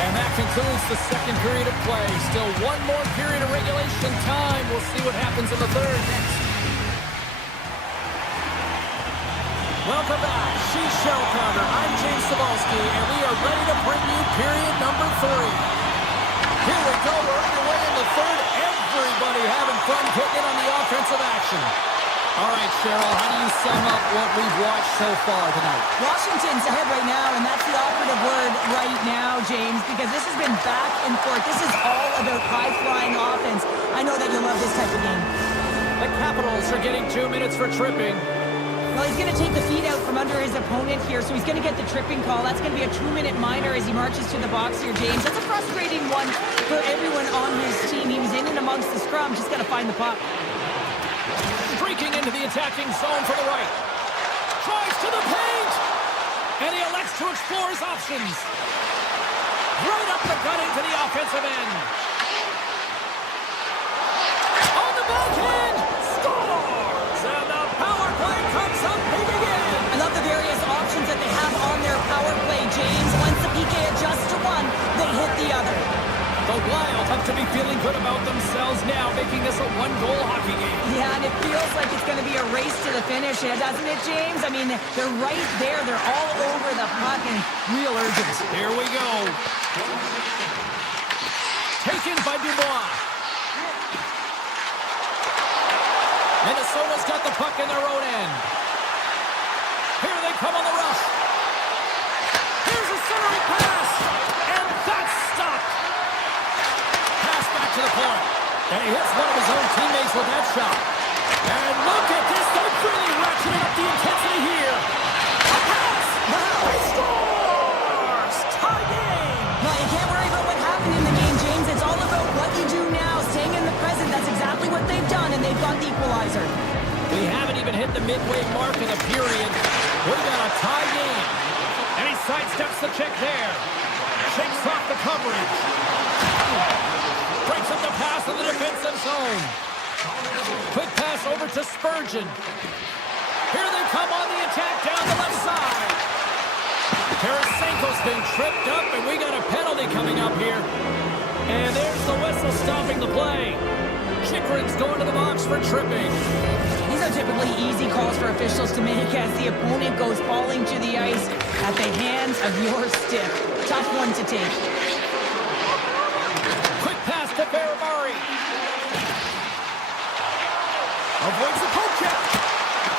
And that concludes the second period of play. Still one more period of regulation time. We'll see what happens in the third next. Welcome back. She's Shell Pounder. I'm James Cebulski, and we are ready to bring you period number 3. Here we go. We're underway in the third. Everybody having fun getting in on the offensive action. All right, Cheryl, how do you sum up what we've watched so far tonight? Washington's ahead right now, and that's the operative word right now, James, because this has been back and forth. This is all about high-flying offense. I know that you'll love this type of game. The Capitals are getting 2 minutes for tripping. Well, he's going to take the feed out from under his opponent here, so he's going to get the tripping call. That's going to be a 2-minute minor as he marches to the box here, James. That's a frustrating one for everyone on his team. He was in and amongst the scrum, just got to find the puck. Breaking into the attacking zone for the right. Drives to the paint! And he elects to explore his options. Right up the gut into the offensive end. On the backhand! Scores! And the power play comes up big again. I love the various options that they have on their power play, James. Once the PK adjusts to one, they hit the other. The Wild have to be feeling good about themselves now, making this a one-goal hockey game. Yeah, and it feels like it's going to be a race to the finish, doesn't it, James? I mean, they're right there. They're all over the puck and real urgency. Here we go. Taken by Dubois. Minnesota's got the puck in their own end. Here they come on the rush. Here's a centering pass. And that's stopped. Pass back to the point. And he hits one of his own teammates with that shot. And look at this. They're really ratcheting up the intensity here. A pass. He scores. Tie game. No, you can't worry about what happened in the game, James. It's all about what you do now, staying in the present. That's exactly what they've done, and they've got the equalizer. We haven't even hit the midway mark of the period. We've got a tie game. And he sidesteps the check there. Shakes off the coverage. Breaks up the pass in the defensive zone. Quick pass over to Spurgeon. Here they come on the attack down the left side. Tarasenko's been tripped up, and we got a penalty coming up here. And there's the whistle stopping the play. Chychrun's going to the box for tripping. These are typically easy calls for officials to make as the opponent goes falling to the ice at the hands of your stick. Tough one to take. Quick pass to Barabari. Avoids the poke check.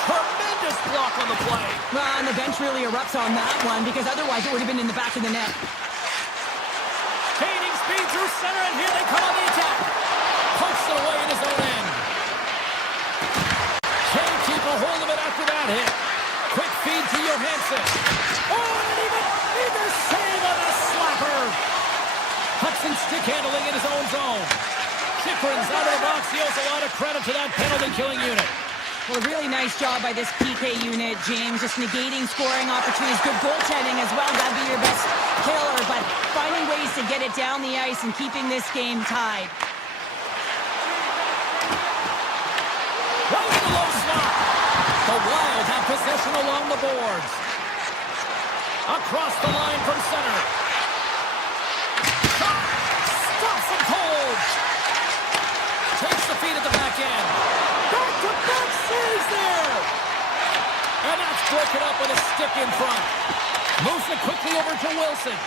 Tremendous block on the play. Well, and the bench really erupts on that one because otherwise it would have been in the back of the net. Gaining speed through center, and here they come on the attack. Pokes it away in his own end. Can't keep a hold of it after that hit. Quick feed to Johansson. Oh, and even save on a slapper. Hudson stick handling in his own zone. Chychrun's out of the box. He owes a lot of credit to that penalty-killing unit. Well, a really nice job by this PK unit, James. Just negating scoring opportunities. Good goaltending as well. That'd be your best killer. But finding ways to get it down the ice and keeping this game tied. Right in the low slot. The Wild have possession along the boards. Across the line from center. Shot. Stops him cold. Takes the feed at the back end. Back-to-back saves there. break it up with a stick in front. Moves it quickly over to Wilson.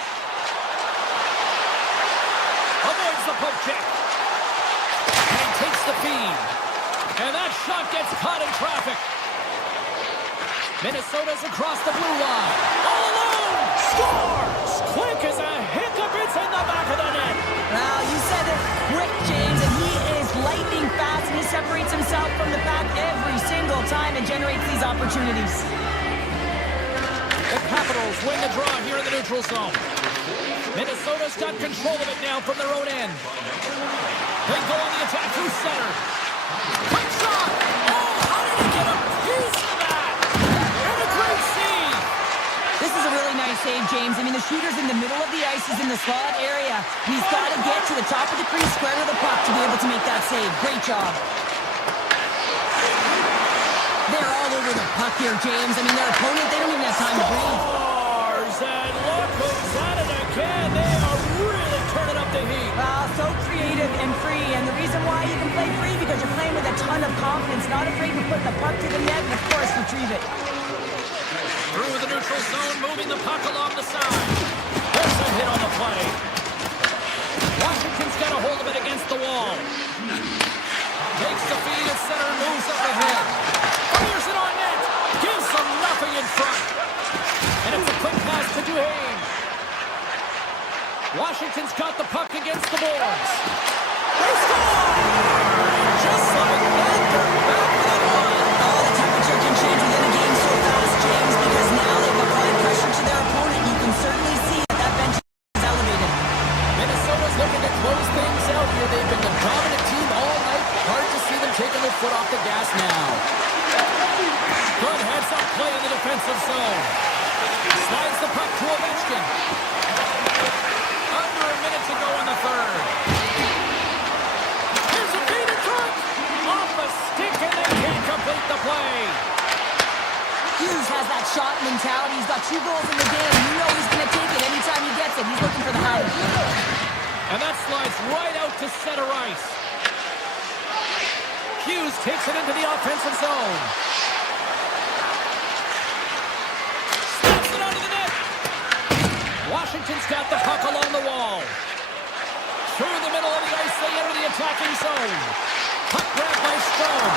Avoids the poke check. And he takes the feed. And that shot gets caught in traffic. Minnesota's across the blue line. All alone! Scores! Quick as a hiccup. It's in the back of the net. Well, you said it quick, James, and he is lightning fast, and he separates himself from the pack every single time and generates these opportunities. The Capitals win the draw here in the neutral zone. Minnesota's got control of it now from their own end. They go on the attack through center. Quick shot! Oh, how did he get a piece of that? And a great save! This is a really nice save, James. I mean, the shooter's in the middle of the ice. He's in the slot area. He's got to get to the top of the crease, square to the puck to be able to make that save. Great job. They're all over the puck here, James. I mean, their opponent, they don't even have time to breathe. Scores! And look who's at it again. They are really turning up the heat. So creative and free. And the reason why you can play free, because you're playing with a ton of confidence, not afraid to put the puck to the net and, of course, retrieve it. Through the neutral zone, moving the puck along the side. There's a hit on the play. Washington's got a hold of it against the wall. Takes the feed at center, moves up ahead. Fires it on net. Gives them nothing in front. And it's a quick pass to Duhaime. Washington's got the puck against the boards. They score! Just like that, they're back within one. Oh, the temperature can change within a game so fast, James, because now they've applied pressure to their opponent. You can certainly see that bench is elevated. Minnesota's looking to close things out here. They've been the dominant team all night. Hard to see them taking their foot off the gas now. Good heads-up play in the defensive zone. Slides the puck to Ovechkin. Under a minute to go in the third. Here's a feed in front. Off the stick, and they can't complete the play. Hughes has that shot mentality. He's got 2 goals in the game. You know he's going to take it anytime he gets it. He's looking for the height. And that slides right out to center ice. Hughes takes it into the offensive zone. Snaps it onto the net. Washington's got the puck along the wall. Through the middle of the ice, they enter the attacking zone. Puck grabbed by Strome.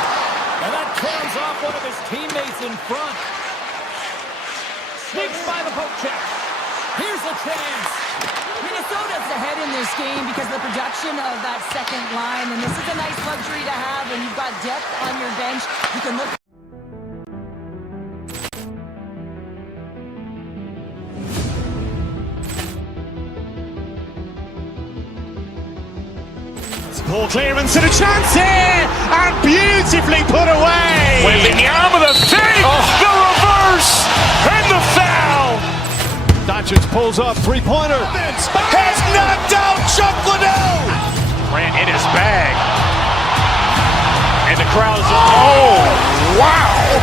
And that turns off one of his teammates in front. Sneaks by the poke check. Here's a chance. Minnesota's ahead in this game because of the production of that second line, and this is a nice luxury to have when you've got depth on your bench. You can look. Poor clearance and a chance here, and beautifully put away. Wembanyama the fake, the reverse, and the foul. Doncic pulls up, three-pointer. Has knocked out Chuck Liddell. Ran in his bag. And the crowd is, oh, wow. Oh,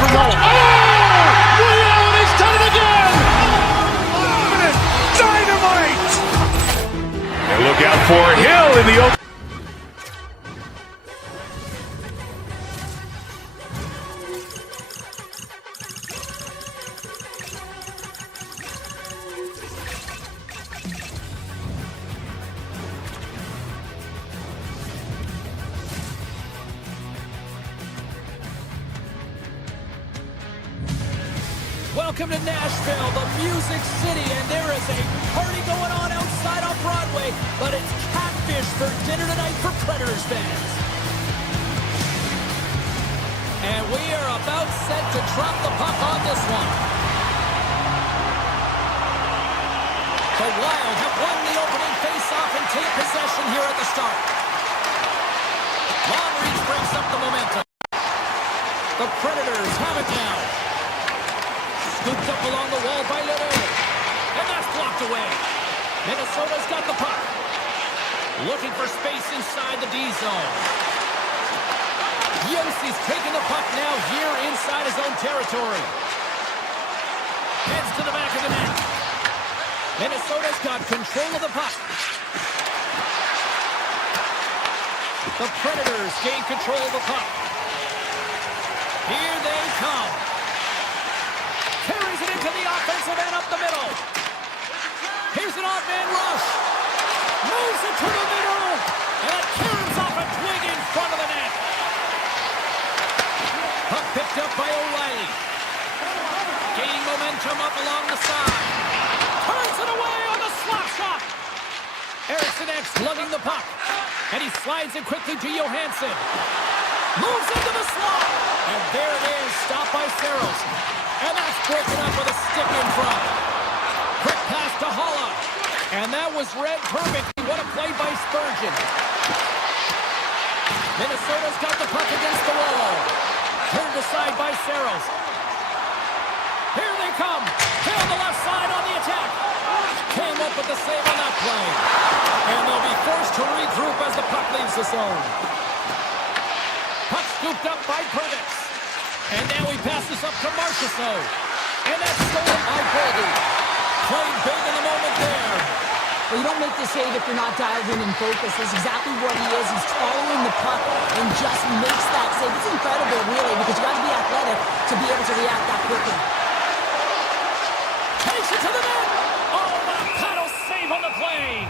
he's done it again. Dynamite. And look out for Hill in the open. Welcome to Nashville, the Music City, and there is a party going on outside on Broadway, but it's catfish for dinner tonight for Predators fans. And we are about set to drop the puck on this one. The Wild have won the opening face-off and take possession here at the start. Long reach brings up the momentum. The Predators have it now. Scooped up along the wall by Liddell. And that's blocked away. Minnesota's got the puck. Looking for space inside the D zone. Yossi's taking the puck now here inside his own territory. Heads to the back of the net. Minnesota's got control of the puck. The Predators gain control of the puck. Here they come. defensive end up the middle. Here's an odd man rush. Moves it to the middle. And it carries off a twig in front of the net. Puck picked up by O'Reilly. Gaining momentum up along the side. Turns it away on the slap shot. Eriksson X lugging the puck. And he slides it quickly to Johansson. Moves into the slot. And there it is, stopped by Saros. And that's broken up with a stick in front. Quick pass to Holla. And that was read perfectly. What a play by Spurgeon. Minnesota's got the puck against the wall. Turned aside by Saros. Here they come. Down the left side on the attack. Came up with the save on that play. And they'll be forced to regroup as the puck leaves the zone. Puck scooped up by Pervix. And now he passes up to Marchessault. And that's stolen by Goldie. Played big in the moment there. Well, you don't make the save if you're not dialed in and focused. That's exactly what he is. He's following the puck and just makes that save. It's incredible, really, because you got to be athletic to be able to react that quickly. Takes it to the net. Oh, what a paddle save on the play.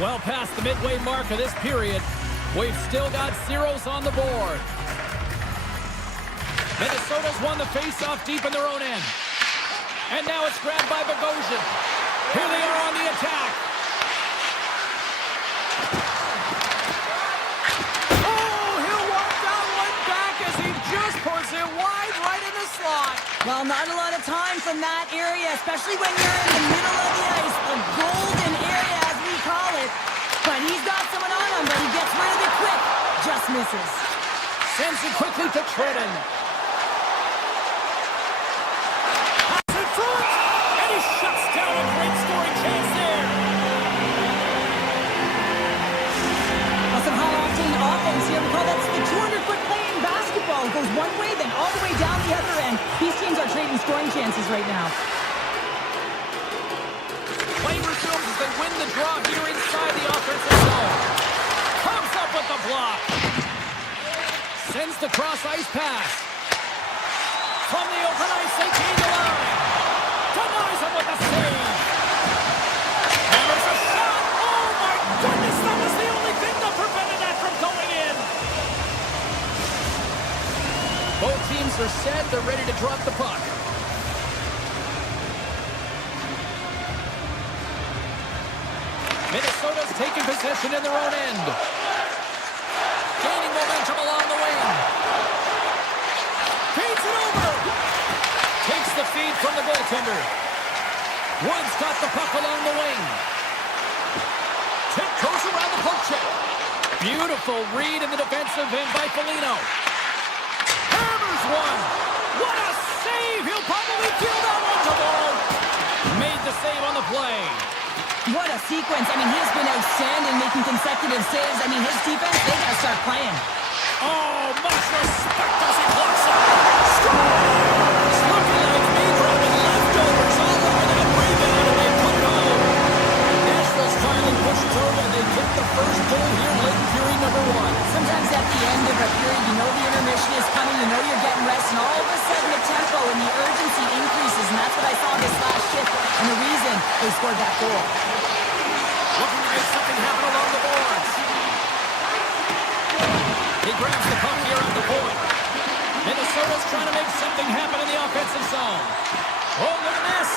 Well past the midway mark of this period, we've still got zeros on the board. Minnesota's won the face-off deep in their own end. And now it's grabbed by Bogosian. Here they are on the attack. Oh, he'll walk down one back as he just puts it wide right in the slot. Well, not a lot of time from that area, especially when you're in the middle of the ice, the golden area as we call it. But he's got someone on him, but he gets rid of it quick. Just misses. Sends it quickly to Trenton. Shuts down a great scoring chance there. Well, some high-octane offense here. We call that the 200-foot play in basketball. It goes one way, then all the way down the other end. These teams are trading scoring chances right now. Play resumes as they win the draw here inside the offensive zone. Comes up with the block. Sends the cross-ice pass. From the open ice, they gain the line. Denies him with a save. And there's a shot. Oh, my goodness. That was the only thing that prevented that from going in. Both teams are set. They're ready to drop the puck. Minnesota's taking possession in their own end. Gaining momentum along the wing. Feeds it over. Takes the feed from the goaltender. Woods got the puck along the wing. Tip goes around the poke check. Beautiful read in the defensive end by Foligno. Hammers one. What a save. He'll probably feel that one to goal. Made the save on the play. What a sequence. I mean, he's been outstanding making consecutive saves. I mean, his defense, they got to start playing. Oh, much respect as he blocks it. Scores! Looking like me dropping leftovers all over that rebound, and they put it home. Nashville's finally pushed through, and they get the first goal here late in period number one. Sometimes at the end of a period, you know the intermission is coming, you know you're getting rest, and all of a sudden the tempo and the urgency increases, and that's what I saw this last shift, and the reason they scored that goal. Looking to make something happen along the boards. He grabs the puck here at the point. Minnesota's trying to make something happen in the offensive zone. Oh, look at this.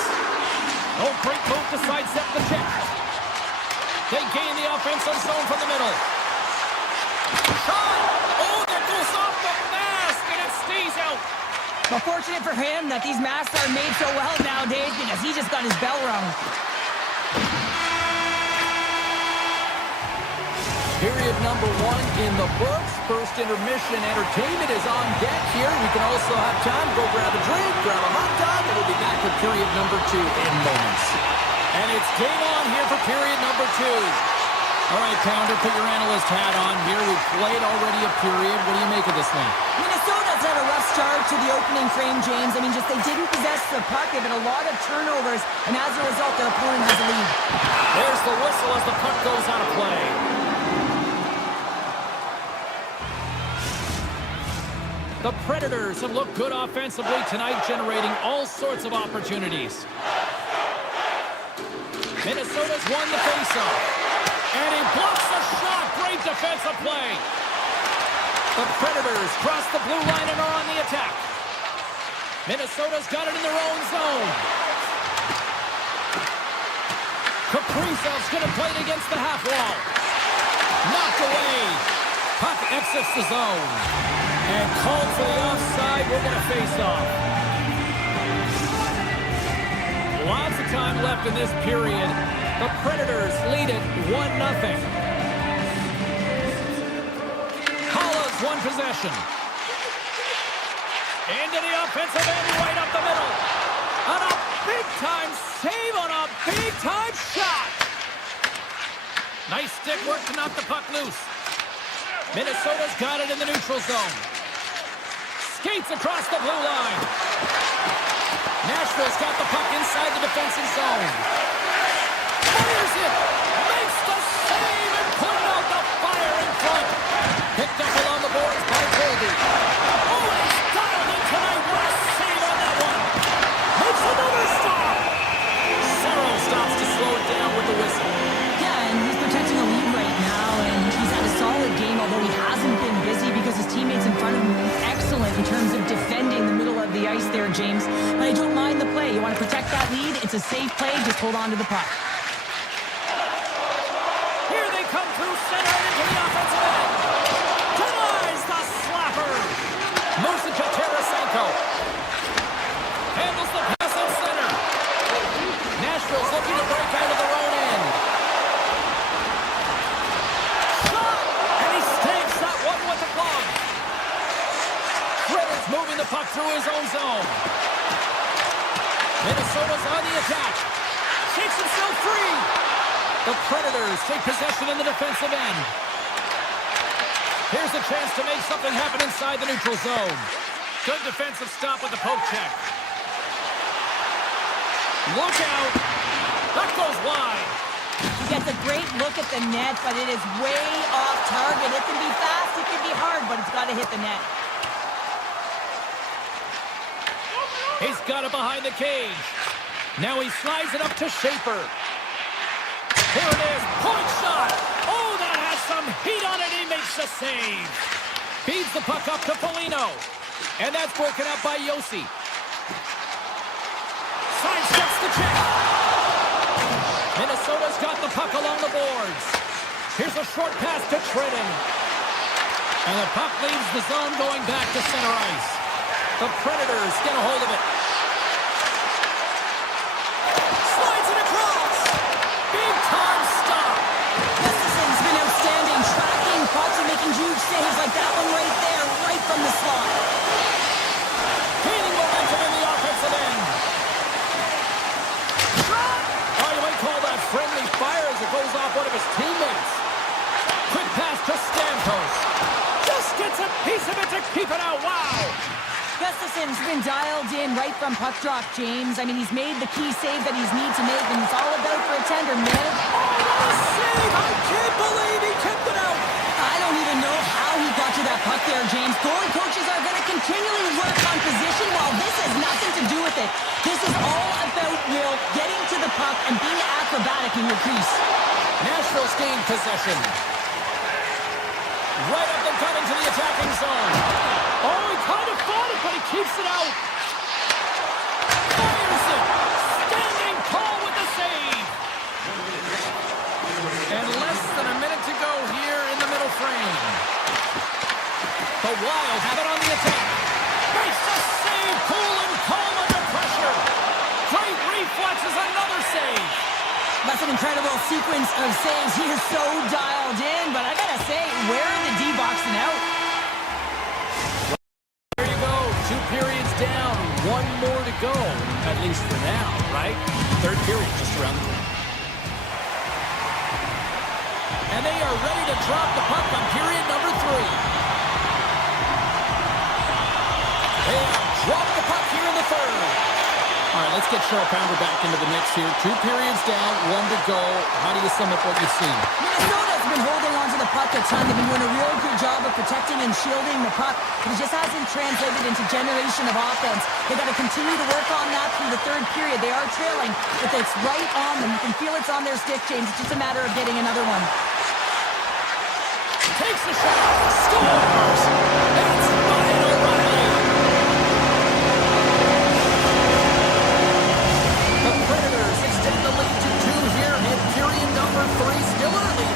Oh, great move to sidestep the check. They gain the offensive zone from the middle. Shot! Oh, that goes off the mask, and it stays out. Well, fortunate for him that these masks are made so well nowadays because he just got his bell rung. Period number one in the books. First intermission entertainment is on deck here. We can also have time to go grab a drink, grab a hot dog, and we'll be back with period number two in moments. And it's game on here for period number two. All right, Pounder, put your analyst hat on here. We've played already a period. What do you make of this one? Minnesota's had a rough start to the opening frame, James. I mean, just they didn't possess the puck. They've had a lot of turnovers, and as a result, their opponent has a lead. There's the whistle as the puck goes out of play. The Predators have looked good offensively tonight, generating all sorts of opportunities. Minnesota's won the faceoff. And he blocks the shot. Great defensive play. The Predators cross the blue line and are on the attack. Minnesota's got it in their own zone. Kaprizov's going to play it against the half wall. Knocked away. Puck exits the zone. And called for the offside. We're going to face off. Lots of time left in this period. The Predators lead it 1-0. Holland's one possession. Into the offensive end, right up the middle. On a big-time save on a big-time shot. Nice stick work to knock the puck loose. Minnesota's got it in the neutral zone. Skates across the blue line. Nashville's got the puck inside the defensive zone. Fires it. Makes the save and put out the fire in front. Picked up along the boards by Goldie. Oh, and he's dialed in tonight. What a save on that one. Makes another stop. Cero stops to slow it down with the whistle. Yeah, and he's protecting a lead right now, and he's had a solid game, although he hasn't been busy because his teammates in front of him are excellent in terms of defending the middle of the ice there, James. But I don't mind the play. You want to protect that lead. It's a safe play. Just hold on to the puck. Here they come through center into the offensive end. Denies the slapper. Moves it to Tarasenko. Handles the pass in center. Nashville's looking to break out of their own end. Shot! And he stakes that one with the glove. Predators moving the puck through his own zone. Minnesota's on the attack. Shakes himself free. The Predators take possession in the defensive end. Here's a chance to make something happen inside the neutral zone. Good defensive stop with the poke check. Look out. That goes wide. He gets a great look at the net, but it is way off target. It can be fast, it can be hard, but it's got to hit the net. He's got it behind the cage. Now he slides it up to Schaefer. Here it is. Point shot. Oh, that has some heat on it. He makes the save. Feeds the puck up to Foligno. And that's broken up by Yossi. Sidesteps the check. Minnesota's got the puck along the boards. Here's a short pass to Trenton. And the puck leaves the zone going back to center ice. The Predators get a hold of it. Slides it across. Big time stop. Gustafson's been outstanding, tracking pucks and making huge saves like that one right there, right from the slot. Gaining momentum in the offensive end. Shot! Oh, you might call that friendly fire as it goes off one of his teammates. Quick pass to Stamkos. Just gets a piece of it to keep it out. Wow! Gustafson's been dialed in right from puck drop, James. I mean, he's made the key save that he's need to make, and it's all about for a tender minute. Oh, what a save! I can't believe he kept it out. I don't even know how he got to that puck there, James. Goalie coaches are going to continually work on position while this has nothing to do with it. This is all about Will getting to the puck and being acrobatic in your crease. Nashville's gained possession. Right up the gut into the attacking zone. Oh, he kind of fought it, but he keeps it out. Fires it. Standing tall with the save. And less than a minute to go here in the middle frame. The Wild have it on the attack. Makes the save. Cool and calm under pressure. Great reflexes, another save. That's an incredible sequence of saves. He is so dialed in, but I gotta say, wearing the D-boxing out. There you go. 2 periods down. 1 more to go. At least for now, right? Third period just around the corner. And they are ready to drop the puck on period number 3. They have dropped the puck here in the third. All right, let's get Cheryl Pounder back into the mix here. 2 periods down, 1 to go. How do you sum up what you've seen? Minnesota's been holding on to the puck a ton. They've been doing a real good job of protecting and shielding the puck. But it just hasn't translated into generation of offense. They got to continue to work on that through the third period. They are trailing, but it's right on them. You can feel it's on their stick, James. It's just a matter of getting another one. Takes the shot. Scores. It's Ryan O'Reilly. The Predators extend the lead to 2 here in period number 3. Still early.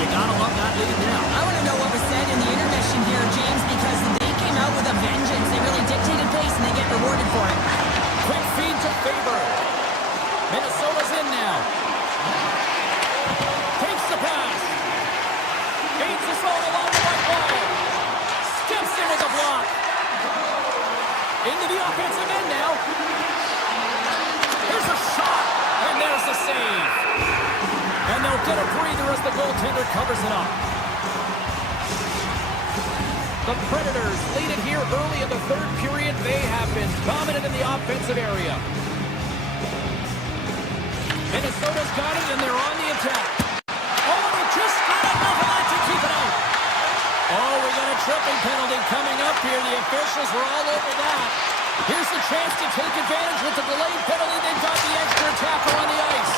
You gotta love that lead now. I want to know what was said in the intermission here, James, because they came out with a vengeance. They really dictated pace, and they get rewarded for it. Quick feed to Faber. Minnesota's in now. Takes the pass. Gains the zone along the right wall. Steps in with a block. Into the offensive end now. Here's a shot. And there's the save. And they'll get a breather as the goaltender covers it up. The Predators lead it here early in the third period. They have been dominant in the offensive area. Minnesota's got it, and they're on the attack. Oh, they just got enough of that to keep it out. Oh, we got a tripping penalty coming up here. The officials were all over that. Here's the chance to take advantage with the delayed penalty. They've got the extra attacker on the ice.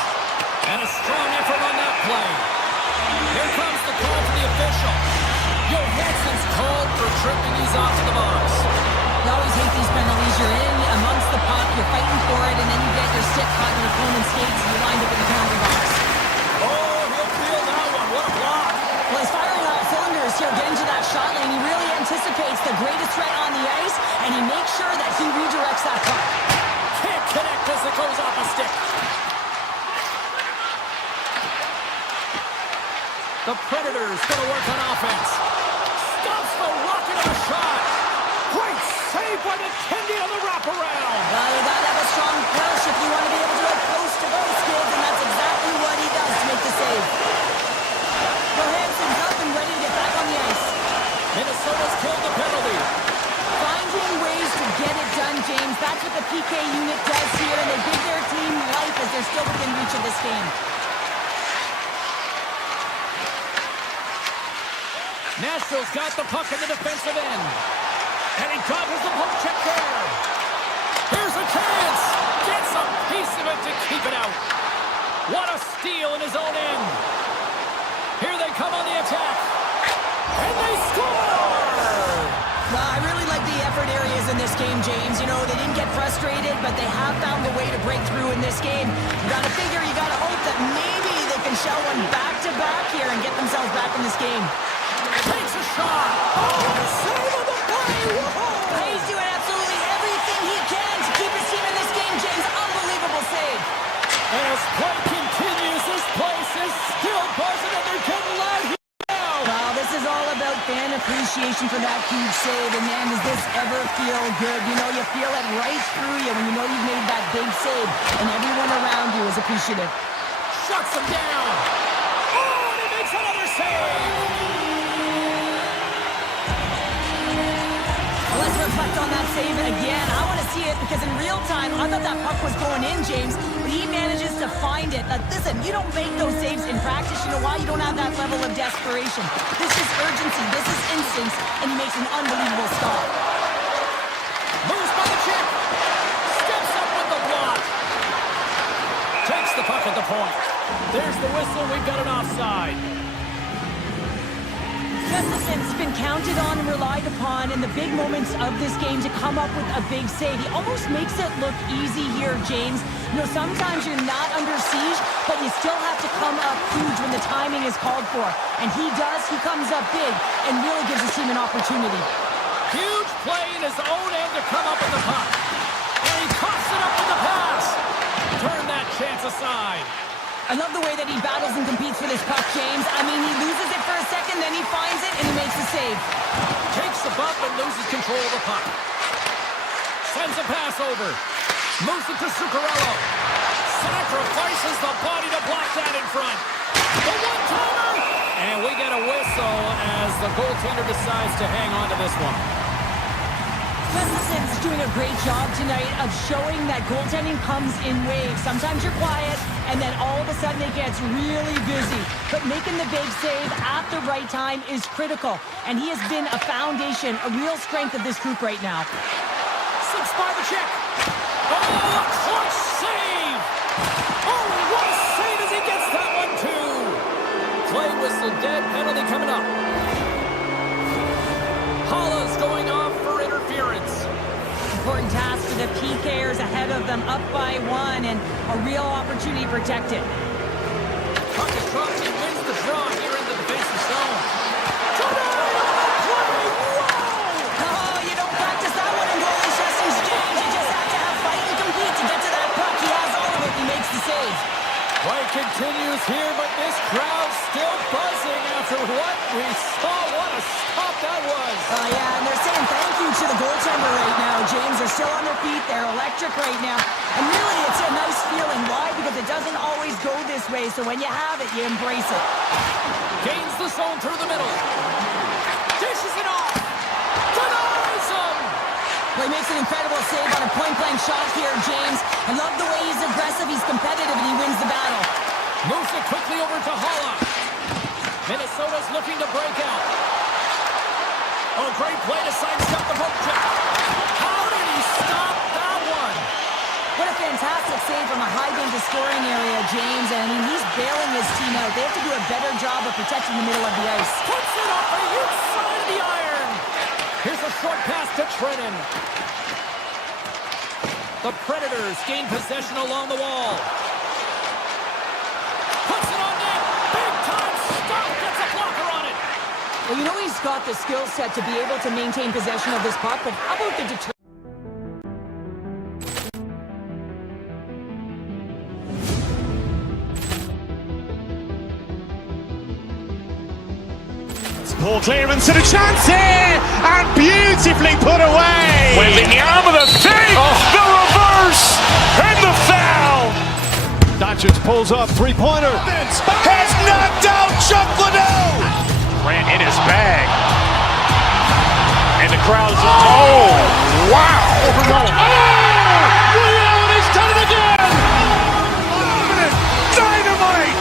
And a strong effort on that play. Here comes the call to the official. Johansson's called for tripping. He's off to the box. You always hate these penalties. You're in amongst the puck, you're fighting for it, and then you get your stick caught in your opponent's skates, and you wind up in the penalty box. Oh, he'll feel that one. What a block. Well, he's firing on all cylinders here, getting to that shot lane. He really anticipates the greatest threat on the ice, and he makes sure that he redirects that puck. Can't connect as it goes off a stick. The Predators going to work on offense. Stops the rocket of a shot. Great save by the Kendi on the wraparound. Well, you gotta have a strong push if you want to be able to go coast-to-coast, kids, and that's exactly what he does to make the save. Johansson's up and ready to get back on the ice. Minnesota's killed the penalty. Finding ways to get it done, James. That's what the PK unit does here, and they give their team life as they're still within reach of this game. Nashville's got the puck in the defensive end. And he covers the poke check there. Here's a chance. Gets a piece of it to keep it out. What a steal in his own end. Here they come on the attack. And they score! Well, I really like the effort areas in this game, James. You know, they didn't get frustrated, but they have found a way to break through in this game. You gotta figure, you gotta hope that maybe they can shell one back-to-back here and get themselves back in this game. Takes a shot. Oh, the save of the play. Whoa. He's doing absolutely everything he can to keep his team in this game, James. Unbelievable save. As play continues, this place is still buzzing and they're getting live here now. Well, this is all about fan appreciation for that huge save. And man, does this ever feel good. You know, you feel it right through you when you know you've made that big save. And everyone around you is appreciative. Shuts him down. Oh, and he makes another save. Let's reflect on that save again. I want to see it because in real time, I thought that puck was going in, James, but he manages to find it. Now, listen, you don't make those saves in practice. You know why? You don't have that level of desperation. This is urgency. This is instincts, and he makes an unbelievable stop. Moves by the check. Steps up with the block. Takes the puck at the point. There's the whistle. We've got an offside. Gustafson's been counted on and relied upon in the big moments of this game to come up with a big save. He almost makes it look easy here, James. You know, sometimes you're not under siege, but you still have to come up huge when the timing is called for. And he does. He comes up big and really gives his team an opportunity. Huge play in his own end to come up with the puck. And he coughs it up with the pass. Turn that chance aside. I love the way that he battles and competes for this puck, James. I mean, he loses it for a second, then he finds it, and he makes the save. Takes the bump and loses control of the puck. Sends a pass over. Moves it to Zuccarello. Sacrifices the body to block that in front. The one-timer! And we get a whistle as the goaltender decides to hang on to this one. Gustafson's doing a great job tonight of showing that goaltending comes in waves. Sometimes you're quiet, and then all of a sudden it gets really busy. But making the big save at the right time is critical, and he has been a foundation, a real strength of this group right now. Six by the check. Oh, a clutch save! Oh, what a save as he gets that one, too! Play whistle dead, penalty coming up. Holla's going off for interference. Important task for the PKers ahead of them, up by one, and a real opportunity protected. Puck is dropped, he wins the draw here in the defensive zone. Oh, you don't practice that one in goalie sessions, James. You just have to have fight and compete to get to that puck. He has all of it, he makes the save. Play continues here, but this crowd's still buzzing after what we saw. What a stop that was. Yeah, and they're saying thank you to the goaltender right now, James. They're still on their feet. They're electric right now. And really, it's a nice feeling. Why? Because it doesn't always go this way. So when you have it, you embrace it. Gains the zone through the middle. Dishes it off. Denies him. Well, he makes an incredible save on a point-blank shot here, James. I love the way he's aggressive. He's competitive, and he wins the battle. Moves it quickly over to Holla. Minnesota's looking to break out. Oh, great play to sidestep the poke check. How did he stop that one? What a fantastic save from a high-danger scoring area, James. And I mean, he's bailing his team out. They have to do a better job of protecting the middle of the ice. Puts it off the inside of the iron. Here's a short pass to Trennan. The Predators gain possession along the wall. Puts it on net. Big time stop. Gets a blocker on it. Well, you know he's got the skill set to be able to maintain possession of this puck, but how about the determination? Poor clearance and a chance here, and beautifully put away. With the arm of the fake, the reverse, and the foul. Doncic pulls up, three-pointer. Has knocked out Chuck Liddell. Ran in his bag. And the crowd's, oh, wow. Liddell, he's done it again. Dynamite.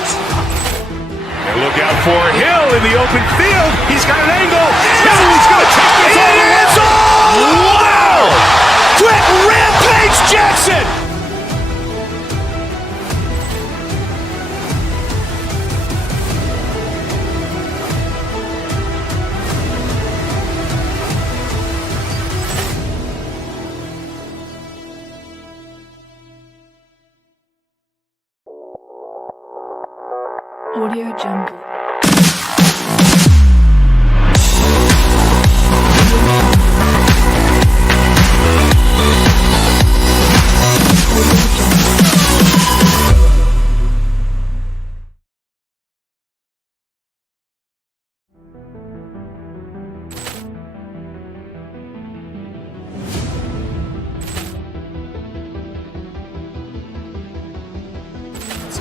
And look out for Hill in the open field. He's got an angle. He's going to take this all the way. Wow! Quick Rampage Jackson. Audio Jungle.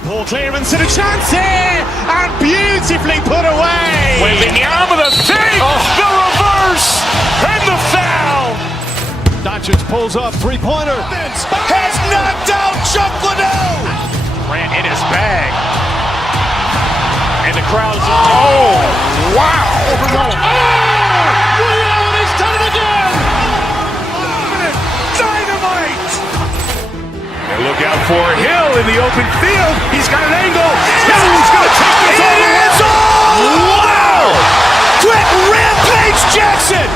Poor clearance and a chance here, and beautifully put away. With the arm of the fake, the reverse, and the foul. Doncic pulls up, three-pointer. Has knocked out Chuck Liddell. Ran in his bag. And the crowd's, oh, wow. Liddell, he's done it again. Dynamite. And look out for Hill in the open field. He's got an angle. He's going to take this all the way. Wow. Quick Rampage Jackson.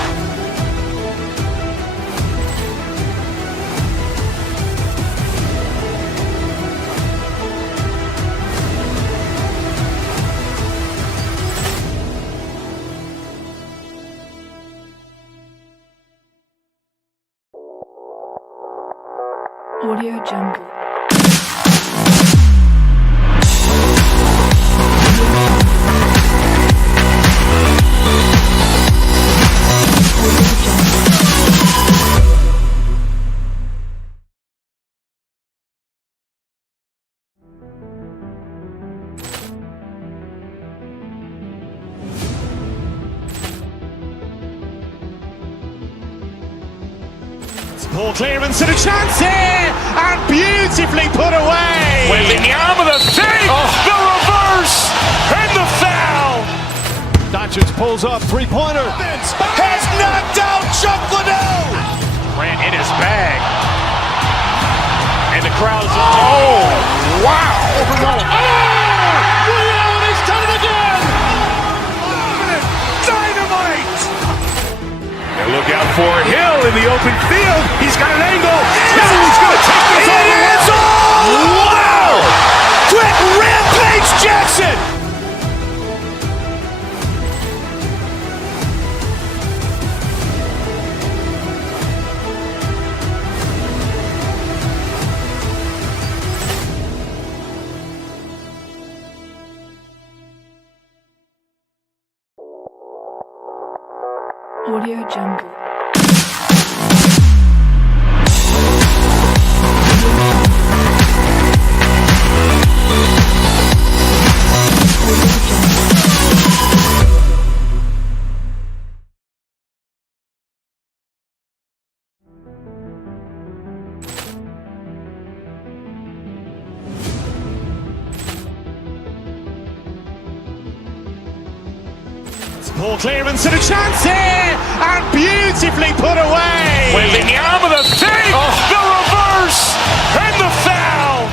Audio Jungle. Ball clearance and a chance here, and beautifully put away. Wembanyama the save, the reverse, and the foul. Doncic pulls up, three-pointer. Has knocked out Chuck Liddell. Grant in his bag. And the crowd's, oh, wow. He's done it again. Dynamite. And look out for Hill in the open field. He's got an angle. He's going to take this all the way. Wow! Quick Rampage Jackson. Audio Jungle. Ball clearance and a chance here, and beautifully put away. Wembanyama the save, the reverse, and the foul.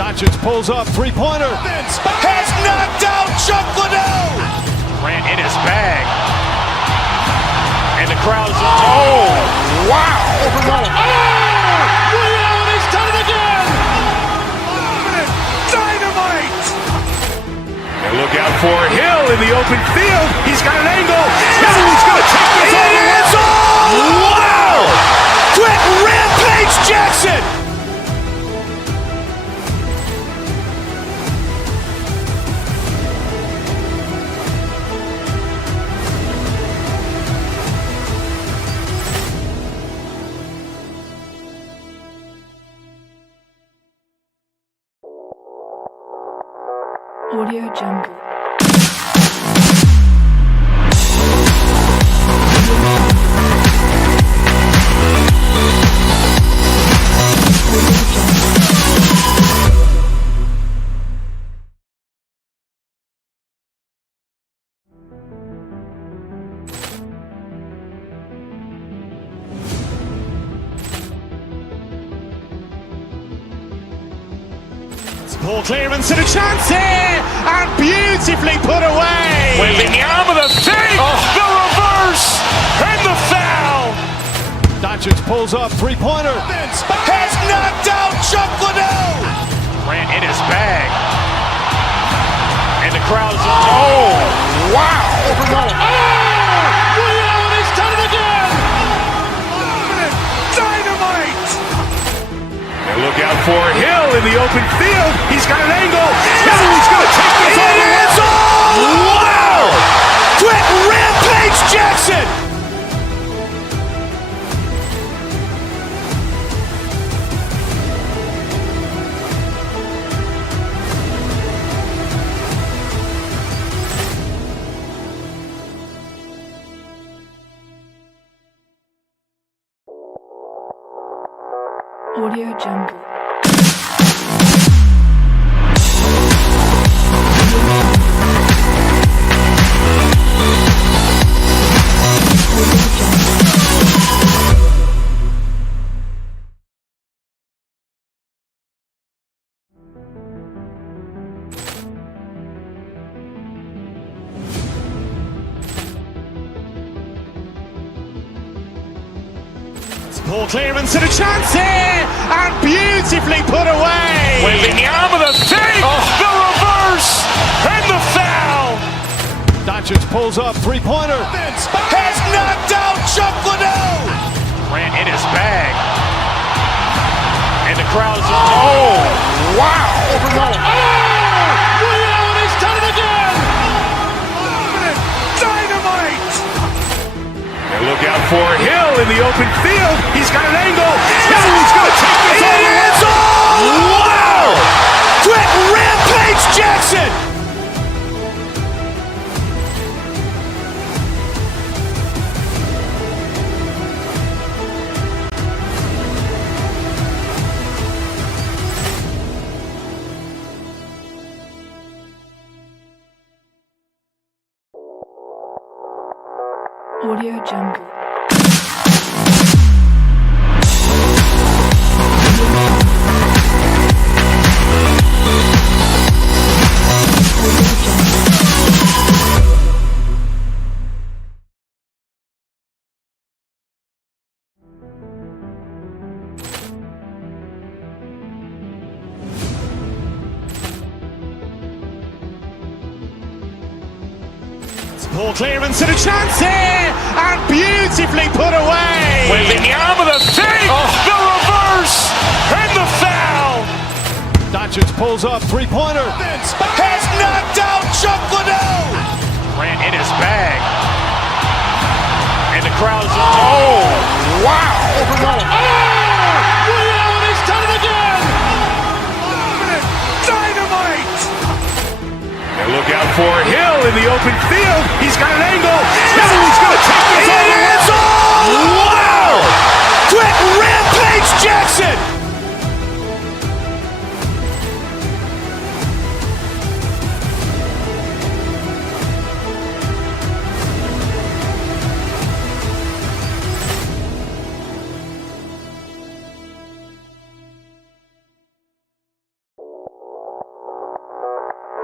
Doncic pulls up, three-pointer. Has knocked out Chuck Liddell. Grant in his bag. And the crowd's, oh, wow. He's done it again. Dynamite. And look out for Hill in the open field. He's got an angle. He's going to take this all the way. Wow! Quick Rampage Jackson. Audio Jungle. Ball clearance and a chance here, and beautifully put away. Wembanyama the save, the reverse, and the foul. Doncic pulls up, three-pointer. Has knocked out Chuck Liddell. Grant in his bag. And the crowd's, oh, wow. He's done it again. Dynamite. And look out for Hill in the open field. He's got an angle. He's going to take this all the way. Wow! Quick Rampage Jackson. Audio Jungle. Ball clearance and a chance here, and beautifully put away. Wembanyama the save, the reverse, and the foul. Doncic pulls up, three-pointer. Has knocked out Chuck Liddell. Grant in his bag. And the crowd's, oh, wow. He's done it again. Dynamite. And look out for Hill in the open field. He's got an angle. He's going to take this all the way. Wow! Quick Rampage Jackson. Audio Jungle. Ball clearance and a chance here, and beautifully put away. Waving the arm of the fake, the reverse, and the foul. Doncic pulls up, three-pointer. Has knocked out Chuck Liddell. Grant in his bag. And the crowd is, oh, wow. He's done it again. Dynamite. And look out for Hill in the open field. He's got an angle. He's going to take this all the way. Wow! Quick Rampage Jackson.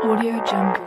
Audio Jungle.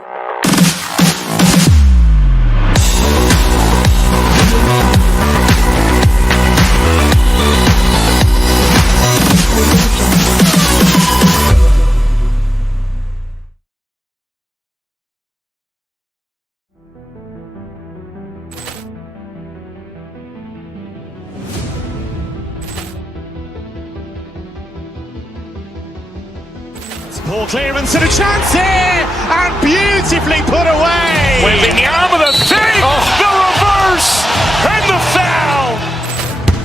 Ball clearance and a chance here, and beautifully put away. Waving the arm of the fake, the reverse, and the foul.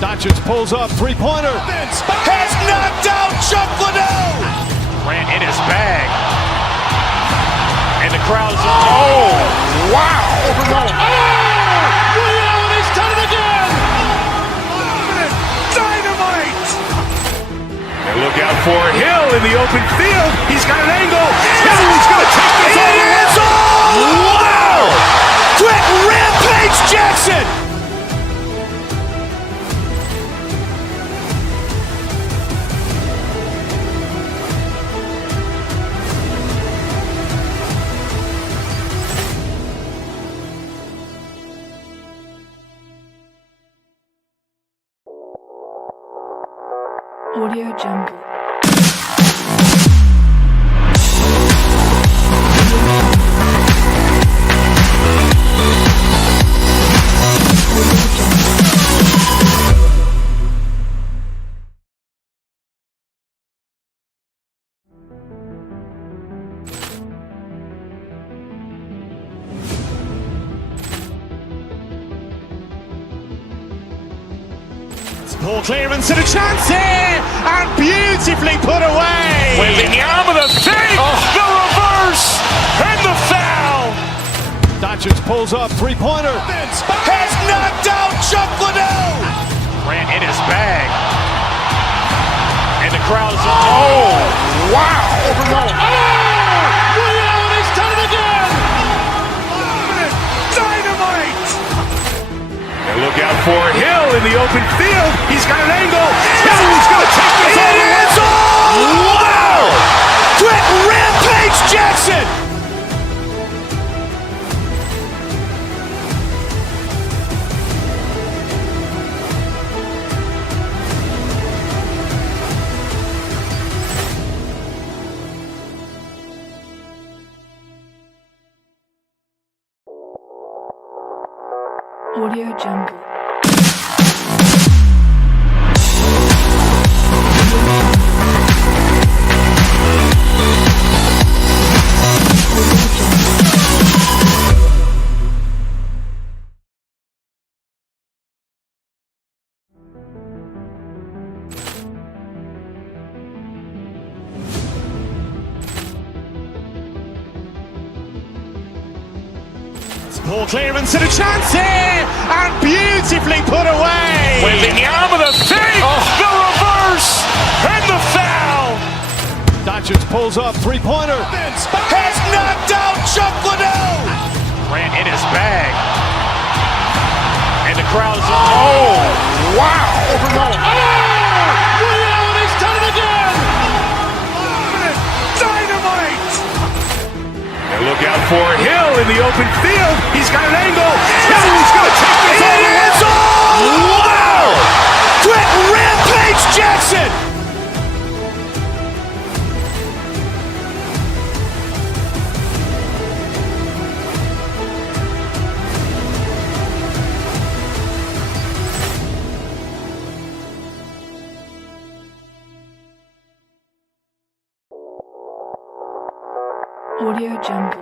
Doncic pulls up, three-pointer. Has knocked out Chuck Liddell. Grant in his bag. And the crowd is, oh, wow. He's done it again. Dynamite. And look out for Hill in the open field. He's got an angle. He's going to take this all the way. Wow! Quick Rampage Jackson. Audio Jungle. Ball clearance and a chance here, and beautifully put away. Waving the arm of the fake, the reverse, and the foul. Doncic pulls up, three-pointer. Has knocked out Chuck Liddell. Grant in his bag. And the crowd is, oh, wow. He's done it again. Dynamite. And look out for Hill in the open field. He's got an angle. He's going to take this all the way. Wow! Quick Rampage Jackson. Audio Jungle. Ball clearance and a chance here, and beautifully put away. Waving the arm of the fake, the reverse, and the foul. Doncic pulls up, three-pointer. Has knocked out Chuck Liddell. Grant in his bag. And the crowd's, oh, wow. He's done it again! Dynamite! And look out for Hill in the open field. He's got an angle. Hill's going to take this all the way. Wow! Quit Rampage Jackson! Audio Jungle.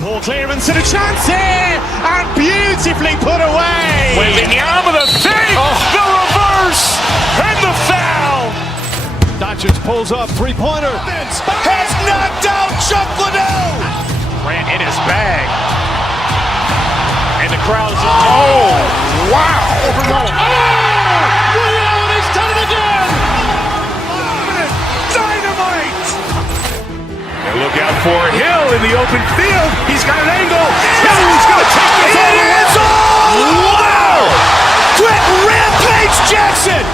Ball clearance and a chance here, and beautifully put away. Wembanyama the fake, the reverse, and the foul. Doncic pulls up, three-pointer. Has knocked out Chuck Liddell. Ran in his bag. And the crowd's, oh, wow. He's done it again! Dynamite! And look out for Hill in the open field. He's got an angle. Hill's going to take this all the way. Wow! Quit Rampage Jackson!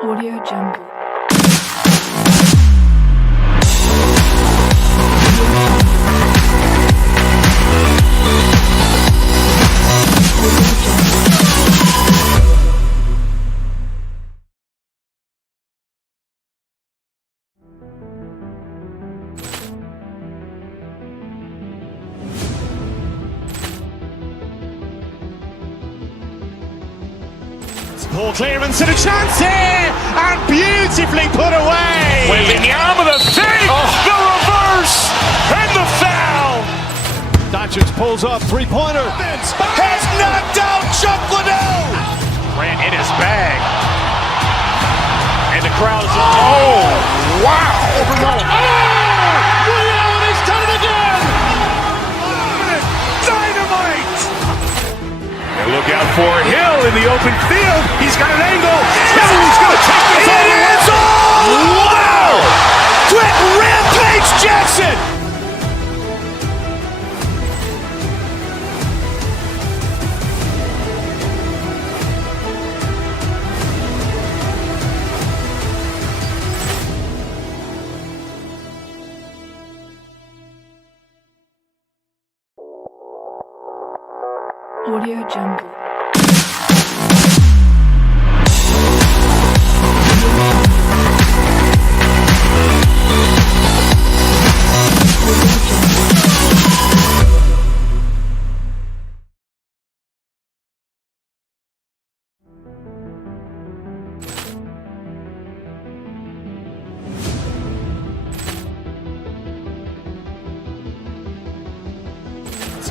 Audio Jungle. Ball clearance and a chance here, and beautifully put away. Wembanyama the fake, the reverse, and the foul. Doncic pulls up, three-pointer. Has knocked out Chuck Liddell. Ran in his bag. And the crowd's, oh, wow. He's done it again! Dynamite! And look out for Hill in the open field. He's got an angle. Hill's going to take this all the way. Wow! Quit Rampage Jackson! Audio Jungle.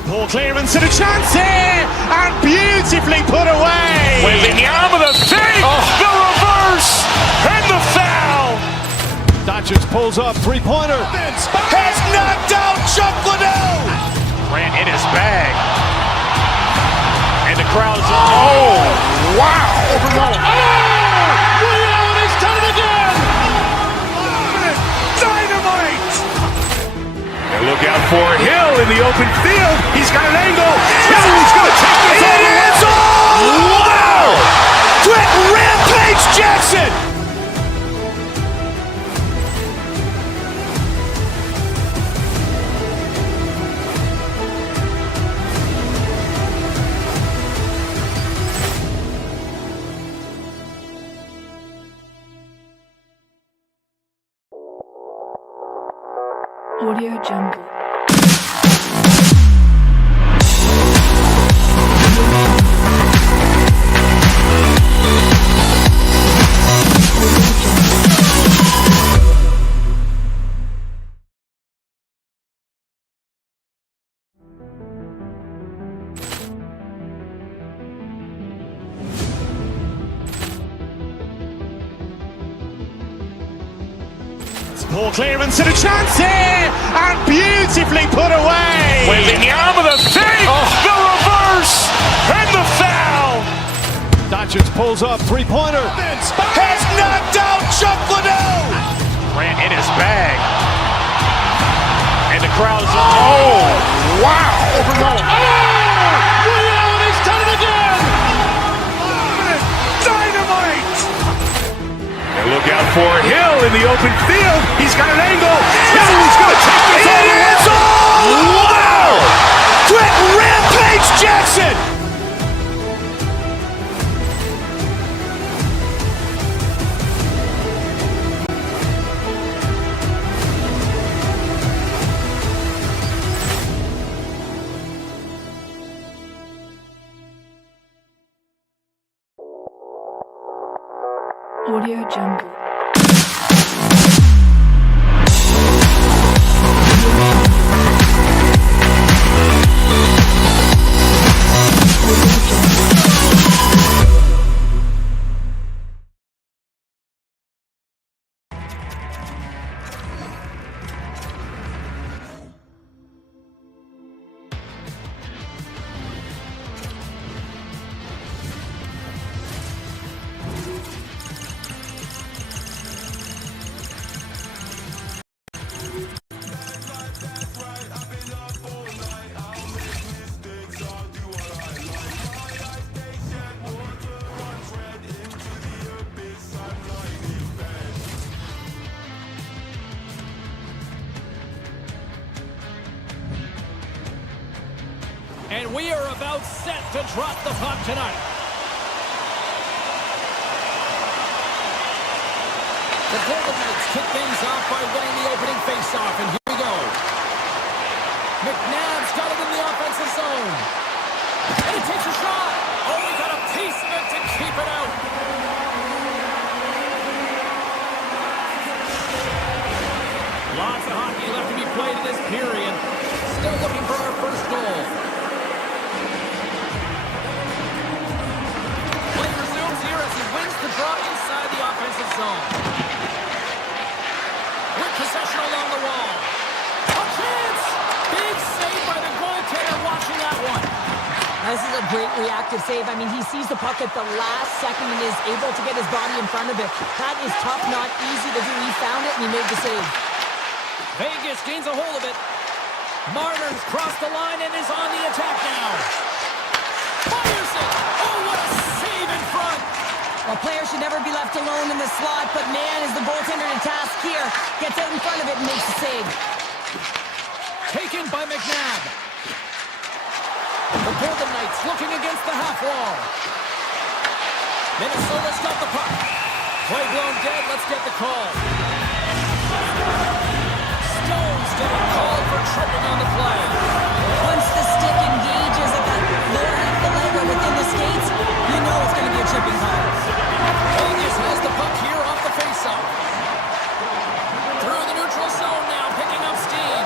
Ball clearance and a chance here, and beautifully put away. Wembanyama the fake, the reverse, and the foul. Doncic pulls up, three-pointer. Has knocked out Chuck Liddell. Ran in his bag. And the crowd's, oh, wow. He's done it again! Dynamite! And look out for Hill in the open field. He's got an angle. Hill's going to take this all the way. Wow! Quit Rampage Jackson! Audio Jungle. Poor clearance and a chance here, and beautifully put away. Waving the arm of the fake, the reverse, and the foul. Doncic pulls up, three-pointer. Has knocked out Chuck Liddell. Grant in his bag. And the crowd is, oh, wow. Leon has done it again. Dynamite. And look out for Hill in the open field. He's got an angle. He's going to take this all the way. Wow. Quick Rampage Jackson. Audio Jungle. And we are about set to drop the puck tonight. The Golden Knights kick things off by winning the opening faceoff, and here we go. McNabb's got it in the offensive zone. And he takes a shot. Oh, he got a piece of it to keep it out. Lots of hockey left to be played in this period. Still looking for our first goal. Play resumes here as he wins the draw inside the offensive zone. With possession along the wall. A chance! Big save by the goaltender watching that one. This is a great reactive save. I mean, he sees the puck at the last second and is able to get his body in front of it. That is tough, not easy to do. He found it and he made the save. Vegas gains a hold of it. Marner's crossed the line and is on the attack now. Fires it! Oh, what a save in front! Well, players should never be left alone in the slot, but man, is the goaltender to task here. Gets out in front of it and makes the save. Taken by McNabb. The Golden Knights looking against the half wall. Minnesota's got the puck. Play blown dead. Let's get the call. Stone's getting called for tripping on the play. Once the stick engages at that lower half of the leg or within the skates, you know it's going to be a tripping call. Vegas has the puck here off the faceoff. Through the neutral zone now, picking up steam.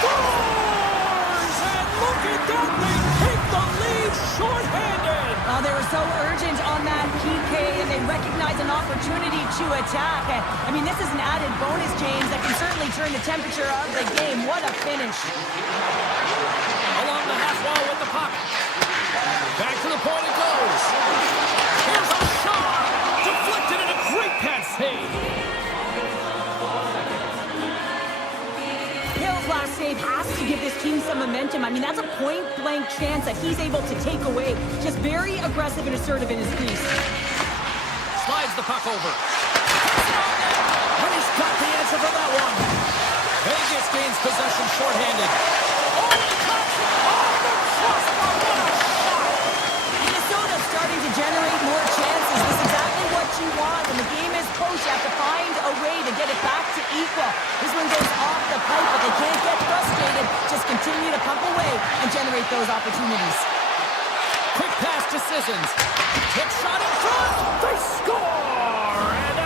Scores! And look at that, they take the lead shorthanded. They were so urgent on that PK, and they recognize an opportunity to attack. I mean, this is an added bonus, James, that can certainly turn the temperature of the game. What a finish. Along the half wall with the puck. Back to the point it goes. Here's a shot. Deflected and a great pass save. Hill's last save has to give this team some momentum. I mean, that's a point-blank chance that he's able to take away. Just very aggressive and assertive in his crease. Slides the puck over. And he's got the answer for that one. Vegas gains possession shorthanded. Oh, the touch! Oh, the crossbar! What a shot! Minnesota's starting to generate more chances. This is exactly what you want. When the game is close, you have to find a way to get it back to equal. This one goes off the pipe, but they can't get frustrated. Just continue to pump away and generate those opportunities. Quick pass to Sissons. Hit shot in front. They score! And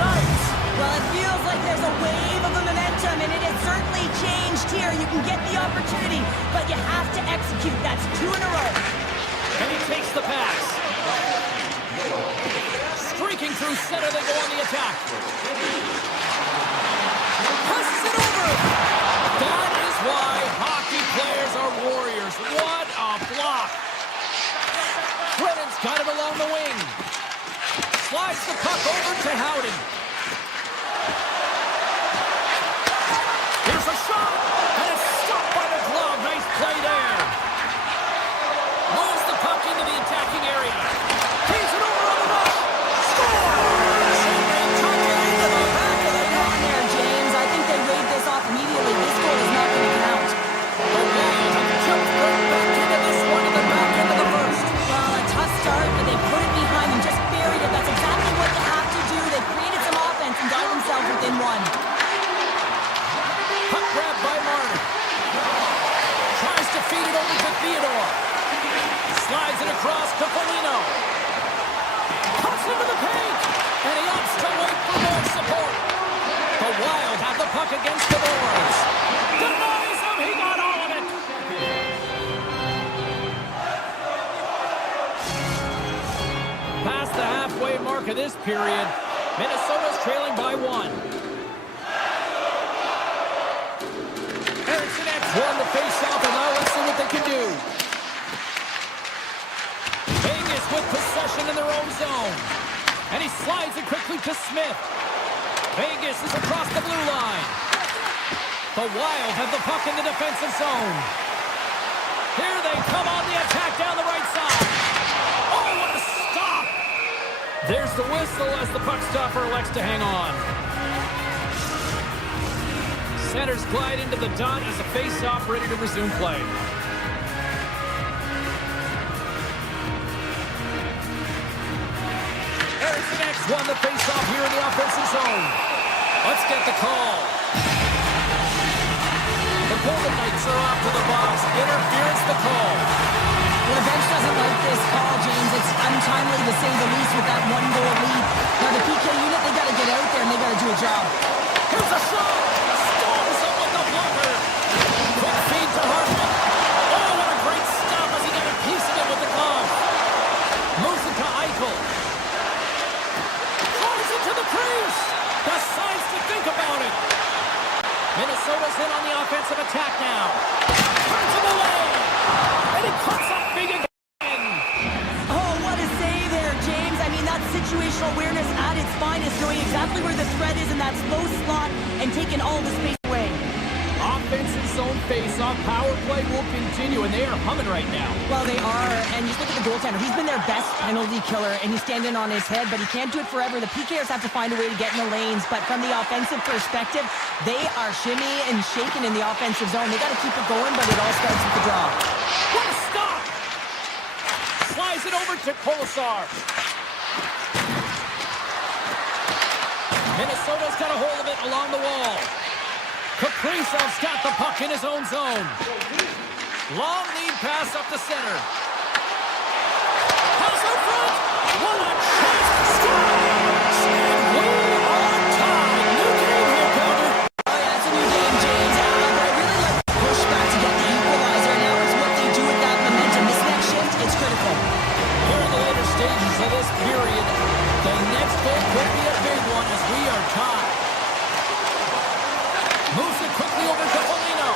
Knights. Well, it feels like there's a wave of momentum, and it has certainly changed here. You can get the opportunity, but you have to execute. That's 2 in a row. And he takes the pass. Streaking through center, they go on the attack. Passes it over. That is why hockey players are warriors. What a block. Brennan's got it along the wing. Slides the puck over to Howden. Here's a shot, and it's stopped by the glove. Nice play there. Moves the puck into the attacking area. Keeps it over on the rush. Scores! And tuck it into the back of the net there, James. I think they waved this off immediately. This goal is not going to count. The Wild have jumped right back into this one in the back end of the first. Well, a tough start, but they put it behind and just buried it. That's exactly what they have to do. They created some offense and got themselves within one. Puck grab by Martin. Tries to feed it over to Theodore. Slides it across to Foligno. Cuts into the paint. And he opts to wait for more support. The Wild have the puck against the boards. Denies him. He got all of it. Past the halfway mark of this period, Minnesota's trailing by 1. Erickson X won the face-off, and now let's see what they can do. Vegas with possession in their own zone. And he slides it quickly to Smith. Vegas is across the blue line. The Wild have the puck in the defensive zone. Here they come on the attack down the right side. Oh, what a stop! There's the whistle as the puck stopper elects to hang on. Centers glide into the dot as the face-off ready to resume play. Erickson X won the face-off here in the offensive zone. Let's get the call. The Golden Knights are off to the box. Interference the call. Well, the bench doesn't like this call, James. It's untimely to say the least with that 1-goal lead. Now, the PK unit, they got to get out there and they got to do a job. Here's a shot. Storms up with the blocker. Quick feed to Hartman. Oh, what a great stop as he got a piece of it with the glove. Moves it to Eichel. Throws it to the crease. Decides to think about it. Minnesota's in on the offensive attack now. Turns him away. And he cuts up big again. Oh, what a save there, James. I mean, that's situational awareness at its finest, knowing exactly where the threat is in that slow slot and taking all the space away. Offensive zone face-off. Power play will continue, and they are humming right now. Well, they are, and just look at the goaltender. He's been their best penalty killer, and he's standing on his head, but he can't do it forever. The PKers have to find a way to get in the lanes, but from the offensive perspective, they are shimmy and shaking in the offensive zone. They got to keep it going, but it all starts with the draw. What a stop! Slides it over to Kolesar. Minnesota's got a hold of it along the wall. Kaprizov's got the puck in his own zone. Long lead pass up the center. Pass out front. What a chance to score! And we are tied. New game here, Calder. Oh, yeah, it's a new game, James. But I really like the pushback to get the equalizer. Now it's what they do with that momentum. This next shift, it's critical. Here in the later stages of this period, the next goal could be a big one as we are tied. Moves it quickly over to Foligno.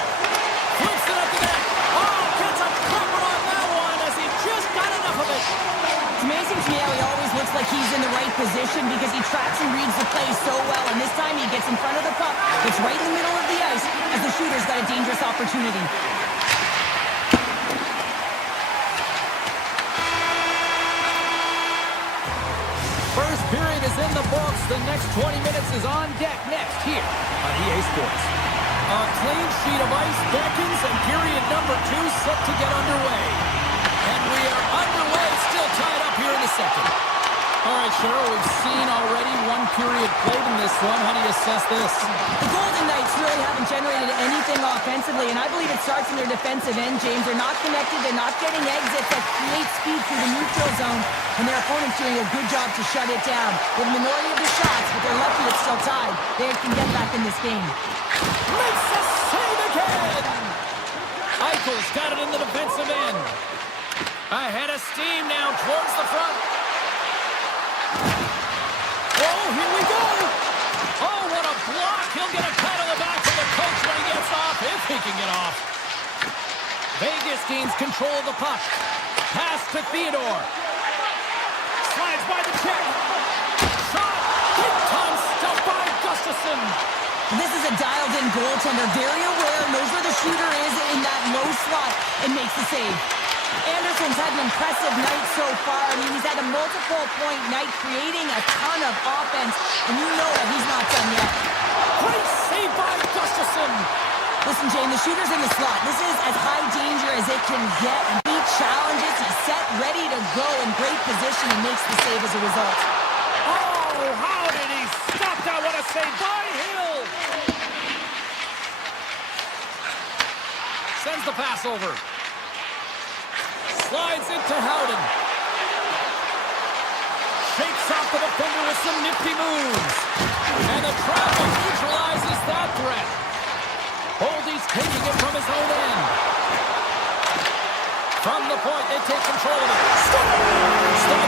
Flips it up the net. Oh, gets a cover on that one as he just got enough of it. It's amazing to me how he always looks like he's in the right position because he tracks and reads the play so well. And this time he gets in front of the puck. It's right in the middle of the ice as the shooter's got a dangerous opportunity. First period is in the books. The next 20 minutes is on deck next here on EA Sports. A clean sheet of ice beckons and period number 2 set to get underway. And we are underway, still tied up here in the second. All right, Cheryl, we've seen already one period played in this one. How do you assess this? The Golden Knights really haven't generated anything offensively, and I believe it starts in their defensive end, James. They're not connected. They're not getting exits that create speed through the neutral zone, and their opponent's doing a good job to shut it down. With the minority of the shots, but they're lucky it's still tied. They can get back in this game. Makes the save again! Eichel's got it in the defensive end. Ahead of steam now towards the front. Oh, here we go! Oh, what a block! He'll get a pat on the back from the coach when he gets off, if he can get off. Vegas gains control of the puck. Pass to Theodore. Slides by the check. Shot! Big time stuff by Gustafsson. This is a dialed-in goaltender, very aware, knows where the shooter is in that low slot, and makes the save. Anderson's had an impressive night so far. I mean, he's had a multiple-point night, creating a ton of offense, and you know that he's not done yet. Great save by Gustafsson. Listen, Jane, the shooter's in the slot. This is as high danger as it can get. And he challenges, he's set, ready to go, in great position, and makes the save as a result. Oh, how did he stop that? What a save by Hill. Sends the pass over. Slides into Howden. Shakes off the defender with some nifty moves. And the traffic neutralizes that threat. Holdy's taking it from his own end. From the point, they take control of it. Scores! The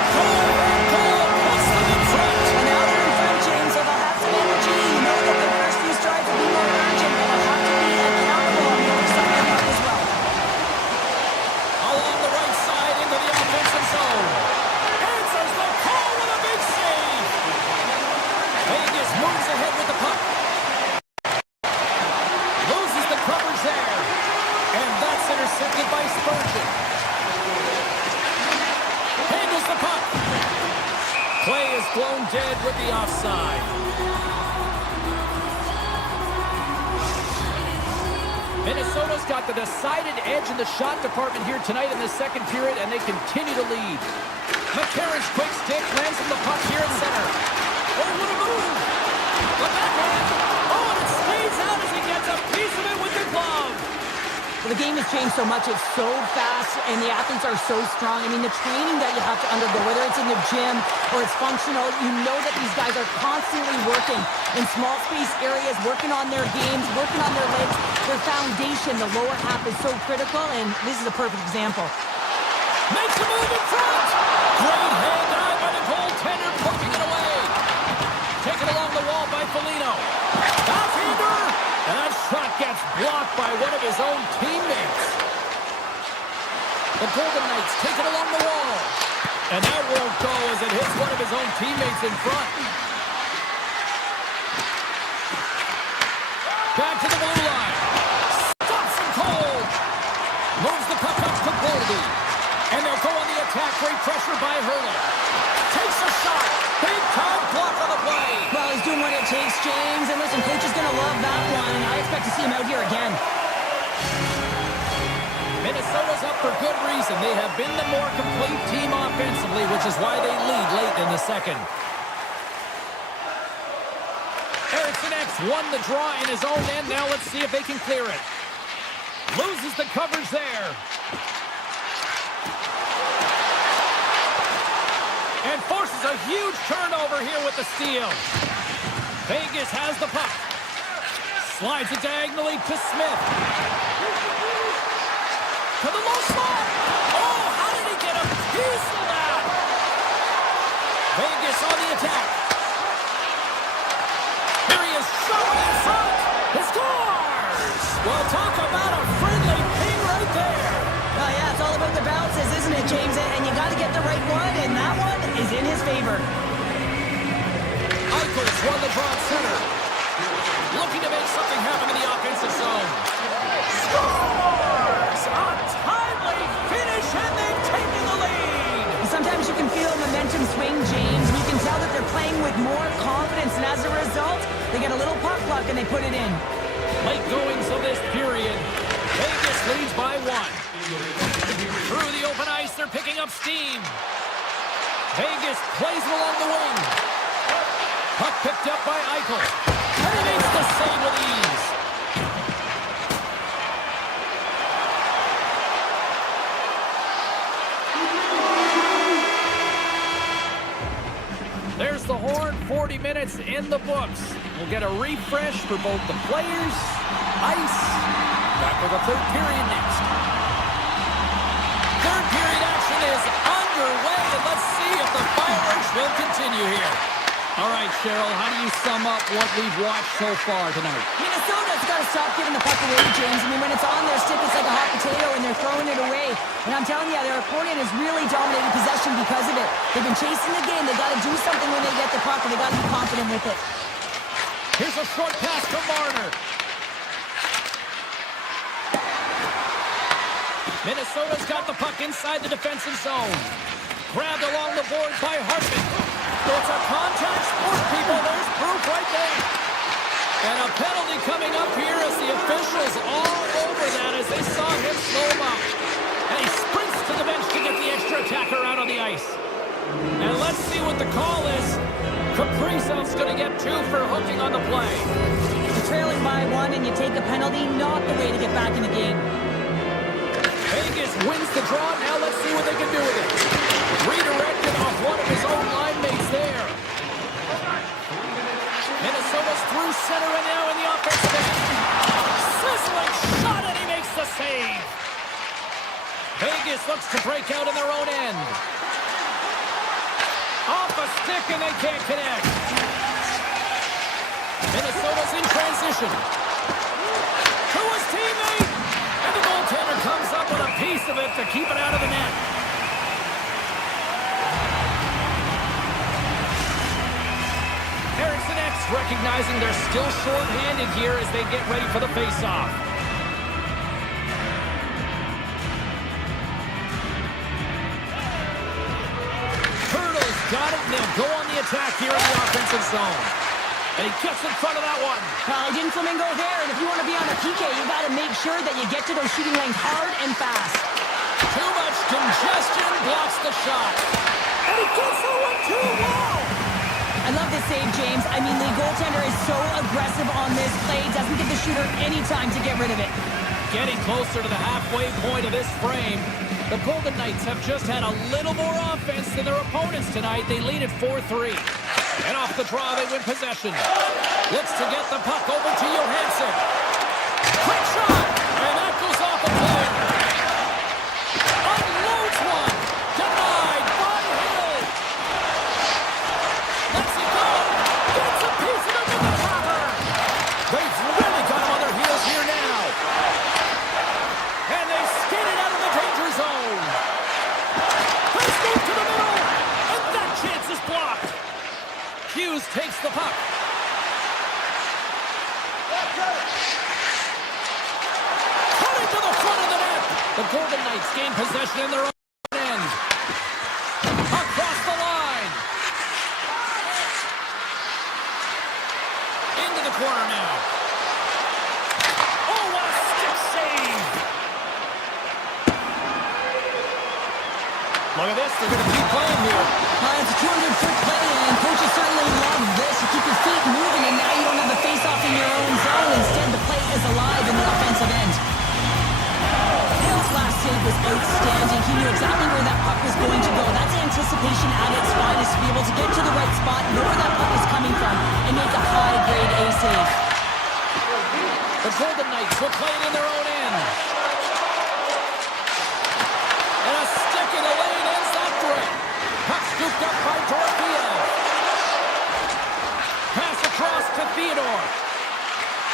goal puts them in front. And now they're in front, James, so they'll have some energy. You know that the first few strides will be more urgent, but they'll have to be accountable on the other side of the puck as well. Along the right side into the offensive zone. Answers the call with a big save. Vegas moves ahead with the puck. Loses the coverage there. And that's intercepted by Spurgeon. Handles the puck. Play is blown dead with the offside. Minnesota's got the decided edge in the shot department here tonight in the second period, and they continue to lead. McCarron's quick stick lands from the puck here at center. Oh, what a move! The backhand! Oh, and it stays out as he gets a piece of it with the glove. Well, the game has changed so much. It's so fast, and the athletes are so strong. I mean, the training that you have to undergo, whether it's in the gym or it's functional, you know that these guys are constantly working in small space areas, working on their games, working on their legs. Their foundation, the lower half, is so critical, and this is a perfect example. Makes a move in front! Great hand eye by the goaltender, poking it away. Taken along the wall by Foligno. Backhander! And that shot gets blocked by one of his own teammates. The Golden Knights take it along the wall. And that won't go as it hits one of his own teammates in front. Back to the blue line. Stops him cold. Moves the puck up to Goldie. And they'll go on the attack. Great pressure by Hurley. Takes a shot. Big time block on the play. Well, he's doing what it takes, James. And listen, coach is going to love that one. And I expect to see him out here again. Minnesota's up for good reason. They have been the more complete team offensively, which is why they lead late in the second. Eriksson X won the draw in his own end. Now let's see if they can clear it. Loses the coverage there. And forces a huge turnover here with the steal. Vegas has the puck. Slides it diagonally to Smith. To the low slot. Oh, how did he get a piece of that? Vegas on the attack. Here he is, showing in front. He scores! Well, talk about a friendly ping right there. Oh, yeah, it's all about the bounces, isn't it, James? And you got to get the right one, and that one is in his favor. Eichel's won the draw at center. Looking to make something happen in the offensive zone. Scores! A timely finish, and they've taken the lead. Sometimes you can feel momentum swing, James. You can tell that they're playing with more confidence, and as a result, they get a little puck luck and they put it in. Late goings of this period. Vegas leads by one. Through the open ice, they're picking up steam. Vegas plays it along the wing. Puck picked up by Eichel. And he makes the save with ease. minutes in the books. We'll get a refresh for both the players, ice. Back with the third period next. Third period action is underway, and let's see if the fireworks will continue here. All right, Cheryl, how do you sum up what we've watched so far tonight? Minnesota's got to stop giving the puck away, James. I mean, when it's on their stick, it's like a hot potato, and they're throwing it away. And I'm telling you, their opponent has really dominated possession because of it. They've been chasing the game. They got to do something when they get the puck, and they got to be confident with it. Here's a short pass to Marner. Minnesota's got the puck inside the defensive zone. Grabbed along the boards by Hartman. It's a contact sport, people. There's proof right there. And a penalty coming up here as the officials all over that as they saw him slow him up. And he sprints to the bench to get the extra attacker out on the ice. And let's see what the call is. Kaprizov's going to get 2 for hooking on the play. You're trailing by 1 and you take a penalty, not the way to get back in the game. Vegas wins the draw. Now let's see what they can do with it. Redirected off one of his own line mates there. Minnesota's through center and now in the offensive end. Sizzling shot and he makes the save. Vegas looks to break out in their own end. Off a stick and they can't connect. Minnesota's in transition. To his teammate. And the goaltender comes up with a piece of it to keep it out of the net. Erickson X recognizing they're still short-handed here as they get ready for the face-off. Turtles got it, and they'll go on the attack here in the offensive zone. And he gets in front of that one. Well, he didn't flamingo there, and if you want to be on a PK, you got to make sure that you get to those shooting lanes hard and fast. Too much congestion blocks the shot. And he gets that one too. Wow! I love this save, James. I mean, the goaltender is so aggressive on this play. Doesn't give the shooter any time to get rid of it. Getting closer to the halfway point of this frame. The Golden Knights have just had a little more offense than their opponents tonight. They lead at 4-3. And off the draw, they win possession. Looks to get the puck over to Johansson. Quick shot! And that goes off the player. Unloads one. Denied by Hill. Lets it go. Gets a piece of it with the cover. They've really got him on their heels here now. And they skate it out of the danger zone. First move to the middle. And that chance is blocked. Hughes takes the puck. Cutting to the front of the net. The Golden Knights gain possession in their own end. Across the line. Into the corner now. Oh, what a stick save. Look at this. They're going to keep playing here. It's a 200-foot play, and coaches certainly love this. You keep your feet moving, and now you don't have the face-off in your own zone. Instead, the play is alive in the offensive end. Hill's last save was outstanding. He knew exactly where that puck was going to go. That's anticipation at its finest, to be able to get to the right spot, know where that puck is coming from, and make a high-grade A save. The Golden Knights will play it in their own end. And a stick in the lane ends that threat. Puck scooped up by Dorofeev. Pass across to Theodore.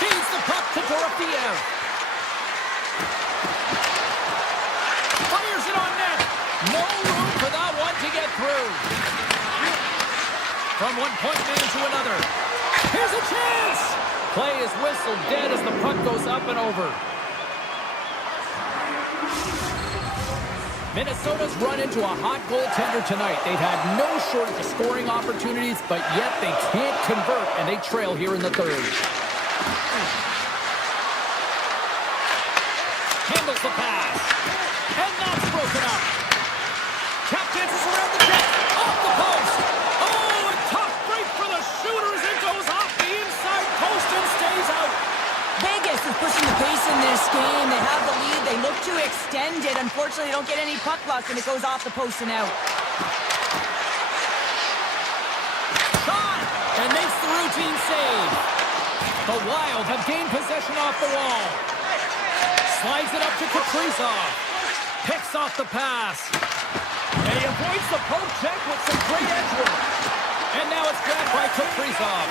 Feeds the puck to Dorofeev. Fires it on net. No room for that one to get through. From one point man to another. Here's a chance. Play is whistled dead as the puck goes up and over. Minnesota's run into a hot goaltender tonight. They've had no shortage of scoring opportunities, but yet they can't convert, and they trail here in the third. Handles the pass. And that's broken up. Tap dances around the net. Off the post. Oh, a tough break for the shooters. It goes off the inside post and stays out. Vegas is pushing the pace in this game. They have the lead. They look to extend it. Unfortunately, they don't get any puck luck, and it goes off the post and out. Shot! And makes save. The Wild have gained possession off the wall. Slides it up to Kaprizov. Picks off the pass. And he avoids the poke check with some great edge work. And now it's grabbed by Kaprizov.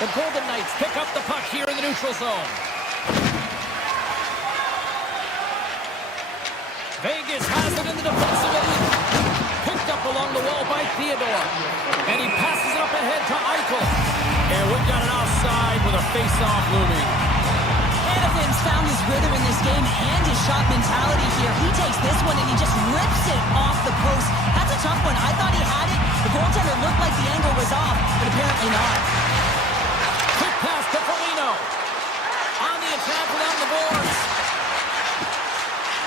The Golden Knights pick up the puck here in the neutral zone. Vegas has it in the defensive end. Picked up along the wall by Theodore. And he passes it up ahead to Eichel. And we've got an offside with a face-off looming. Hanahan's found his rhythm in this game and his shot mentality here. He takes this one and he just rips it off the post. That's a tough one. I thought he had it. The goaltender looked like the angle was off, but apparently not. Quick pass to Foligno. On the attack along the boards.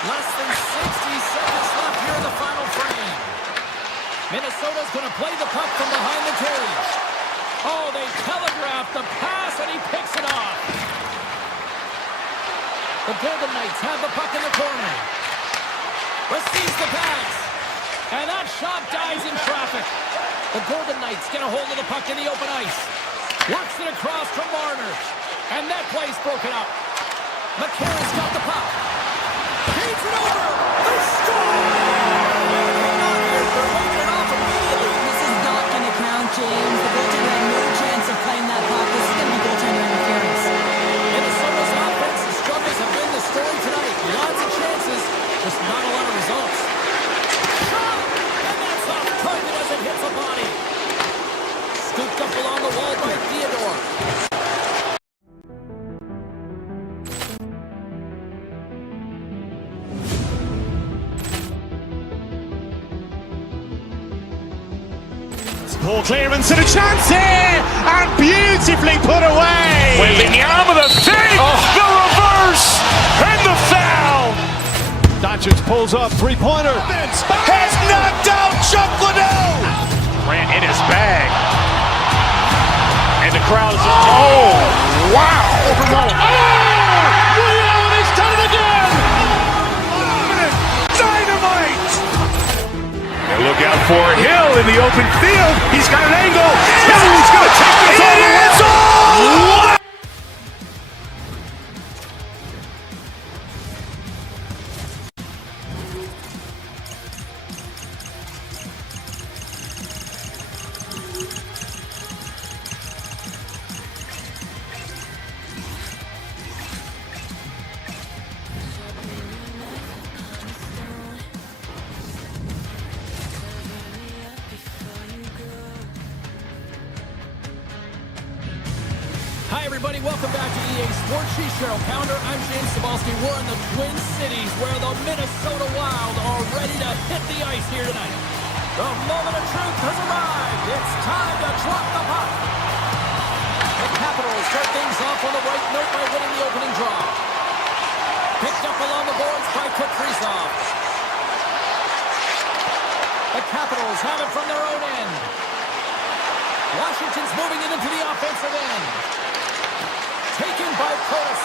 Less than 60 seconds left here in the final frame. Minnesota's going to play the puck from behind the cage. Oh, they telegraphed the pass and he picks it off. The Golden Knights have the puck in the corner. Receives the pass. And that shot dies in traffic. The Golden Knights get a hold of the puck in the open ice. Works it across to Marner. And that play's broken up. McCarron's got the puck. Feeds it over. They score! Hang on here. They're waving it off immediately. This is not going to count, James. The goaltender had no chance of playing that puck. This is going to be goaltender interference. Minnesota's offensive struggles have been the story tonight. Lots of chances, just not a lot of results. Shot! And that's off target as it hits a body. Scooped up along the wall by Theodore. Ball clearance and a chance here, and beautifully put away. Wembanyama the save, the reverse, and the foul. Doncic pulls up, three-pointer. Has knocked out Chuck Liddell. Grant in his bag. And the crowd is, oh, wow. Oh, Liddell has done it again. Dynamite. And look out for Hill in the open field. He's got an angle. He's going to take this all the way. What? Hi, everybody. Welcome back to EA Sports. She's Cheryl Pounder. I'm James Cebulski. We're in the Twin Cities where the Minnesota Wild are ready to hit the ice here tonight. The moment of truth has arrived. It's time to drop the puck. The Capitals start things off on the right note by winning the opening draw. Picked up along the boards by Kaprizov. The Capitals have it from their own end. Washington's moving it into the offensive end. Taken by Curtis.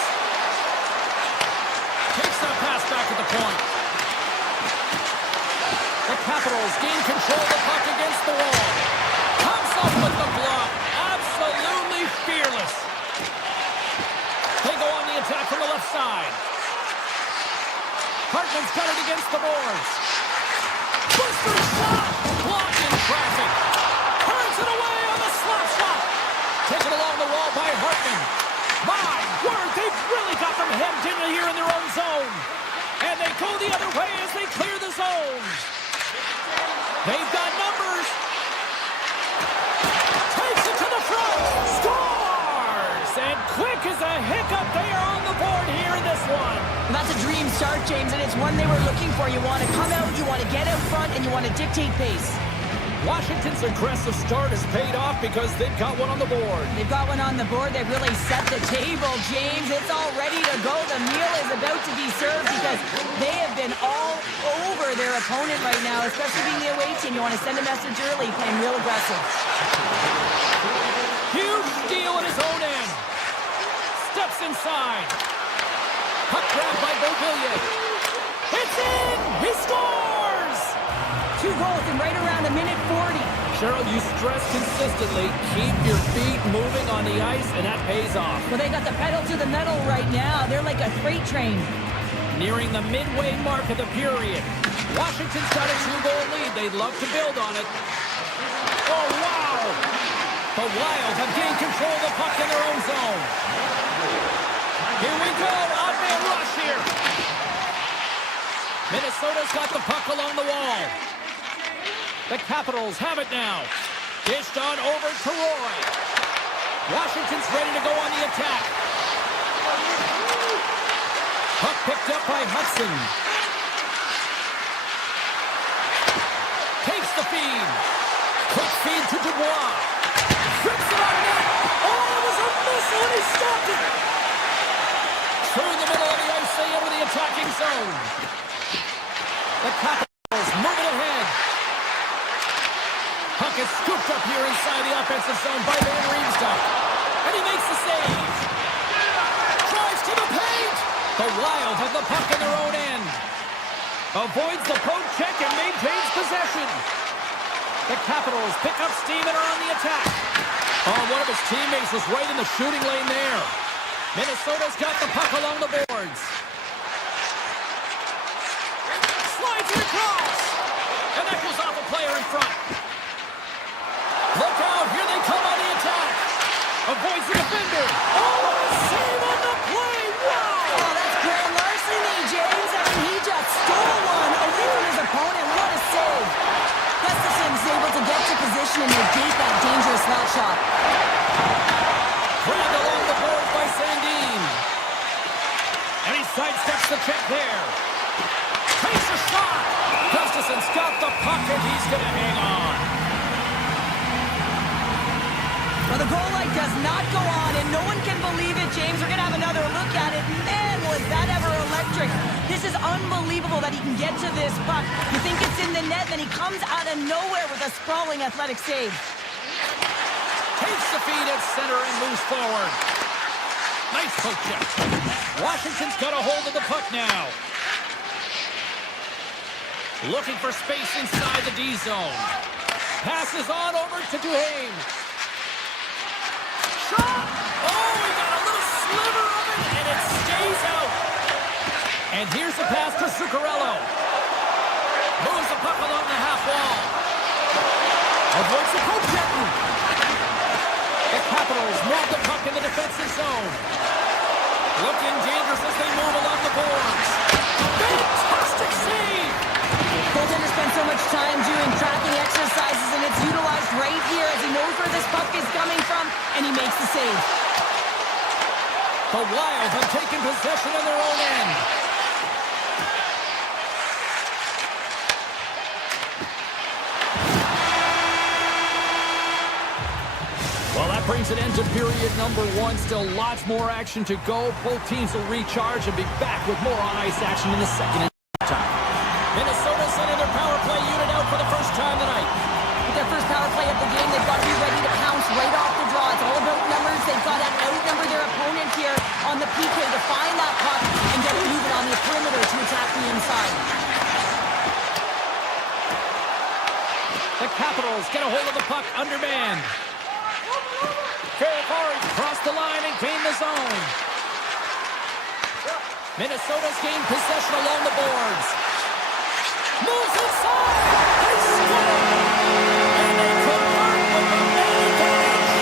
Takes that pass back at the point. The Capitals gain control of the puck against the wall. Comes up with the block. Absolutely fearless. They go on the attack from the left side. Hartman's got it against the boards. Booster shot. Blocked in traffic. Turns it away on the slap shot. Taken along the wall by Hartman. My word, they've really got them hemmed in here in their own zone. And they go the other way as they clear the zone. They've got numbers. Takes it to the front. Scores! And quick as a hiccup, they are on the board here in this one. And that's a dream start, James, and it's one they were looking for. You want to come out, you want to get out front, and you want to dictate pace. Washington's aggressive start has paid off because they've got one on the board. They've got one on the board. They've really set the table, James. It's all ready to go. The meal is about to be served because they have been all over their opponent right now, especially being the away team. You want to send a message early, playing real aggressive. Huge steal at his own end. Steps inside. Puck grabbed by Beauvillier. It's in! He scores! 2 goals in right around a minute 40. Cheryl, you stress consistently, keep your feet moving on the ice, and that pays off. Well, they got the pedal to the metal right now. They're like a freight train. Nearing the midway mark of the period. Washington's got a 2-goal lead. They'd love to build on it. Oh, wow! The Wild have gained control of the puck in their own zone. Here we go. Odd man rush here. Minnesota's got the puck along the wall. The Capitals have it now. Dished on over to Roy. Washington's ready to go on the attack. Puck picked up by Hudson. Takes the feed. Quick feed to Dubois. Trips it on net. Oh, it was a miss and he stopped it. Through the middle of the ice, they enter the attacking zone. The Capitals move it ahead. Puck is scooped up here inside the offensive zone by Van Riemsdyk. And he makes the save. Drives to the paint. The Wild have the puck in their own end. Avoids the poke check and maintains possession. The Capitals pick up steam and are on the attack. Oh, one of his teammates was right in the shooting lane there. Minnesota's got the puck along the boards. Slides it across. And that goes off a player in front. Look out, here they come on the attack. Avoids the defender. Oh, what a save on the play. Wow. Oh, that's grand larceny, James. I mean, he just stole one away from his opponent. What a save. Gustafson's able to get to position and negate that dangerous slot shot. Grabbed along the boards by Sandin. And he sidesteps the check there. Takes a shot. Gustafson's got the puck and he's going to hang on. Well, the goal light does not go on, and no one can believe it, James. We're going to have another look at it. Man, was that ever electric. This is unbelievable that he can get to this puck. You think it's in the net, then he comes out of nowhere with a sprawling athletic save. Takes the feed at center and moves forward. Nice poke check. Washington's got a hold of the puck now. Looking for space inside the D zone. Passes on over to Duhaime. Shot! Oh, we got a little sliver of it, and it stays out. And here's the pass to Zuccarello. Moves the puck along the half wall. Avoids the poke check. The Capitals move the puck in the defensive zone. Looking dangerous as they move along the boards. Fantastic save! Goaltender spends so much time doing tracking exercises, and it's utilized right here as he knows where this puck is coming from, and he makes the save. The Wild have taken possession of their own end. Well, that brings an end to period number one. Still lots more action to go. Both teams will recharge and be back with more on-ice action in the second time. Minnesota sending their power play unit out for the first time tonight. With their first power play of the game, they've got to be ready to pounce right off the draw. It's all about numbers. They've got to outnumber their opponent here on the PK to find that puck and get it moving on the perimeter to attack the inside. The Capitals get a hold of the puck undermanned. Ferrari crossed the line and gained the zone. Minnesota's gained possession along the boards. Moves inside. They score. And they convert with the main advantage.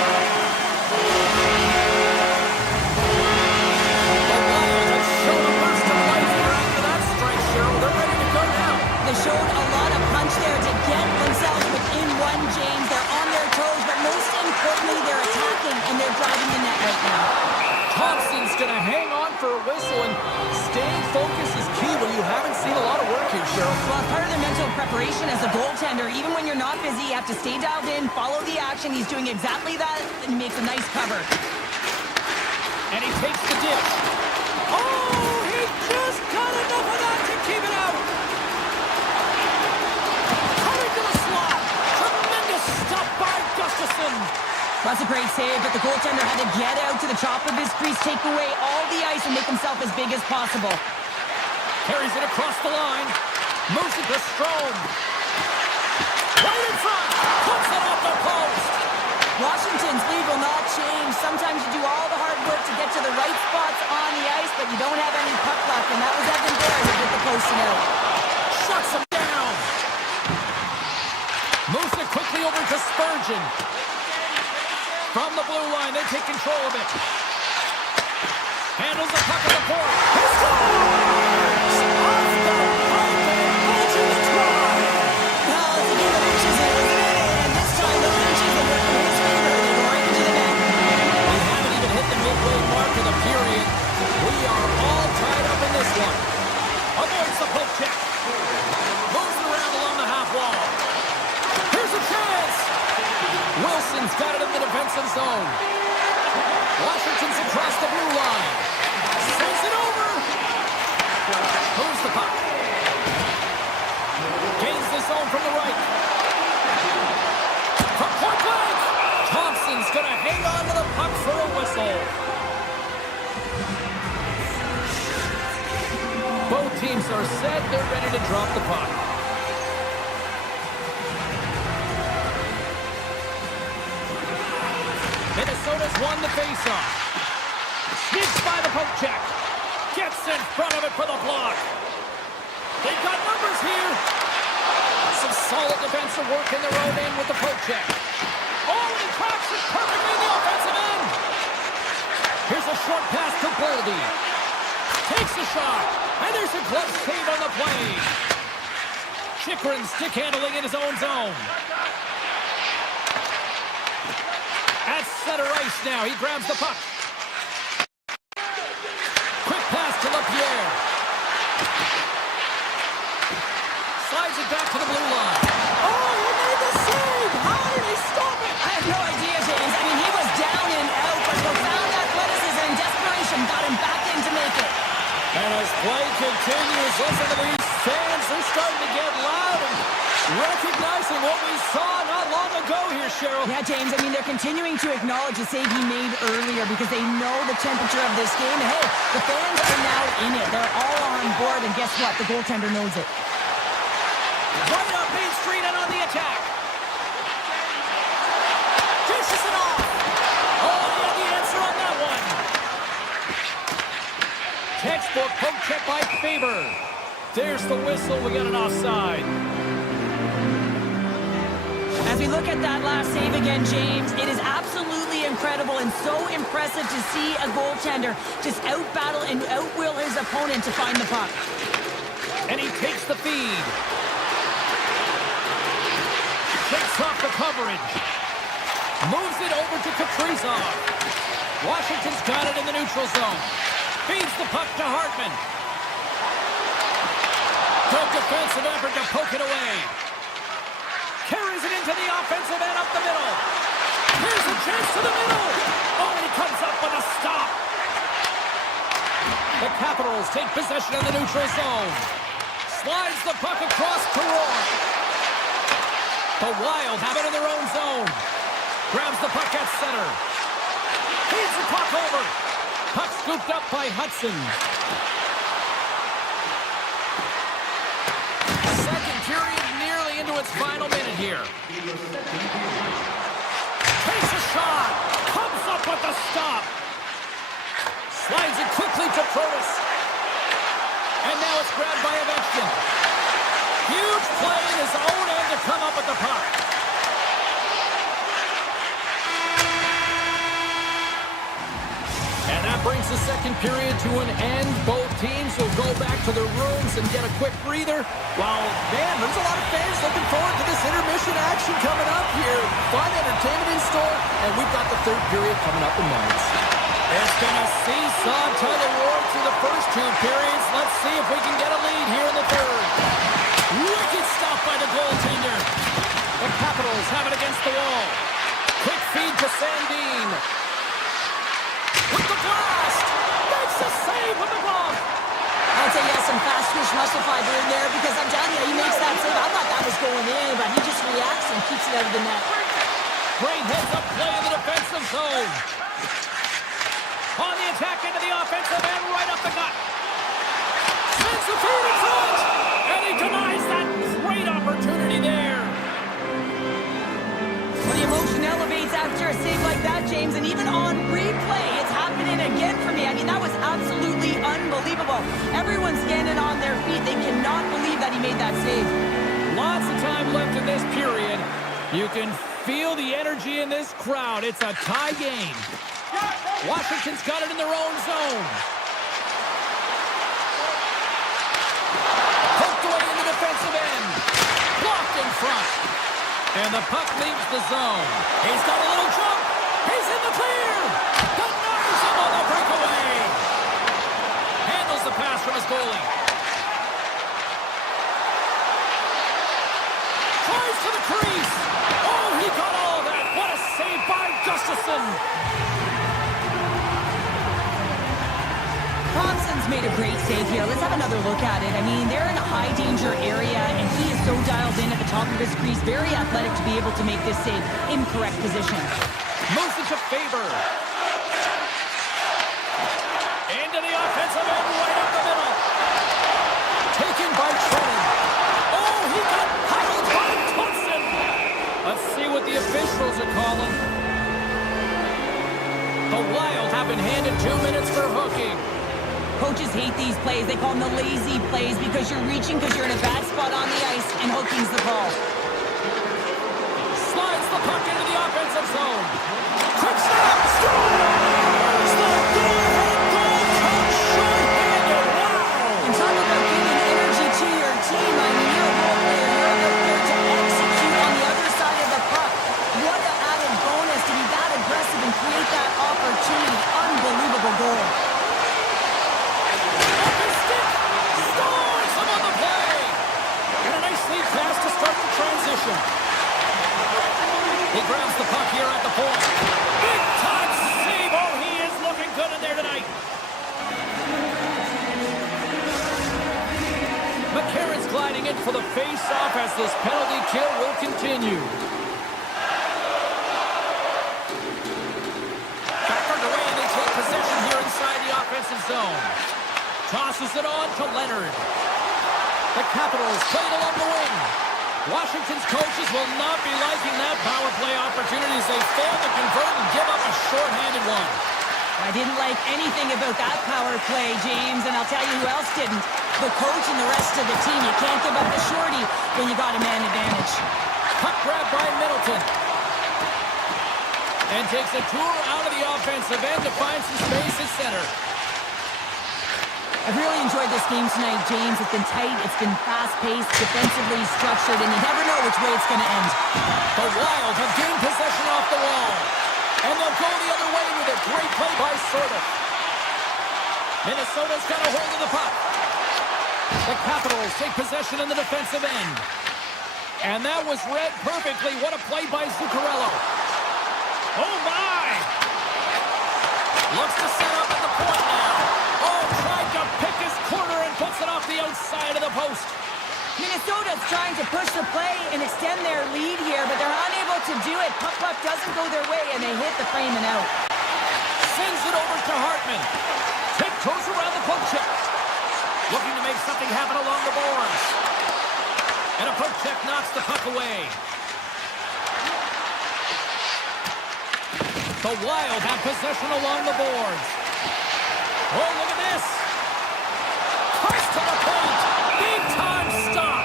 The Wild have shown a burst of life here after that strike, Cheryl. They're ready to go now. They showed a lot of punch there to get themselves within one, James. They're on their toes, but most importantly, they're attacking and they're driving the net right now. Thompson's going to hang on for a whistle, and staying focused is key when you haven't seen a lot of work here, Cheryl. Well, part of their mental preparation as a goaltender, even when you're not busy, you have to stay dialed in, follow the action. He's doing exactly that, and he makes a nice cover. And he takes the dish. Oh, he just got enough of that to keep it out. Coming to the slot. Tremendous stop by Gustafson. That's a great save, but the goaltender had to get out to the top of his crease, take away all the ice, and make himself as big as possible. Carries it across the line. Moves it to Strome. Right in front. Puts it off the post. Washington's lead will not change. Sometimes you do all the hard work to get to the right spots on the ice, but you don't have any puck luck, and that was Evan there to get the posting out. Shuts him down. Moves it quickly over to Spurgeon. From the blue line, they take control of it. Handles the puck at the point. He scores! Off the pipe and Belgium the try. Well, it's a game of inches here, isn't it? And this time, those inches are working in his favor. They go right into the net. We haven't even hit the midway mark of the period. We are all tied up in this one. Avoids the poke check. Moves it around along the half wall. Here's a chance. Wilson's got it in the defensive zone. Washington's across the blue line. Sends it over. Moves the puck. Gains the zone from the right. From point blank. Thompson's going to hang on to the puck for a whistle. Both teams are set. They're ready to drop the puck. Minnesota's won the faceoff. Sneaks by the poke check. Gets in front of it for the block. They've got numbers here. Some solid defensive work in their own end with the poke check. Oh, he cracks it perfectly in the offensive end. Here's a short pass to Goldie. Takes a shot. And there's a glove save on the play. Chychrun stick handling in his own zone. At center ice now, he grabs the puck. Quick pass to LaPierre. Slides it back to the blue line. Oh, he made the save! How did he stop it? I have no idea, James. I mean, he was down and out, but profound athleticism and desperation got him back in to make it. And as play continues, listen to these fans. They're starting to get loud and recognizing what we saw not long ago here, Cheryl. Yeah, James, I mean, they're continuing to acknowledge the save he made earlier because they know the temperature of this game. And hey, the fans are now in it. They're all on board, and guess what? The goaltender knows it. Right up Main Street and on the attack. Dishes it off. Oh, he had the answer on that one. Textbook poke check by Faber. There's the whistle. We got an offside. As we look at that last save again, James, it is absolutely incredible and so impressive to see a goaltender just out-battle and out-will his opponent to find the puck. And he takes the feed. Takes off the coverage. Moves it over to Kaprizov. Washington's got it in the neutral zone. Feeds the puck to Hartman. Good defensive effort to poke it away. Carries it into the offensive end up the middle. Here's a chance to the middle. Oh, and he comes up with a stop. The Capitals take possession of the neutral zone. Slides the puck across to Roy. The Wild have it in their own zone. Grabs the puck at center. Feeds the puck over. Puck scooped up by Hudson. Second period nearly into its final minute here. Takes a shot. Comes up with the stop. Slides it quickly to Protas. And now it's grabbed by Ovechkin. Huge play in his own end to come up with the puck. And that brings the second period to an end. Both teams will go back to their rooms and get a quick breather. While, man, there's a lot of fans looking forward to this intermission action coming up here. Fun entertainment in store, and we've got the third period coming up in moments. It's been a seesaw tug of war through the first two periods. Let's see if we can get a lead here in the third. Wicked stop by the goaltender. The Capitals have it against the wall. Quick feed to Sandin. With the blast! Makes a save with the glove! I'd say he has some fast twitch muscle fiber in there because I'm telling you, he makes that save. I thought that was going in, but he just reacts and keeps it out of the net. Great heads-up play in the defensive zone. On the attack into the offensive end, right up the gut. Sends the feed in front! And he denies that great opportunity there. that, James, and even on replay, it's happening again for me. I mean, that was absolutely unbelievable. Everyone's standing on their feet. They cannot believe that he made that save. Lots of time left in this period. You can feel the energy in this crowd. It's a tie game. Washington's got it in their own zone. Poked away in the defensive end. Blocked in front. And the puck leaves the zone. He's got a little jump. He's in the clear. Denies him on the breakaway. Handles the pass from his goalie. Tries to the crease. Oh, he got all of that. What a save by Gustafsson. Thompson's made a great save here. Let's have another look at it. I mean, they're in a high-danger area, and he is so dialed in at the top of his crease. Very athletic to be able to make this save in correct position. Moves it to Faber. Into the offensive end, right up the middle. Taken by Trennan. Oh, he got hustled by Thompson. Let's see what the officials are calling. The Wild have been handed 2 minutes for hooking. Coaches hate these plays. They call them the lazy plays because you're reaching because you're in a bad spot on the ice, and hooking's the call. Slides the puck into the offensive zone. Quick stop! Scores! The go-ahead goal comes short-handed. Wow! And talk about giving energy to your team. I mean, you're a role player. You're out there to execute on the other side of the puck. What an added bonus to be that aggressive and create that opportunity. Unbelievable goal. Pass to start the transition. He grabs the puck here at the point. Big time save. Oh, he is looking good in there tonight. McCarron's gliding in for the face-off as this penalty kill will continue. Back underway, and they take possession here inside the offensive zone. Tosses it on to Leonard. The Capitals played along the wing. Washington's coaches will not be liking that power play opportunity as they fail to convert and give up a short-handed one. I didn't like anything about that power play, James, and I'll tell you who else didn't. The coach and the rest of the team. You can't give up the shorty when you got a man advantage. Puck grab by Middleton. And takes a tour out of the offensive end to find some space at center. I've really enjoyed this game tonight, James. It's been tight, it's been fast-paced, defensively structured, and you never know which way it's going to end. The Wild have gained possession off the wall. And they'll go the other way with a great play by Sorda. Minnesota's got a hold of the puck. The Capitals take possession in the defensive end. And that was read perfectly. What a play by Zuccarello. Oh, my! Looks to set up at the point now. Tried to pick his corner and puts it off the outside of the post. Minnesota's trying to push the play and extend their lead here, but they're unable to do it. Puck doesn't go their way, and they hit the frame and out. Sends it over to Hartman. Tiptoes around the poke check. Looking to make something happen along the boards. And a poke check knocks the puck away. The Wild have possession along the boards. Oh, look at this. Cuts to the point. Big time stop.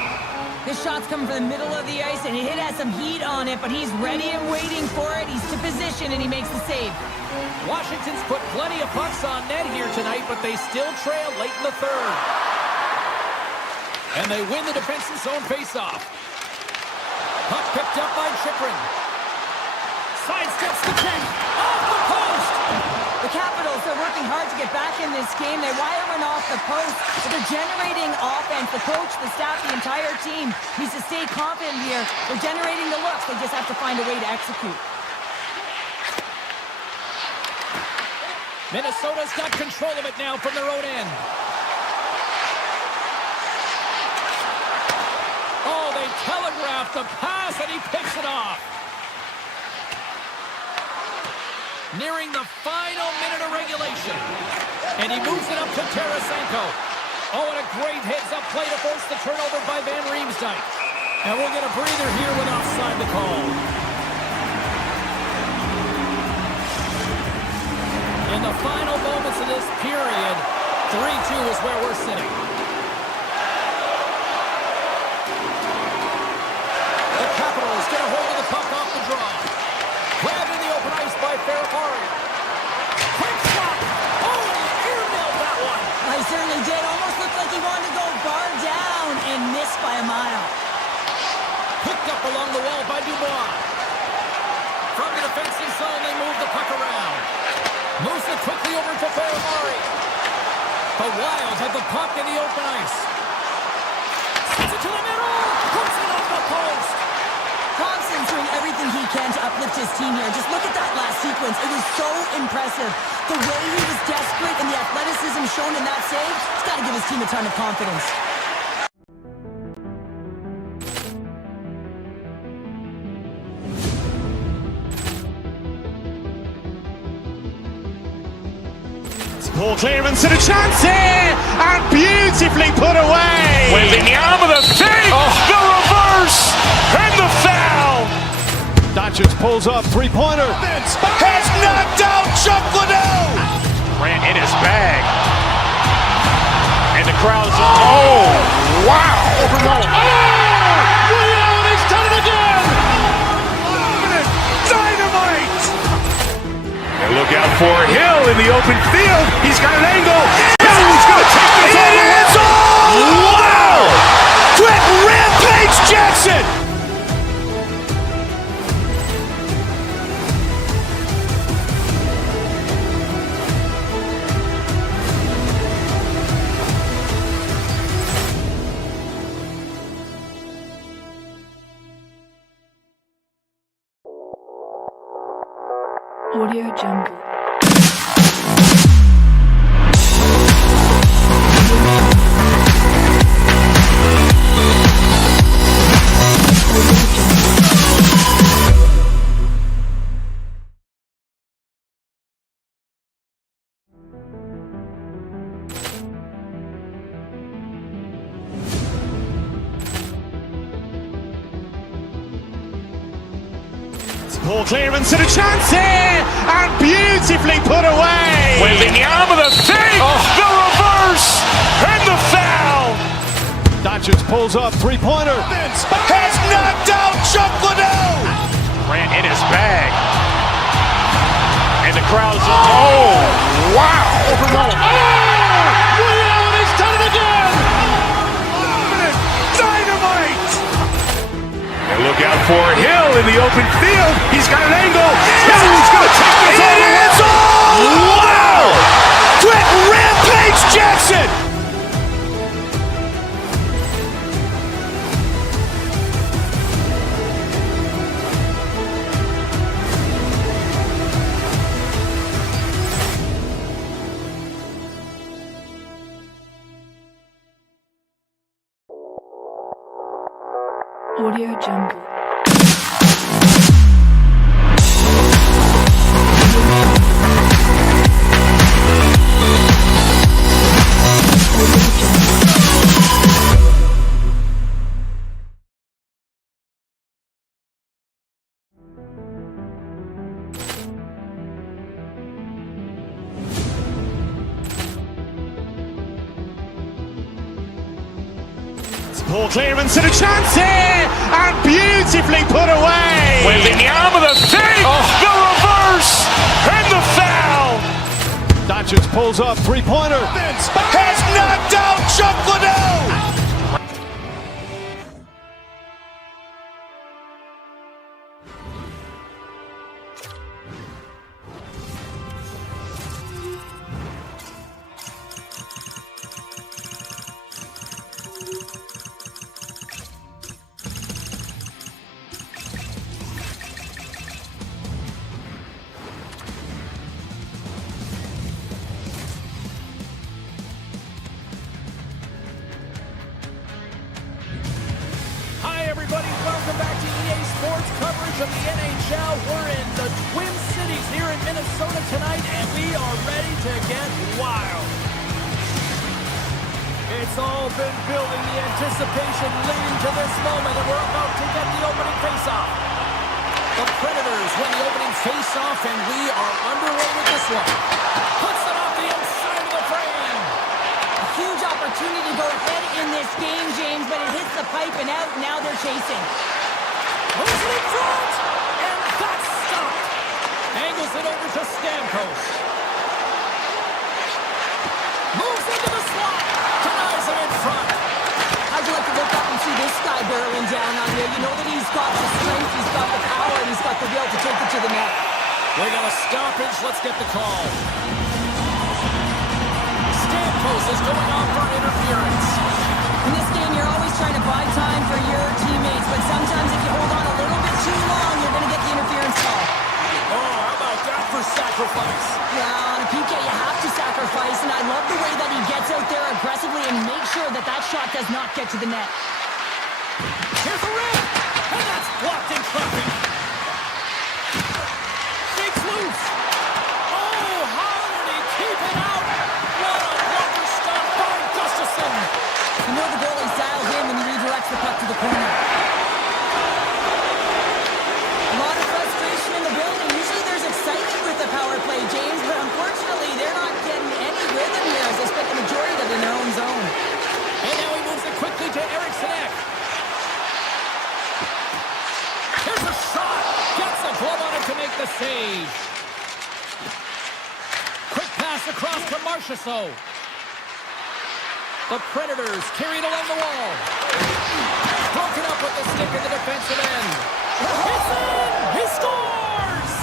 This shot's coming from the middle of the ice, and it has some heat on it, but he's ready and waiting for it. He's to position, and he makes the save. Washington's put plenty of pucks on net here tonight, but they still trail late in the third. And they win the defensive zone faceoff. Puck picked up by Chychrun. Sidesteps the check. Off the post. The Capitals are working hard to get back in this game. They wire one off the post, but they're generating offense. The coach, the staff, the entire team needs to stay confident here. They're generating the looks. They just have to find a way to execute. Minnesota's got control of it now from their own end. Oh, they telegraphed the pass, and he picks it off. Nearing the final minute of regulation. And he moves it up to Tarasenko. Oh, and a great heads-up play to force the turnover by Van Riemsdyk. And we'll get a breather here with offside the call. In the final moments of this period, 3-2 is where we're sitting. The Capitals get a hold of the puck off the draw. Grabbed in the open ice by Ferrari. Quick shot! Oh, he ear-milled that one! He certainly did. Almost looked like he wanted to go bar down and miss by a mile. Picked up along the wall by Dubois. From the defensive zone, they move the puck around. Moves it quickly over to Ferrari. The Wild have the puck in the open ice. Sends it to the middle. Puts it off the post. Thompson's doing everything he can to uplift his team here. Just look at that last sequence. It was so impressive. The way he was desperate and the athleticism shown in that save, he's got to give his team a ton of confidence. Poor clearance and a chance here, and beautifully put away. Waving the arm of the fake, the reverse, and the foul. Dodgers pulls up, three-pointer. Has knocked out Chuck Liddell. Ran in his bag. And the crowd's, oh, wow. Liddell, he's done it again. Dynamite. And look out for Hill in the open field. He's got an angle. He's going to take this all the way. Wow! Quick Rampage Jackson. Audio Jungle. Poor clearance and a chance here, and beautifully put away. Waving the arm of the fake, the reverse, and the foul. Dodgers pulls up, three-pointer. Has knocked out Chuck Liddell. Ran in his bag. And the crowd's, oh, wow. Liddell, he's done it again. Dynamite. And look out for Hill in the open field. He's got an angle. He's going to take this all the way. Wow. Quick Rampage Jackson. Audio Jungle. Poor clearance and a chance here, and beautifully put away. Waving the arm of the fake, the reverse, and the foul. Dodgers pulls up, three-pointer. Has knocked out Chuck Liddell. Coverage of the NHL. We're in the Twin Cities here in Minnesota tonight, and we are ready to get wild. It's all been building, the anticipation leading to this moment, and we're about to get the opening faceoff. The Predators win the opening face-off, and we are underway with this one. Puts it off the inside of the frame. A huge opportunity to go ahead in this game, James, but it hits the pipe and out. Now they're chasing. Moves it in front, and that's stopped. Angles it over to Stamkos. Moves into the slot. Denies it in front. How'd you like to look up and see this guy barreling down on you? You know that he's got the strength, he's got the power, and he's got the will to take it to the net. We got a stoppage. Let's get the call. Stamkos is going on for interference. In this game, you're always trying to buy time for your teammates, but sometimes if you hold on a little bit too long, you're going to get the interference call. Oh, how about that for sacrifice? Yeah, on a PK, you have to sacrifice, and I love the way that he gets out there aggressively and makes sure that that shot does not get to the net. Here's a rim, and that's blocked in traffic. Shakes loose. Oh, how did he keep it out? What a blocker stop by Gustafsson. You know the goalie's dialed in when he redirects the puck to the corner. A lot of frustration in the building. Usually there's excitement with the power play, James, but unfortunately they're not getting any rhythm here as they spent the majority of it in their own zone. And now he moves it quickly to Eriksson. Here's a shot. Gets a glove on it to make the save. Quick pass across to Marchessault. The Predators carried along the wall. Broken up with the stick in the defensive end. It's in! He scores!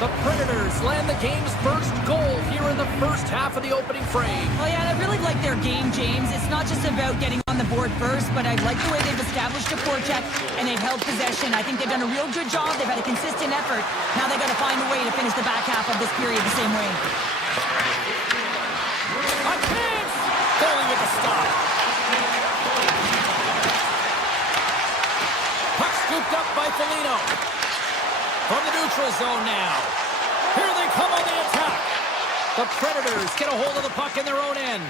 The Predators land the game's first goal here in the first half of the opening frame. Oh yeah, and I really like their game, James. It's not just about getting on the board first, but I like the way they've established a forecheck and they've held possession. I think they've done a real good job. They've had a consistent effort. Now they've got to find a way to finish the back half of this period the same way. A chance! Goalie with the stop. Puck scooped up by Foligno. From the neutral zone now. Here they come on the attack. The Predators get a hold of the puck in their own end.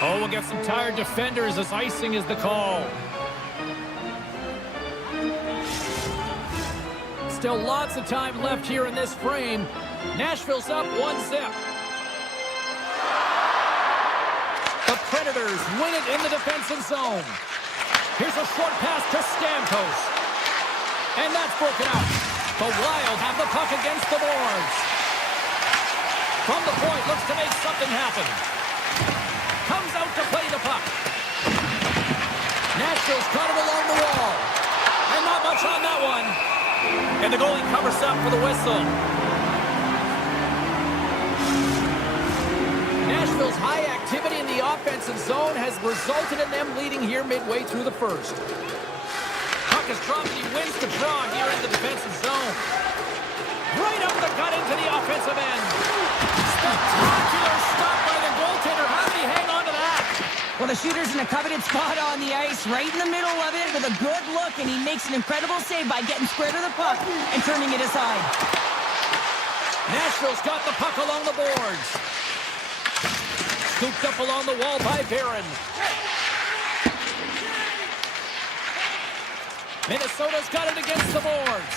Oh, we'll get some tired defenders as icing is the call. Still lots of time left here in this frame. Nashville's up 1-0. The Predators win it in the defensive zone. Here's a short pass to Stamkos. And that's broken out. The Wild have the puck against the boards. From the point, looks to make something happen. Comes out to play the puck. Nashville's caught it along the wall. And not much on that one. And the goalie covers up for the whistle. Nashville's high activity in the offensive zone has resulted in them leading here midway through the first. Is dropped, he wins the draw here in the defensive zone. Right up the gut into the offensive end. Spectacular stop by the goaltender. How did he hang on to that? Well, the shooter's in a coveted spot on the ice, right in the middle of it with a good look, and he makes an incredible save by getting square to the puck and turning it aside. Nashville's got the puck along the boards. Scooped up along the wall by Barron. Minnesota's got it against the boards.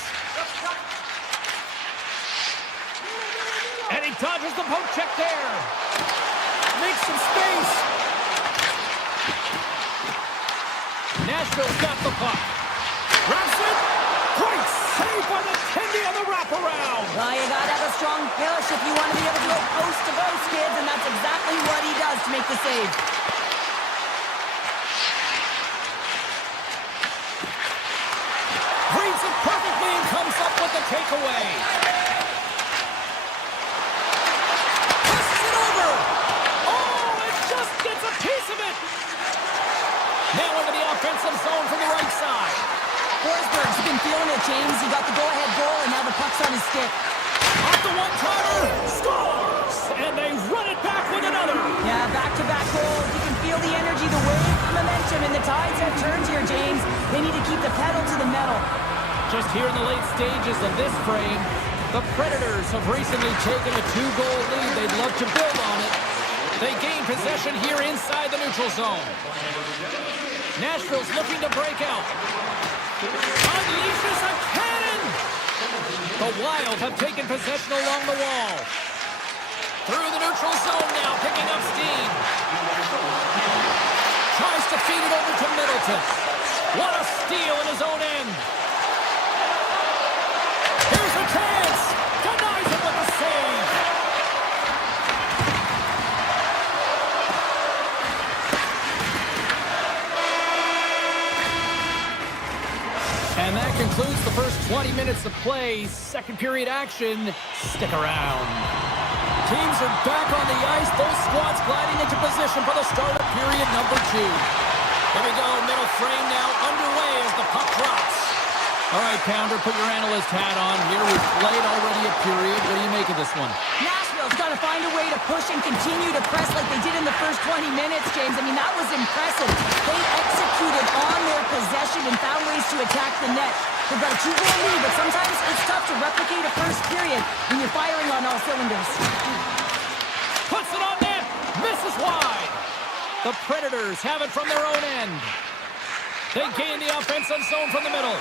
And he dodges the poke check there. Makes some space. Nashville's got the puck. Wraps it. Great save by the Tendy on the wraparound. Well, you gotta have a strong push if you want to be able to go post to post, kids, and that's exactly what he does to make the save. Reads it perfectly and comes up with the takeaway. Passes it over. Oh, it just gets a piece of it. Now into the offensive zone from the right side. Forsberg's been feeling it, James. He got the go-ahead goal, and now the puck's on his stick. Off the one-timer. Scores. And they run it back with another. Yeah, back-to-back goals. You can feel the energy, the wave, the momentum, and the tides have turned here, James. They need to keep the pedal to the metal. Just here in the late stages of this frame, the Predators have recently taken a 2-goal lead. They'd love to build on it. They gain possession here inside the neutral zone. Nashville's looking to break out. Unleashes a cannon! The Wild have taken possession along the wall. Through the neutral zone now, picking up steam. Tries to feed it over to Middleton. What a steal in his own end. Here's a chance. Denies it with a save. And that concludes the first 20 minutes of play. Second period action. Stick around. Teams are back on the ice. Both squads gliding into position for the start of period number 2. Here we go. Middle frame now underway as the puck drops. All right, Pounder, put your analyst hat on here. We've played already a period. What do you make of this one? Nashville's got to find a way to push and continue to press like they did in the first 20 minutes, James. I mean, that was impressive. They executed on their possession and found ways to attack the net. They've got a 2-goal lead, but sometimes it's tough to replicate a first period when you're firing on all cylinders. Puts it on net. Misses wide. The Predators have it from their own end. They gain the offensive zone from the middle.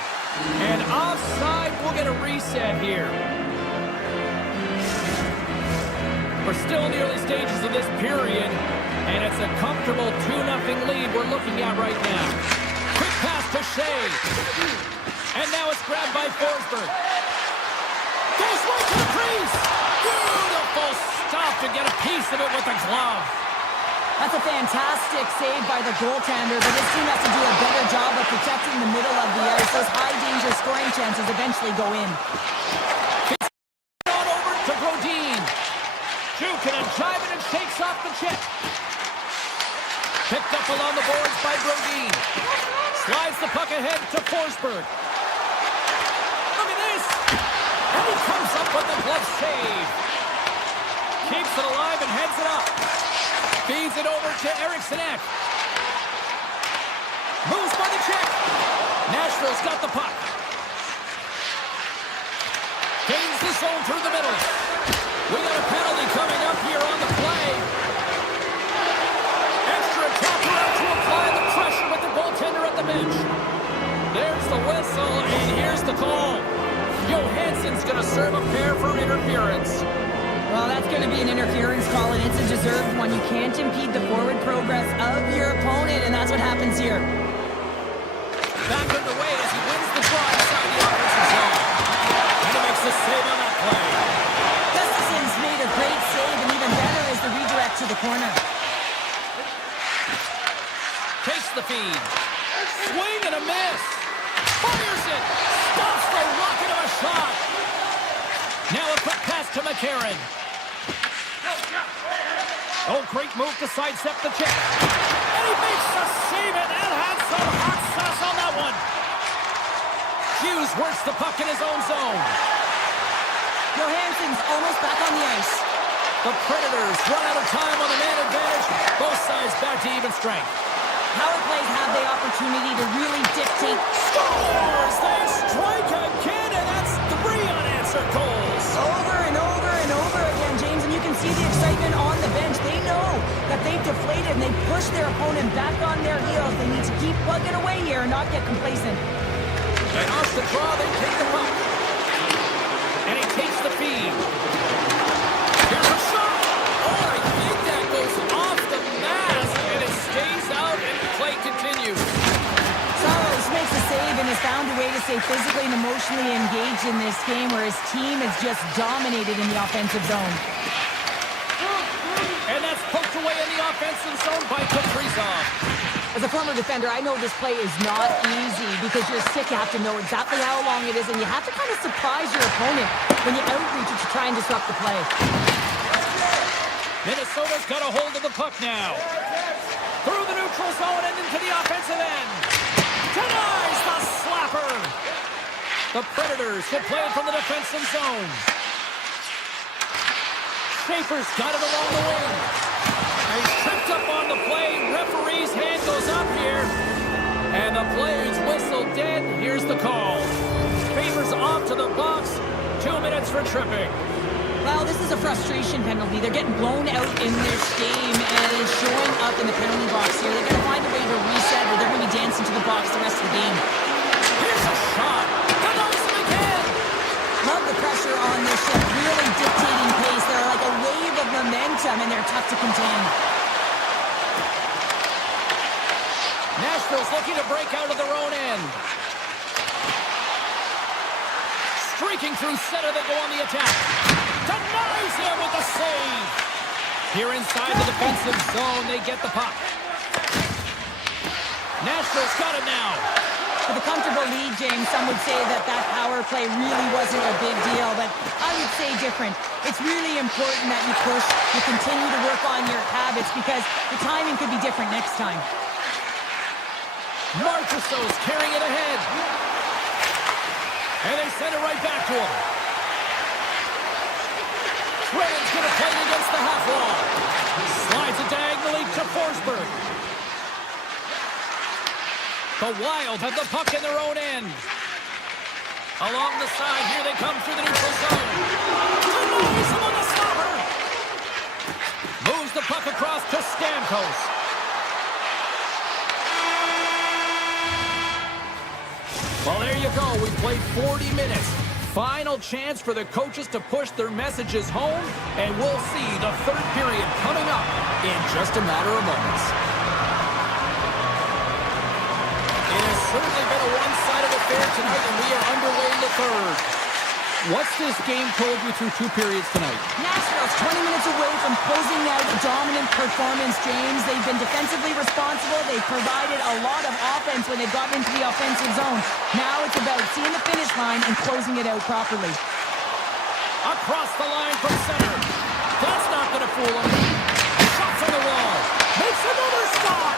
And offside, we'll get a reset here. We're still in the early stages of this period, and it's a comfortable 2-0 lead we're looking at right now. Quick pass to Shea. And now it's grabbed by Forsberg. Goes right to the crease. Beautiful stop to get a piece of it with the glove. That's a fantastic save by the goaltender, but this team has to do a better job of protecting the middle of the ice. Those high-danger scoring chances eventually go in. It's on over to Brodin. Jukin and jiving and shakes off the chip. Picked up along the boards by Brodin. Slides the puck ahead to Forsberg. Look at this! And he comes up with the glove save. Keeps it alive and heads it up. Feeds it over to Eriksson. Moves by the check. Nashville's got the puck. Gains the zone through the middle. We got a penalty coming up here on the play. Extra attacker out to apply the pressure with the goaltender at the bench. There's the whistle, and here's the call. Johansson's going to serve a pair for interference. Well, that's going to be an interference call, and it's a deserved one. You can't impede the forward progress of your opponent, and that's what happens here. Back underway as he wins the draw inside the offensive zone. And he makes the save on that play. Gustafson's made a great save, and even better is the redirect to the corner. Takes the feed. Swing and a miss. Fires it. Stops the rocket of a shot. Now a quick pass to McCarron. Oh, great move to sidestep the check. And he makes the save, and that had some hot sauce on that one. Hughes works the puck in his own zone. Johansson's almost back on the ice. The Predators run out of time on the man advantage. Both sides back to even strength. Power plays have the opportunity to really dictate. Scores! They strike again, and that's 3 unanswered goals. Over and over and over again, James, and you can see the excitement on the bench. They know that they've deflated and they push their opponent back on their heels. They need to keep plugging away here and not get complacent. And off the draw, they take the puck. And he takes the feed. Here's a shot. Oh, I think that goes off the mask, and it stays out, and the play continues. Saros makes a save and has found a way to stay physically and emotionally engaged in this game where his team has just dominated in the offensive zone. And that's poked away in the offensive zone by Kaprizov. As a former defender, I know this play is not easy because you're sick. You have to know exactly how long it is, and you have to kind of surprise your opponent when you outreach it to try and disrupt the play. Minnesota's got a hold of the puck now. Through the neutral zone and into the offensive end. Denies the slapper. The Predators should play it from the defensive zone. Schaefer's got it along the wing. He's tripped up on the play. Referee's hand goes up here. And the play's whistle dead. Here's the call. Favors off to the box. 2 minutes for tripping. Well, this is a frustration penalty. They're getting blown out in this game, and it's showing up in the penalty box here. They're going to find a way to reset, or they're going to be dancing to the box the rest of the game. Here's a shot. Denies him again. Love the pressure on this ship. Really dictating pace. They're like a wave of momentum, and they're tough to contain. Nashville's looking to break out of their own end. Streaking through center, they go on the attack. Denies him with the save. Here inside the defensive zone, they get the puck. Nashville's got it now. For the comfortable lead, James, some would say that power play really wasn't a big deal, but I would say different. It's really important that you push, you continue to work on your habits, because the timing could be different next time. Marchessault's carrying it ahead. And they send it right back to him. Trent's going to play it against the half wall. Slides it diagonally to Forsberg. The Wild have the puck in their own end. Along the side, here they come through the neutral zone. Denies him on the stopper. Moves the puck across to Stamkos. Well, there you go. We played 40 minutes. Final chance for the coaches to push their messages home, and we'll see the third period coming up in just a matter of moments. It has certainly been a one-sided affair tonight, and we are underway in the third. What's this game told you through 2 periods tonight? Nashville's 20 minutes away from closing out a dominant performance, James. They've been defensively responsible. They've provided a lot of offense when they've gotten into the offensive zone. Now it's about seeing the finish line and closing it out properly. Across the line from center. That's not going to fool him. Shot from the wall. Makes another stop.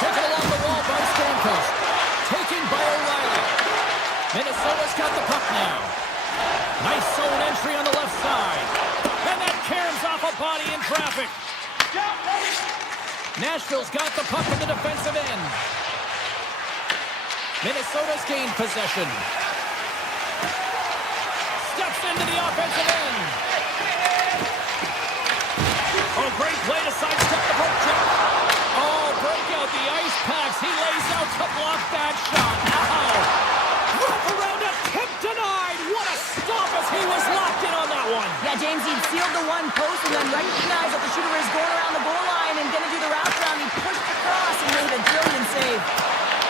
Taken along the wall by Stamkos. Taken by O'Reilly. Minnesota's got the puck now. Nice zone entry on the left side. And that caroms off a body in traffic. Nashville's got the puck in the defensive end. Minnesota's gained possession. Steps into the offensive end. Oh, great play to sidestep the poke check. Oh, break out the ice packs. He lays out to block that shot. Ow! Wrap around a tip denied. What a stop as he was locked in on that one. Yeah, James, he sealed the one post and then recognized that the shooter is going around the goal line and going to do the wraparound. He pushed across and made a brilliant save.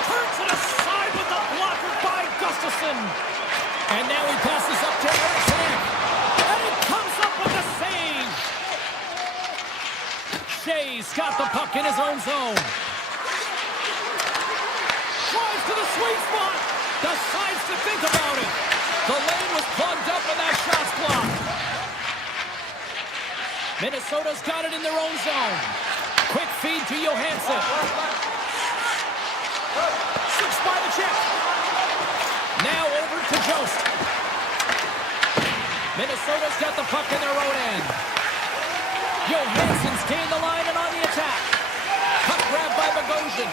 Turns it aside with the blocker by Gustafsson. And now he passes up to Eriksson. And he comes up with the save. Shea's got the puck in his own zone. Drives to the sweet spot. Decides to think about it. The lane was plugged up and that shot's blocked. Minnesota's got it in their own zone. Quick feed to Johansson. 6 by the check. Now over to Jost. Minnesota's got the puck in their own end. Johansson's gained the line and on the attack. Puck grabbed by Bogosian.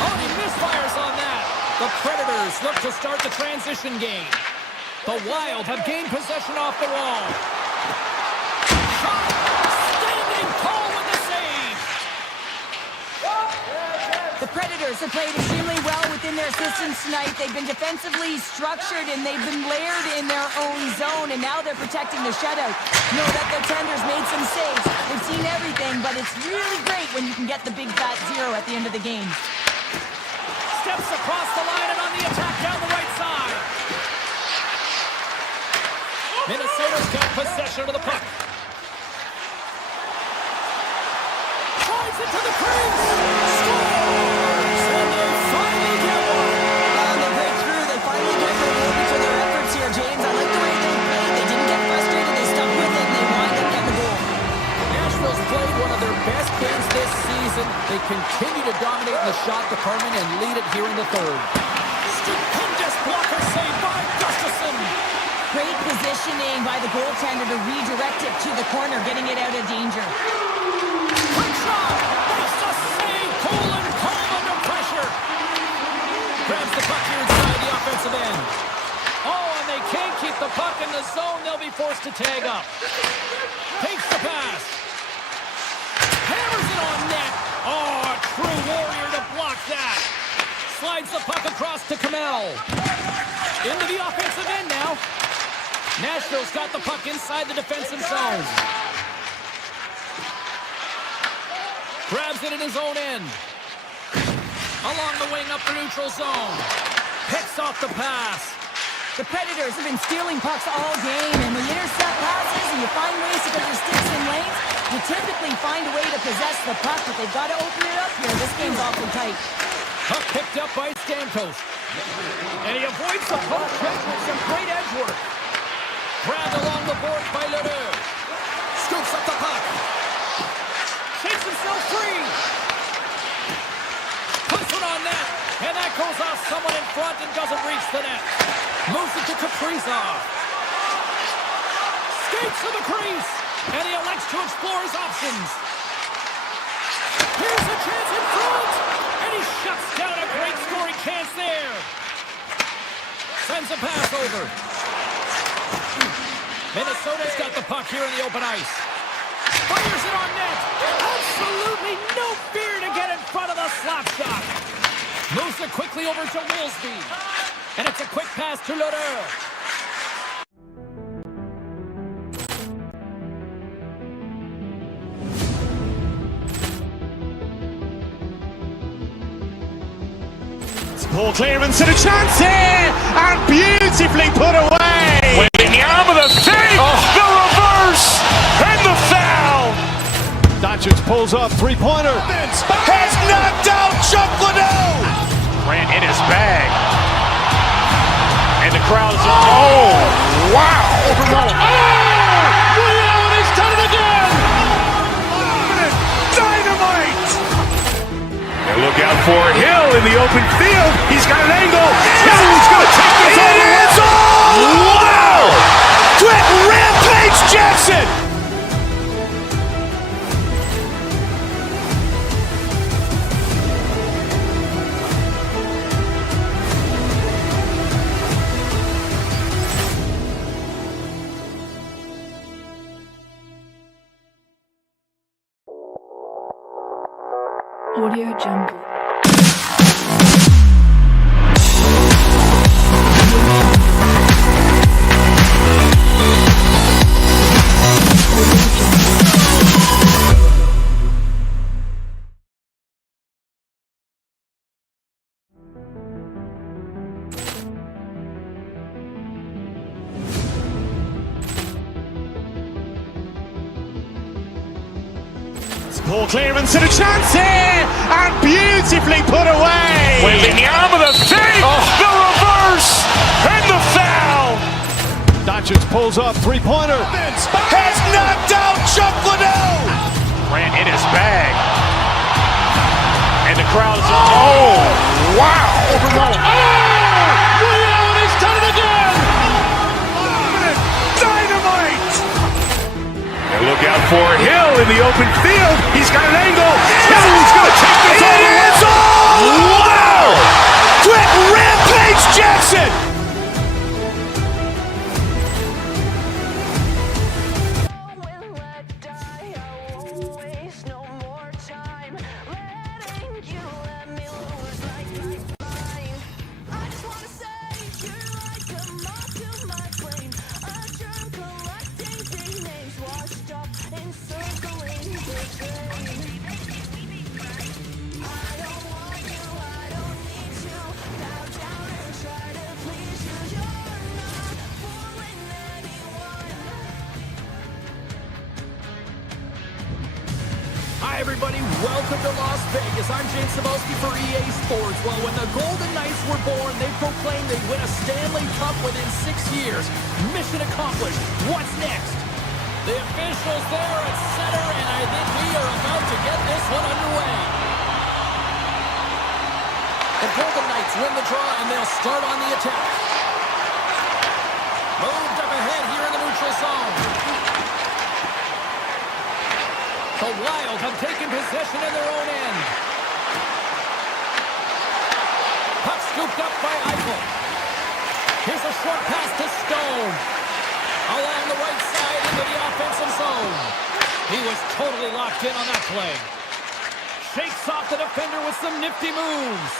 Oh, he misfires on that. The Predators look to start the transition game. The Wild have gained possession off the wall. Shot! Standing tall with the save! The Predators have played extremely well within their systems tonight. They've been defensively structured and they've been layered in their own zone, and now they're protecting the shutout. Know that their tenders made some saves. They've seen everything, but it's really great when you can get the big fat zero at the end of the game. Steps across the line and on the attack down the right side. Minnesota's got possession of the puck. Drives it to the crease. Scores! And they finally get one. Well, they break through. They finally get rewarded for their efforts here, James. I like the way they played. They didn't get frustrated. They stuck with it, and they wind up getting the goal. Nashville's played one of their best games this season. They continue to dominate in the shot department and lead it here in the third. Stupendous blocker save by Gustafsson. Great positioning by the goaltender to redirect it to the corner, getting it out of danger. Quick shot! That's a save! Cool and calm under pressure. Grabs the puck here inside the offensive end. Oh, and they can't keep With the puck in the zone, they'll be forced to tag up. Takes the pass. Hammers it on net. Oh, a true warrior to block that. Slides the puck across to Kamel. Into the offensive end now. Nashville's got the puck inside the defensive zone. Grabs it in his own end. Along the wing up the neutral zone. Picks off the pass. The Predators have been stealing pucks all game, and when you intercept passes and you find ways to get your sticks in lanes, you typically find a way to possess the puck, but they've got to open it up here. This game's awfully tight. Puck picked up by Stamkos. And he avoids the puck check with some great edge work. Grabbed along the board by Ledoux. Scoops up the puck. Shakes himself free. Puts it on net. And that goes off someone in front and doesn't reach the net. Moves it to Kaprizov. Skates to the crease. And he elects to explore his options. Here's a chance in front. And he shuts down a great scoring chance there. Sends a pass over. Minnesota's got the puck here in the open ice. Fires it on net. Absolutely no fear to get in front of the slap shot. Moves it quickly over to Wolsby. And it's a quick pass to Ledoux. Ball clearance and a chance here, and beautifully put away. Waving the arm of the save, the reverse, and the foul. Doncic pulls up, three-pointer. Has knocked out Chuck Ledoux. Grant in his bag. And the crowd is, oh, wow. And he's done it again. Dynamite. And look out for Hill in the open field. He's got an angle. Hill's going to take this all the way. Wow. Quick Rampage Jackson. Audio Jungle. Ball clearance and a chance here, and beautifully put away. Waving the arm of the save, the reverse, and the foul. Doncic pulls up, three-pointer. Has knocked out Chuck Ledoux. Grant in his bag. And the crowd is, oh, wow. And he's done it again. Dynamite. And look out for Hill in the open field. He's got an angle. Hill's going to take this all the way. Wow. Quick Rampage Jackson. Hi, everybody. Welcome to Las Vegas. I'm James Cebulski for EA Sports. Well, when the Golden Knights were born, they proclaimed they'd win a Stanley Cup within 6 years. Mission accomplished. What's next? The officials there at center, and I think we are about to get this one underway. The Golden Knights win the draw, and they'll start on the attack. Moved up ahead here in the neutral zone. The Wild have taken possession in their own end. Puck scooped up by Eichel. Here's a short pass to Stone. Along the right side into the offensive zone. He was totally locked in on that play. Shakes off the defender with some nifty moves.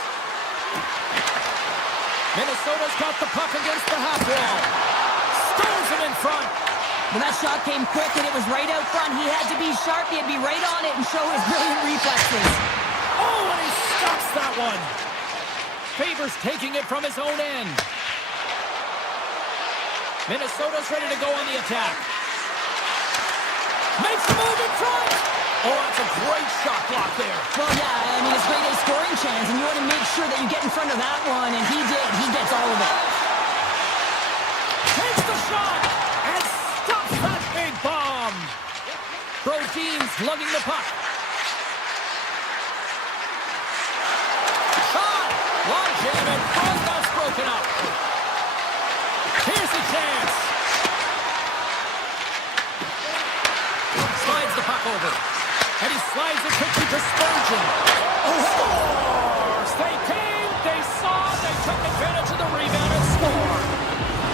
Minnesota's got the puck against the half wall. Stones him in front. Well, that shot came quick, and it was right out front. He had to be sharp. He had to be right on it and show his brilliant reflexes. Oh, and he stops that one. Favors taking it from his own end. Minnesota's ready to go on the attack. Makes the move in front. Oh, that's a great shot block there. Well, yeah, I mean, it's grade A scoring chance, and you want to make sure that you get in front of that one, and he did. He gets all of it. Takes the shot and stops that big bomb. Brodin's lugging the puck. Shot! Long jam and front, that's broken up. Here's the chance. Slides the puck over. And he slides it quickly to Spurgeon. Oh, scores! They came, they saw, they took advantage of the rebound and scored.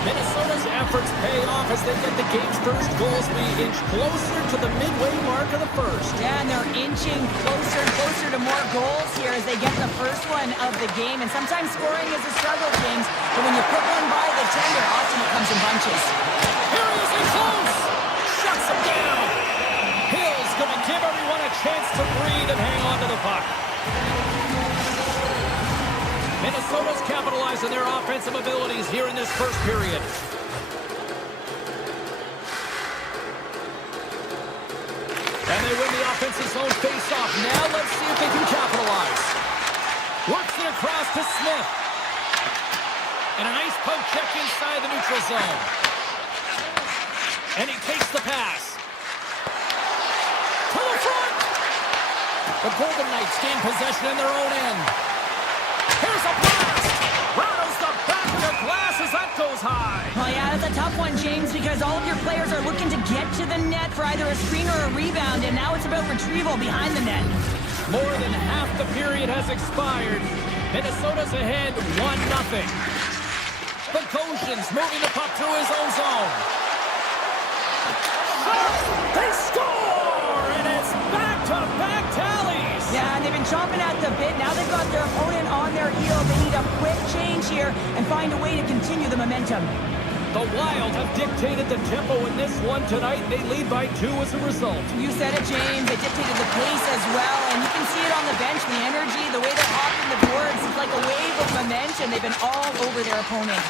Minnesota's efforts pay off as they get the game's first goals. We inch closer to the midway mark of the first. Yeah, and they're inching closer and closer to more goals here as they get the first one of the game. And sometimes scoring is a struggle, James, but when you put one by the tender, often it comes in bunches. Here he is in close. Shuts him down. Hill's going to give everyone a chance to breathe and hang on to the puck. Minnesota's capitalized on their offensive abilities here in this first period. And they win the offensive zone face-off. Now let's see if they can capitalize. Works it across to Smith. And a nice poke check inside the neutral zone. And he takes the pass. To the front! The Golden Knights gain possession in their own end. Here's a blast! Rattles the back of the glass as that goes high. Well, yeah, that's a tough one, James, because all of your players are looking to get to the net for either a screen or a rebound, and now it's about retrieval behind the net. More than half the period has expired. Minnesota's ahead 1-0. Bogosian's moving the puck through his own zone. They score! And it's back-to-back tallies! Yeah, and they've been chomping at the bit. Now they've got their opponent on their heel. They need a quick change here and find a way to continue the momentum. The Wild have dictated the tempo in this one tonight. They lead by 2 as a result. You said it, James. They dictated the pace as well, and you can see it on the bench, the energy, the way they're hopping the boards. It's like a wave of momentum. They've been all over their opponent.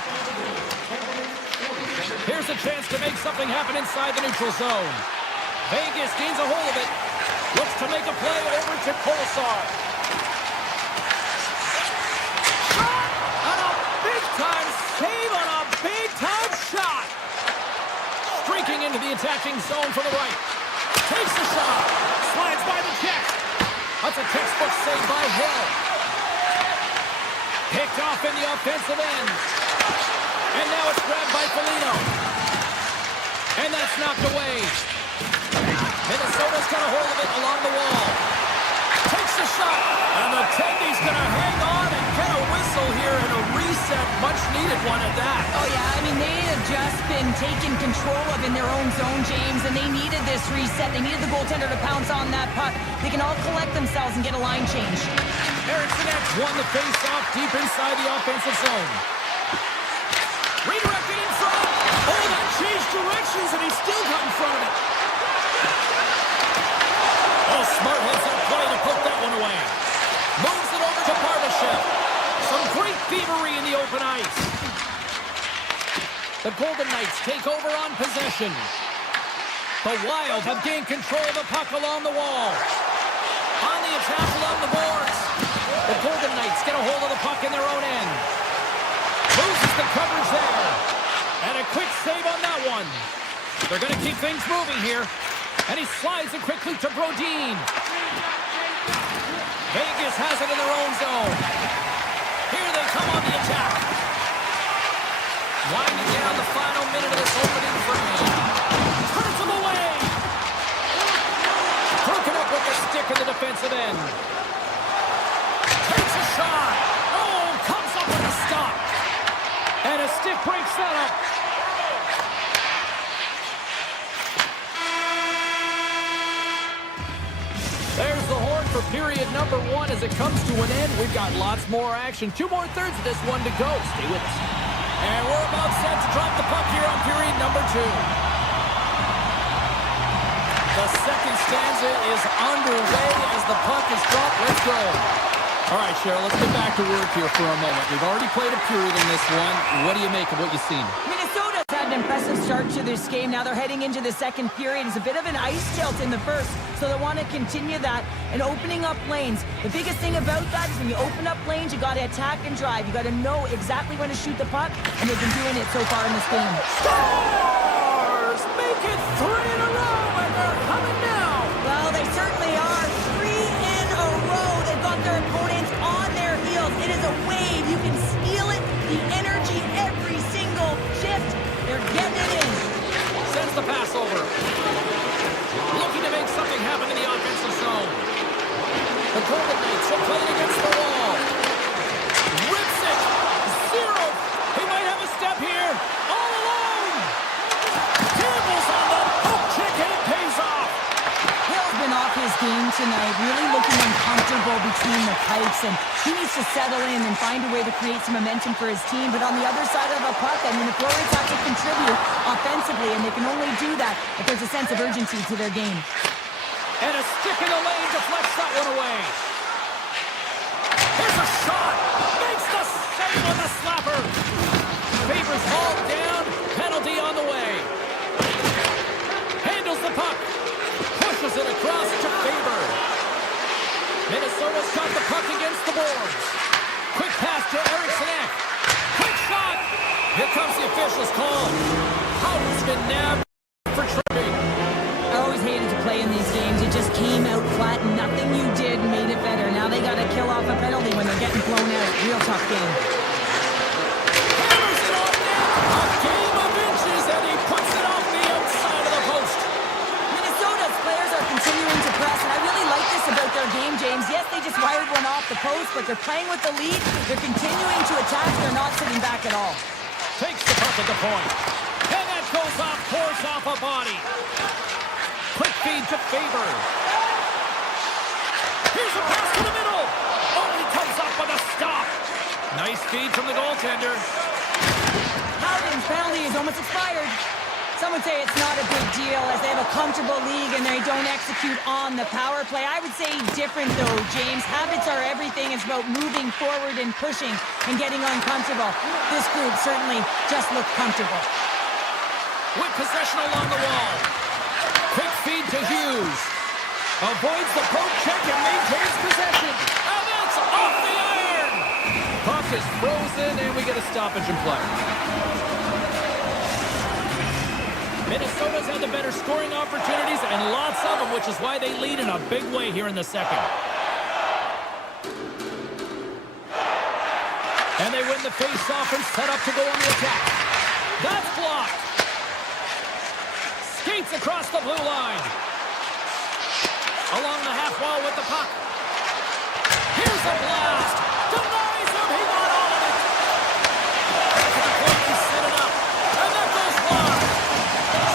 Here's a chance to make something happen inside the neutral zone. Vegas gains a hold of it. Looks to make a play over to Kolesar. Shot! And a big-time save on a big-time shot. Streaking into the attacking zone from the right. Takes the shot. Slides by the check. That's a textbook save by Hill. Picked off in the offensive end. And now it's grabbed by Foligno. And that's knocked away. Minnesota's got a hold of it along the wall. Takes the shot. And the Tendy's going to hang on and get a whistle here and a reset. Much needed one at that. Oh, yeah. I mean, they have just been taken control of in their own zone, James, and they needed this reset. They needed the goaltender to pounce on that puck. They can all collect themselves and get a line change. Eriksson won the face-off deep inside the offensive zone. Redirected in front. Oh, that changed directions, and he still got in front of it. Oh, smart heads up play to put that one away. Moves it over to Barbashev. Some great thievery in the open ice. The Golden Knights take over on possession. The Wild have gained control of the puck along the wall. On the attack along the boards. The Golden Knights get a hold of the puck in their own end. Loses the coverage there. And a quick save on that one. They're going to keep things moving here. And he slides it quickly to Brodin. Vegas has it in their own zone. Here they come on the attack. Winding down the final minute of this opening frame. Turns him away. Broken up with the stick in the defensive end. Takes a shot. Oh, comes up with a stop. And a stick breaks that up. There's the horn for period number 1 as it comes to an end. We've got lots more action. 2 more thirds of this one to go. Stay with us. And we're about set to drop the puck here on period number 2. The second stanza is underway as the puck is dropped. Let's go. All right, Cheryl, let's get back to work here for a moment. We've already played a period in this one. What do you make of what you've seen? Minnesota's had an impressive start to this game. Now they're heading into the second period. It's a bit of an ice tilt in the first, so they want to continue that and opening up lanes. The biggest thing about that is when you open up lanes, you got to attack and drive. You got to know exactly when to shoot the puck, and they've been doing it so far in this game. Stars make it 3 in a row, and they're coming now. Well, they certainly are. 3 in a row. They've got their opponents on their heels. It is a wave. You can feel it, the energy every single shift. They're getting it in. Sends the pass over. Looking to make something happen in the offensive zone. The Golden Knights are playing against the wall. Rips it. 0. He might have a step here. All alone. Gambles on the hook kick, and it pays off. Hill's been off his game tonight, really looking uncomfortable between the pipes, and he needs to settle in and find a way to create some momentum for his team. But on the other side of the puck, I mean, the forwards have to contribute offensively, and they can only do that if there's a sense of urgency to their game. And a stick in the lane deflects that one away. Here's a shot. Makes the save on the slapper. Faber's hauled down. Penalty on the way. Handles the puck. Pushes it across to Faber. Minnesota's got the puck against the boards. Quick pass to Eriksson. Quick shot. Here comes the official's call. Howard's been nabbed for tripping. I always hated to play in these games. It just came out flat, and nothing you did made it better. Now they got to kill off a penalty when they're getting blown out. Real tough game. Hammers it off net. A game of inches, and he puts it off the outside of the post. Minnesota's players are continuing to press, and I really like this about their game, James. Yes, they just wired one off the post, but they're playing with the lead. They're continuing to attack. They're not sitting back at all. Takes the puck at the point. And that goes off course off a body. Quick feed to Faber. Here's a pass to the middle. Oh, he comes up with a stop. Nice feed from the goaltender. Howden's penalty is almost expired. Some would say it's not a big deal as they have a comfortable league and they don't execute on the power play. I would say different though, James. Habits are everything. It's about moving forward and pushing and getting uncomfortable. This group certainly just looked comfortable. With possession along the wall. Quick feed to Hughes. Avoids the poke check and maintains possession. And that's off the iron. Puck is frozen, and we get a stoppage in play. Minnesota's had the better scoring opportunities and lots of them, which is why they lead in a big way here in the second. And they win the face-off and set up to go on the attack. That's blocked. Skates across the blue line. Along the half wall with the puck. Here's a blast. Denies him. He got all of it. To the point, he set it up. And that goes wide.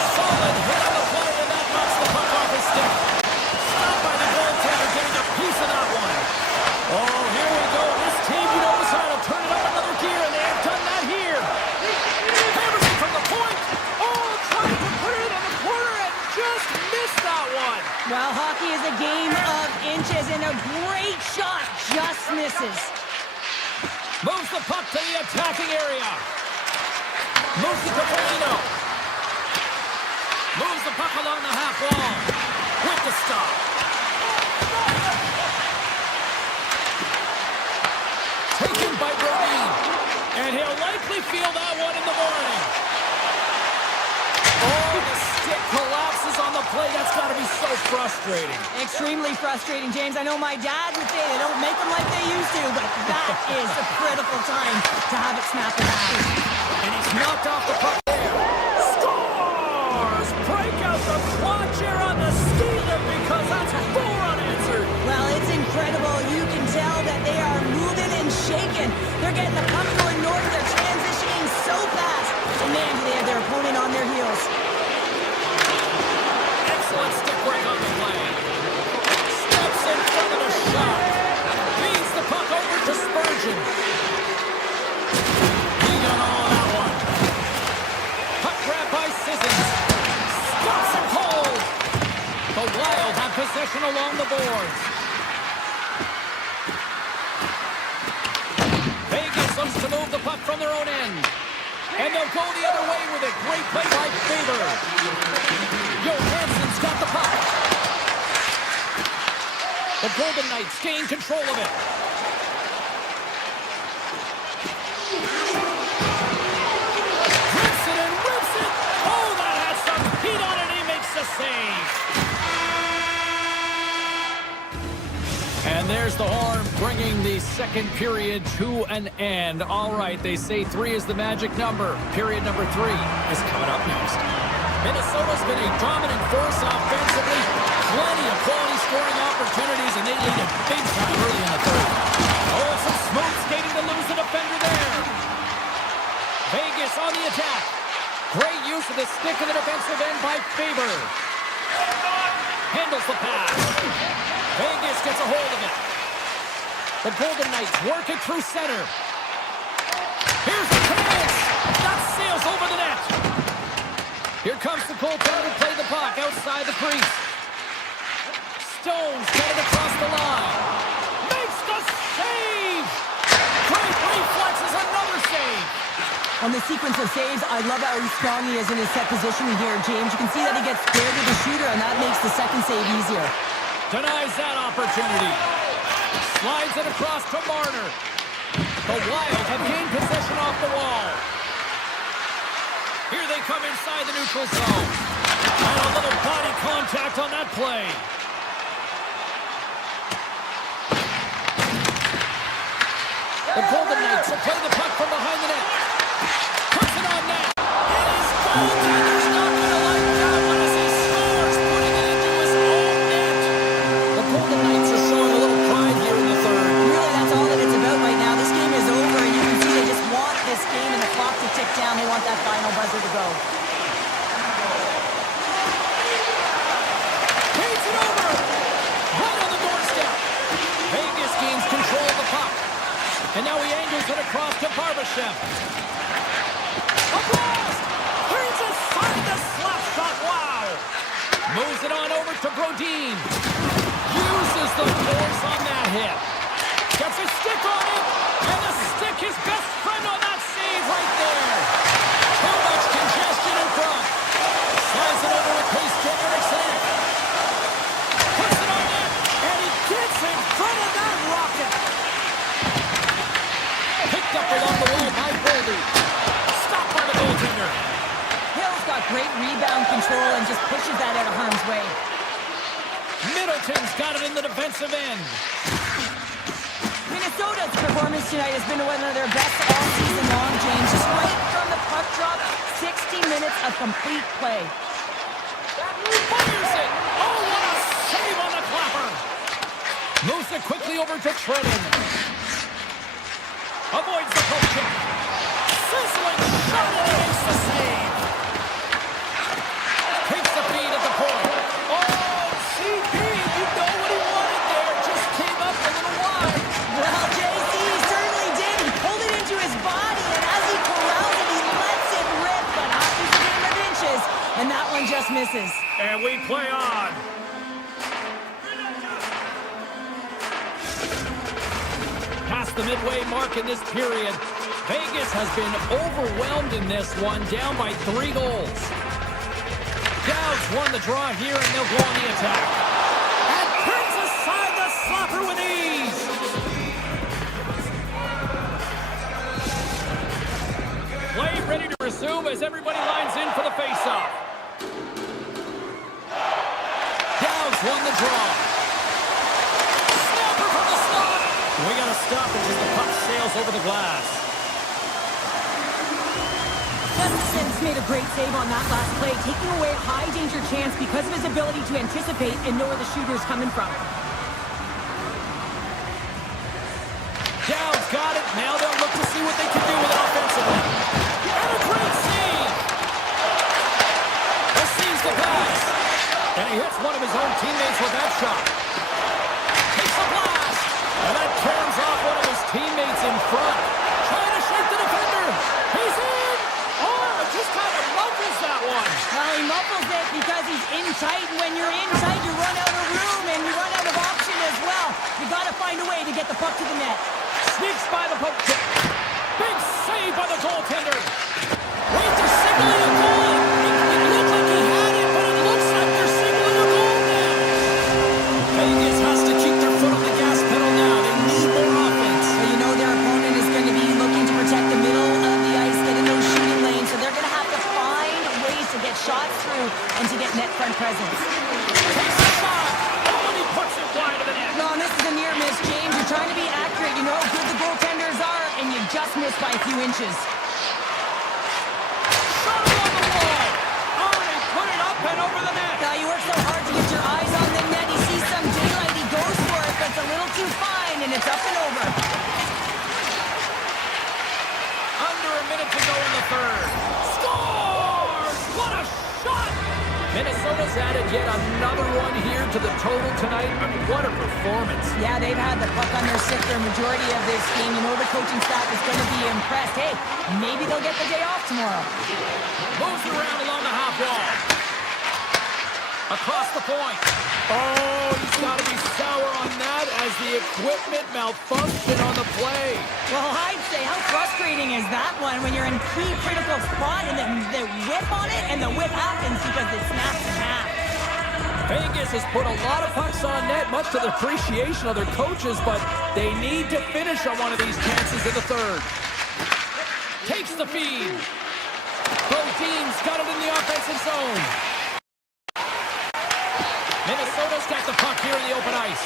Solid hit on the play, and that knocks the puck off his stick. Stopped by the goaltender, getting a piece of that one. Oh, here we go. This team knows how to turn it up another gear, and they have done that here. Hammers it from the point. Oh, trying to put it in the corner and just missed that one. Well, hockey is a game of inches, and a great shot just misses. Moves the puck to the attacking area. Moves it to Foligno. Moves the puck along the half wall. With the stop. Taken by Brodin. And he'll likely feel that one in the morning. Oh, the stick collapses on the play. That's got to be so frustrating. Extremely frustrating, James. I know my dad would say they don't make them like they used to, but that is a critical time to have it snap in half. And he's knocked off the puck there. Scores! Break out the clutch here on the stealer because that's 4 unanswered. Well, it's incredible. You can tell that they are moving and shaking. They're getting the puck going north. They're transitioning so their heels. Excellent stick work on the play. Steps in front of the shot. Feeds the puck over to Spurgeon. He got all of that one. Puck grab by Sissons. Stops him cold. The Wild have possession along the boards. Vegas looks to move the puck from their own end. And they'll go the other way with it. Great play by Faber. Johansson's got the puck. The Golden Knights gain control of it. Rips it and rips it. Oh, that has some heat on it. He makes the save. And there's the horn, bringing the second period to an end. All right, they say 3 is the magic number. Period number 3 is coming up next. Minnesota's been a dominant force offensively. Plenty of quality scoring opportunities, and they lead it big time early in the third. Oh, some smooth skating to lose the defender there. Vegas on the attack. Great use of the stick in the defensive end by Faber. Handles the pass. Vegas gets a hold of it. The Golden Knights work it through center. Here's the chance. That sails over the net. Here comes the goaltender to play the puck outside the crease. Stones get it across the line. Makes the save. Great reflexes, another save. On the sequence of saves, I love how strong he is in his set position here, James. You can see that he gets squared with the shooter, and that makes the second save easier. Denies that opportunity. Slides it across to Marner. The Wild have gained possession off the wall. Here they come inside the neutral zone. And a little body contact on that play. The Golden Knights will play the puck from behind the net. Puts it on net. And his goaltender's not going to like that one as he scores, putting it into his own net. The Golden Knights are showing a little pride here in the third. Really, that's all that it's about right now. This game is over, and you can see they just want this game and the clock to tick down. They want that final buzzer to go. Paints it over. Right on the doorstep. Vegas gains control of the puck. And now he angles it across to Barbashev. A blast! Turns aside the slap shot. Wow! Moves it on over to Brodin. Uses the force on that hit. Gets a stick on it. And the stick, his best friend on that save right there. Too much congestion in front. Slides it over with pace to Eriksson. Puts it on net. And he gets in front of that rocket. Picked up along the wall by Boldy. Stopped by the goaltender. Hill's got great rebound control and just pushes that out of harm's way. Middleton's got it in the defensive end. Minnesota's performance tonight has been one of their best all season long, James. Just right from the puck drop, 60 minutes of complete play. Fires it! Oh, what a save on the clapper! Moves it quickly over to Trenton. Avoids the poke check. Sizzling shot and he makes the save. Takes the feed at the point. Oh, CP, you know what he wanted there. Just came up a little wide. Well, JC certainly did. He pulled it into his body, and as he corrals it, he lets it rip. But hockey's a game of inches, and that one just misses. And we play on. Past the midway mark in this period, Vegas has been overwhelmed in this one, down by 3 goals. Dowds won the draw here, and they'll go on the attack. And turns aside the slapper with ease. Play ready to resume as everybody lines in for the faceoff. Dowds won the draw. Snapper from the slot. We got to stop it as the puck sails over the glass. Gustafson's made a great save on that last play, taking away a high-danger chance because of his ability to anticipate and know where the shooter's coming from. Downs got it. Now they'll look to see what they can do with it offensively. And a great save! Gets one of his own teammates with that shot. Takes a blast. And that turns off one of his teammates in front. Trying to shake the defender. He's in. Oh, it just kind of muffles that one. Well, he muffles it because he's in tight, and when you're in tight, you run out of room, and you run out of option as well. You got to find a way to get the puck to the net. Sneaks by the poke check. Big save by the goaltender. Wait, they're signaling a goal. It looked like he had it, but it looks like they're signaling a goal now. Vegas has to keep their foot on the gas pedal now. They need more offense. Well, you know their opponent is going to be looking to protect the middle of the ice, get in those shooting lanes, so they're going to have to find ways to get shots through and to get net front presence. Takes a shot. Oh, and he puts it wide of the net. No, and this is a near miss, James. You're trying to be accurate. You know how good the goaltenders are, and you just missed by a few inches. Shot it on the wall. Oh, and he put it up and over the net. Now, you work so hard to get your eyes on the net. He sees some daylight. He goes for it, but it's a little too fine, and it's up and over. Under a minute to go in the third. Scores! What a shot! Minnesota's added yet another one here to the total tonight. I mean, what a performance. Yeah, they've had the puck on their stick for a majority of this game. You know the coaching staff is going to be impressed. Hey, maybe they'll get the day off tomorrow. Moves around along the half wall. Across the point. Oh, he's got to be sour on that as the equipment malfunctioned on the play. Well, I'd say, how frustrating is that one when you're in key critical spot and then the whip on it and the whip happens because it snaps in half. Vegas has put a lot of pucks on net, much to the appreciation of their coaches, but they need to finish on one of these chances in the third. Takes the feed. Both teams got it in the offensive zone. Minnesota's got the puck here in the open ice.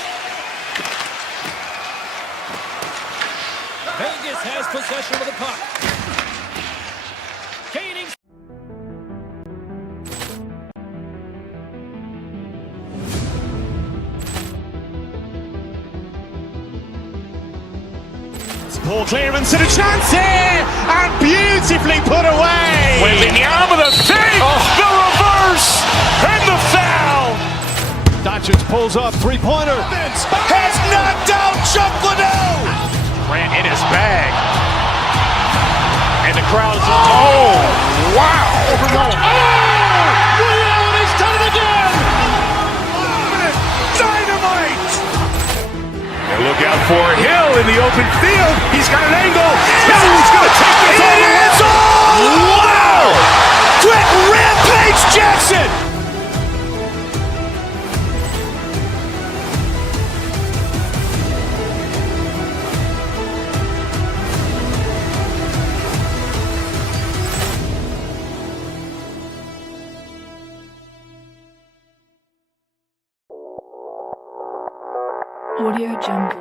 Vegas has possession of the puck. Gaining. Ball clearance and a chance here, and beautifully put away. Wembanyama the save, the reverse, and the foul. Dodgers pulls up, three-pointer. Has knocked out Chuck Liddell. Ran in his bag. And the crowd is, oh, wow. He's done it again. Dynamite. And look out for Hill in the open field. He's got an angle. No, he's going to take this all the way. Wow. Quick Rampage Jackson. Audio Jungle.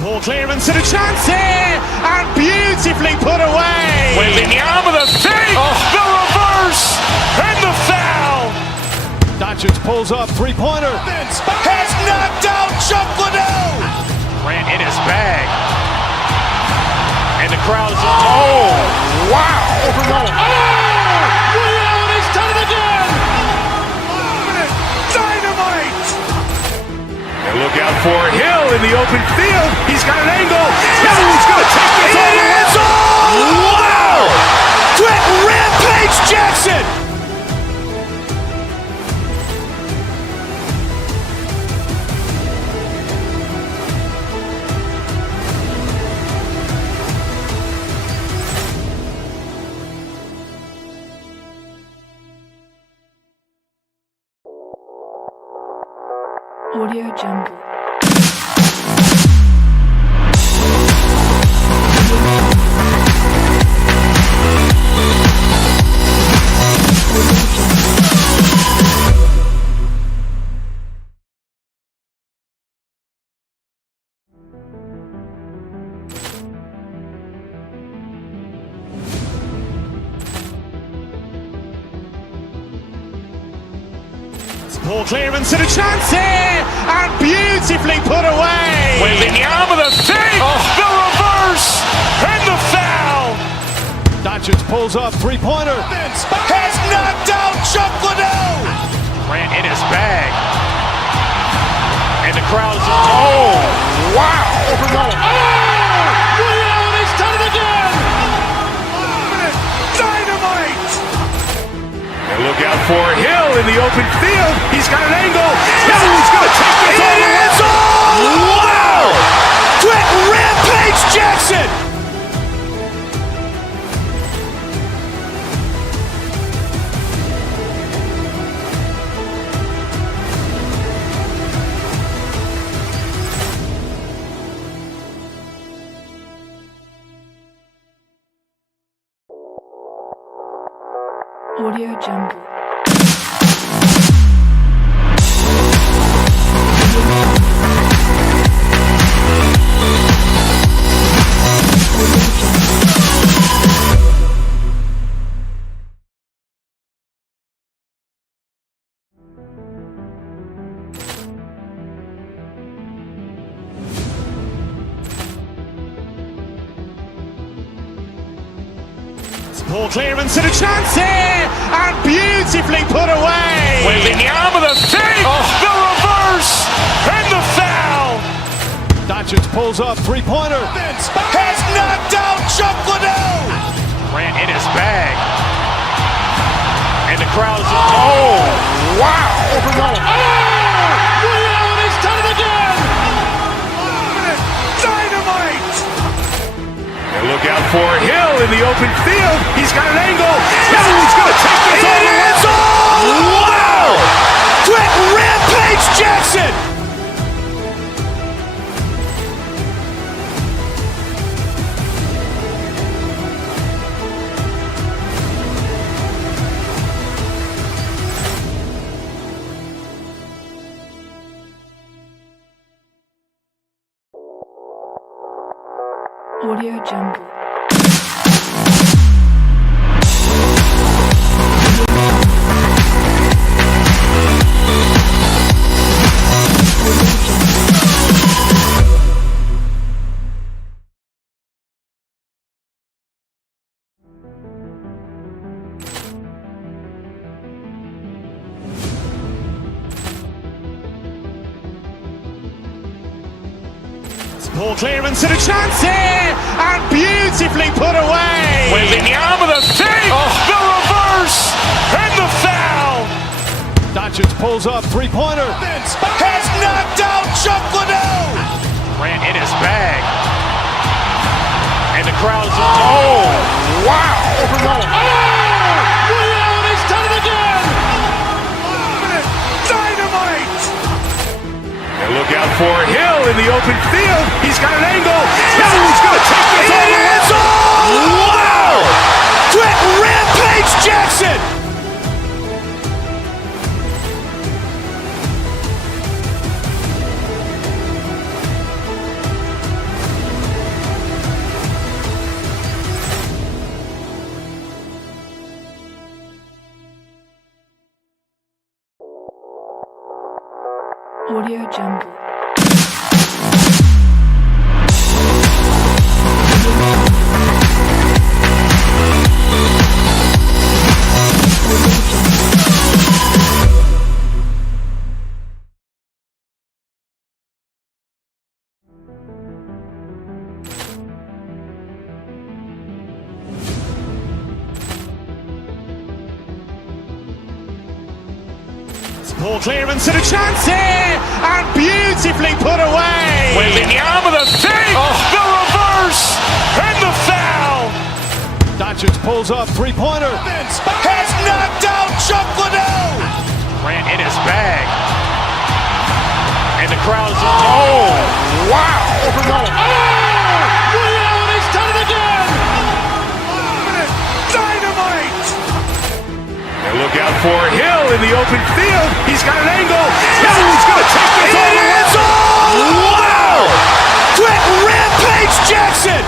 Ball clearance and a chance here, and beautifully put away. Wembanyama the save, the reverse, and the foul. Dodgers pulls up, three-pointer. Has knocked out Chuck Liddell. Ran in his bag. And the crowd is, oh, wow. He's done it again. Dynamite. And look out for Hill in the open field. He's got an angle. No, he's going to take this all the way. Wow. Quick Rampage Jackson. Audio Jungle. Ball clearance and a chance here, and beautifully put away. Waving the arm of the fake, the reverse, and the foul. Doncic pulls up, three-pointer. Has knocked out Chuck Liddell. Ran in his bag. And the crowd is, oh, wow. Liddell, and he's done it again. Dynamite. And look out for Hill in the open field. He's got an angle. No, he's going to take this all the way. Wow! Quick Rampage Jackson. Audio Jungle. Ball clearance and a chance here, and beautifully put away. Waving the arm of the fake, the reverse, and the foul. Doncic pulls up, three-pointer. Has knocked out Chuck Liddell. Ran in his bag. And the crowd is, oh, wow. Liddell, and he's done it again. Dynamite. And look out for Hill in the open field. He's got an angle. No, he's going to take this all the way. Wow! Quick Rampage Jackson. Audio Jungle. Ball clearance and a chance here, and beautifully put away. Waving the arm of the fake, the reverse, and the foul. Doncic pulls up, three-pointer. Has knocked out Chuck Liddell. Ran in his bag. And the crowd is, oh, wow. Liddell, and he's done it again. Dynamite. And look out for Hill in the open field. He's got an angle. No, he's going to take this all the way. Wow! Quick Rampage Jackson. Audio Jungle. Ball clearance and a chance here, and beautifully put away. Waving the arm of the fake, the reverse, and the foul. Doncic pulls up, three-pointer. Has knocked out Chuck Liddell. Ran in his bag. And the crowd is, oh, wow. Liddell, and he's done it again. Dynamite. And look out for Hill in the open field. He's got an angle. No, he's going to take this all the way. Wow! Quick Rampage Jackson.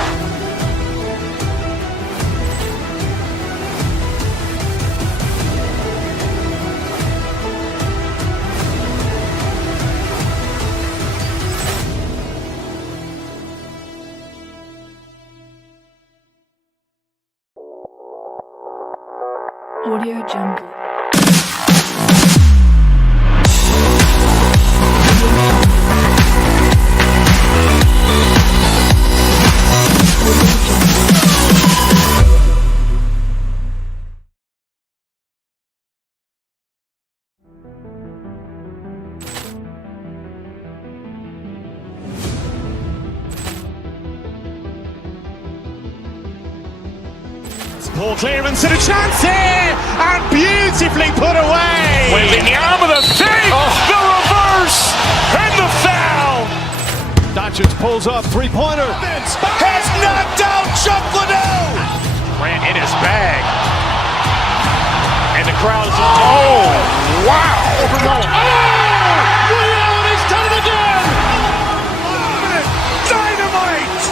Audio Jungle. Poor clearance and a chance here, and beautifully put away. Waving the arm of the fake, the reverse, and the foul. Dodgers pulls up, three-pointer. Has knocked out Chuck Liddell. Ran in his bag. And the crowd is, oh, wow. He's done it again. Dynamite.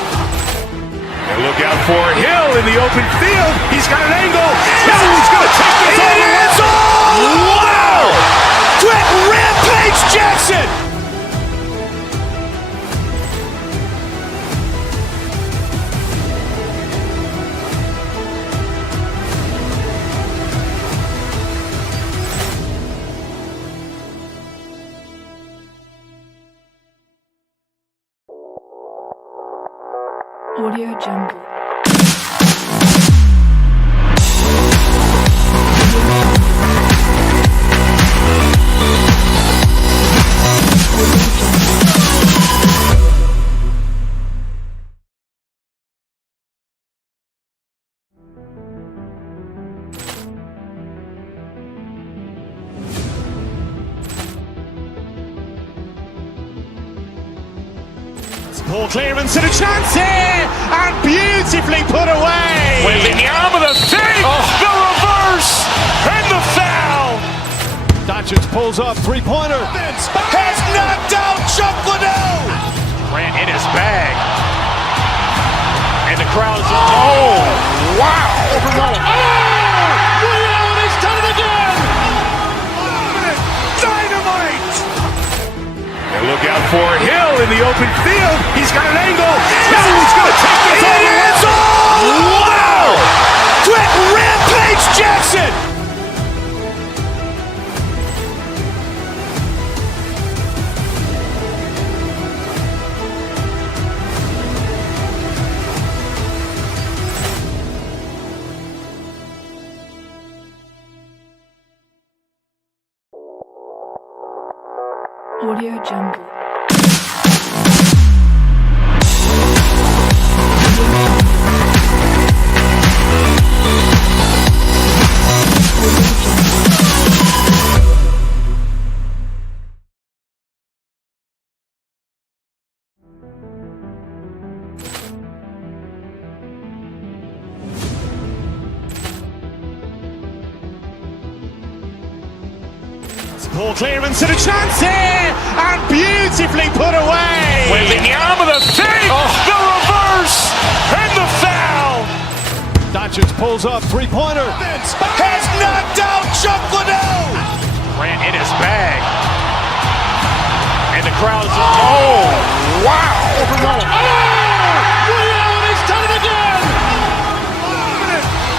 And look out for Hill in the open field. He's got an angle. He's going to take this all the way. Wow! Quick Rampage Jackson. Audio Jungle. Poor clearance and a chance here, and beautifully put away. Waving the arm of the fake, the reverse, and the foul. Dodgers pulls up, three-pointer. Has knocked out Chuck Liddell. Ran in his bag. And the crowd is, oh, wow. He's done it again. Dynamite. And look out for Hill in the open field. He's got an angle. He's going to take this all the way. Wow! Quick Rampage Jackson. Audio Jungle. Poor clearance and a chance here, and beautifully put away. Waving the arm of the fake, the reverse, and the foul. Dodgers pulls up, three-pointer. Has knocked out Chuck Liddell. Ran in his bag. And the crowd is, oh, wow. He's done it again.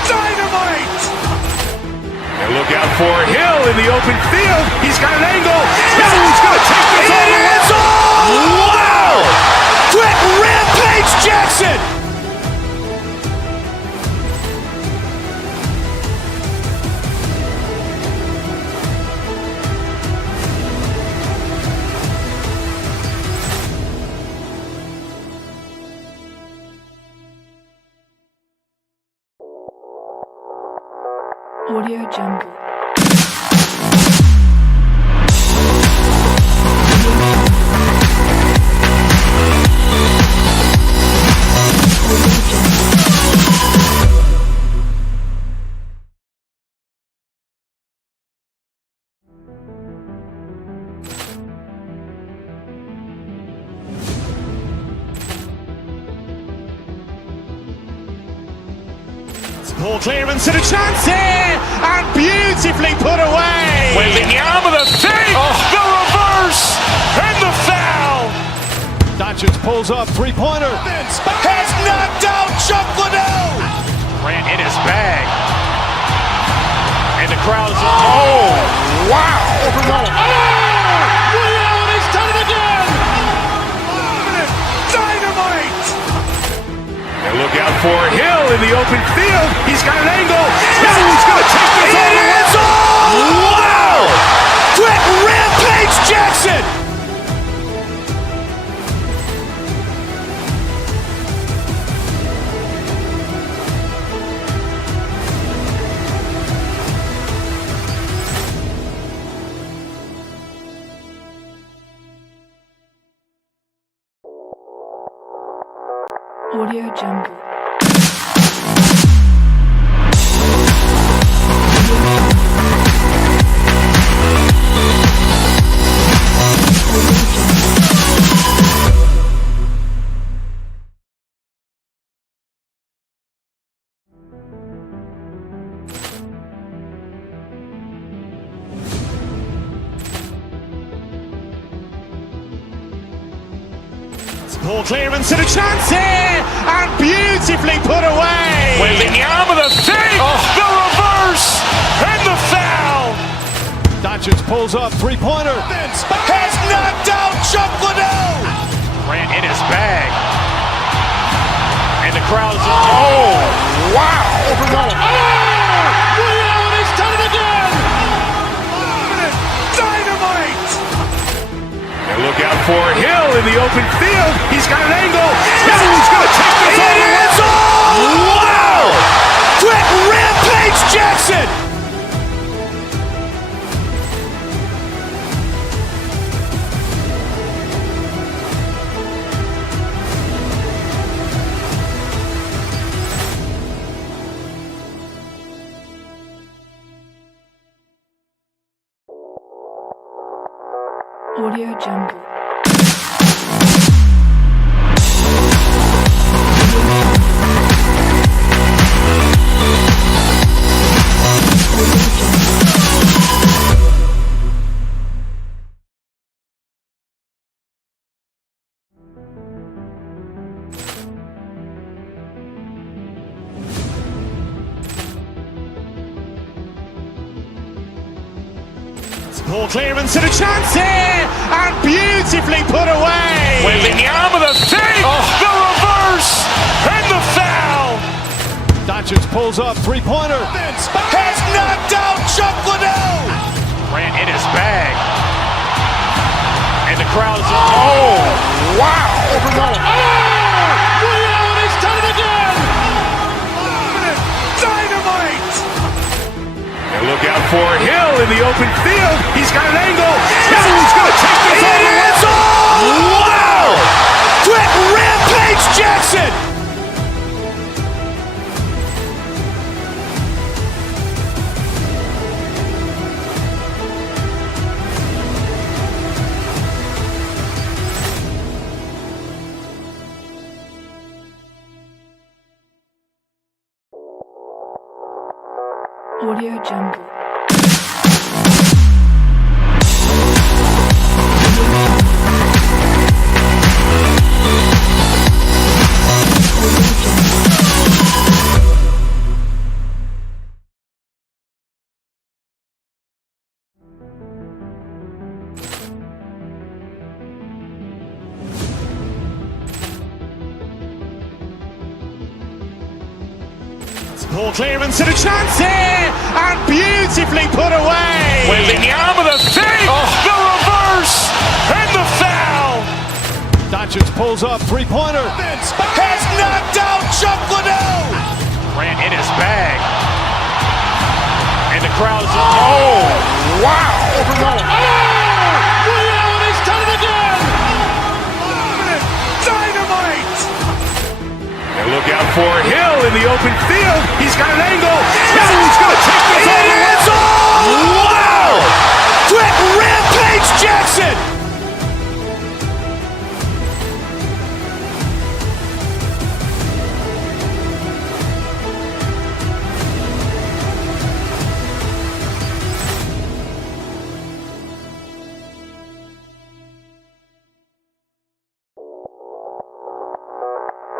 Dynamite. And look out for Hill in the open field. He's got an angle. He's going to take this all the way. Wow! Quick Rampage Jackson. Audio Jungle. Poor clearance and a chance here, and beautifully put away. Waving the arm of the fake, the reverse, and the foul. Dodgers pulls up, three-pointer. Has knocked out Chuck Liddell. Ran in his bag. And the crowd is, oh, wow. Overrun. Oh, Leone's done it again. Dynamite. And look out for Hill in the open field. He's got an angle. He's going to take this all the way. Wow. Quick Rampage Jackson. Audio Jungle. Ball clearance and a chance here, and beautifully put away. Wembenyama the save, the reverse, and the foul. Doncic pulls up, three-pointer. Has knocked out Chuck Liddell. Ran in his bag. And the crowd is, oh, wow. Overrun. Oh, Leone's done it again. Dynamite. And look out for Hill in the open field. He's got an angle. He's going to take this all the way. Wow. Quick Rampage Jackson. Audio Jungle. Ball clearance and a chance here, and beautifully put away. Wembenyama the save, the reverse, and the foul. Doncic pulls up, three-pointer. Has knocked out Chuck Liddell. Ran in his bag. And the crowd is, oh, wow. Overrun. Oh, Leone's done it again. Dynamite. And look out for Hill in the open field. He's got an angle. He's going to take this all the way. Wow. Quick Rampage Jackson. Audio Jungle. Ball clearance and a chance here, and beautifully put away. Wembenyama the save, the reverse, and the foul. Doncic pulls up, three-pointer. Has knocked out Chuck Liddell. Ran in his bag. And the crowd is, oh, wow. Overrun. Oh, Leone's done it again. Dynamite. And look out for Hill in the open field. He's got an angle. He's going to take this all the way. Wow. Quick Rampage Jackson.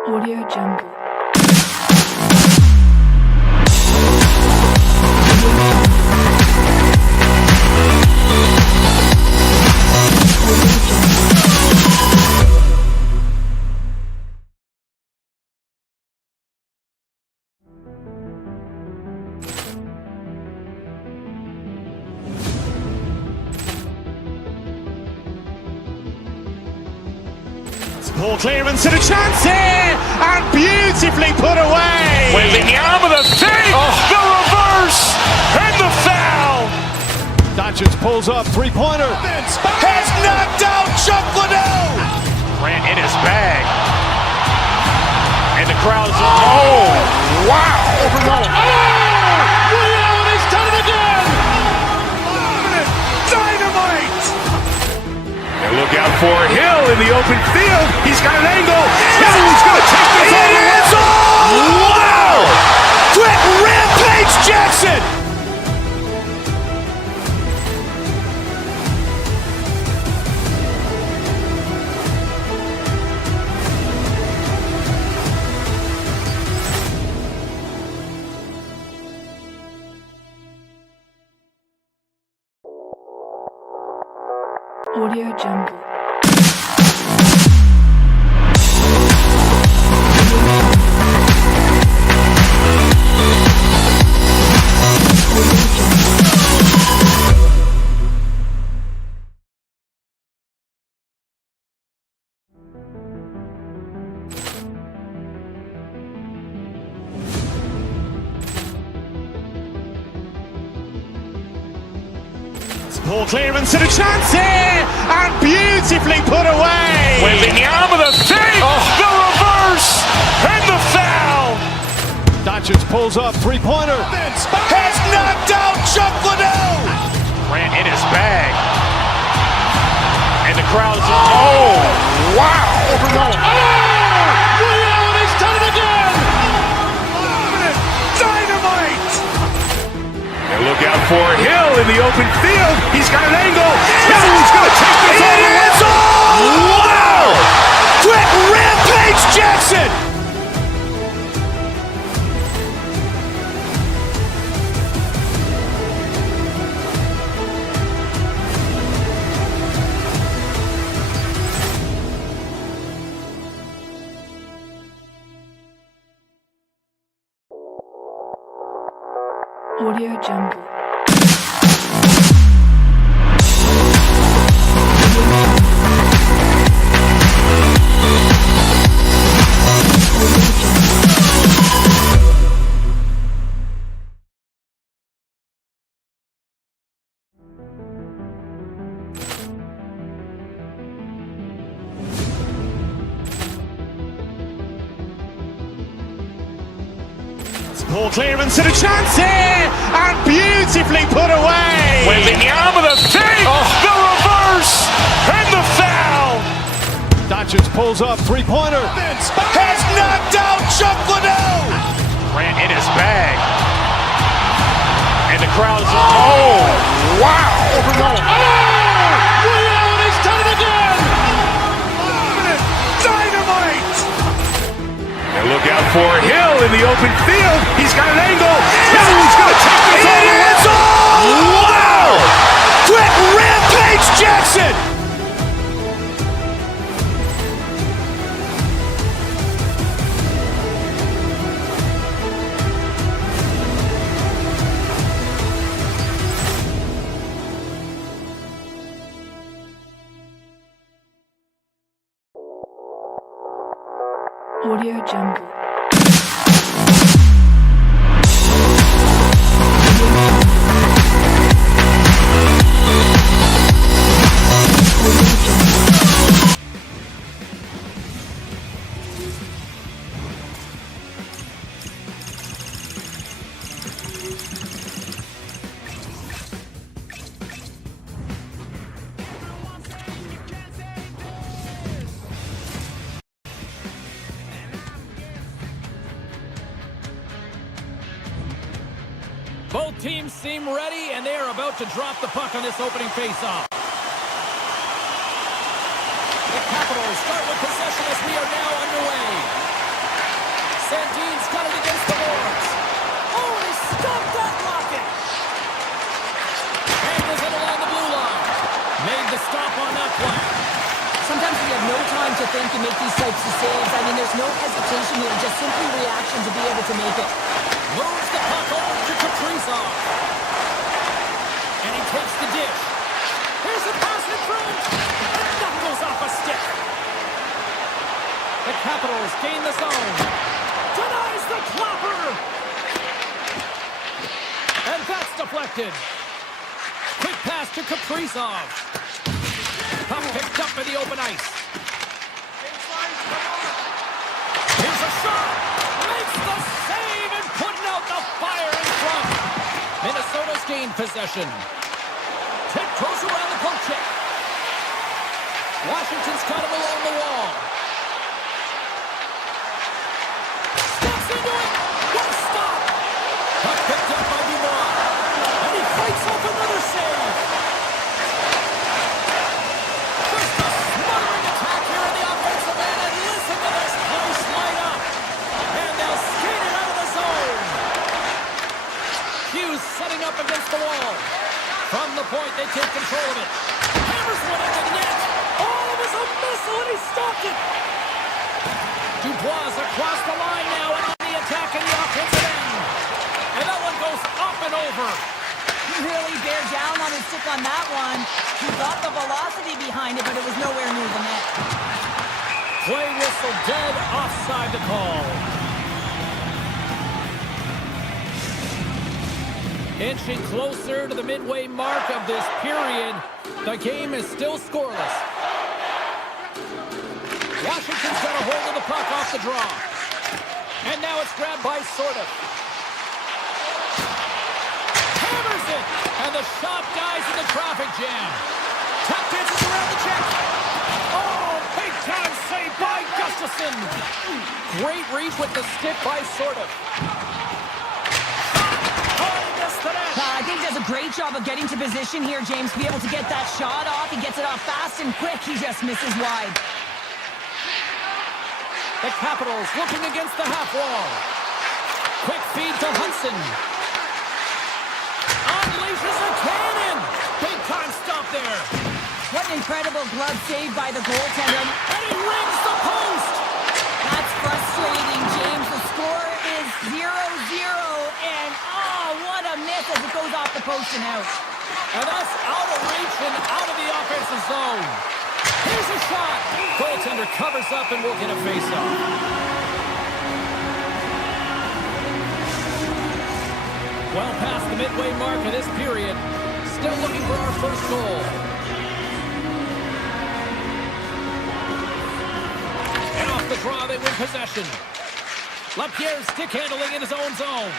Audio Jungle. Ball clearance and a chance here, and beautifully put away. Waving the arm of the fake, the reverse, and the foul. Doncic pulls up, three-pointer. Has knocked out Chuck Liddell. Ran in his bag. And the crowd is, oh, wow. Overruled. Liddell, he's done it again. Dynamite. And look out for Hill in the open field. He's got an angle. He's going to take this all the way. Wow. Quick Rampage Jackson. Audio Jungle. Ball clearance and a chance here, and beautifully put away. Waving the arm of the fake, the reverse, and the foul. Doncic pulls up, three-pointer. Has knocked out Chuck Liddell. Ran in his bag. And the crowd is, oh, wow. Overruled. Liddell, he's done it again. Dynamite. And look out for Hill in the open field. He's got an angle. He's going to take this all the way. Wow. Quick Rampage Jackson. Audio Jungle. Ball clearance and a chance here, and beautifully put away. Waving the arm of the fake, the reverse, and the foul. Doncic pulls up, three-pointer. Has knocked out Chuck Liddell. Ran in his bag. And the crowd is, oh, wow. Overruled. Liddell, he's done it again. Dynamite. And look out for Hill in the open field. He's got an angle. He's going to take this all the way. Wow. Quick Rampage Jackson. Audio Jungle. Both teams seem ready, and they are about to drop the puck on this opening faceoff. The Capitals start with possession as we are now underway. Sandin's got it against the boards. Oh, he stopped that rocket! Angles it along the blue line. Made the stop on that play. Sometimes we have no time to think and make these types of saves. I mean, there's no hesitation here, just simply reaction to be able to make it. Moves the puck over to Kaprizov. And he takes the dish. Here's the pass in front. And that goes off a stick. Capitals gain the zone. Denies the clapper. And that's deflected. Quick pass to Kaprizov. Puck picked up in the open ice. Here's a shot. Makes the save and putting out the fire in front. Minnesota's gained possession. Tiptoes around the poke check. Washington's got him along the wall. Steps into it. What a stop. Puck picked up by Dubois. And he fights off another save. Just a smothering attack here in the offensive end. And listen to this place light up. And they'll skate it out of the zone. Hughes setting up against the wall. From the point, they take control of it. Hammers one into the net. Oh, it was a missile, and he stopped it. Dubois across the line now, and on the attack in the offensive end. And that one goes up and over. He really bear down on his stick on that one. He got the velocity behind it, but it was nowhere near the net. Play whistle dead, offside the call. Inching closer to the midway mark of this period, the game is still scoreless. Washington's got a hold of the puck off the draw. And now it's grabbed by Sorda. Hammers it! And the shot dies in the traffic jam. Tap dances around the check. Oh, big time save by Gustafsson. Great reach with the stick by Sorda. I think he does a great job of getting to position here, James, to be able to get that shot off. He gets it off fast and quick. He just misses wide. The Capitals looking against the half wall. Quick feed to Hudson. Unleashes a cannon. Big time stop there. What an incredible glove save by the goaltender. And he rings the post. That's frustrating, James. The score is 0-0. And what a miss as it goes off the post and out. And that's out of reach and out of the offensive zone. Here's a shot. Goaltender covers up and we'll get a face-off. Well past the midway mark of this period. Still looking for our first goal. And off the draw, they win possession. LaPierre stick handling in his own zone.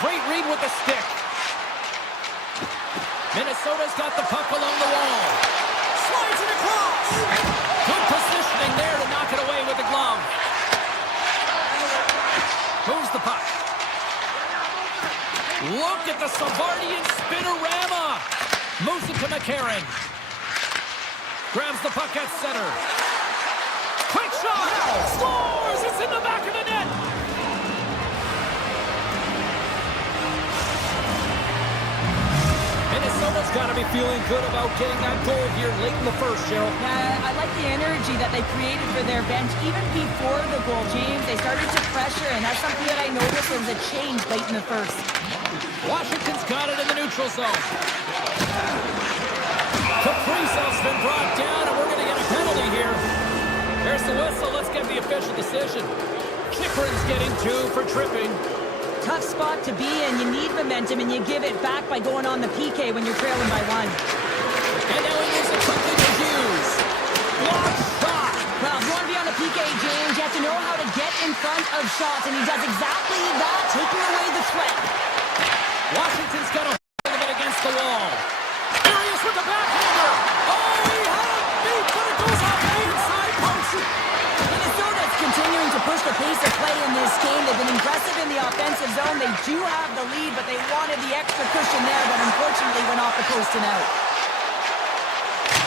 Great read with the stick. Minnesota's got the puck along the wall. Slides it across. Good positioning there to knock it away with the glove. Moves the puck. Look at the Savardian spinorama. Moves it to McCarron. Grabs the puck at center. Quick shot. Scores. It's in the back of the net. Minnesota's got to be feeling good about getting that goal here late in the first, Cheryl. Yeah, I like the energy that they created for their bench. Even before the goal, James, they started to pressure, and that's something that I noticed. There was a change late in the first. Washington's got it in the neutral zone. Kaprizov's been brought down, and we're going to get a penalty here. There's the whistle. Let's get the official decision. Chychrun's getting 2 for tripping. Tough spot to be in. You need momentum, and you give it back by going on the PK when you're trailing by 1. And now he moves it quickly to Hughes. Block shot. Well, if you want to be on a PK, James, you have to know how to get in front of shots, and he does exactly that, taking away the threat. Washington's got a hold of it against the wall. Furious with the backhander. Oh, he had it beat, but it goes off the inside post. Minnesota's continuing to push the pace of play in this game. They've been impressive in the offensive zone. They do have the lead, but they wanted the extra cushion there, but unfortunately went off the post and out.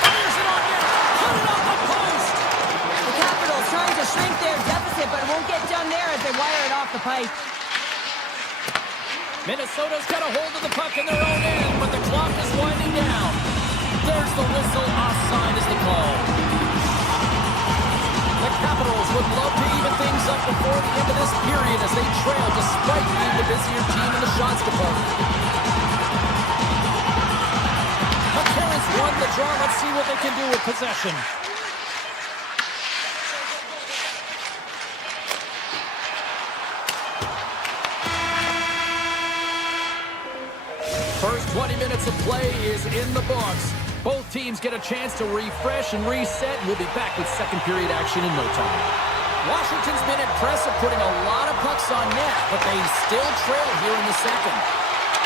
Fires it on net. Put it off the post. The Capitals trying to shrink their deficit, but it won't get done there as they wire it off the pipe. Minnesota's got a hold of the puck in their own end, but the clock is winding down. There's the whistle. Offside is the call. The Capitals would love to even things up before the end of this period as they trail despite being the busier team in the shots department. McCarron's won the draw. Let's see what they can do with possession. First 20 minutes of play is in the books. Both teams get a chance to refresh and reset, and we'll be back with second period action in no time. Washington's been impressive, putting a lot of pucks on net, but they still trail here in the second.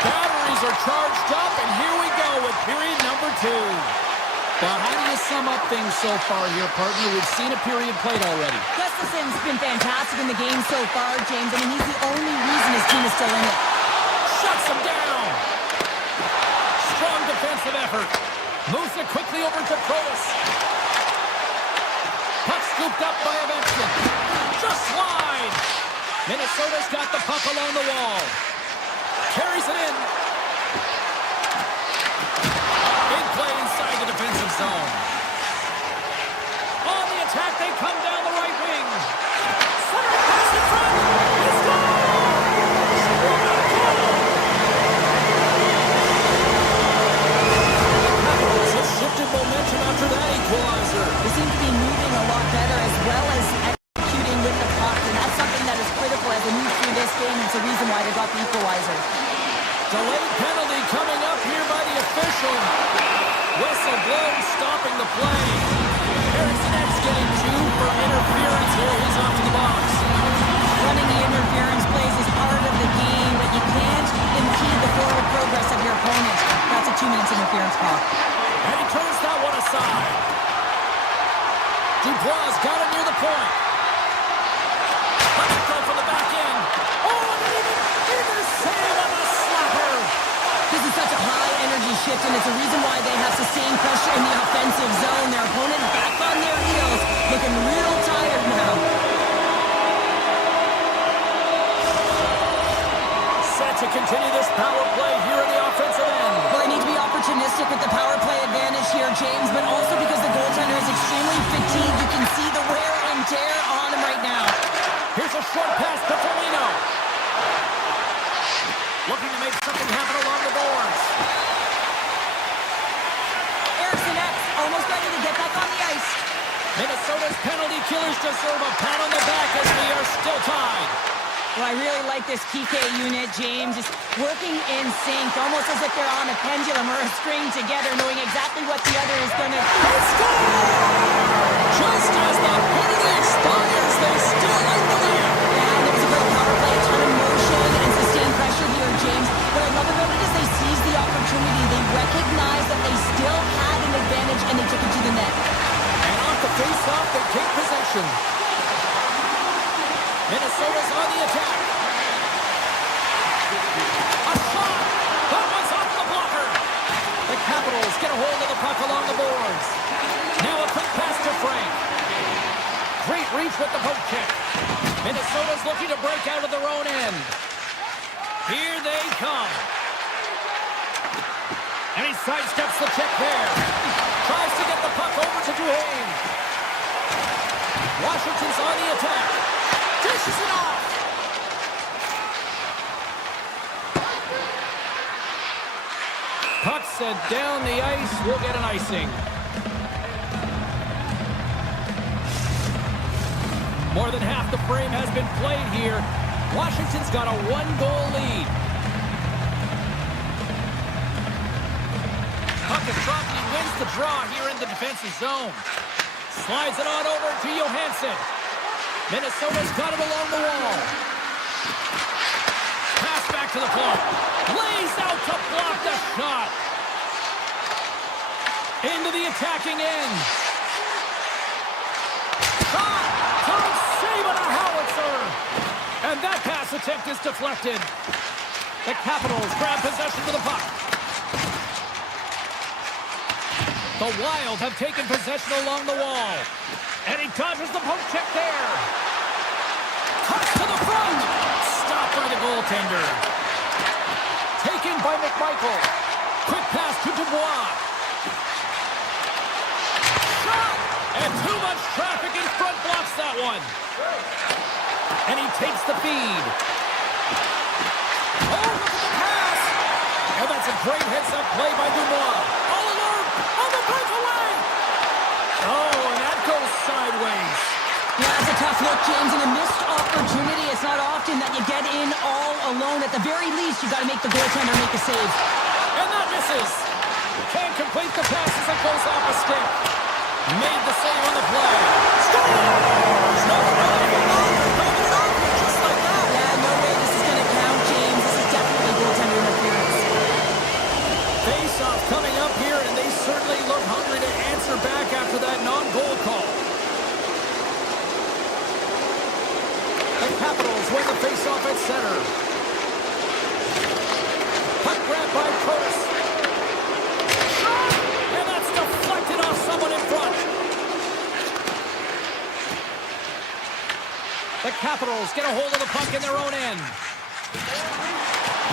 Batteries are charged up, and here we go with period number 2. Well, how do you sum up things so far here, partner? We've seen a period played already. Gustafson's been fantastic in the game so far, James. I mean, he's the only reason his team is still in it. Shuts him down. Strong defensive effort. Moves it quickly over to Provis. Puck scooped up by Ovechkin. Just wide. Minnesota's got the puck along the wall. Carries it in. Big play inside the defensive zone. On the attack, they come down the right wing. Center pass in front. He scores! What a goal! Capitals have shifted momentum after that equalizer. They seem to be moving a lot better as well as executing with the puck, and that's something that is critical as they move through this game. It's a reason why they got the equalizer. Delayed penalty coming up here by the official. Whistle blown, stopping the play. Ericsson's getting 2 for interference here. He's off to the box. Running the interference plays is part of the game, but you can't impede the forward progress of your opponent. That's a 2 minutes interference call. And he turns that one aside. Dubois got it near the point. Let's go from the back end. Oh, and even save on the slapper. This is such a high-energy shift, and it's a reason why they have sustained pressure in the offensive zone. Their opponent back on their heels, looking real tired now. Set to continue this power play here in the offensive end. Well, they need to be opportunistic with the power play advantage here, James, but also because the goaltender is extremely fatigued. You can see the wear and tear on him right now. Here's a short pass to Foligno. Looking to make something happen along the boards. Eriksson almost ready to get back on the ice. Minnesota's penalty killers deserve a pat on the back as we are still tied. Well, I really like this PK unit, James. It's working in sync, almost as if they're on a pendulum or a string together, knowing exactly what the other is going to do. Just as the penalty expires, they still light the lead. Yeah, there was a great power play, a ton of motion and sustained pressure here, James. What I love about it is they seized the opportunity. They recognized that they still had an advantage, and they took it to the net. And off the face-off, they take possession. Minnesota's on the attack. A shot! That one's off the blocker. The Capitals get a hold of the puck along the boards. Now a quick pass to Frank. Great reach with the poke check. Minnesota's looking to break out of their own end. Here they come. And he sidesteps the check there. Tries to get the puck over to Duhaime. Washington's on the attack. Dishes it off. Puck sent down the ice. We'll get an icing. More than half the frame has been played here. Washington's got a 1-goal lead. Puck is dropped and he wins the draw here in the defensive zone. Slides it on over to Johansson. Minnesota's got it along the wall. Pass back to the point. Lays out to block the shot. Into the attacking end. Shot! Tom save on a howitzer. And that pass attempt is deflected. The Capitals grab possession of the puck. The Wild have taken possession along the wall. And he dodges the poke check there. Cuts to the front. Stopped by the goaltender. Taken by McMichael. Quick pass to Dubois. Shot! And too much traffic in front blocks that one. And he takes the feed. Oh, look at the pass. And that's a great heads-up play by Dubois. All alone on the breakaway. Oh, and that goes sideways. Yeah, it's a tough look, James, and a missed opportunity. It's not often that you get in all alone. At the very least, you got to make the goaltender make a save. misses. Can't complete the pass as it goes off a stick. Made the save on the play. Scores! No, just like that. Yeah, no way this is going to count, James. This is definitely goaltender interference. Face-off coming up here, and they certainly look hungry to answer back after that non-goal call. The Capitals win the face-off at center. Puck grab by Curtis. Shot! And that's deflected off someone in front. The Capitals get a hold of the puck in their own end.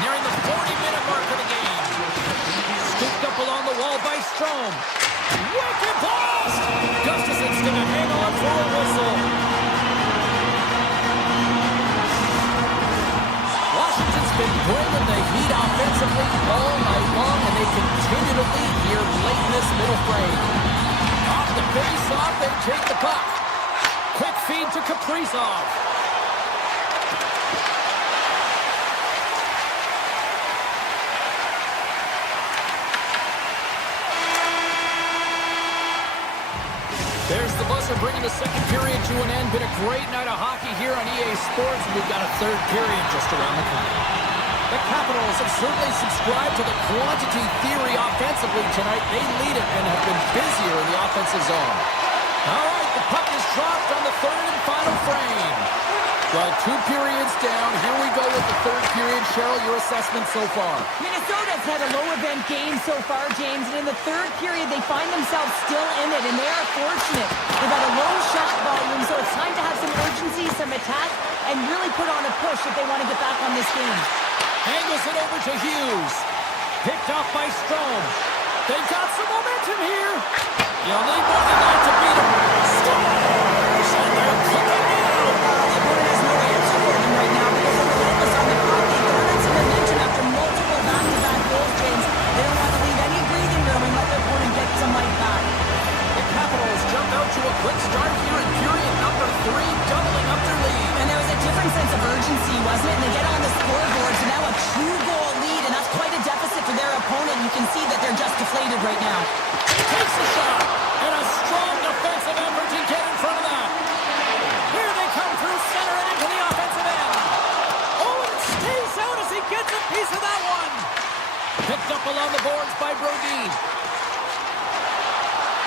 Nearing the 40-minute mark of the game. Scooped up along the wall by Strome. Wicked blast! Gustafson's going to hang on for a whistle. Washington's been bringing the heat offensively all night long, and they continue to lead here late in this middle frame. Off the face-off, they take the puck. Quick feed to Kaprizov. There's the buzzer bringing the second period to an end. Been a great night of hockey here on EA Sports. We've got a third period just around the corner. The Capitals have certainly subscribed to the quantity theory offensively tonight. They lead it and have been busier in the offensive zone. All right, the puck is dropped on the third and final frame. Well, 2 periods down. Here we go with the third period. Cheryl, your assessment so far? Minnesota's had a low-event game so far, James, and in the third period, they find themselves still in it, and they are fortunate. They've had a low shot volume, so it's time to have some urgency, some attack, and really put on a push if they want to get back on this game. Angles it over to Hughes. Picked off by Strome. They've got some momentum here. You'll need more than that to beat them. Scores! And they're cooking now. The opponent has no answer for them right now because they're relentless on the puck. They garnered some momentum after multiple back-to-back goals, James. They don't want to leave any breathing room and let their opponent get some light back. The Capitals jump out to a quick start here in period number 3, doubling up their lead. And there was a different sense of urgency, wasn't it? And they get on the scoreboard, so now a 2-goal lead, and that's quite a deficit for their opponent. You can see that they're just deflated right now. Takes the shot, and a strong defensive effort to get in front of that. Here they come through center and into the offensive end. Oh, and stays out as he gets a piece of that one. Picked up along the boards by Brodin.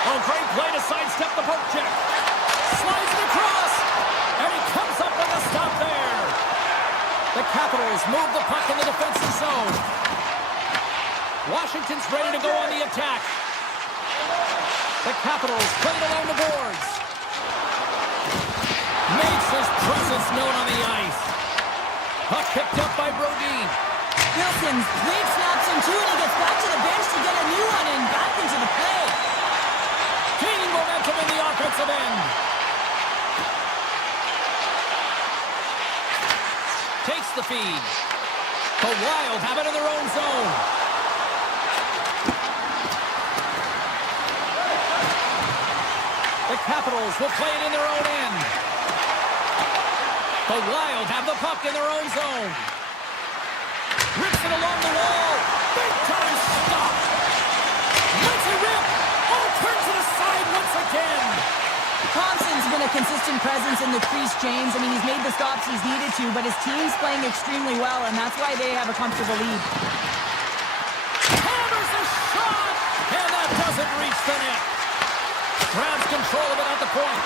Oh, great play to sidestep the poke check. Slides it across, and he comes up with a stop there. The Capitals move the puck in the defensive zone. Washington's ready to go on the attack. The Capitals play it along the boards. Makes his presence known on the ice. Puck picked up by Brodin. Wilson's blade snaps in two, and he gets back to the bench to get a new one and back into the play. Gaining momentum in the offensive end. Takes the feed. The Wild have it in their own zone. The Capitals will play it in their own end. The Wild have the puck in their own zone. Rips it along the wall. Big time stop. Lets it rip. Oh, turns it aside once again. Thompson's been a consistent presence in the crease, James. I mean, he's made the stops he's needed to, but his team's playing extremely well, and that's why they have a comfortable lead. Hammers a shot, and that doesn't reach the net. Grabs control of it at the point.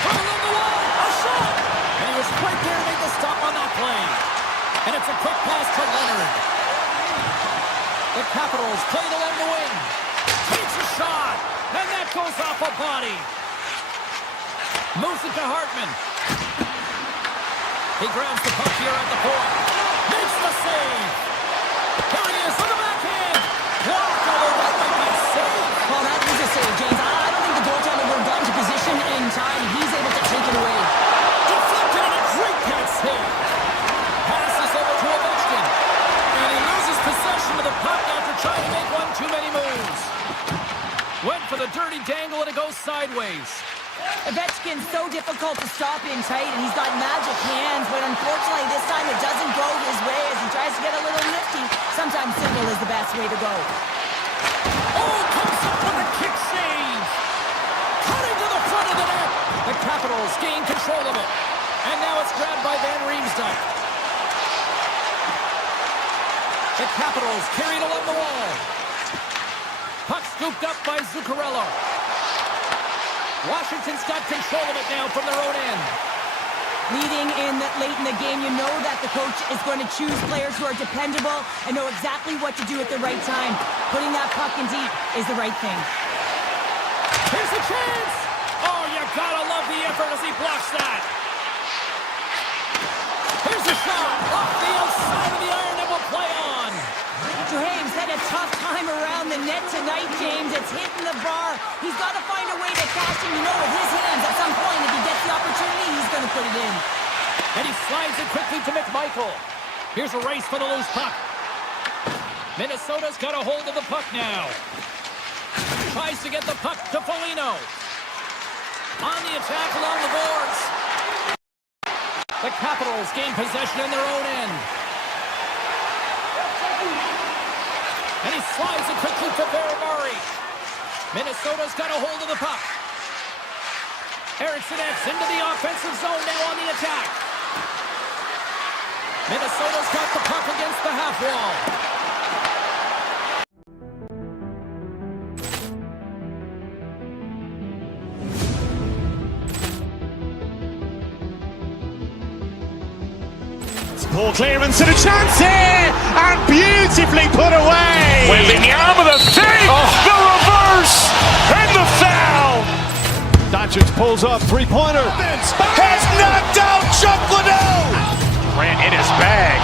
From along the wall, a shot! And he was right there to make the stop on that play. And it's a quick pass to Leonard. The Capitals play it along the wing. Takes a shot, and that goes off a body. Moves it to Hartman. He grabs the puck here at the point. Makes the save. Here he is on the backhand. Walked over that might be safe. Well, that is a save, James. I don't think the goaltender would have gotten to position in time. He's able to take it away. Deflected and a great pass save. Passes over to Ovechkin. And he loses possession of the puck after trying to make one too many moves. Went for the dirty dangle and it goes sideways. Ovechkin's so difficult to stop in tight, and he's got magic hands, but unfortunately this time it doesn't go his way as he tries to get a little nifty. Sometimes simple is the best way to go. Ducks gain control of it. And now it's grabbed by Van Riemsdyk. The Capitals carried along the wall. Puck scooped up by Zuccarello. Washington's got control of it now from their own end. Leading in late in the game, you know that the coach is going to choose players who are dependable and know exactly what to do at the right time. Putting that puck in deep is the right thing. Here's a chance! Oh, you gotta love the effort as he blocks that. Here's a shot off the outside of the iron and will play on. James had a tough time around the net tonight, James. It's hitting the bar. He's got to find a way to cash in, you know, with his hands. At some point, if he gets the opportunity, he's going to put it in. And he slides it quickly to McMichael. Here's a race for the loose puck. Minnesota's got a hold of the puck now. Tries to get the puck to Foligno. On the attack along the boards. The Capitals gain possession in their own end. And he slides it quickly to Barabari. Minnesota's got a hold of the puck. Eriksson X into the offensive zone now on the attack. Minnesota's got the puck against the half wall. Poor clearance and a chance here, and beautifully put away. Wembanyama the save, the reverse, and the foul. Doncic pulls up, three-pointer. Has knocked out Chuck Liddell. Ran in his bag.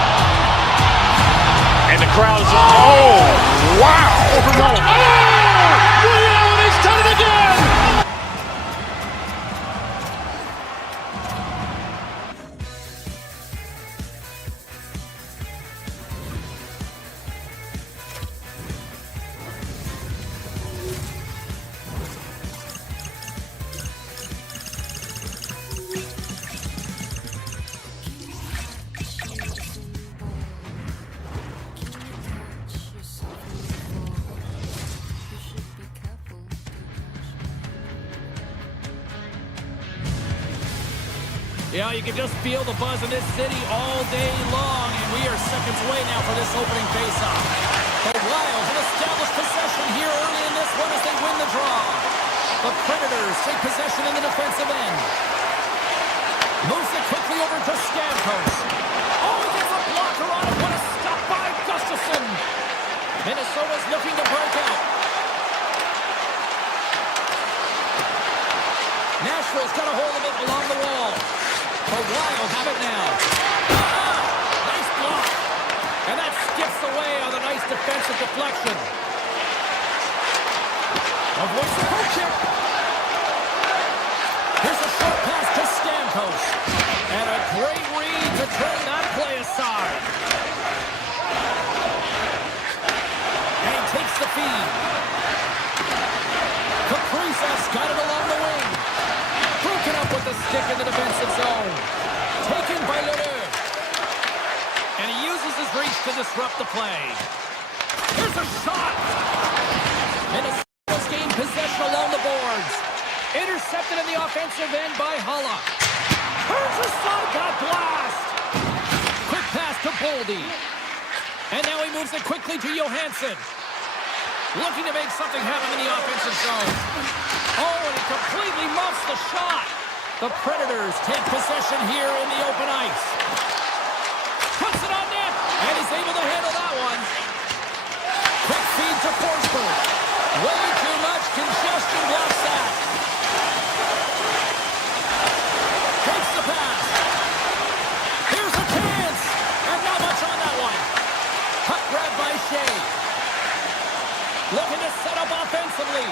And the crowd is, oh, wow. And he's done it again. Yeah, you can just feel the buzz in this city all day long, and we are seconds away now for this opening faceoff. The Wild have established possession here early in this one as they win the draw. The Predators take possession in the defensive end. Moves it quickly over to Stamkos. Oh, he gets a blocker on it. What a stop by Gustafsson. Minnesota's looking to break out. Nashville's got a hold of it along the wall. The Wild have it now. Nice block. And that skips away on a nice defensive deflection. Avoids the poke check. Here's a short pass to Stamkos. And a great read to turn that play aside. And he takes the feed. Kaprizov's got it along the wing. Broken up with the stick in the defensive zone. Taken by Ledoux. And he uses his reach to disrupt the play. Here's a shot. Minnesota's gained possession along the boards. Intercepted in the offensive end by Halla. Here's a shot blast. Quick pass to Boldy. And now he moves it quickly to Johansson. Looking to make something happen in the offensive zone. Oh, and he completely muffs the shot. The Predators take possession here in the open ice. Puts it on net, and he's able to handle that one. Quick feed to Forsberg. Way too much congestion blocks that. Takes the pass. Here's a chance, and not much on that one. Puck grab by Shea. Looking to set up offensively.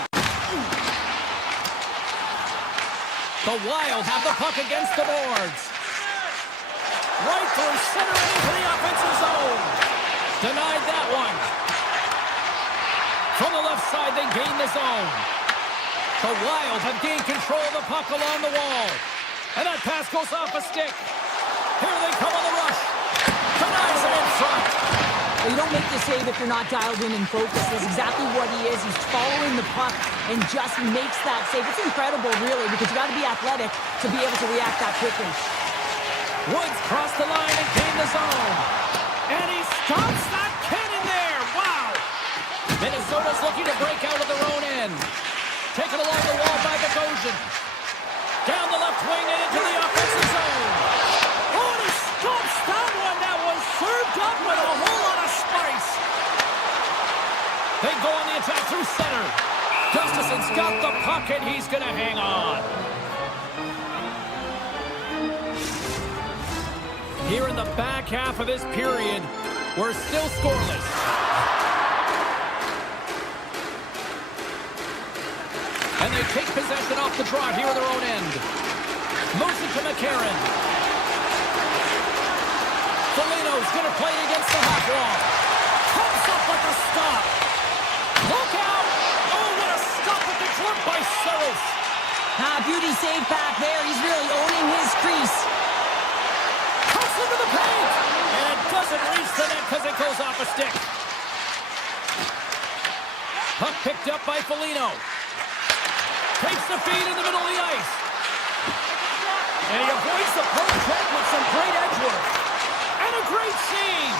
The Wild have the puck against the boards. Right through center and into the offensive zone. Denied that one. From the left side, they gain the zone. The Wild have gained control of the puck along the wall. And that pass goes off a stick. Here they come on the rush. Denies it in front. Well, you don't make the save if you're not dialed in and focused. That's exactly what he is. He's following the puck and just makes that save. It's incredible, really, because you got to be athletic to be able to react that quickly. Woods crossed the line and gained the zone. And he stops that cannon there. Wow. Minnesota's looking to break out of their own end. Taken along the wall by Bogosian. Down the left wing and into the offensive zone. Oh, and he stops that one. That was served up with a whole lot of spice. They go on the attack through center. Gustafson's got the puck and he's going to hang on. Here in the back half of this period, we're still scoreless. And they take possession off the draw here at their own end. Moves it to McCarron. Foligno's going to play it against the half wall. Comes up with a stop. Look out! Oh, what a stop with the glove by Saros. Beauty save back there. He's really owning his crease. Cuts into the paint. And it doesn't reach the net because it goes off a stick. Puck picked up by Foligno. Takes the feed in the middle of the ice. And he avoids the poke check with some great edge work. And a great save.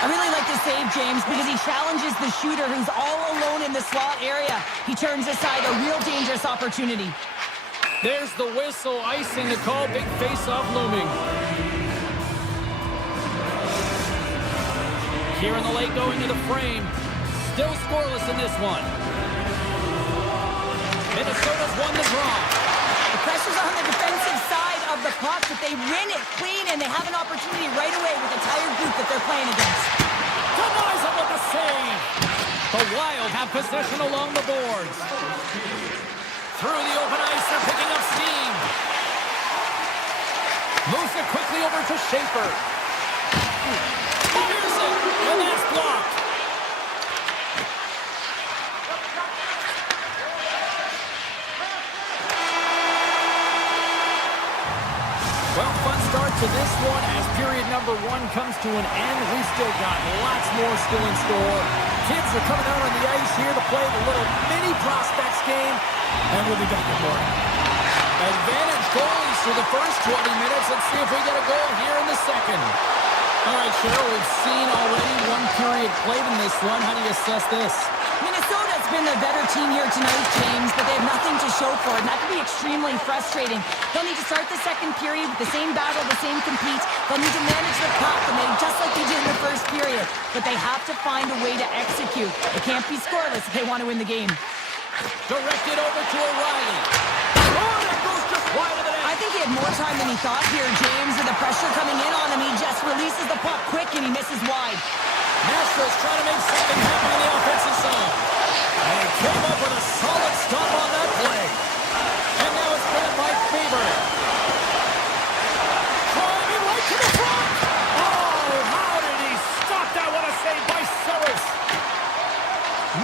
I really like the save, James, because he challenges the shooter who's all alone in the slot area. He turns aside a real dangerous opportunity. There's the whistle, icing the call, big face-off looming. Here in the late going to the frame. Still scoreless in this one. Minnesota's won the draw. The pressure's on the defensive side of the puck, but they win it clean, and they have an opportunity right away with the tired group that they're playing against. Denies him with the save. The Wild have possession along the boards. Through the open ice, they're picking up steam. Moves it quickly over to Schaefer. Here's it, and that's blocked. Well, fun start to this one as period number one comes to an end. We've still got lots more still in store. Kids are coming out on the ice here to play the little mini prospects game, and we'll be back in morning. Advantage goalies for the first 20 minutes. Let's see if we get a goal here in the second. All right, Cheryl, we've seen already one period played in this one. How do you assess this? Minnesota's been the better team here tonight, James, but they have nothing to show for it, and that can be extremely frustrating. They'll need to start the second period with the same battle, the same compete. They'll need to manage the puck, just like they did in the first period, but they have to find a way to execute. They can't be scoreless if they want to win the game. Directed over to O'Reilly. Oh, that goes just wide of the net. I think he had more time than he thought here, James, with the pressure coming in on him. He just releases the puck quick, and he misses wide. Nashville's trying to make something happen in the offensive zone. And he came up with a solid stop on that play. And now it's grabbed by Faber. Driving right to the front. Oh, how did he stop that? What a save by Saros.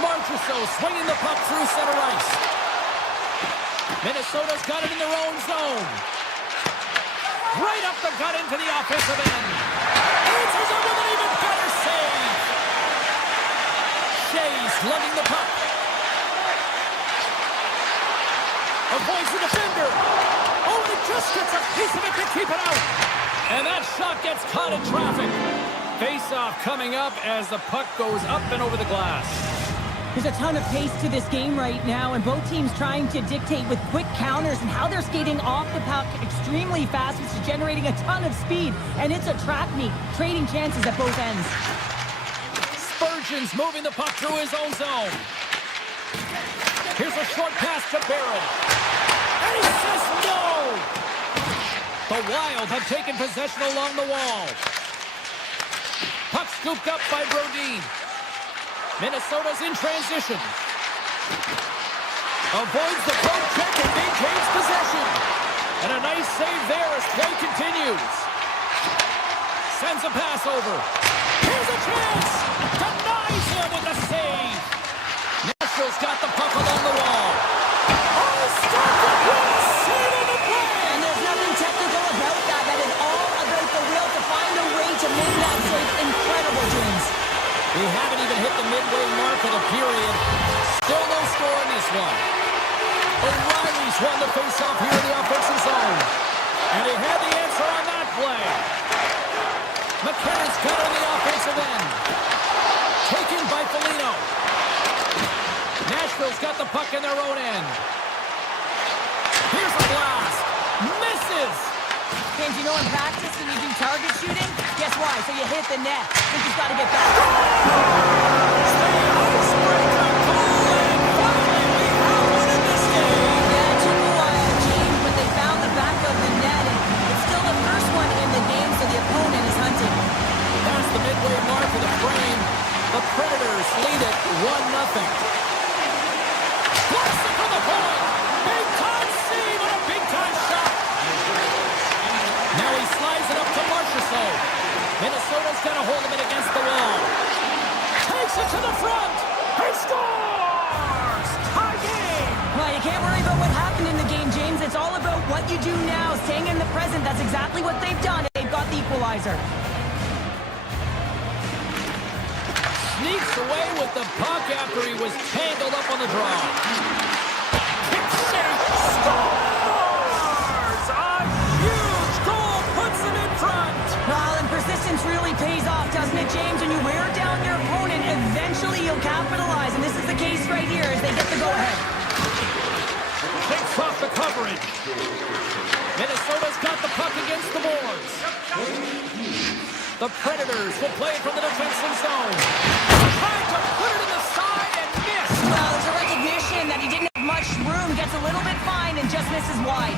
Marchessault swinging the puck through center ice. Minnesota's got it in their own zone. Right up the gut into the offensive end. Answers it with an even better save. Shea's lugging the puck. Avoids the defender. Oh, and it just gets a piece of it to keep it out. And that shot gets caught in traffic. Face-off coming up as the puck goes up and over the glass. There's a ton of pace to this game right now, and both teams trying to dictate with quick counters and how they're skating off the puck extremely fast, which is generating a ton of speed. And it's a trap meet, trading chances at both ends. Spurgeon's moving the puck through his own zone. Here's a short pass to Barron. And he says no! The Wild have taken possession along the wall. Puck scooped up by Brodin. Minnesota's in transition. Avoids the poke check and maintains possession. And a nice save there as play continues. Sends a pass over. Here's a chance! Denies him with the save! Nashville's got the puck along the wall. Oh, stopped it with a save on the play! And there's nothing technical about that. That is all about the will to find a way to make that save. Incredible, James. He's won the faceoff here in the offensive zone. And he had the answer on that play. McKinnon's got it on the offensive end. Taken by Foligno. Nashville's got the puck in their own end. Here's a blast. Misses. James, you know in practice when you do target shooting, guess why? So you hit the net. I think he's got to get back. Yeah, it took a while, James, but they found the back of the net, and it's still the first one in the game, so the opponent is hunting. That's the midway mark of the frame. The Predators lead it 1-0. Larson from the point. Big time save and a big time shot. Now he slides it up to Marchessault. Minnesota's got to hold him in against the wall. Takes it to the front. He scores! Tie game! Well, you can't worry about what happened in the game, James. It's all about what you do now, staying in the present. That's exactly what they've done. They've got the equalizer. Sneaks away with the puck after he was tangled up on the draw. Scores! A huge goal puts him in front. Well, and persistence really pays off, doesn't it, James? When you wear down your opponent, eventually you'll capitalize. And this is the case right here as they get the go-ahead. Takes off the coverage. Minnesota's got the puck against the boards. The Predators will play it from the defensive zone. Trying to put it in the side and miss. Well, there's a recognition that he didn't have much room. Gets a little bit fine and just misses wide.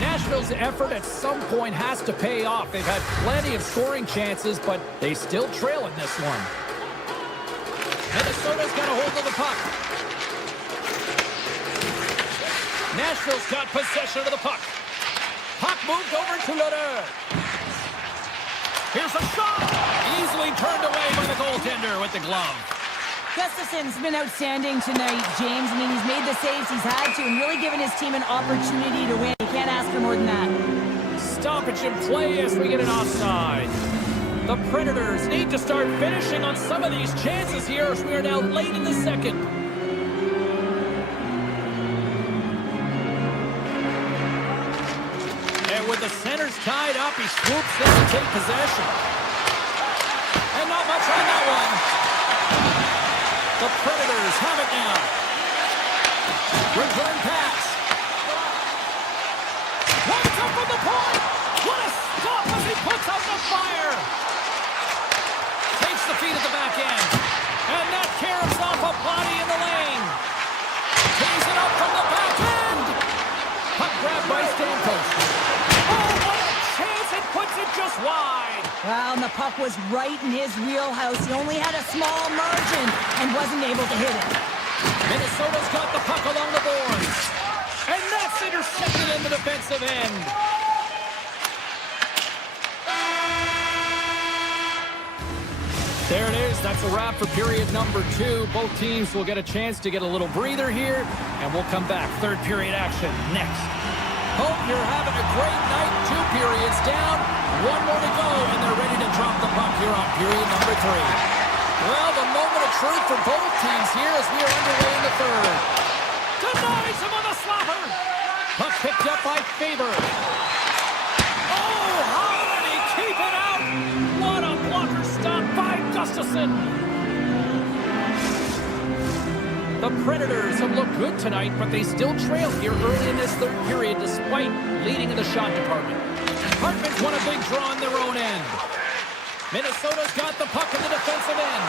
Nashville's effort at some point has to pay off. They've had plenty of scoring chances, but they still trail in this one. Minnesota's got a hold of the puck. Nashville's got possession of the puck. Puck moved over to Lodeur. Here's a shot. Easily turned away by the goaltender with the glove. Gustafson's been outstanding tonight, James. I mean, he's made the saves he's had to and really given his team an opportunity to win. You can't ask for more than that. Stoppage in play as we get an offside. The Predators need to start finishing on some of these chances here as we are now late in the second. And with the centers tied up, he swoops in to take possession. And not much on that one. The Predators have it now. Return pass. Wants up from the point. What a stop as he puts out the fire. Takes the feed at the back end. And that caroms off a body in the lane. Tees it up from the back end. Puck grabbed by Stamkos. Oh, what a chance. It puts it just wide. Well, and the puck was right in his wheelhouse. He only had a small margin and wasn't able to hit it. Minnesota's got the puck along the boards. And that's intercepted in the defensive end. There it is. That's a wrap for period number 2. Both teams will get a chance to get a little breather here, and we'll come back. Third period action next. Hope you're having a great night. 2 periods down, 1 more to go, and they're ready to drop the puck here on period number 3. Well, the moment of truth for both teams here as we are underway in the third. Denies him on the slapper. Puck picked up by Faber. Oh, how did he keep it out? What a blocker stop by Gustafsson. The Predators have looked good tonight, but they still trail here early in this third period despite leading in the shot department. Hartman's won a big draw on their own end. Minnesota's got the puck in the defensive end.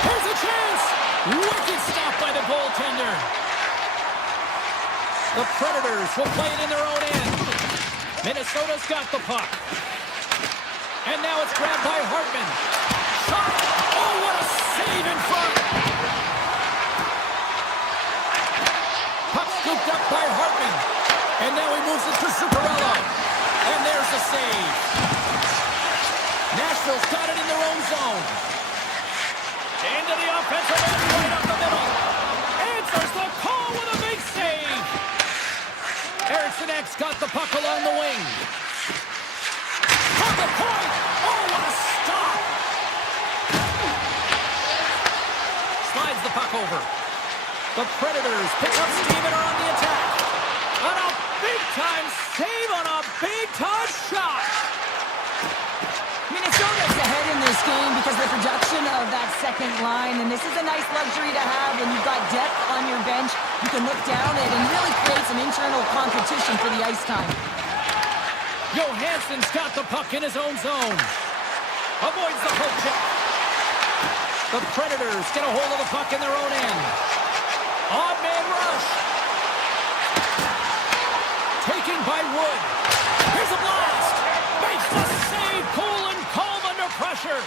Here's a chance! Wicked stop by the goaltender. The Predators will play it in their own end. Minnesota's got the puck. And now it's grabbed by Hartman. Shot! Oh, what a save in front! Puck scooped up by Hartman. And now he moves it to Zuccarello. And there's the save. Nashville's got it in their own zone. Into the offensive end, right up the middle. Answers the call with a big save. Eriksson Ek's got the puck along the wing. From the point. Oh, what a stop. slides the puck over. The Predators pick up steam and are on the attack. On a big-time save on a big-time shot. Minnesota's ahead in this game because of the production of that second line, and this is a nice luxury to have when you've got depth on your bench. You can look down it and really create some internal competition for the ice time. Johansson's got the puck in his own zone. Avoids the poke check. The Predators get a hold of the puck in their own end. Odd man rush. Taken by Wood. Here's a blast. Makes the save. Cool and calm under pressure.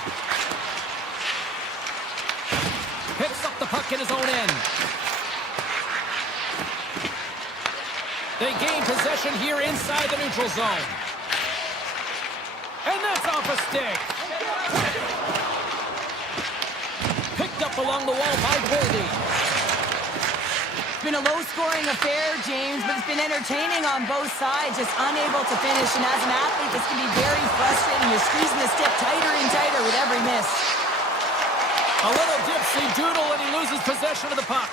Picks up the puck in his own end. They gain possession here inside the neutral zone. And that's off a stick. Picked up along the wall by Goldie. It's been a low-scoring affair, James, but it's been entertaining on both sides, just unable to finish. And as an athlete, this can be very frustrating. You're squeezing the stick tighter and tighter with every miss. A little dipsy doodle, and he loses possession of the puck.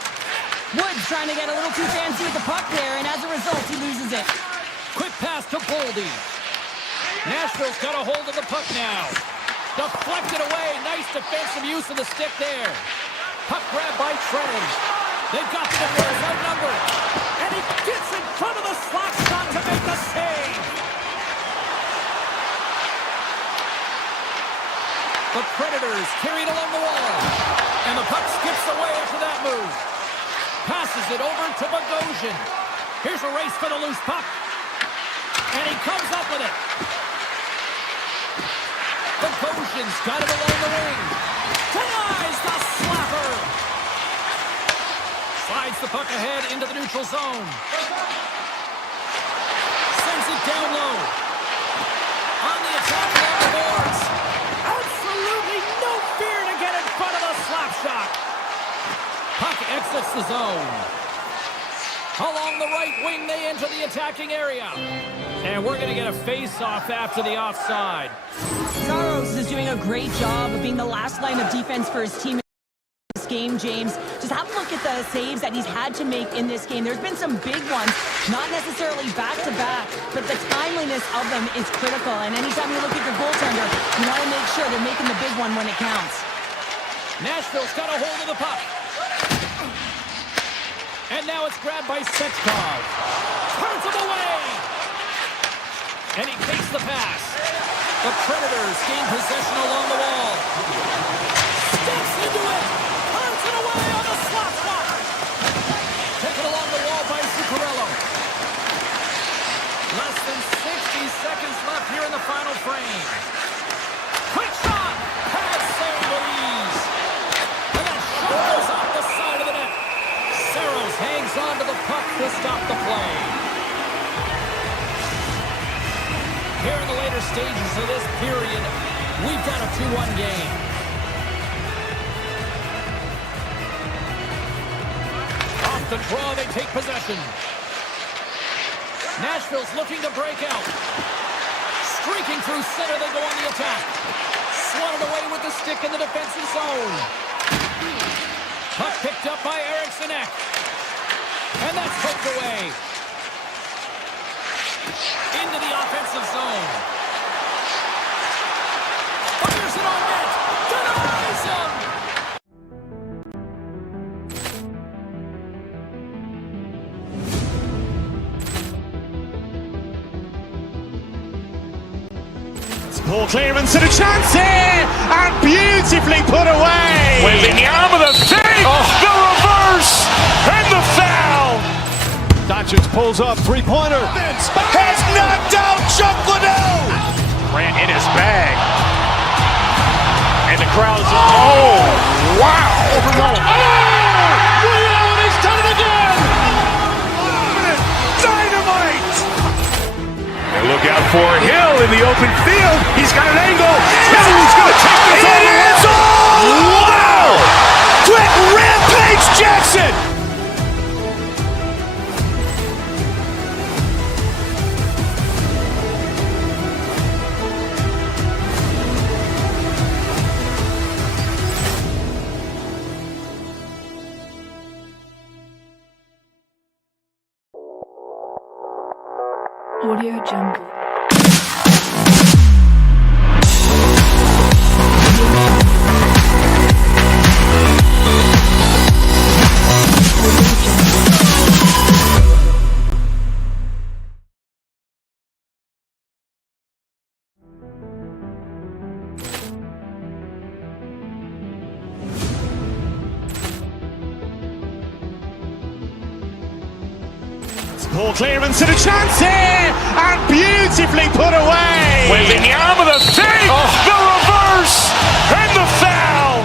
Wood's trying to get a little too fancy with the puck there, and as a result, he loses it. Quick pass to Boldy. Nashville's got a hold of the puck now. Deflected away. Nice defensive use of the stick there. Puck grab by Trennan. They've got the defenders outnumbered. And he gets in front of the slot shot to make the save. The Predators carried along the wall. And the puck skips away after that move. Passes it over to Bogosian. Here's a race for the loose puck. And he comes up with it. Bogosian's got it along the wing. Denies the slapper. Slides the puck ahead into the neutral zone. Sends it down low. On the attack along the boards. Absolutely no fear to get in front of the slap shot. Puck exits the zone. Along the right wing, they enter the attacking area. And we're going to get a face-off after the offside. Saros is doing a great job of being the last line of defense for his team in this game, James. Just have a look at the saves that he's had to make in this game. There's been some big ones, not necessarily back-to-back, but the timeliness of them is critical. And anytime you look at your goaltender, you want to make sure they're making the big one when it counts. Nashville's got a hold of the puck. And now it's grabbed by Sechkov. Turns him away. And he takes the pass. The Predators gain possession along the wall. Steps into it. Turns it away on the slot shot. Taken along the wall by Zuccarello. Less than 60 seconds left here in the final frame. Quick shot. Pad save with ease. And that shot goes off the side of the net. Saros hangs on to the puck to stop the play. Here in the later stages of this period, we've got a 2-1 game. Off the draw, they take possession. Nashville's looking to break out. Streaking through center, they go on the attack. Swatted away with the stick in the defensive zone. Puck picked up by Eriksson Ek. And that's poked away. Into the offensive zone. Fires it on net. Denies him. Poor clearance and a chance here, and beautifully put away. Wembanyama the save, the reverse, and the foul. Doncic pulls up, three-pointer. Has knocked out Chuck Liddell. Grant in his bag. And the crowd's, oh, wow. Oh, he's done it again. Dynamite. And look out for Hill in the open field. He's got an angle. Hill's going to take this all the way. Wow. Quick rampage Jackson. Audio Jungle. Ball clearance and a chance here, and beautifully put away. Waving the arm of the fake, the reverse, and the foul.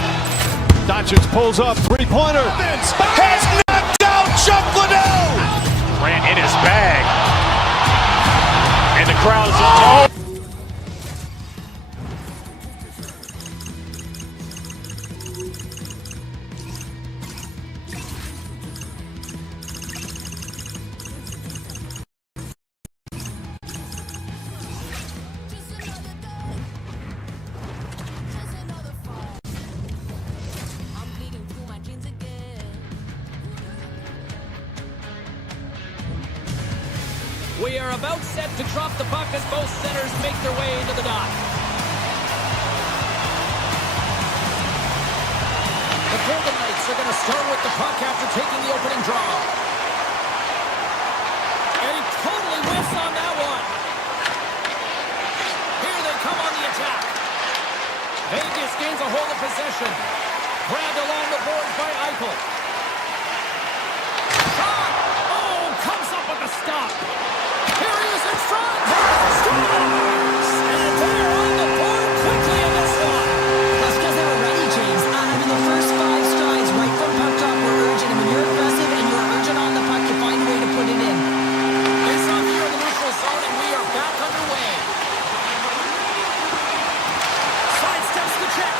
Doncic pulls up, three-pointer. Has knocked out Chuck Liddell. Ran in his bag. And the crowd is We are about set to drop the puck as both centers make their way into the dot. The Golden Knights are going to start with the puck after taking the opening draw. And he totally whiffs on that one. Here they come on the attack. Vegas gains a hold of possession. Grabbed along the boards by Eichel. Shot! Oh, comes up with a stop. Here he is in front. Scores! And they're on the board quickly in this one. That's because they were ready, James. I mean, the first 5 strides right from puck drop were urgent. And when you're aggressive and you're urgent on the puck, you find a way to put it in. It's up here in the neutral zone, and we are back underway. Sidesteps the check.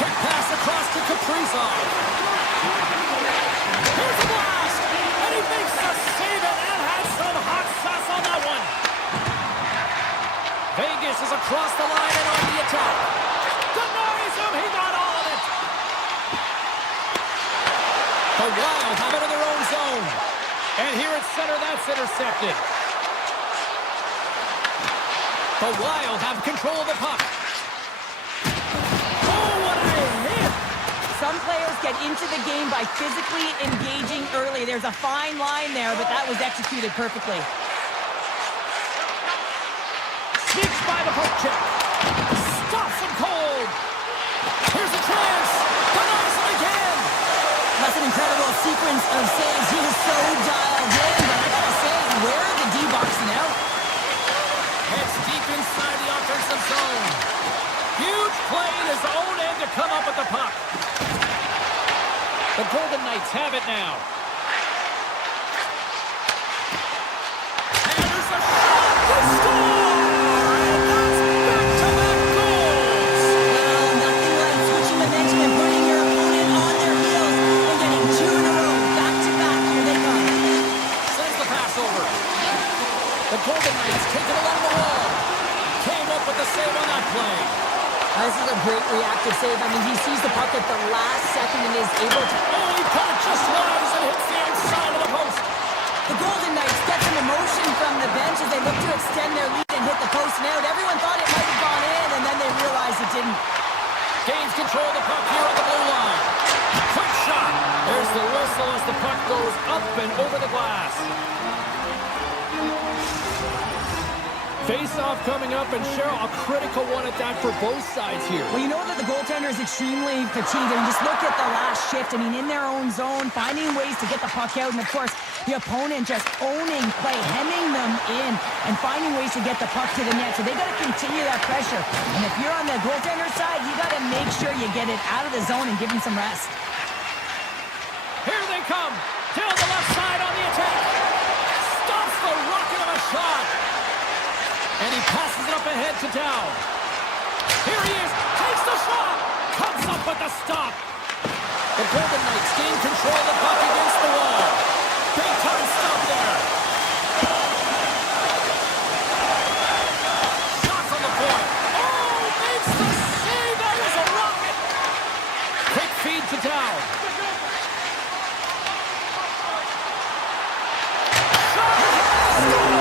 Quick pass across to Kaprizov. Here's the blast, and he makes the save, and that has some hot sauce on that one. Vegas is across the line and on the attack. Denies him, he got all of it. The Wild have it in their own zone. And here at center, that's intercepted. The Wild have control of the puck. Oh, what a hit! Some players get into the game by physically engaging early. There's a fine line there, but that was executed perfectly. Sneaks by the poke check. Stops him cold. Here's a chance. Denies him again. That's an incredible sequence of saves. He was so dialed in, but I gotta say, where are the D-boxing out? Heads deep inside the offensive zone. Huge play in his own end to come up with the puck. The Golden Knights have it now. And there's a shot. They score! And that's back-to-back goals. Well, nothing like switching momentum and putting your opponent on their heels and getting 2 in a row. Back-to-back, here they come. Sends the pass over. The Golden Knights take it along the wall. Came up with the save on that play. This is a great reactive save. I mean, he sees the puck at the last second and is able to... Oh, he caught it just wide as it hits the outside of the post. The Golden Knights get some emotion from the bench as they look to extend their lead and hit the post and out. Everyone thought it might have gone in, and then they realized it didn't. Gains control of the puck here on the blue line. Quick shot. There's the whistle as the puck goes up and over the glass. Face-off coming up, and Cheryl, a critical one at that for both sides here. Well, you know that the goaltender is extremely fatigued. I mean, just look at the last shift. I mean, in their own zone, finding ways to get the puck out. And, of course, the opponent just owning play, hemming them in, and finding ways to get the puck to the net. So they got to continue that pressure. And if you're on the goaltender side, you got to make sure you get it out of the zone and give him some rest. Here they come. Down the left side on the attack. Stops the rocket of a shot. And he passes it up ahead to Dow. Here he is. Takes the shot. Comes up with the stop. The Golden Knights gain control of the puck against the wall. Big time stop there. Shot from the point. Oh, makes the save. That was a rocket. Quick feed to Dow. Shot.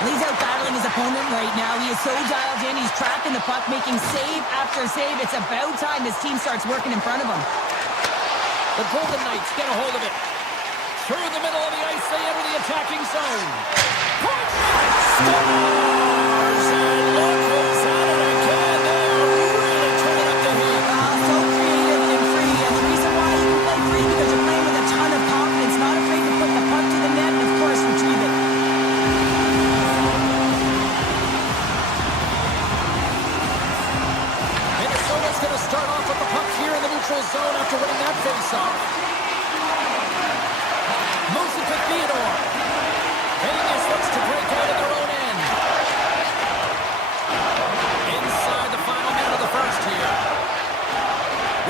He's out battling his opponent right now. He is so dialed in. He's tracking the puck, making save after save. It's about time his team starts working in front of him. The Golden Knights get a hold of it. Through the middle of the ice, they enter the attacking zone. Point shot! Scores! And look who's at it again. They're really turning up the heat. So creative and free. And the reason why you can play free because you're playing with a ton of confidence, not afraid to put the puck to the net and, of course, retrieve it. Minnesota's going to start off with the puck here in the neutral zone after winning that face-off. Moves it to Theodore. Vegas looks to break out of their own end. Inside the final minute of the first here.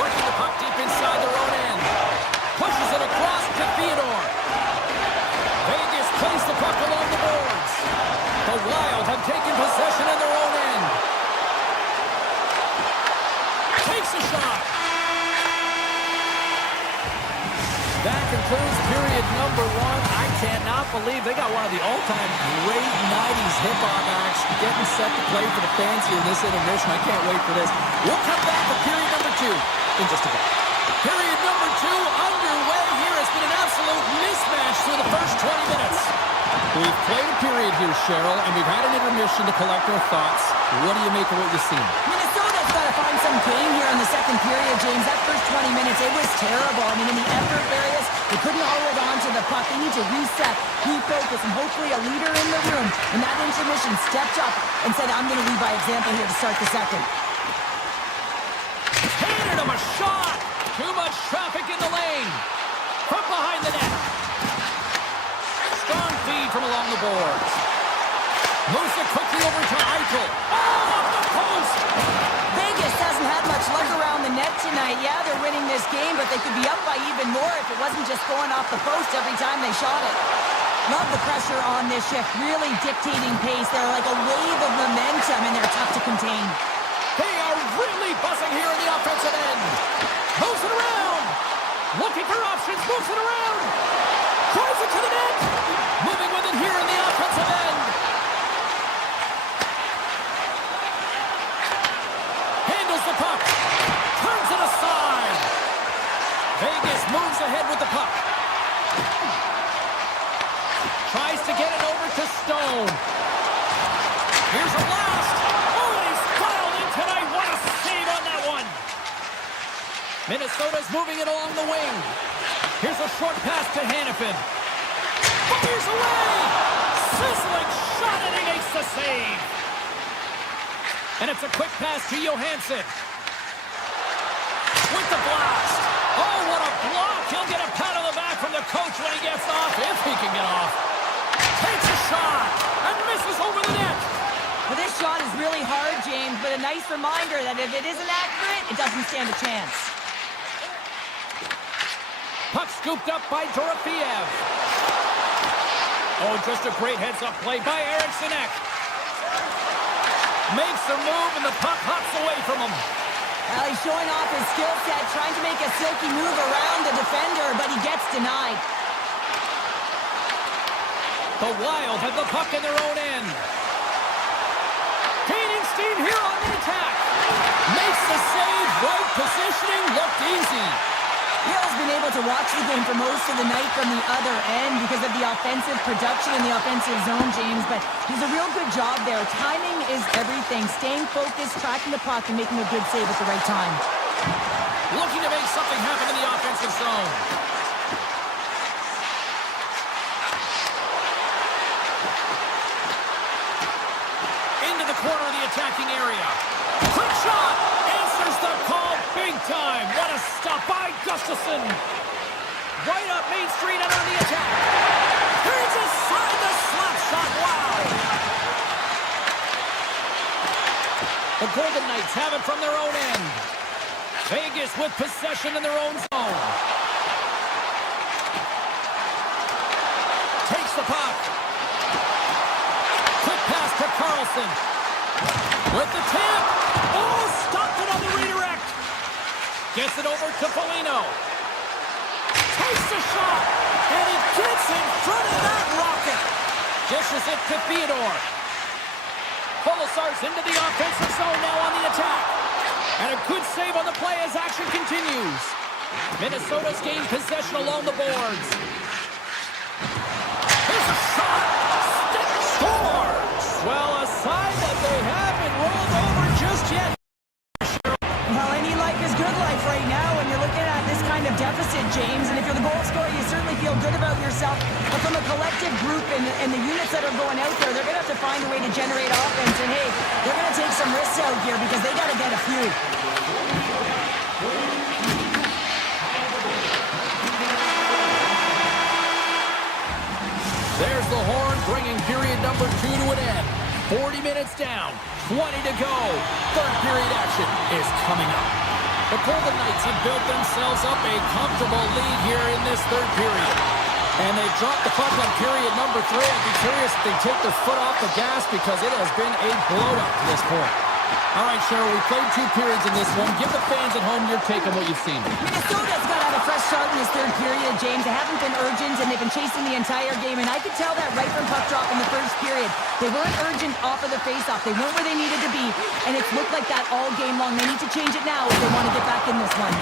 Working the puck deep inside their own end. Pushes it across to Theodore. Vegas plays the puck along the boards. The Wild have taken possession in their own end. Takes a shot. That concludes period number one. I cannot believe they got one of the all-time great 90s hip-hop acts getting set to play for the fans here in this intermission. I can't wait for this. We'll come back for period number two in just a bit. Period number two underway here. It's been an absolute mismatch through the first 20 minutes. We've played a period here, Cheryl, and we've had an intermission to collect our thoughts. What do you make of what you've seen? Minnesota's got to find some game here in the second period, James. That first 20 minutes, it was terrible. I mean, in the effort areas, they couldn't hold on to the puck. They need to reset, refocus, and hopefully a leader in the room in that intermission stepped up and said, I'm going to lead by example here to start the second. Handed him a shot. Too much traffic in the lane. From behind the net. Strong feed from along the boards. Moves it quickly over to Eichel. Oh, off the post. Vegas hasn't had much luck around the net tonight. Yeah, they're winning this game, but they could be up by even more if it wasn't just going off the post every time they shot it. Love the pressure on this shift. Really dictating pace. They're like a wave of momentum, and they're tough to contain. They are really buzzing here in the offensive end. Moves it around. Looking for options. Moves it around. Tries it to the net. Moving with it here in the offensive end. Handles the puck. Turns it aside. Vegas moves ahead with the puck. Tries to get it over to Stone. Here's a blast. Oh, and he's filed in tonight. What a save on that one. Minnesota's moving it along the wing. Here's a short pass to Hannafin. Fires away. Sizzling shot, and he makes the save. And it's a quick pass to Johansson. With the blast. Oh, what a block. He'll get a pat on the back from the coach when he gets off, if he can get off. Takes a shot and misses over the net. Well, this shot is really hard, James, but a nice reminder that if it isn't accurate, it doesn't stand a chance. Puck scooped up by Dorofeev. Oh, just a great heads-up play by Eriksson Ek. Makes a move, and the puck hops away from him. Well, he's showing off his skill set, trying to make a silky move around the defender, but he gets denied. The Wild have the puck in their own end. Gaining steam here on the attack. Makes the save. Right positioning. Looked easy. Hill's been able to watch the game for most of the night from the other end because of the offensive production in the offensive zone, James, but he's a real good job there. Timing is everything. Staying focused, tracking the puck, and making a good save at the right time. Looking to make something happen in the offensive zone. Into the corner of the attacking area. Quick shot! Answers the call big time. What a stop by Gustafsson. Right up Main Street and on the attack. Turns aside the slap shot. Wow! The Golden Knights have it from their own end. Vegas with possession in their own zone. Takes the puck. Quick pass to Carlson. With the tip. Oh, stopped it on the redirect. Gets it over to Foligno. Takes the shot. And he gets in front of that rocket. Dishes it to Theodore. Polisar's into the offensive zone now on the attack. And a good save on the play as action continues. Minnesota's gained possession along the boards. Here's a shot. Stick scores. Well, a sign that they haven't rolled over just yet. Well, any life is good life right now when you're looking at this kind of deficit, James. And if you're the goal scorer, you certainly feel good about yourself. But from a collective group and the units that are going out there, they're going to have to find a way to generate offense. And, hey, they're going to take some risks out here because they got to get a few. There's the horn, bringing period number 2 to an end. 40 minutes down, 20 to go. Third period action is coming up. The Golden Knights have built themselves up a comfortable lead here in this third period. And they dropped the puck on period number 3. I'd be curious if they take their foot off the gas because it has been a blowout to this point. All right, Cheryl, we played 2 periods in this one. Give the fans at home your take on what you've seen. Minnesota's got to have a fresh start in this third period, James. They haven't been urgent, and they've been chasing the entire game. And I could tell that right from puck drop in the first period. They weren't urgent off of the faceoff. They weren't where they needed to be, and it's looked like that all game long. They need to change it now if they want to get back in this one.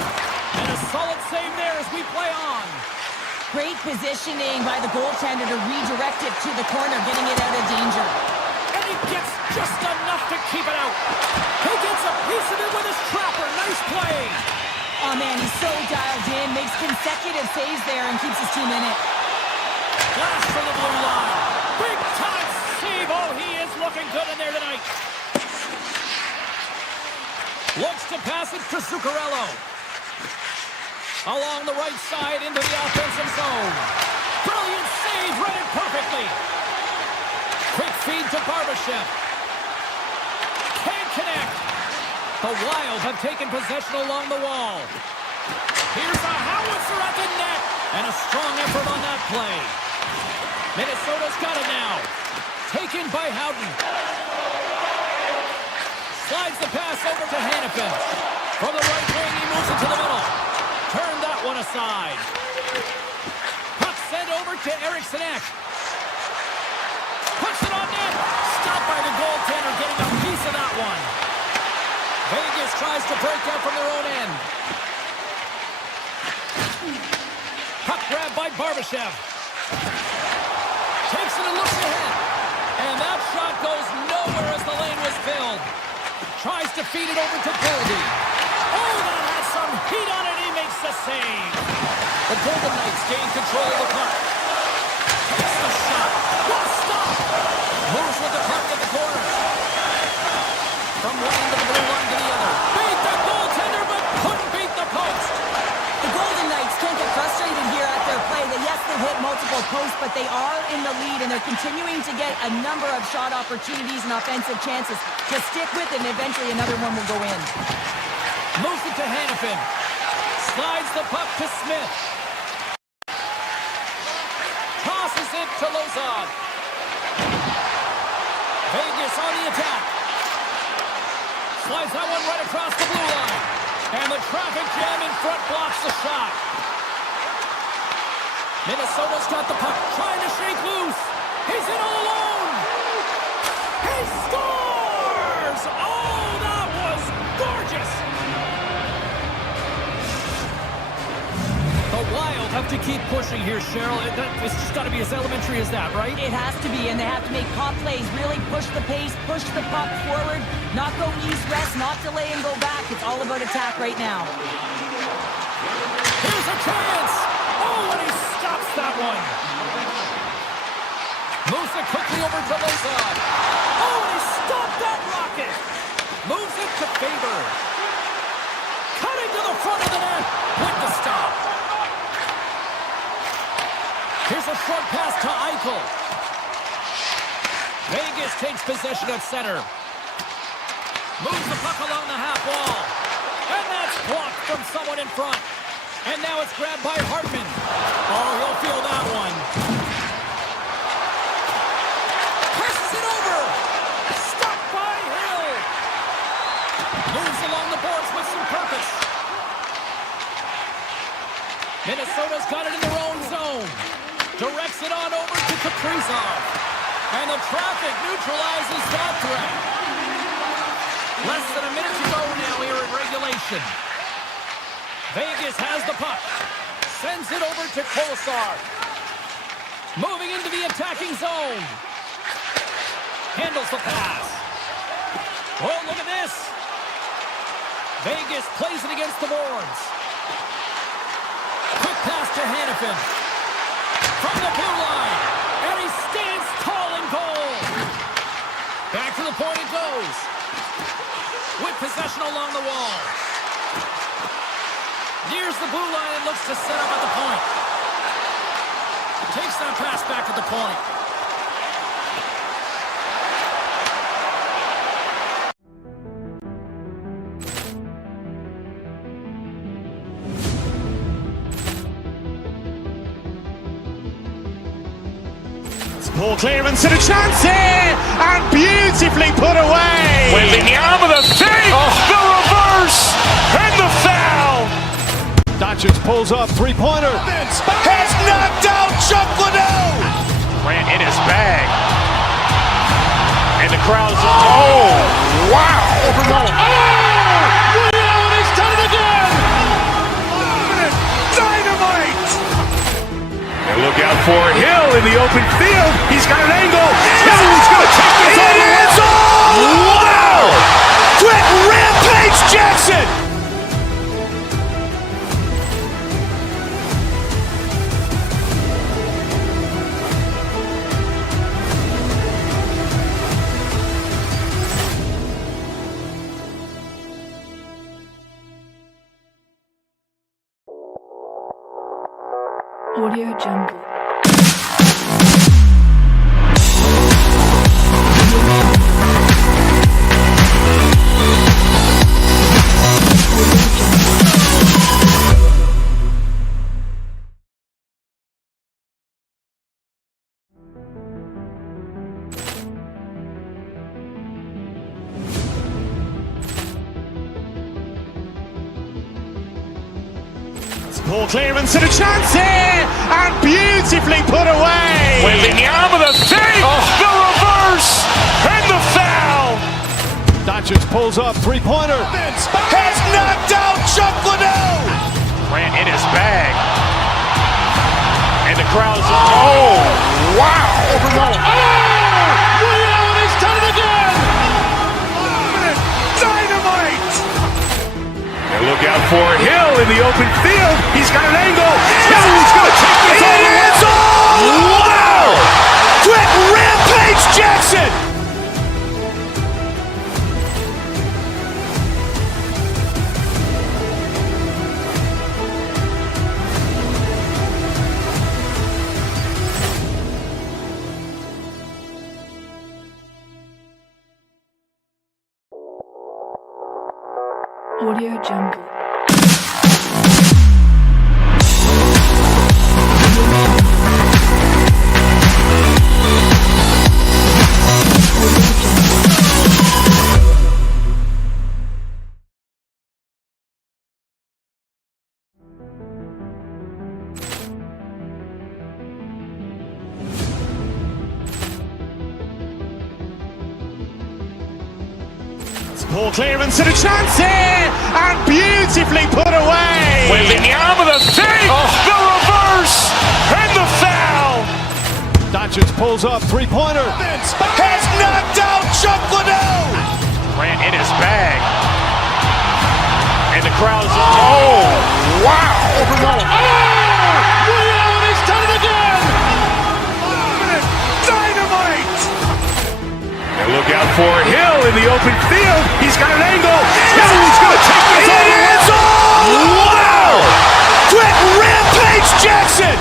And a solid save there as we play on. Great positioning by the goaltender to redirect it to the corner, getting it out of danger. And he gets just enough to keep it out. He gets a piece of it with his trapper. Nice play. Oh, man, he's so dialed in. Makes consecutive saves there and keeps his team in it. Flash from the blue line. Big time save. Oh, he is looking good in there tonight. Looks to pass it to Zuccarello. Along the right side into the offensive zone. Brilliant save. Read it perfectly. Quick feed to Barbashev. Can't connect. The Wild have taken possession along the wall. Here's a howitzer at the net. And a strong effort on that play. Minnesota's got it now. Taken by Howden. Slides the pass over to Hannafin. From the right wing, he moves it to the middle. Turn that one aside. Puck sent over to Eriksson Ek. Puts it on net. Stopped by the goaltender, getting a piece of that one. Vegas tries to break out from their own end. Puck grab by Barbashev. Takes it and looks ahead. And that shot goes nowhere as the lane was filled. Tries to feed it over to Goldie. Oh, that has some heat on it. He makes the save. The Golden Knights gain control of the puck. Takes the shot. What a stop. Moves with the puck at the corner. From one end of the blue line to the other. Beat the goaltender, but couldn't beat the post. The Golden Knights can't get frustrated here at their play. Yes, they've hit multiple posts, but they are in the lead, and they're continuing to get a number of shot opportunities and offensive chances to stick with it, and eventually another one will go in. Moves it to Hannafin. Slides the puck to Smith. Tosses it to Lozad. Vegas on the attack. Slides that one right across the blue line. And the traffic jam in front blocks the shot. Minnesota's got the puck, trying to shake loose. He's in all alone. He scores! Oh, that was gorgeous. The Wild have to keep pushing here, Cheryl. It's just got to be as elementary as that, right? It has to be, and they have to make pop plays, really push the pace, push the puck forward, not go east-west, not delay and go back. It's all about attack right now. Here's a chance! Oh, and he stops that one. Moves it quickly over to Lozad. Oh, and he stopped that rocket. Moves it to Faber. Cutting to the front of the net with the stop. Here's a short pass to Eichel. Vegas takes possession at center. Moves the puck along the half wall. And that's blocked from someone in front. And now it's grabbed by Hartman. Oh, he'll feel that one. Passes it over. Stopped by Hill. Moves along the boards with some purpose. Minnesota's got it in their own zone. Directs it on over to Kaprizov. the traffic neutralizes that threat. Less than a minute to go now here in regulation. Vegas has the puck. Sends it over to Kolesar. Moving into the attacking zone. Handles the pass. Oh, look at this. Vegas plays it against the boards. Quick pass to Hannafin. From the blue line. And he stands tall in goal. Back to the point it goes. With possession along the wall. Nears the blue line and looks to set up at the point. Takes that pass back at the point. Poor clearance and a chance here, and beautifully put away. Wembanyama the save, the reverse, and the foul. Doncic pulls up, three-pointer. Has knocked out Chuck Liddell. Grant in his bag. And the crowd's, oh, wow. Liddell, and he's done it again. Dynamite. And look out for Hill in the open field. He's got an angle. Hill's going to take this all the way. Wow. Quick rampage Jackson. Audio Jungle. Poor clearance and a chance here, and beautifully put away. Wembanyama the save, the reverse, and the foul. Doncic pulls up, three-pointer. Has knocked out Chuck Liddell. Grant in his bag. And the crowd's, oh, wow. Liddell, and he's done it again. Dynamite. And look out for Hill in the open field. He's got an angle. Hill's going to take this all the way. Wow. Quick rampage Jackson. Audio Jungle. Poor clearance and a chance here, and beautifully put away. Wembanyama the save, the reverse, and the foul. Doncic pulls up, three-pointer. Has knocked out Chuck Liddell. Grant in his bag. And the crowd's, oh, wow. Liddell, and he's done it again. Dynamite. And look out for Hill in the open field. He's got an angle. Hill's going to take this all the way. Wow. Quick rampage Jackson.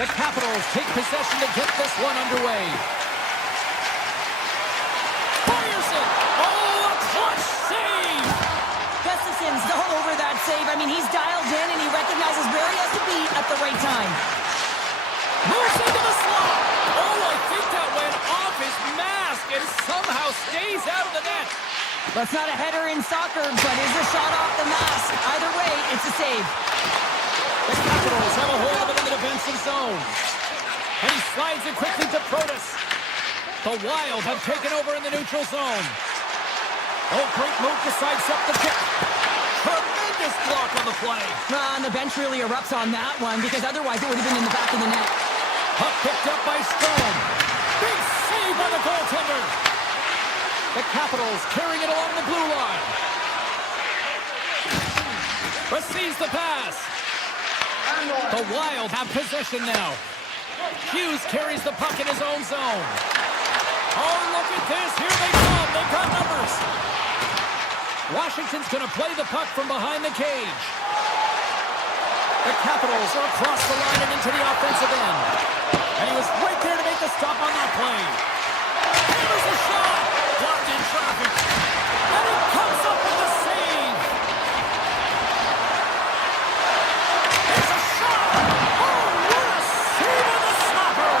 The Capitals take possession to get this one underway. Fires it! Oh, a clutch save! Gustafson's all over that save. I mean, he's dialed in and he recognizes where he has to be at the right time. Moves into the slot. Oh, I think that went off his mask and somehow stays out of the net. That's not a header in soccer, but is a shot off the mask. Either way, it's a save. The Capitals have a hold of it in the defensive zone. And he slides it quickly to Protas. The Wild have taken over in the neutral zone. Oh, great move to sidestep the kick. Tremendous block on the play. And the bench really erupts on that one because otherwise it would have been in the back of the net. Puck picked up by Strom. Big save by the goaltender. The Capitals carrying it along the blue line. Receives the pass. The Wild have possession now. Hughes carries the puck in his own zone. Oh, look at this. Here they come. They've got numbers. Washington's going to play the puck from behind the cage. The Capitals are across the line and into the offensive end. And he was right there to make the stop on that play. Hammers a shot. Blocked in traffic. And he comes up with a save. There's a shot. Oh, what a save on the stopper.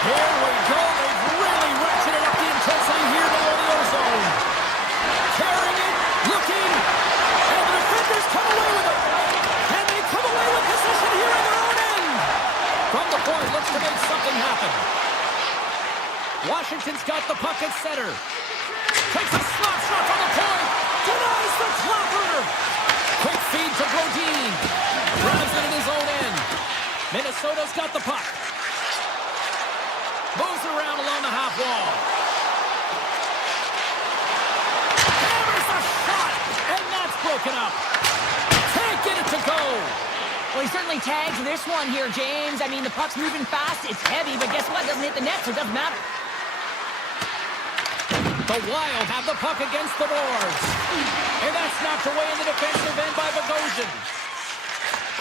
Here we go. They've really ratcheted up the intensity here below the ozone. Carrying it, looking, and the defenders come away with it. And they come away with possession here in their own end. From the point, looks to make something happen. Washington's got the puck at center. Takes a slap shot from the point. Denies the clapper. Quick feed to Brodin. Grabs it in his own end. Minnesota's got the puck. Moves it around along the half wall. Hammers the shot. And that's broken up. Can't get it to go. Well, he certainly tags this one here, James. I mean, the puck's moving fast. It's heavy, but guess what? It doesn't hit the net, so it doesn't matter. The Wild have the puck against the boards. And that's knocked away in the defensive end by Bogosian.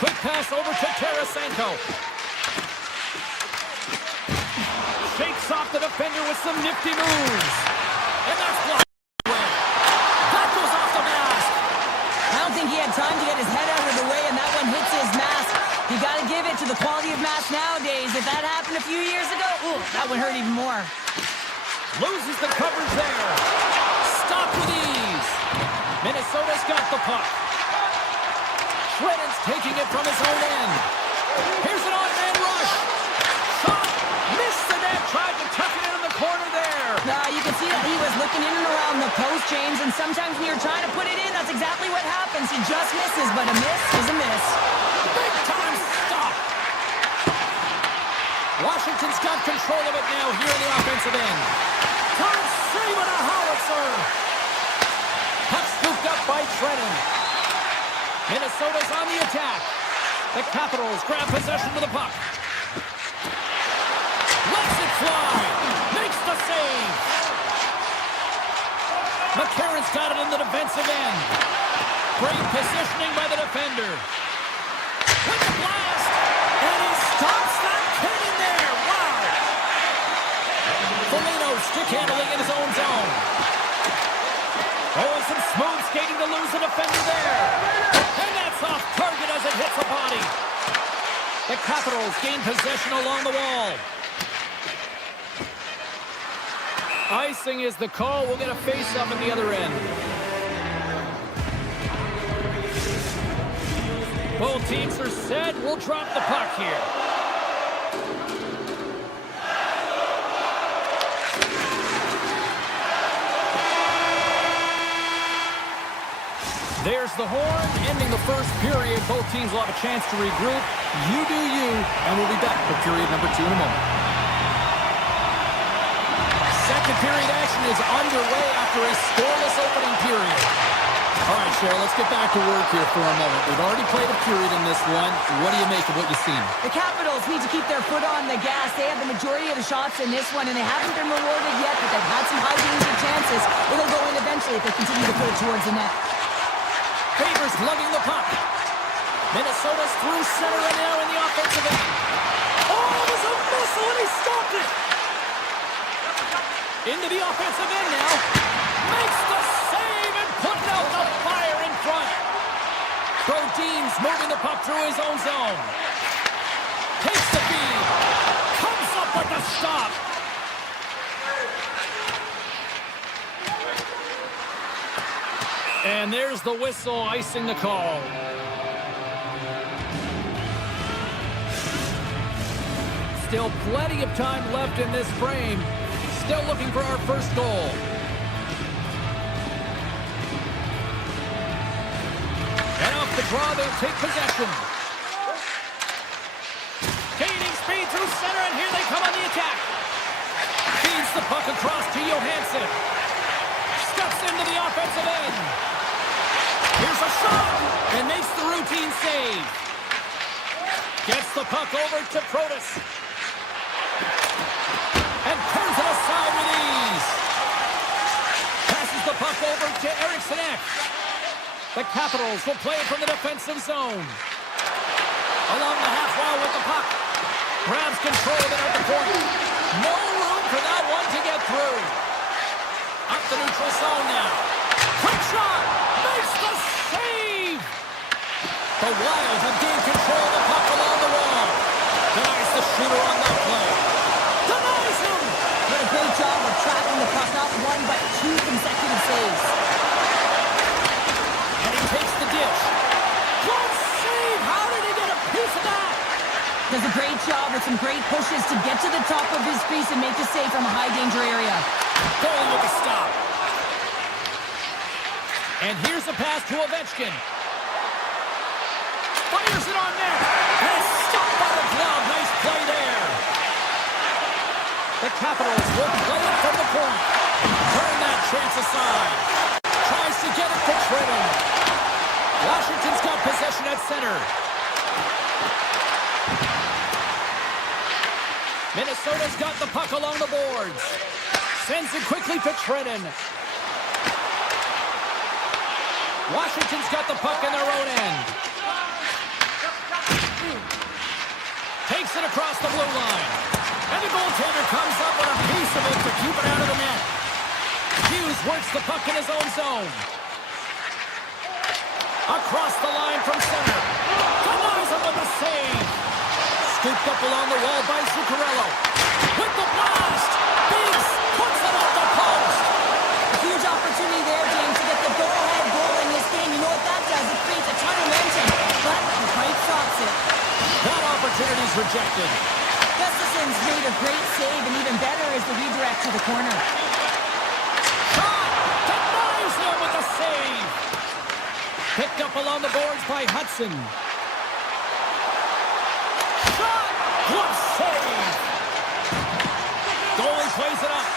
Quick pass over to Tarasenko. Shakes off the defender with some nifty moves. And that's blocked away. That goes off the mask. I don't think he had time to get his head out of the way, and that one hits his mask. You got to give it to the quality of mask nowadays. If that happened a few years ago, ooh, that would hurt even more. Loses the coverage there. Stopped with ease. Minnesota's got the puck. Shredden's taking it from his own end. Here's an on-man rush. Shot. Missed the net. Tried to tuck it in the corner there. You can see that he was looking in and around the post, James, and sometimes when you're trying to put it in, that's exactly what happens. He just misses, but a miss is a miss. Big time stop. Washington's got control of it now here in the offensive end. Turn save on a howitzer. Puck scooped up by Trenton. Minnesota's on the attack. The Capitals grab possession of the puck. Lets it fly. Makes the save. McCarron's got it in the defensive end. Great positioning by the defender. With the blast. And he stops that cannon there. Wow. Foligno stick handling in his own zone. Oh, and some smooth skating to lose the defender there. And that's off target as it hits the body. The Capitals gain possession along the wall. Icing is the call. We'll get a face-up at the other end. Both teams are set. We'll drop the puck here. There's the horn, ending the first period. Both teams will have a chance to regroup. You do you, and we'll be back for period number 2 in a moment. Second period action is underway after a scoreless opening period. All right, Cheryl, let's get back to work here for a moment. We've already played a period in this one. What do you make of what you've seen? The Capitals need to keep their foot on the gas. They have the majority of the shots in this one, and they haven't been rewarded yet, but they've had some high danger chances. It'll go in eventually if they continue to put it towards the net. Favors lugging the puck. Minnesota's through center and now in the offensive end. whistle, and he stopped it! Into the offensive end now. Makes the save and putting out the fire in front. Brodin's moving the puck through his own zone. Takes the feed. Comes up with the stop. And there's the whistle icing the call. Still plenty of time left in this frame. Still looking for our first goal. And off the draw, they'll take possession. Gaining speed through center, and here they come on the attack. Feeds the puck across to Johansson. Steps into the offensive end. Here's a shot, and makes the routine save. Gets the puck over to Protas. And turns it aside with ease. Passes the puck over to Eriksson. The Capitals will play it from the defensive zone. Along the half wall with the puck. Grabs control of it at the point. No room for that one to get through. Up the neutral zone now. Quick shot. Makes the save. The Wild have gained control of the puck along the wall. Denies the shooter on that play. Denies him. Did a great job of tracking the puck, not one but two consecutive saves. And he takes the dish. Good save. How did he get a piece of that? Does a great job with some great pushes to get to the top of his crease and make a save from a high danger area. Goalie with a stop. And here's a pass to Ovechkin. Fires it on net. And it's stopped by the glove. Nice play there. The Capitals will play it from the point. Turn that chance aside. Tries to get it to Trenton. Washington's got possession at center. Minnesota's got the puck along the boards. Sends it quickly to Trenton. Washington's got the puck in their own end. Takes it across the blue line. And the goaltender comes up with a piece of it to keep it out of the net. Hughes works the puck in his own zone. Across the line from center. Denies him with a save. Scooped up along the wall by Zuccarello. With the blast. Biggs puts it off the post. A huge opportunity there, James, to get the go-ahead goal in this game. You know what that does? It creates a ton of momentum. But the pipe stops it. That opportunity is rejected. Gustafson's made a great save, and even better is the redirect to the corner. Shot! Denies him with a save. Picked up along the boards by Hudson. Shot! What save! Goalie plays it up.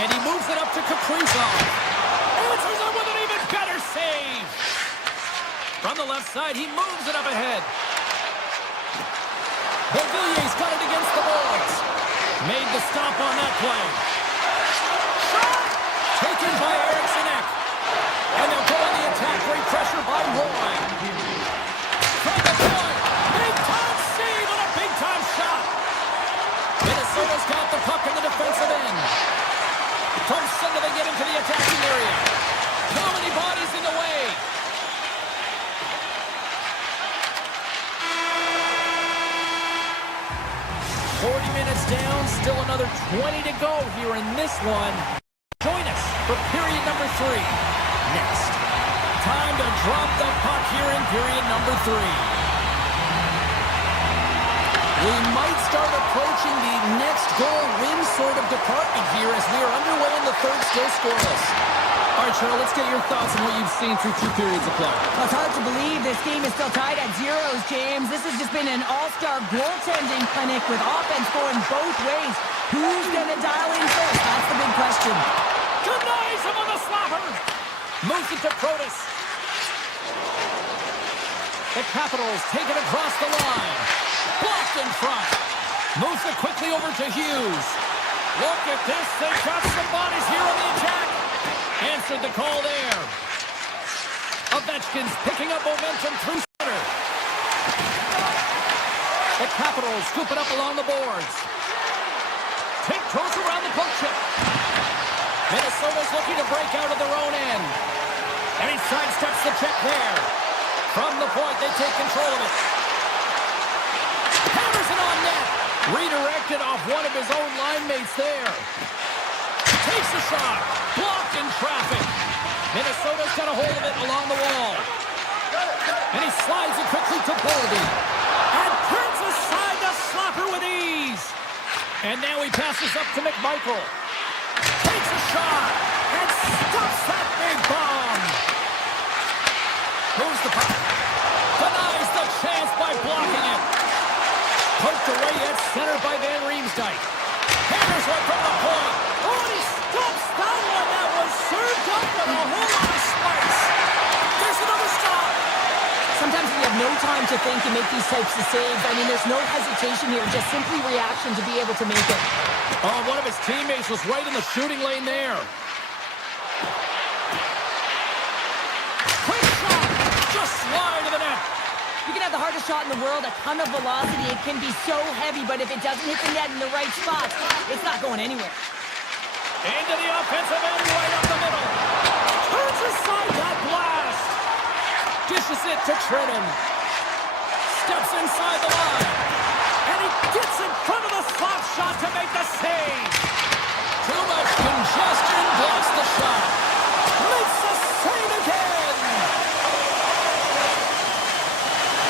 And he moves it up to Kaprizov. Answers it with an even better save. From the left side, he moves it up ahead. Beauvillier's got it against the boards. Made the stop on that play. Shot! Taken by Eriksson. And they'll go on the attack. Great pressure by Roy. From the point. Big-time save and a big-time shot. Minnesota's got the puck in the defensive end. From center they get into the attacking area. How many bodies in the way? Minutes down, still another 20 to go here in this one. Join us for period number 3. Next, time to drop the puck here in period number 3. We might start approaching the next goal win sort of department here as we are underway in the third, still scoreless. All right, Cheryl, let's get your thoughts on what you've seen through 2 periods of play. Well, it's hard to believe this game is still tied at zeros, James. This has just been an all-star goaltending clinic with offense going both ways. Who's going to dial in first? That's the big question. Denies him on the slapper. Moves it to Protas. The Capitals take it across the line. Blocked in front. Moves it quickly over to Hughes. Look at this. They've got some bodies here on the attack. Answered the call there. Ovechkin's picking up momentum through center. The Capitals scoop it up along the boards. Take throws around the poke check. Minnesota's looking to break out of their own end. And he sidesteps the check there. From the point, they take control of it. Hammers it on net. Redirected off one of his own line mates there. Takes the shot. Blocked in traffic. Minnesota's got a hold of it along the wall. And he slides it quickly to Boldy. And turns aside the slapper with ease. And now he passes up to McMichael. Takes a shot. And stops that big bomb. Moves the puck. Denies the chance by blocking it. Poked away at center by Van Riemsdyk. Hammers one from the point. Oh, and he stops that one. That was served up with a whole lot of spice. There's another stop. Sometimes we have no time to think and make these types of saves. I mean, there's no hesitation here, just simply reaction to be able to make it. Oh, one of his teammates was right in the shooting lane there. Quick shot! Just slide to the net. You can have the hardest shot in the world, a ton of velocity. It can be so heavy, but if it doesn't hit the net in the right spot, it's not going anywhere. Into the offensive end, right up the middle. Turns aside that blast. Dishes it to Trenton. Steps inside the line. And he gets in front of the slap shot to make the save. Too much congestion, blocks the shot. Makes the save again.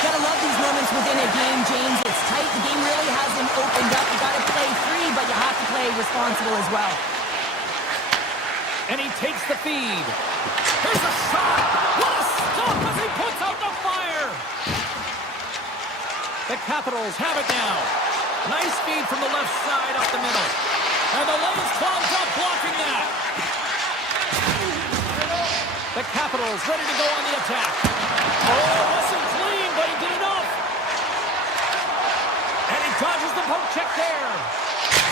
Gotta love these moments within a game, James. It's tight. The game really hasn't opened up. You gotta play free, but you have to play responsible as well. And he takes the feed. Here's a shot. What a stop as he puts out the fire. The Capitals have it now. Nice feed from the left side up the middle. And the lane's clogged up, blocking that. The Capitals ready to go on the attack. Oh, it wasn't clean, but he did enough. And he dodges the poke check there.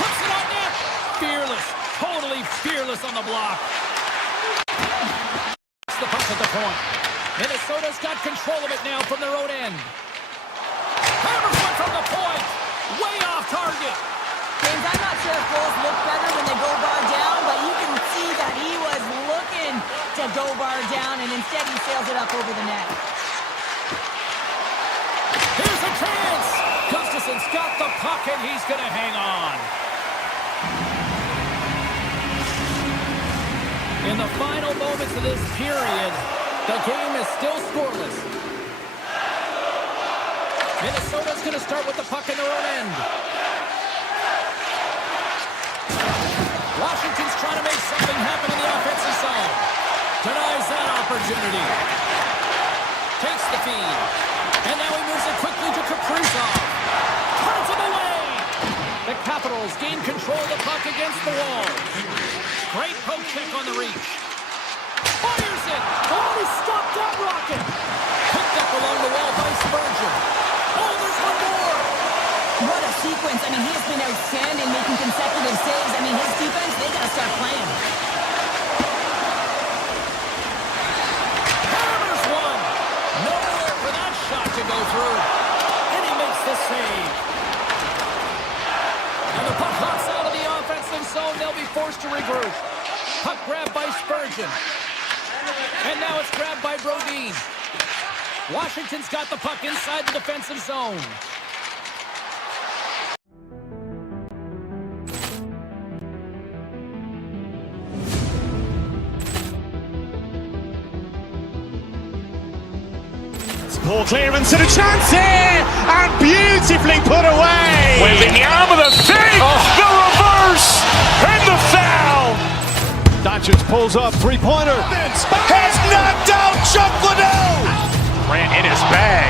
Puts it on net. Fearless. Totally fearless on the block. The puck at the point. Minnesota's got control of it now from their own end. Hammers one from the point. Way off target. James, I'm not sure if goals look better when they go bar down, but you can see that he was looking to go bar down, and instead he sails it up over the net. Here's a chance. Gustafson's got the puck, and he's going to hang on. In the final moments of this period, the game is still scoreless. Minnesota's going to start with the puck in their own end. Washington's trying to make something happen in the offensive zone. Denies that opportunity. Takes the feed. And now he moves it quickly to Kaprizov. Turns it away. The Capitals gain control of the puck against the wall. Great poke check on the reach. Fires it. Oh, he stopped that rocket. Picked up along the wall by Spurgeon. Oh, there's one more. What a sequence. I mean, he has been outstanding making consecutive saves. I mean, his defense, they got to start playing. Hammers one. Nowhere for that shot to go through. And he makes the save. And the puck hops out of the offensive zone. They'll be forced to regroup. Puck grabbed by Spurgeon. And now it's grabbed by Brodin. Washington's got the puck inside the defensive zone. Ball clearance and a chance here, and beautifully put away. With the arm of the fake, the reverse, and the foul. Doncic pulls up, three-pointer. Has knocked out Chuck Liddell. Ran in his bag.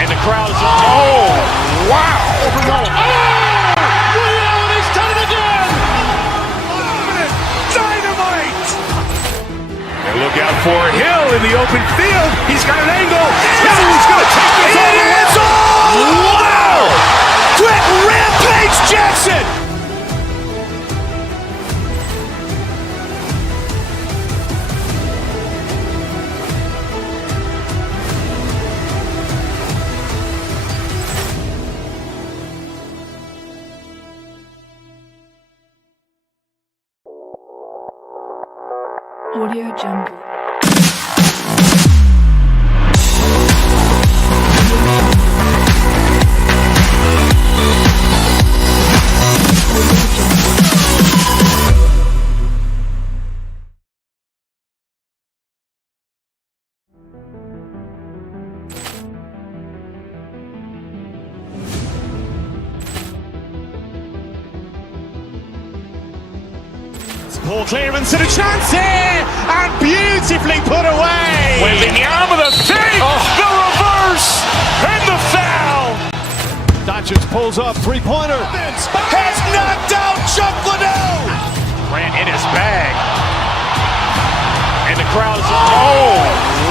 And the crowd is, oh, wow. He's done it again. Dynamite. And look out for Hill in the open field. He's got an angle. Hill's going to take this all the way. Wow. Quick rampage Jackson. Audio Jungle. Poor clearance and a chance here, and beautifully put away. Waving the arm of the fake, the reverse, and the foul. Doncic pulls up, three-pointer. Has knocked out Chuck Liddell. Grant in his bag. And the crowd is, oh,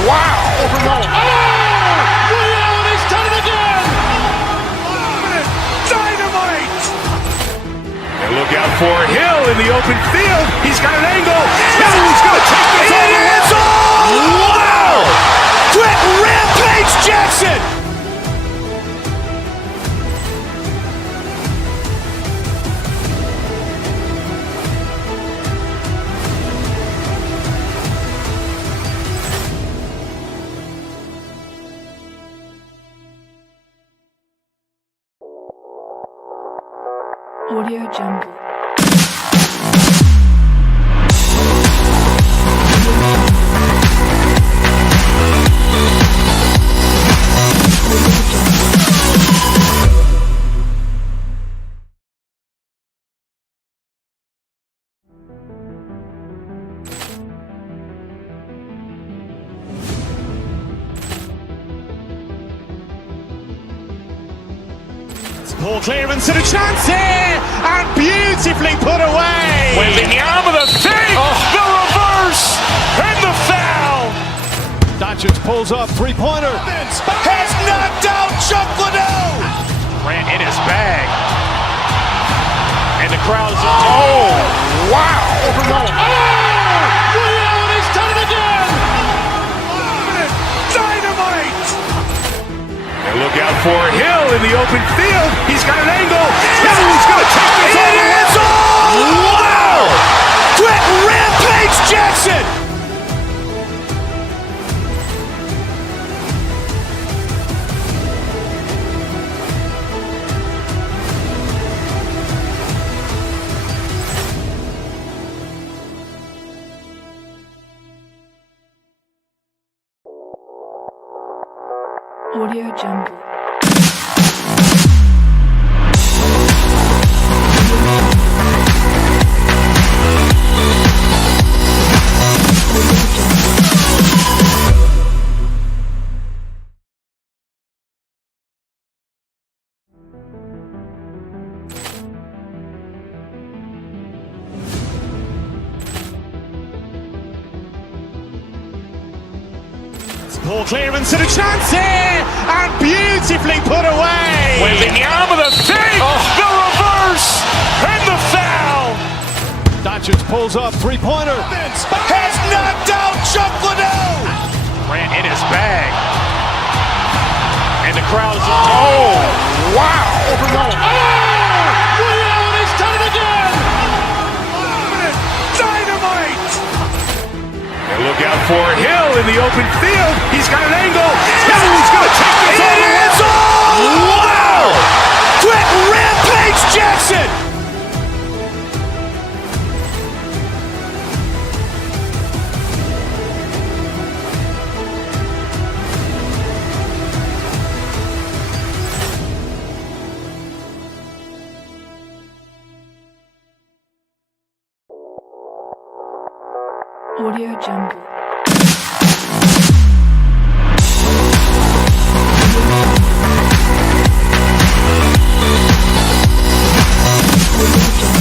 wow. Leon has done it again. Dynamite. And look out for Hill in the open field. He's got an angle. He's going to take this all the way. Wow! Quick Rampage Jackson. Audio Jungle. Poor clearance and a chance here, and beautifully put away. Waving the arm of the fake, the reverse, and the foul. Doncic pulls up, three-pointer. Has knocked out Chuck Liddell. Grant in his bag. And the crowd is, oh, wow. Leon has done it again. Dynamite. And look out for Hill in the open field. He's got an angle. He's going to take this all the way. Wow! Quick Rampage Jackson. Audio Jungle. Poor clearance and a chance here, and beautifully put away. Waving the arm of the fake, the reverse, and the foul. Doncic pulls up, three-pointer. Has knocked out Chuck Liddell. Grant in his bag. And the crowd is, oh, wow. Leon has done it again. Dynamite. And look out for Hill in the open field. He's got an angle. He's going to take this all the way. Wow! Quick Rampage Jackson. Audio Jungle. Audio Jungle.